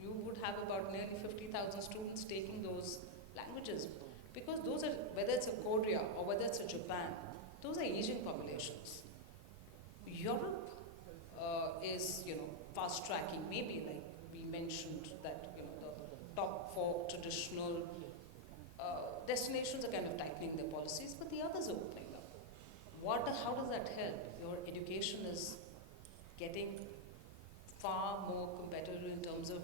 You would have about nearly 50,000 students taking those languages, because those are, whether it's a Korea or whether it's a Japan, those are aging populations. Europe is, fast tracking. Maybe, like we mentioned, that the top 4 traditional destinations are kind of tightening their policies, but the others are opening up. How does that help? Your education is getting far more competitive in terms of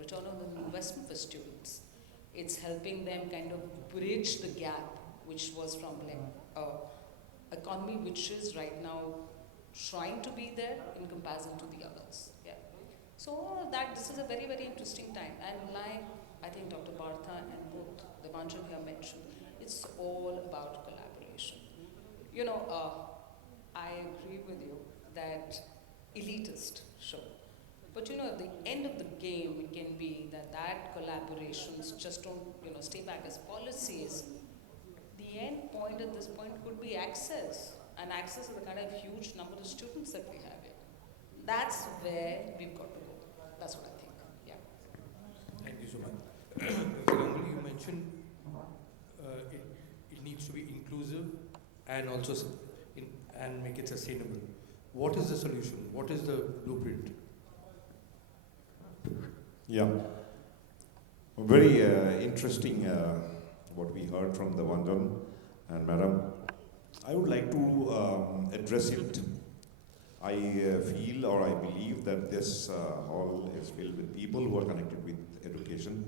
return on investment for students. It's helping them kind of bridge the gap, which was from economy which is right now trying to be there in comparison to the others. Yeah. So this is a very, very interesting time. And like I think Dr. Partha and both Devanjan here mentioned, it's all about collaboration. I agree with you that elitist, sure. But at the end of the game, it can be that collaborations just don't, stay back as policies. The end point at this point could be access, and access to the kind of huge number of students that we have here. That's where we've got to go. That's what I think. Yeah. Thank you so much. Ganguly, you mentioned it needs to be inclusive and also and make it sustainable. What is the solution? What is the blueprint? Yeah, very interesting what we heard from the Devanjan and Madam. I would like to address it. I feel or I believe that this hall is filled with people who are connected with education,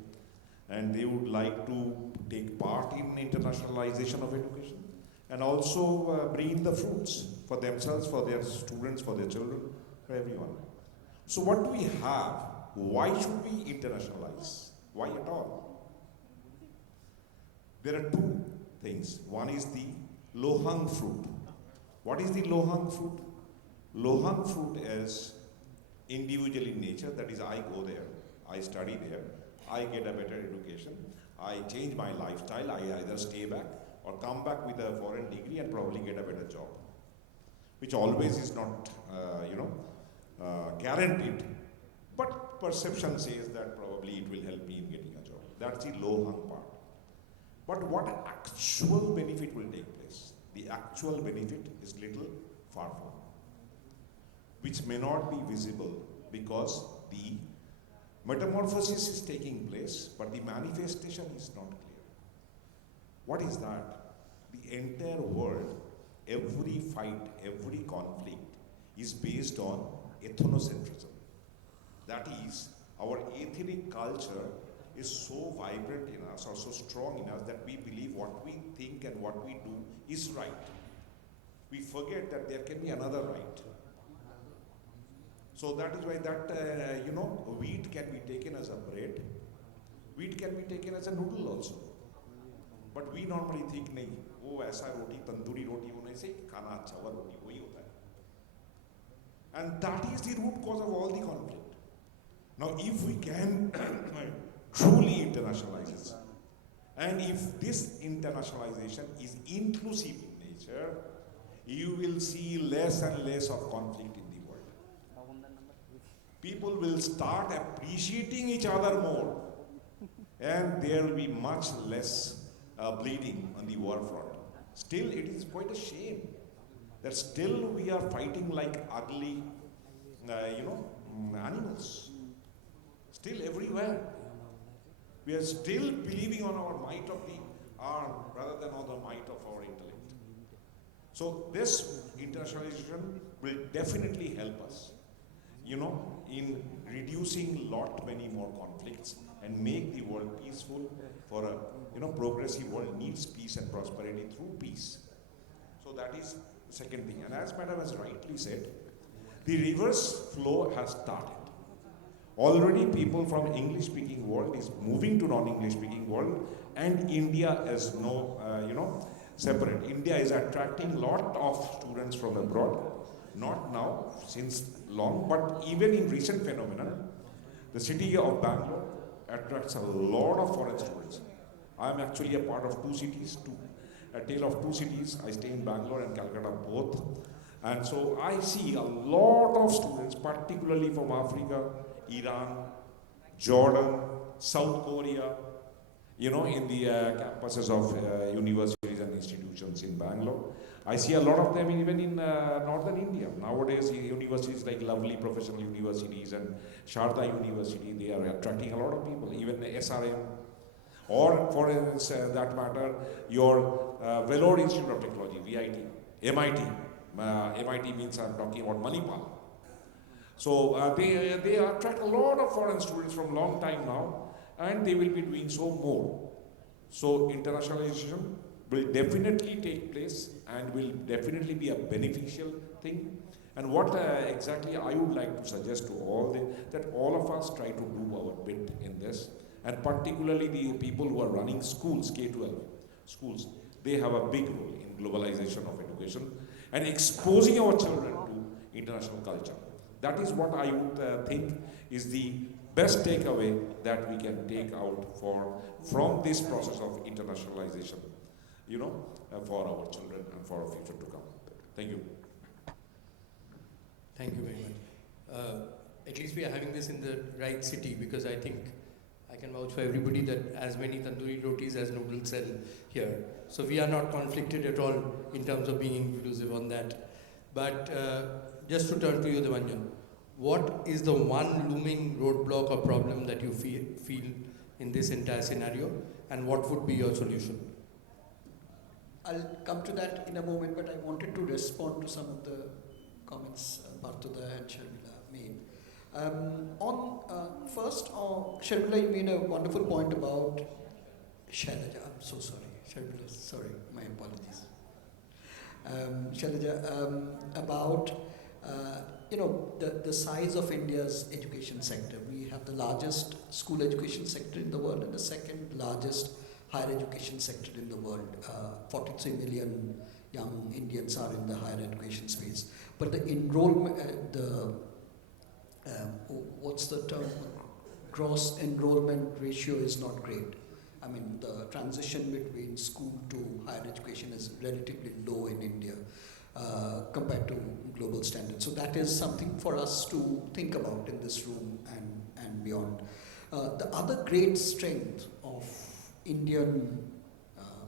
and they would like to take part in internationalization of education and also bring in the fruits for themselves, for their students, for their children, for everyone. So what do we have? Why should we internationalize? Why at all? There are two things. One is the low-hung fruit. What is the low-hung fruit? Low-hung fruit is individual in nature. That is, I go there, I study there, I get a better education, I change my lifestyle, I either stay back or come back with a foreign degree and probably get a better job, which always is not, guaranteed. But perception says that probably it will help me in getting a job. That's the low-hung part. But what actual benefit will take place? The actual benefit is little far from, which may not be visible because the metamorphosis is taking place, but the manifestation is not clear. What is that? The entire world, every fight, every conflict is based on ethnocentrism. That is, our ethnic culture is so vibrant in us or so strong in us that we believe what we think and what we do is right. We forget that there can be another right. So that is why that, wheat can be taken as a bread, wheat can be taken as a noodle also. But we normally think, nahi, wo aisa roti, tandoori roti hone se khana acha hua roti, wahi hota hai. And that is the root cause of all the conflict. Now, if we can truly internationalize it, and if this internationalization is inclusive in nature, you will see less and less of conflict in the world. People will start appreciating each other more, and there will be much less bleeding on the war front. Still, it is quite a shame that still we are fighting like ugly, animals. Still everywhere. We are still believing on our might of the arm rather than on the might of our intellect. So this internationalization will definitely help us. in reducing lot many more conflicts and make the world peaceful. For a progressive world needs peace and prosperity through peace. So that is the second thing. And as Madam has rightly said, the reverse flow has started. Already people from English-speaking world is moving to non-English-speaking world, and India is no, separate. India is attracting lot of students from abroad, not now, since long, but even in recent phenomenon, the city of Bangalore attracts a lot of foreign students. I am actually a part of two cities, a tale of two cities. I stay in Bangalore and Calcutta both. And so I see a lot of students, particularly from Africa, Iran, Jordan, South Korea, in the campuses of universities and institutions in Bangalore. I see a lot of them even in northern India. Nowadays, universities like lovely professional universities and Sharda University, they are attracting a lot of people, even the SRM. Or for that matter, your Vellore Institute of Technology, VIT, MIT. MIT means I'm talking about Manipal. So they attract a lot of foreign students from long time now, and they will be doing so more. So internationalization will definitely take place and will definitely be a beneficial thing. And what exactly I would like to suggest to that all of us try to do our bit in this, and particularly the people who are running schools, K-12 schools, they have a big role in globalization of education and exposing our children to international culture. That is what I would think is the best takeaway that we can take out from this process of internationalization, for our children and for our future to come. Thank you. Thank you very much. At least we are having this in the right city, because I think I can vouch for everybody that as many tandoori rotis as noodles sell here. So we are not conflicted at all in terms of being inclusive on that. But just to turn to you, Devanjan, what is the one looming roadblock or problem that you feel in this entire scenario, and what would be your solution? I'll come to that in a moment, but I wanted to respond to some of the comments Parthuda and Sharmila made. First, Sharmila, you made a wonderful point about Shailaja. I'm so sorry. Sharmila, sorry, my apologies. Shailaja, about the size of India's education sector. We have the largest school education sector in the world and the second largest higher education sector in the world. 43 million young Indians are in the higher education space. But the enrollment, what's the term? Gross enrollment ratio is not great. I mean, the transition between school to higher education is relatively low in India compared to global standards. So that is something for us to think about in this room and beyond. The other great strength of Indian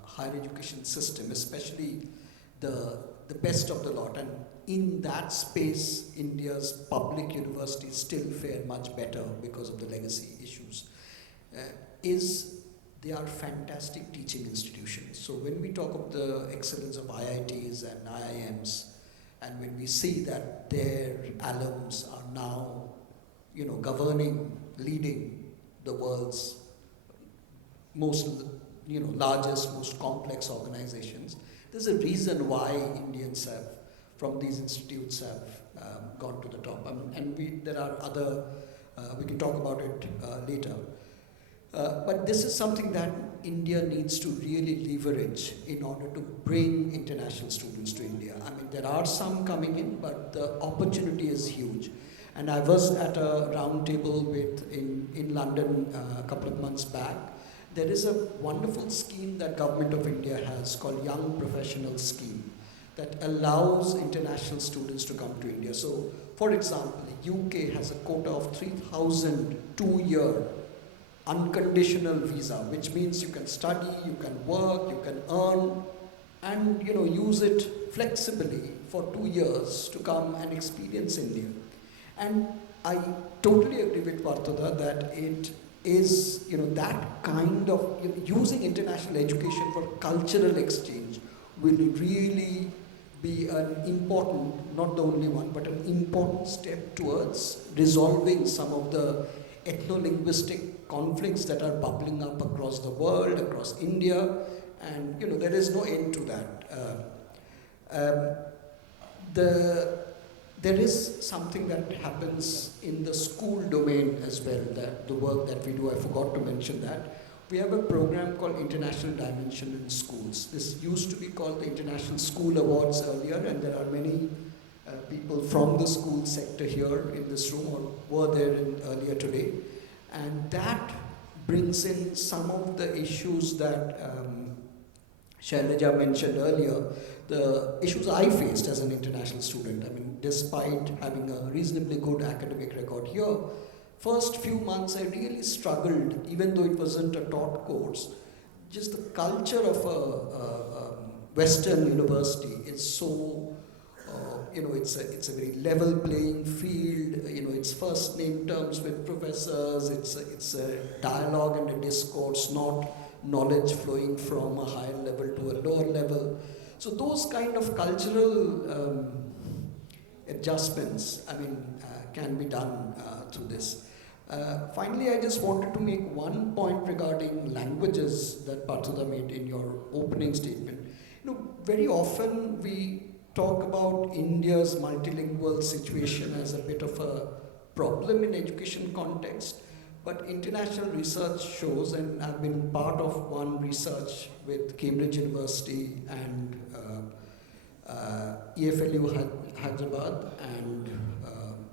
higher education system, especially the best of the lot, and in that space, India's public universities still fare much better because of the legacy issues, is they are fantastic teaching institutions. So when we talk of the excellence of IITs and IIMs, and when we see that their alums are now, governing, leading the world's most, largest, most complex organizations, there's a reason why Indians have, from these institutes, have gone to the top. There are other, we can talk about it later. But this is something that India needs to really leverage in order to bring international students to India. I mean, there are some coming in, but the opportunity is huge. And I was at a round table in London a couple of months back. There is a wonderful scheme that Government of India has called Young Professionals Scheme that allows international students to come to India. So, for example, the UK has a quota of 3,000 two-year unconditional visa, which means you can study, you can work, you can earn, and use it flexibly for 2 years to come and experience India. And I totally agree with Parthuda that it is that kind of using international education for cultural exchange will really be an important, not the only one, but an important step towards resolving some of the ethno-linguistic conflicts that are bubbling up across the world, across India, and there is no end to that. There is something that happens in the school domain as well, that the work that we do, I forgot to mention that. We have a program called International Dimension in Schools. This used to be called the International School Awards earlier, and there are many people from the school sector here in this room or were there earlier today. And that brings in some of the issues that Shailaja mentioned earlier, the issues I faced as an international student. I mean, despite having a reasonably good academic record here, first few months I really struggled, even though it wasn't a taught course. Just the culture of a Western university is so, it's a very level playing field. It's first name terms with professors. It's a dialogue and a discourse, not knowledge flowing from a higher level to a lower level. So those kind of cultural adjustments, can be done through this. Finally, I just wanted to make one point regarding languages that Parthuda made in your opening statement. Very often we talk about India's multilingual situation as a bit of a problem in education context, but international research shows, and I've been part of one research with Cambridge University and EFLU Hyderabad and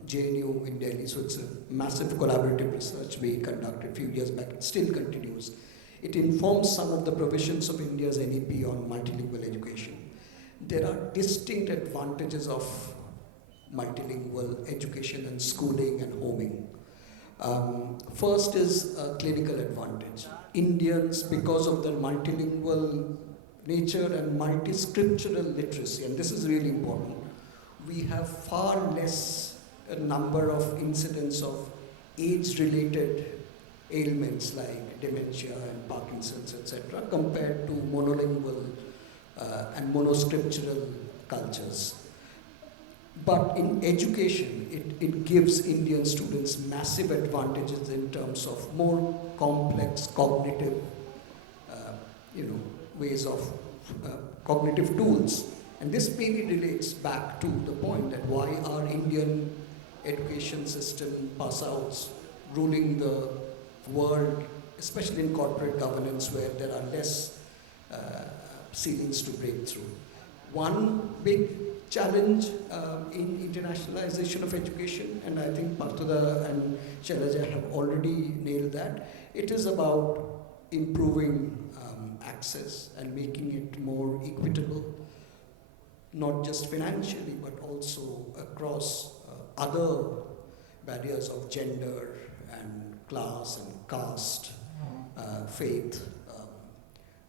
JNU in Delhi. So it's a massive collaborative research we conducted a few years back. It still continues. It informs some of the provisions of India's NEP on multilingual education. There are distinct advantages of multilingual education and schooling and homing. First is a clinical advantage. Indians, because of their multilingual nature and multi-scriptural literacy, and this is really important, we have far less a number of incidents of age-related ailments like dementia and Parkinson's, etc., compared to monolingual and monoscriptural cultures. But in education, it gives Indian students massive advantages in terms of more complex cognitive, ways of cognitive tools. And this maybe relates back to the point that why our Indian education system pass-outs ruling the world, especially in corporate governance where there are less ceilings to break through. One big challenge in internationalization of education, and I think Parthuda and Shailaja have already nailed that, it is about improving access and making it more equitable, not just financially, but also across other barriers of gender and class and caste, faith,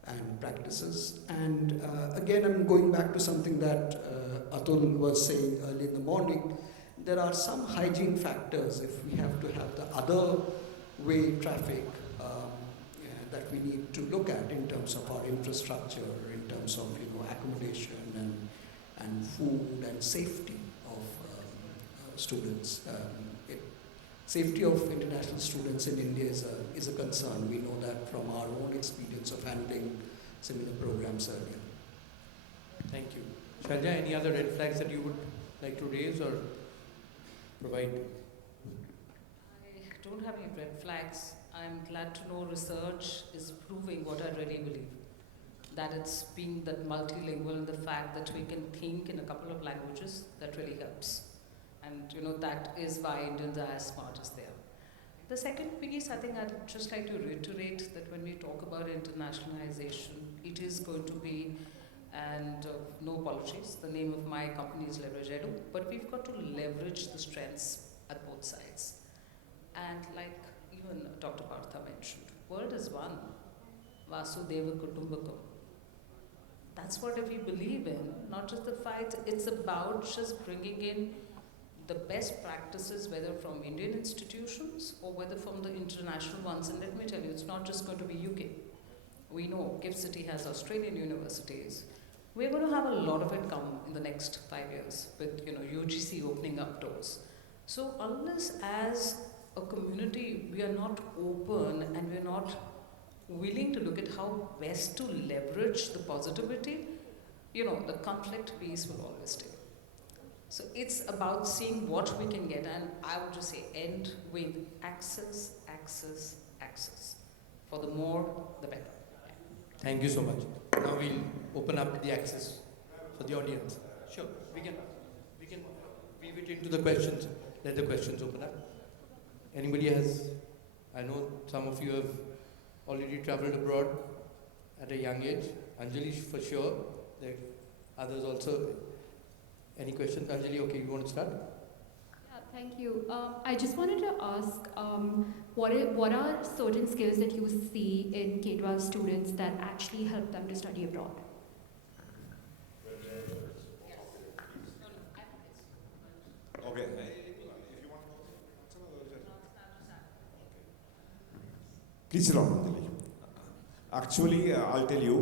and practices. And again, I'm going back to something that Atul was saying early in the morning. There are some hygiene factors if we have to have the other way traffic that we need to look at in terms of our infrastructure, in terms of accommodation and food and safety of students. Safety of international students in India is a concern. We know that from our own experience of handling similar programs earlier. Thank you. Shailaja, any other red flags that you would like to raise or provide? I don't have any red flags. I'm glad to know research is proving what I really believe, that it's being that multilingual and the fact that we can think in a couple of languages, that really helps. And that is why Indians are as smart as they are. The second piece, I think I'd just like to reiterate that when we talk about internationalization, it is going to be, and no apologies, the name of my company is Leverage Edu, but we've got to leverage the strengths at both sides. And like even Dr. Partha mentioned, world is one, Vasudeva Kutumbakam. That's what we believe in, not just the fights. It's about just bringing in the best practices, whether from Indian institutions or whether from the international ones. And let me tell you, it's not just going to be UK. We know Gift City has Australian universities. We're going to have a lot of it come in the next 5 years with UGC opening up doors. So unless as a community we are not open and we're not willing to look at how best to leverage the positivity, the conflict piece will always stay. So it's about seeing what we can get, and I would just say end with access, access, access. For the more, the better. Thank you so much. Now we'll open up the access for the audience. Sure, we can weave it into the questions. Let the questions open up. Anybody has, I know some of you have already traveled abroad at a young age. Anjali for sure. There are others also. Any questions? Anjali, okay, you want to start? Yeah, thank you. I just wanted to ask, what are certain skills that you see in K-12 students that actually help them to study abroad? Okay. Please sit down, Anjali. Actually, I'll tell you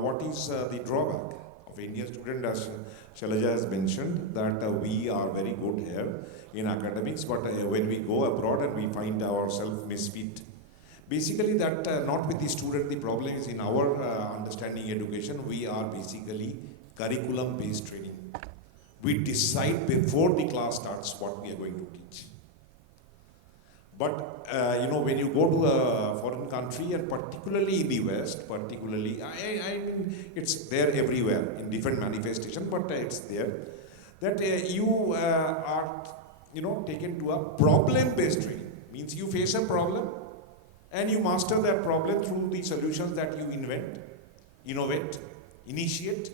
what is the drawback of Indian student, as Shailaja has mentioned, that we are very good here in academics, but when we go abroad and we find ourselves misfit. Basically, that not with the student, the problem is in our understanding education, we are basically curriculum-based training. We decide before the class starts what we are going to teach. But when you go to a foreign country, and particularly in the West, particularly, I mean, it's there everywhere in different manifestation, but it's there, that you are, taken to a problem-based training. Means you face a problem, and you master that problem through the solutions that you invent, innovate, initiate,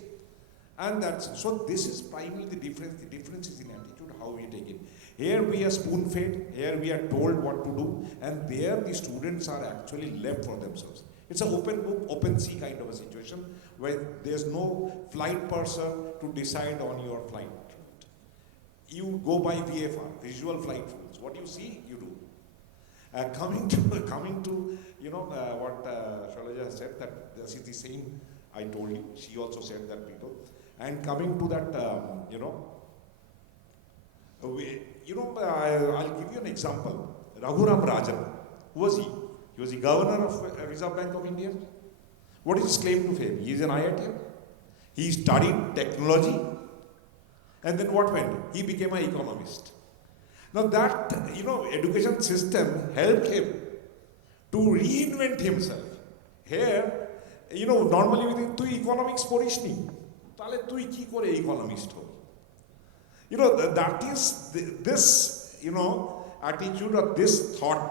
and so this is primarily the difference. The difference is in attitude, how we take it. Here we are spoon-fed, here we are told what to do, and there the students are actually left for themselves. It's an open book, open sea kind of a situation where there's no flight person to decide on your flight route. You go by VFR, visual flight rules. What you see, you do. Coming to what Shailaja said, that this is the same I told you. She also said that people. And coming to that, I'll give you an example. Raghuram Rajan, who was he? He was the governor of Reserve Bank of India. What is his claim to fame? He is an IITian. He studied technology, and then what went? He became an economist. Now that, education system helped him to reinvent himself. Here, normally we think, "Tu economics porish ni, tale tu ki kore economist ho." That is this, attitude or this thought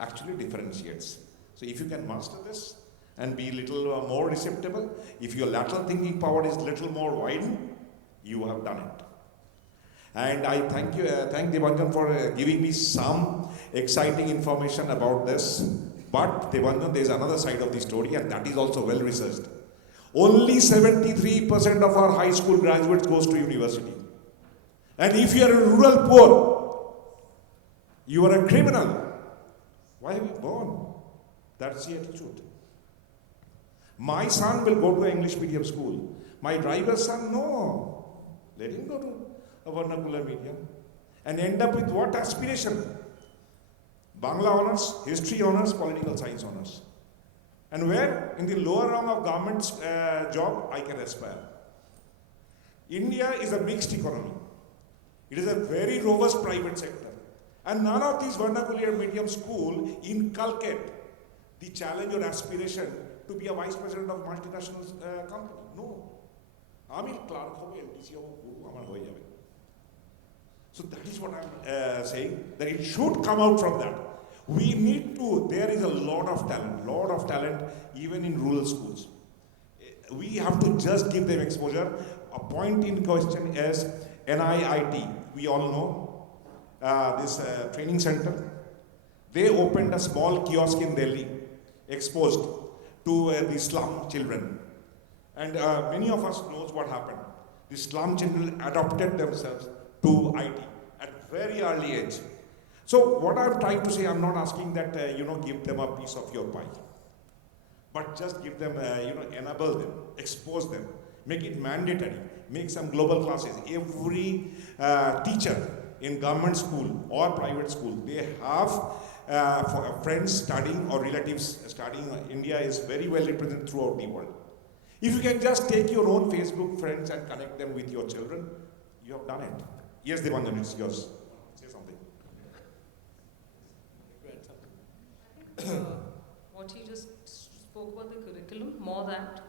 actually differentiates. So if you can master this and be a little more receptible, if your lateral thinking power is little more widened, you have done it. And I thank Devanjan for giving me some exciting information about this. But Devanjan, there is another side of the story, and that is also well researched. Only 73% of our high school graduates goes to university. And if you are a rural poor, you are a criminal. Why have you born? That's the attitude. My son will go to an English medium school. My driver's son, no. Let him go to a vernacular medium. And end up with what aspiration? Bangla honors, history honors, political science honors. And where? In the lower rung of government's job, I can aspire. India is a mixed economy. It is a very robust private sector. And none of these vernacular medium schools inculcate the challenge or aspiration to be a vice president of multinational company. No. Ami clerk hobe, LTC hobe, guru amar hoye jabe. So that is what I'm saying, that it should come out from that. We need to, there is a lot of talent even in rural schools. We have to just give them exposure. A point in question is NIIT. We all know this training center. They opened a small kiosk in Delhi, exposed to the slum children. And many of us knows what happened. The slum children adopted themselves to IT at very early age. So what I'm trying to say, I'm not asking that, give them a piece of your pie. But just give them, enable them, expose them. Make it mandatory. Make some global classes. Every teacher in government school or private school, they have for friends studying or relatives studying. India is very well represented throughout the world. If you can just take your own Facebook friends and connect them with your children, you have done it. Yes, Devanjan, it's yours. Say something. What he just spoke about the curriculum, more that,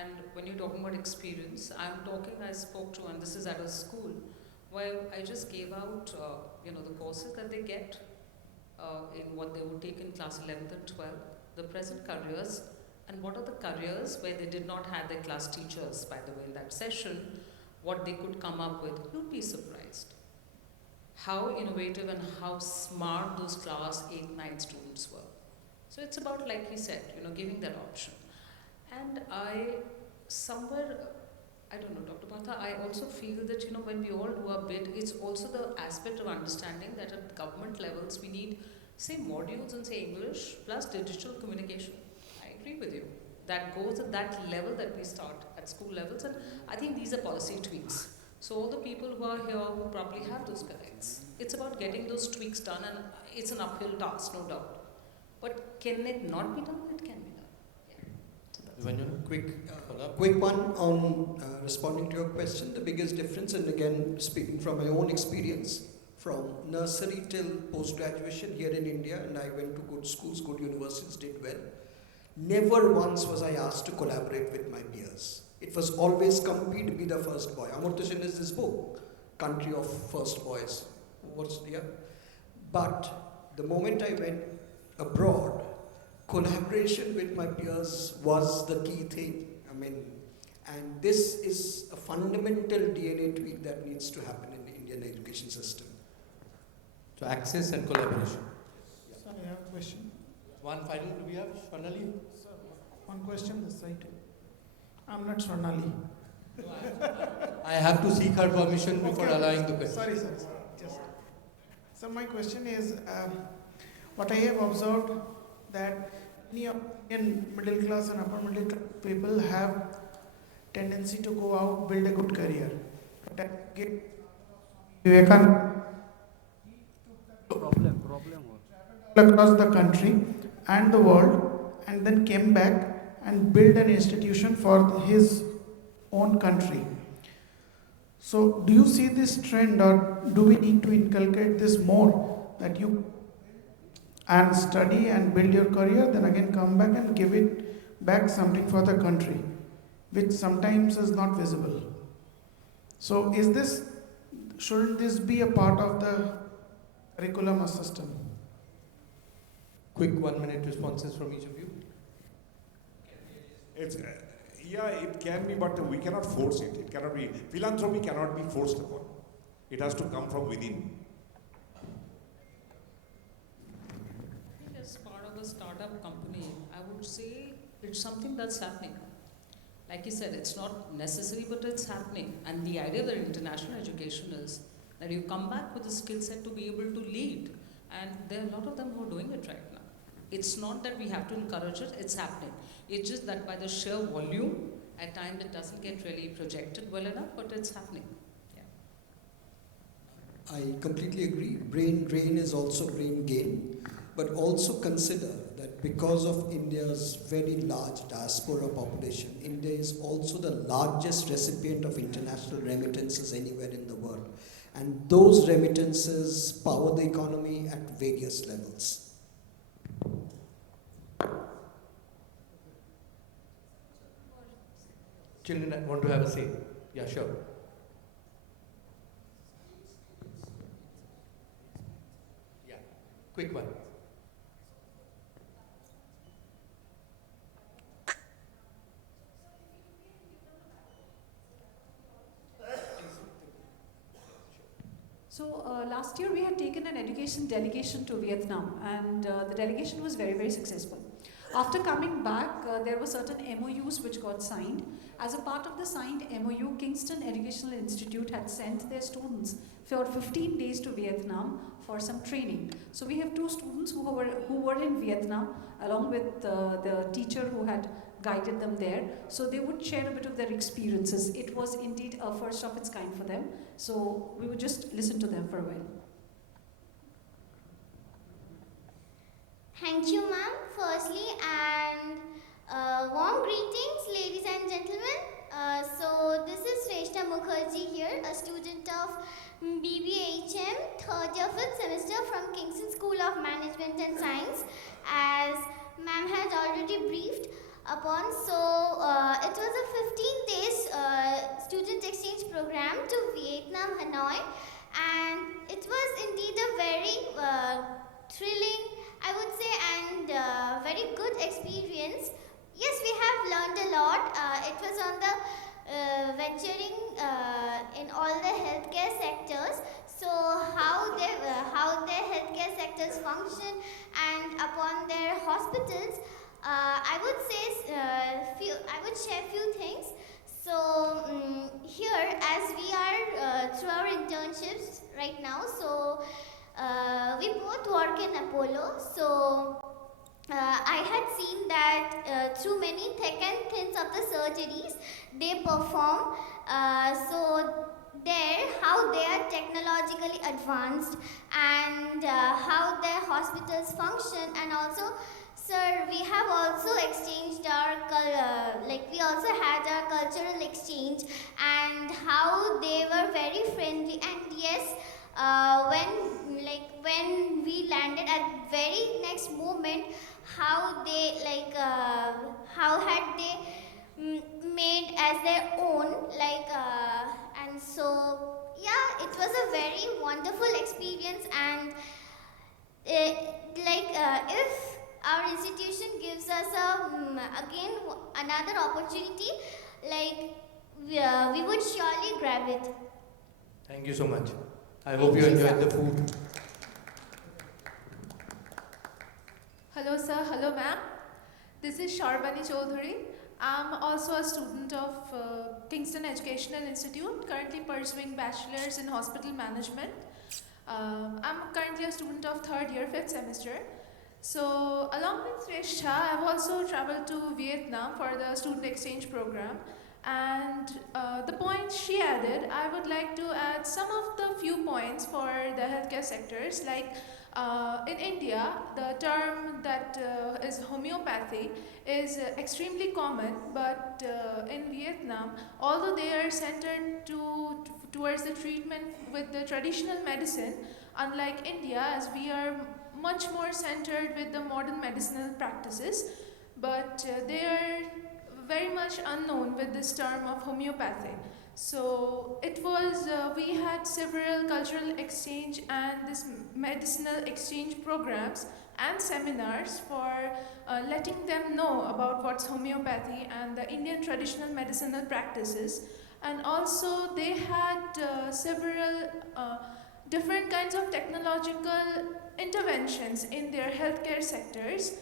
and when you're talking about experience, I spoke to, and this is at a school, where I just gave out, the courses that they get in what they would take in class 11th and 12th, the present careers, and what are the careers where they did not have their class teachers, by the way, in that session, what they could come up with. You'd be surprised how innovative and how smart those class 8, 9 students were. So it's about, like he said, giving that option. And I don't know, Dr. Partha, I also feel that, when we all do our bit, it's also the aspect of understanding that at government levels, we need, say, modules in, say, English plus digital communication. I agree with you. That goes at that level that we start at school levels, and I think these are policy tweaks. So all the people who are here who probably have those connects, it's about getting those tweaks done, and it's an uphill task, no doubt. But can it not be done? It can be done. Yeah. Quick one on responding to your question. The biggest difference, and again speaking from my own experience, from nursery till post-graduation here in India, and I went to good schools, good universities, did well. Never once was I asked to collaborate with my peers. It was always compete, be the first boy. Amartya Sen is this book, Country of First Boys. But the moment I went abroad, collaboration with my peers was the key thing. And this is a fundamental DNA tweak that needs to happen in the Indian education system. So access and collaboration. Sir, I have a question. One final, do we have Swarnali? Sir, one question this side. I'm not Swarnali. I have to seek her permission before allowing the question. Sorry, sir. So my question is, what I have observed that many in middle class and upper middle class people have tendency to go out, build a good career. But across the country and the world, and then came back and built an institution for his own country. So do you see this trend, or do we need to inculcate this more, that you and study and build your career, then again come back and give it back something for the country, which sometimes is not visible. So shouldn't this be a part of the curriculum or system? Quick 1 minute responses from each of you. It can be, but we cannot force it. It cannot be. Philanthropy cannot be forced upon. It has to come from within. I think as part of a startup company, I would say it's something that's happening. Like you said, it's not necessary, but it's happening. And the idea of the international education is that you come back with a skill set to be able to lead. And there are a lot of them who are doing it right now. It's not that we have to encourage it, it's happening. It's just that by the sheer volume, at times it doesn't get really projected well enough, but it's happening. Yeah. I completely agree. Brain drain is also brain gain. But also consider that because of India's very large diaspora population, India is also the largest recipient of international remittances anywhere in the world. And those remittances power the economy at various levels. Children want to have a say. Yeah, sure. Yeah, quick one. So last year we had taken an education delegation to Vietnam, and the delegation was very, very successful. After coming back, there were certain MOUs which got signed. As a part of the signed MOU, Kingston Educational Institute had sent their students for 15 days to Vietnam for some training. So we have 2 students who were in Vietnam along with the teacher who had guided them there. So they would share a bit of their experiences. It was indeed a first of its kind for them. So we would just listen to them for a while. Thank you, ma'am. Firstly, and warm greetings, ladies and gentlemen. So this is Shrestha Mukherjee here, a student of BBHM, 3rd year, 5th semester from Kingston School of Management and Science, as ma'am has already briefed upon. So it was a 15 days student exchange program to Vietnam, Hanoi, and it was indeed a very thrilling, I would say, and very good experience. Yes, we have learned a lot. It was on the venturing in all the healthcare sectors. So how their healthcare sectors function, and upon their hospitals, I would share few things. So here, as we are through our internships right now, so we both work in Apollo. So I had seen that through many thick and thins of the surgeries they perform. So there, how they are technologically advanced, and how their hospitals function, and also, sir, we have also exchanged our we also had our cultural exchange, and how they were very friendly. And yes, when we landed, at very next moment, how they how had they made as their own, and so yeah, it was a very wonderful experience. And if our institution gives us again another opportunity, we would surely grab it. Thank you so much. I hope you enjoyed the food. Hello sir, hello ma'am. This is Sharbani Chaudhary. I'm also a student of Kingston Educational Institute, currently pursuing bachelor's in hospital management. I'm currently a student of 3rd year, 5th semester. So along with Shrestha, I've also traveled to Vietnam for the student exchange program. And the points she added, I would like to add some of the few points for the healthcare sectors. Like in India, the term that is homeopathy is extremely common, but in Vietnam, although they are centered towards the treatment with the traditional medicine, unlike India, as we are much more centered with the modern medicinal practices, but they are very much unknown with this term of homeopathy. So it was, we had several cultural exchange and this medicinal exchange programs and seminars for letting them know about what's homeopathy and the Indian traditional medicinal practices. And also they had several different kinds of technological interventions in their healthcare sectors.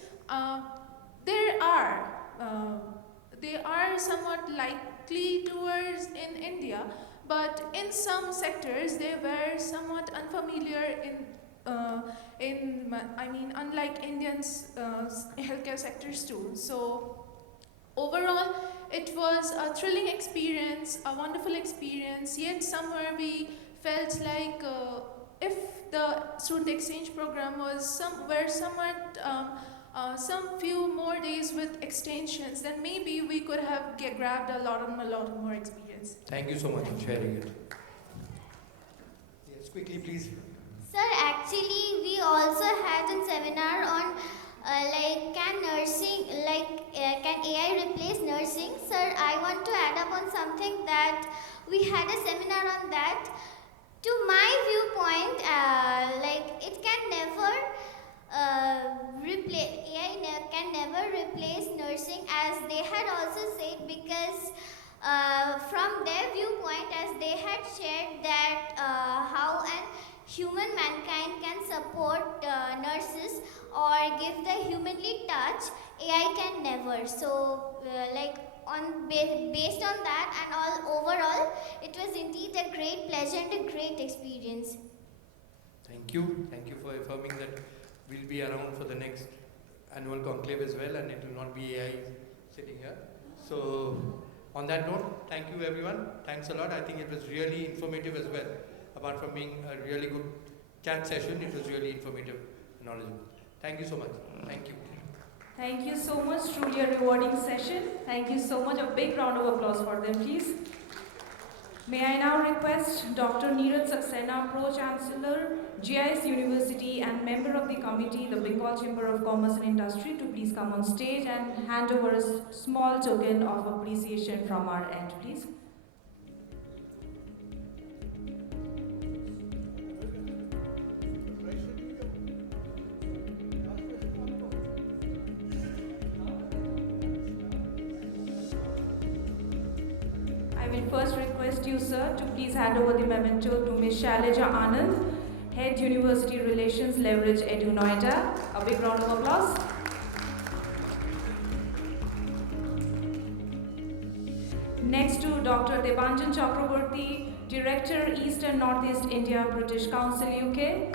They are somewhat likely towards in India, but in some sectors they were somewhat unfamiliar unlike Indians' healthcare sectors too. So overall, it was a thrilling experience, a wonderful experience, yet somewhere we felt like if the student exchange program was somewhat some few more days with extensions, then maybe we could have grabbed a lot more experience. Thank you so much for sharing it. Yes, quickly please. Sir, actually we also had a seminar on can AI replace nursing? Sir, I want to add up on something that we had a seminar on that. To my viewpoint, it can never AI can never replace nursing, as they had also said, because from their viewpoint, as they had shared that how an human mankind can support nurses or give the humanly touch AI can never. So, based on that and all overall, it was indeed a great pleasure and a great experience. Thank you. Thank you for affirming that we'll be around for the next annual conclave as well, and it will not be AI sitting here. So, on that note, thank you everyone. Thanks a lot. I think it was really informative as well. Apart from being a really good chat session, it was really informative and knowledgeable. Thank you so much. Thank you. Thank you so much. Truly a rewarding session. Thank you so much. A big round of applause for them, please. May I now request Dr. Neeraj Saxena, Pro-Chancellor, JIS University and member of the committee, the Bengal Chamber of Commerce and Industry, to please come on stage and hand over a small token of appreciation from our end, please. I will first request you, sir, to please hand over the memento to Ms. Shailaja Anand, Head University Relations, Leverage Edu Noida. A big round of applause. Next to Dr. Debanjan Chakraborty, Director, East and Northeast India, British Council, UK.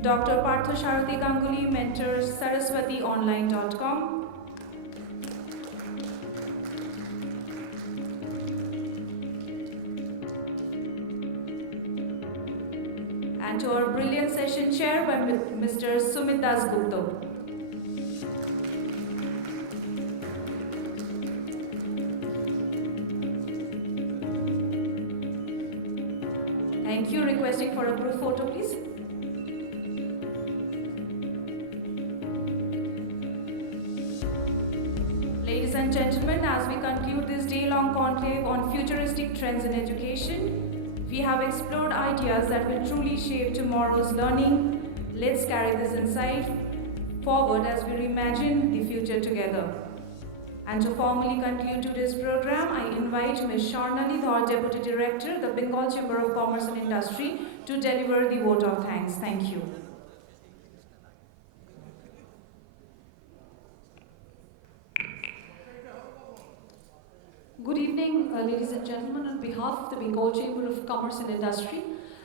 Dr. Partha Sharthi Ganguly, mentor, saraswationline.com. And to our brilliant session chair by Mr. Sumit Das Gupta. Thank you. Requesting for a group photo, please. Ladies and gentlemen, as we conclude this day-long conclave on futuristic trends in education, we have explored ideas that will truly shape tomorrow's learning. Let's carry this insight forward as we reimagine the future together. And to formally conclude today's program, I invite Ms. Sharnali Dhar, Deputy Director, the Bengal Chamber of Commerce and Industry, to deliver the vote of thanks. Thank you. Good evening, ladies and gentlemen. On behalf of the Bengal Chamber of Commerce and Industry,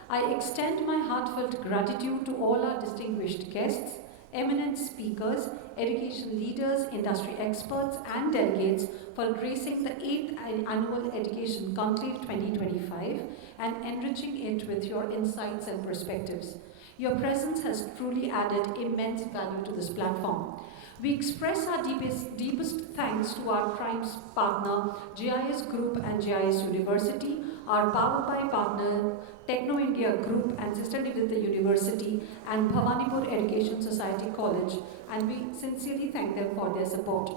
I extend my heartfelt gratitude to all our distinguished guests, eminent speakers, education leaders, industry experts, and delegates for gracing the 8th Annual Education Conclave 2025 and enriching it with your insights and perspectives. Your presence has truly added immense value to this platform. We express our deepest thanks to our prime partner, JIS Group and JIS University, our Power by partner, Techno India Group and Sister Nidita University, and Bhavanipur Education Society College, and we sincerely thank them for their support.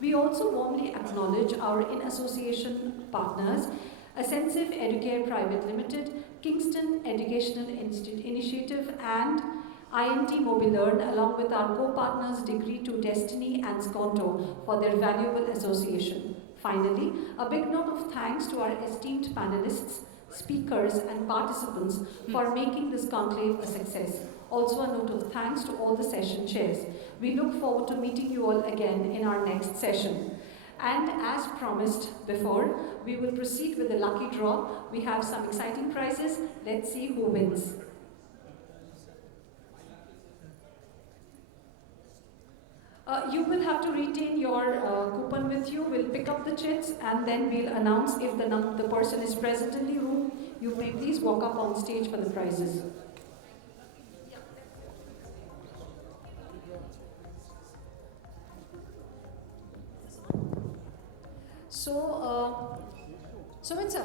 We also warmly acknowledge our in-association partners, Ascensive Educare Private Limited, Kingston Educational Initiative, and INT Mobilearn, along with our co-partners Degree to Destiny and Skonto for their valuable association. Finally, a big note of thanks to our esteemed panelists, speakers and participants for making this conclave a success. Also a note of thanks to all the session chairs. We look forward to meeting you all again in our next session. And as promised before, we will proceed with the lucky draw. We have some exciting prizes. Let's see who wins. You will have to retain your coupon with you. We'll pick up the chits and then we'll announce if the person is present in the room. You may please walk up on stage for the prizes. So, Sumit sir,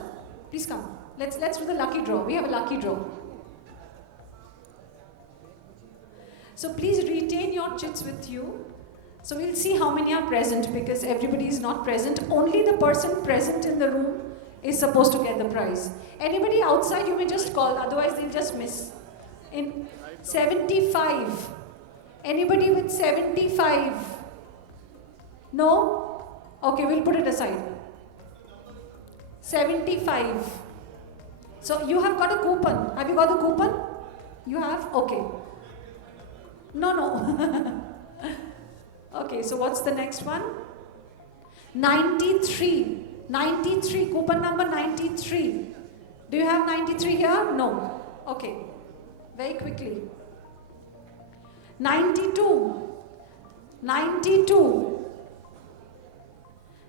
please come. Let's do the lucky draw. We have a lucky draw. So please retain your chits with you. So we'll see how many are present because everybody is not present. Only the person present in the room is supposed to get the prize. Anybody outside, you may just call, otherwise they'll just miss. In 75. Anybody with 75? No? Okay, we'll put it aside. 75. So you have got a coupon. Have you got the coupon? You have? Okay. No. Okay, so what's the next one? 93. 93, coupon number 93. Do you have 93 here? No. Okay. Very quickly. 92. 92.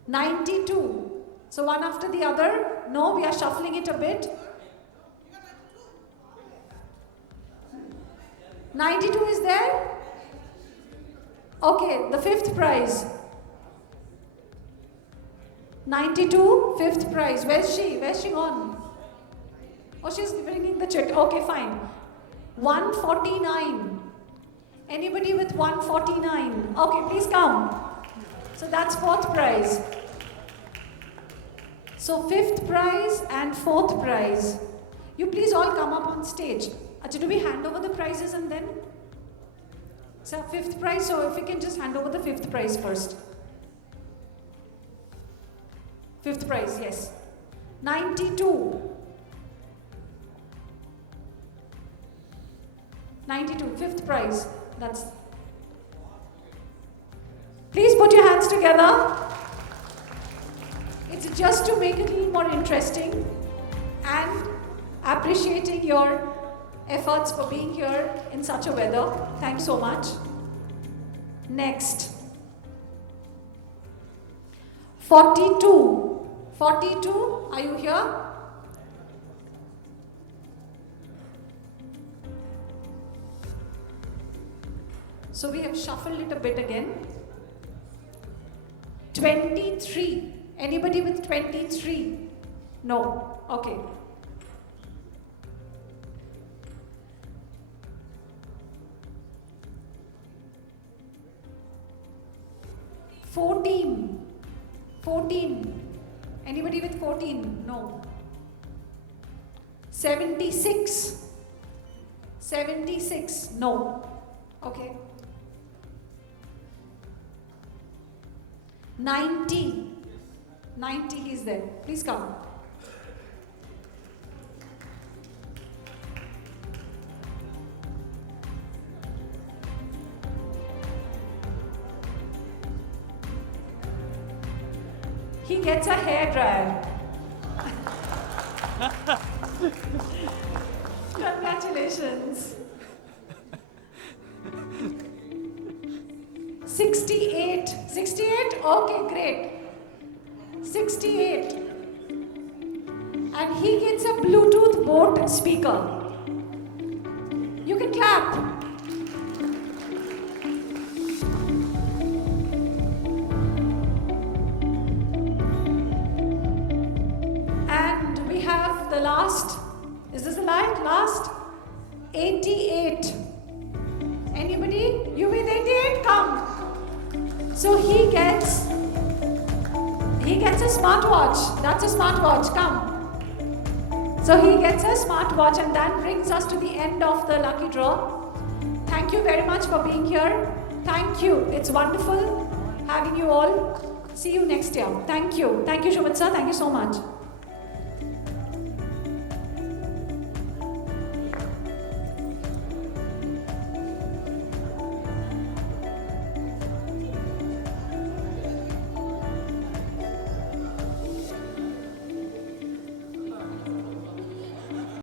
92. So one after the other? No, we are shuffling it a bit. 92 is there? Okay, the fifth prize. 92, fifth prize. Where's she? Where's she gone? Oh, she's bringing the check. Okay, fine. 149. Anybody with 149? Okay, please come. So that's fourth prize. So fifth prize and fourth prize. You please all come up on stage. Acha, do we hand over the prizes and then? So fifth prize, so if we can just hand over the fifth prize first. Fifth prize, yes. 92. 92, fifth prize. That's. Please put your hands together. It's just to make it a little more interesting and appreciating your efforts for being here in such a weather. Thanks so much. Next. 42. 42, are you here? So we have shuffled it a bit again. 23. Anybody with 23? No. Okay. 14. 14. Anybody with 14? No. 76. 76. No. Okay. 90. 90 is there. Please come. He gets a hair dryer. Congratulations. 68. 68? Okay, great. 68. And he gets a Bluetooth boat speaker. You can clap. And we have the last. Is this the last? 88. Anybody? You with 88? Come. So he gets a smartwatch. That's a smartwatch. Come. So he gets a smartwatch, and that brings us to the end of the lucky draw. Thank you very much for being here. Thank you. It's wonderful having you all. See you next year. Thank you. Thank you, Shumat sir. Thank you so much.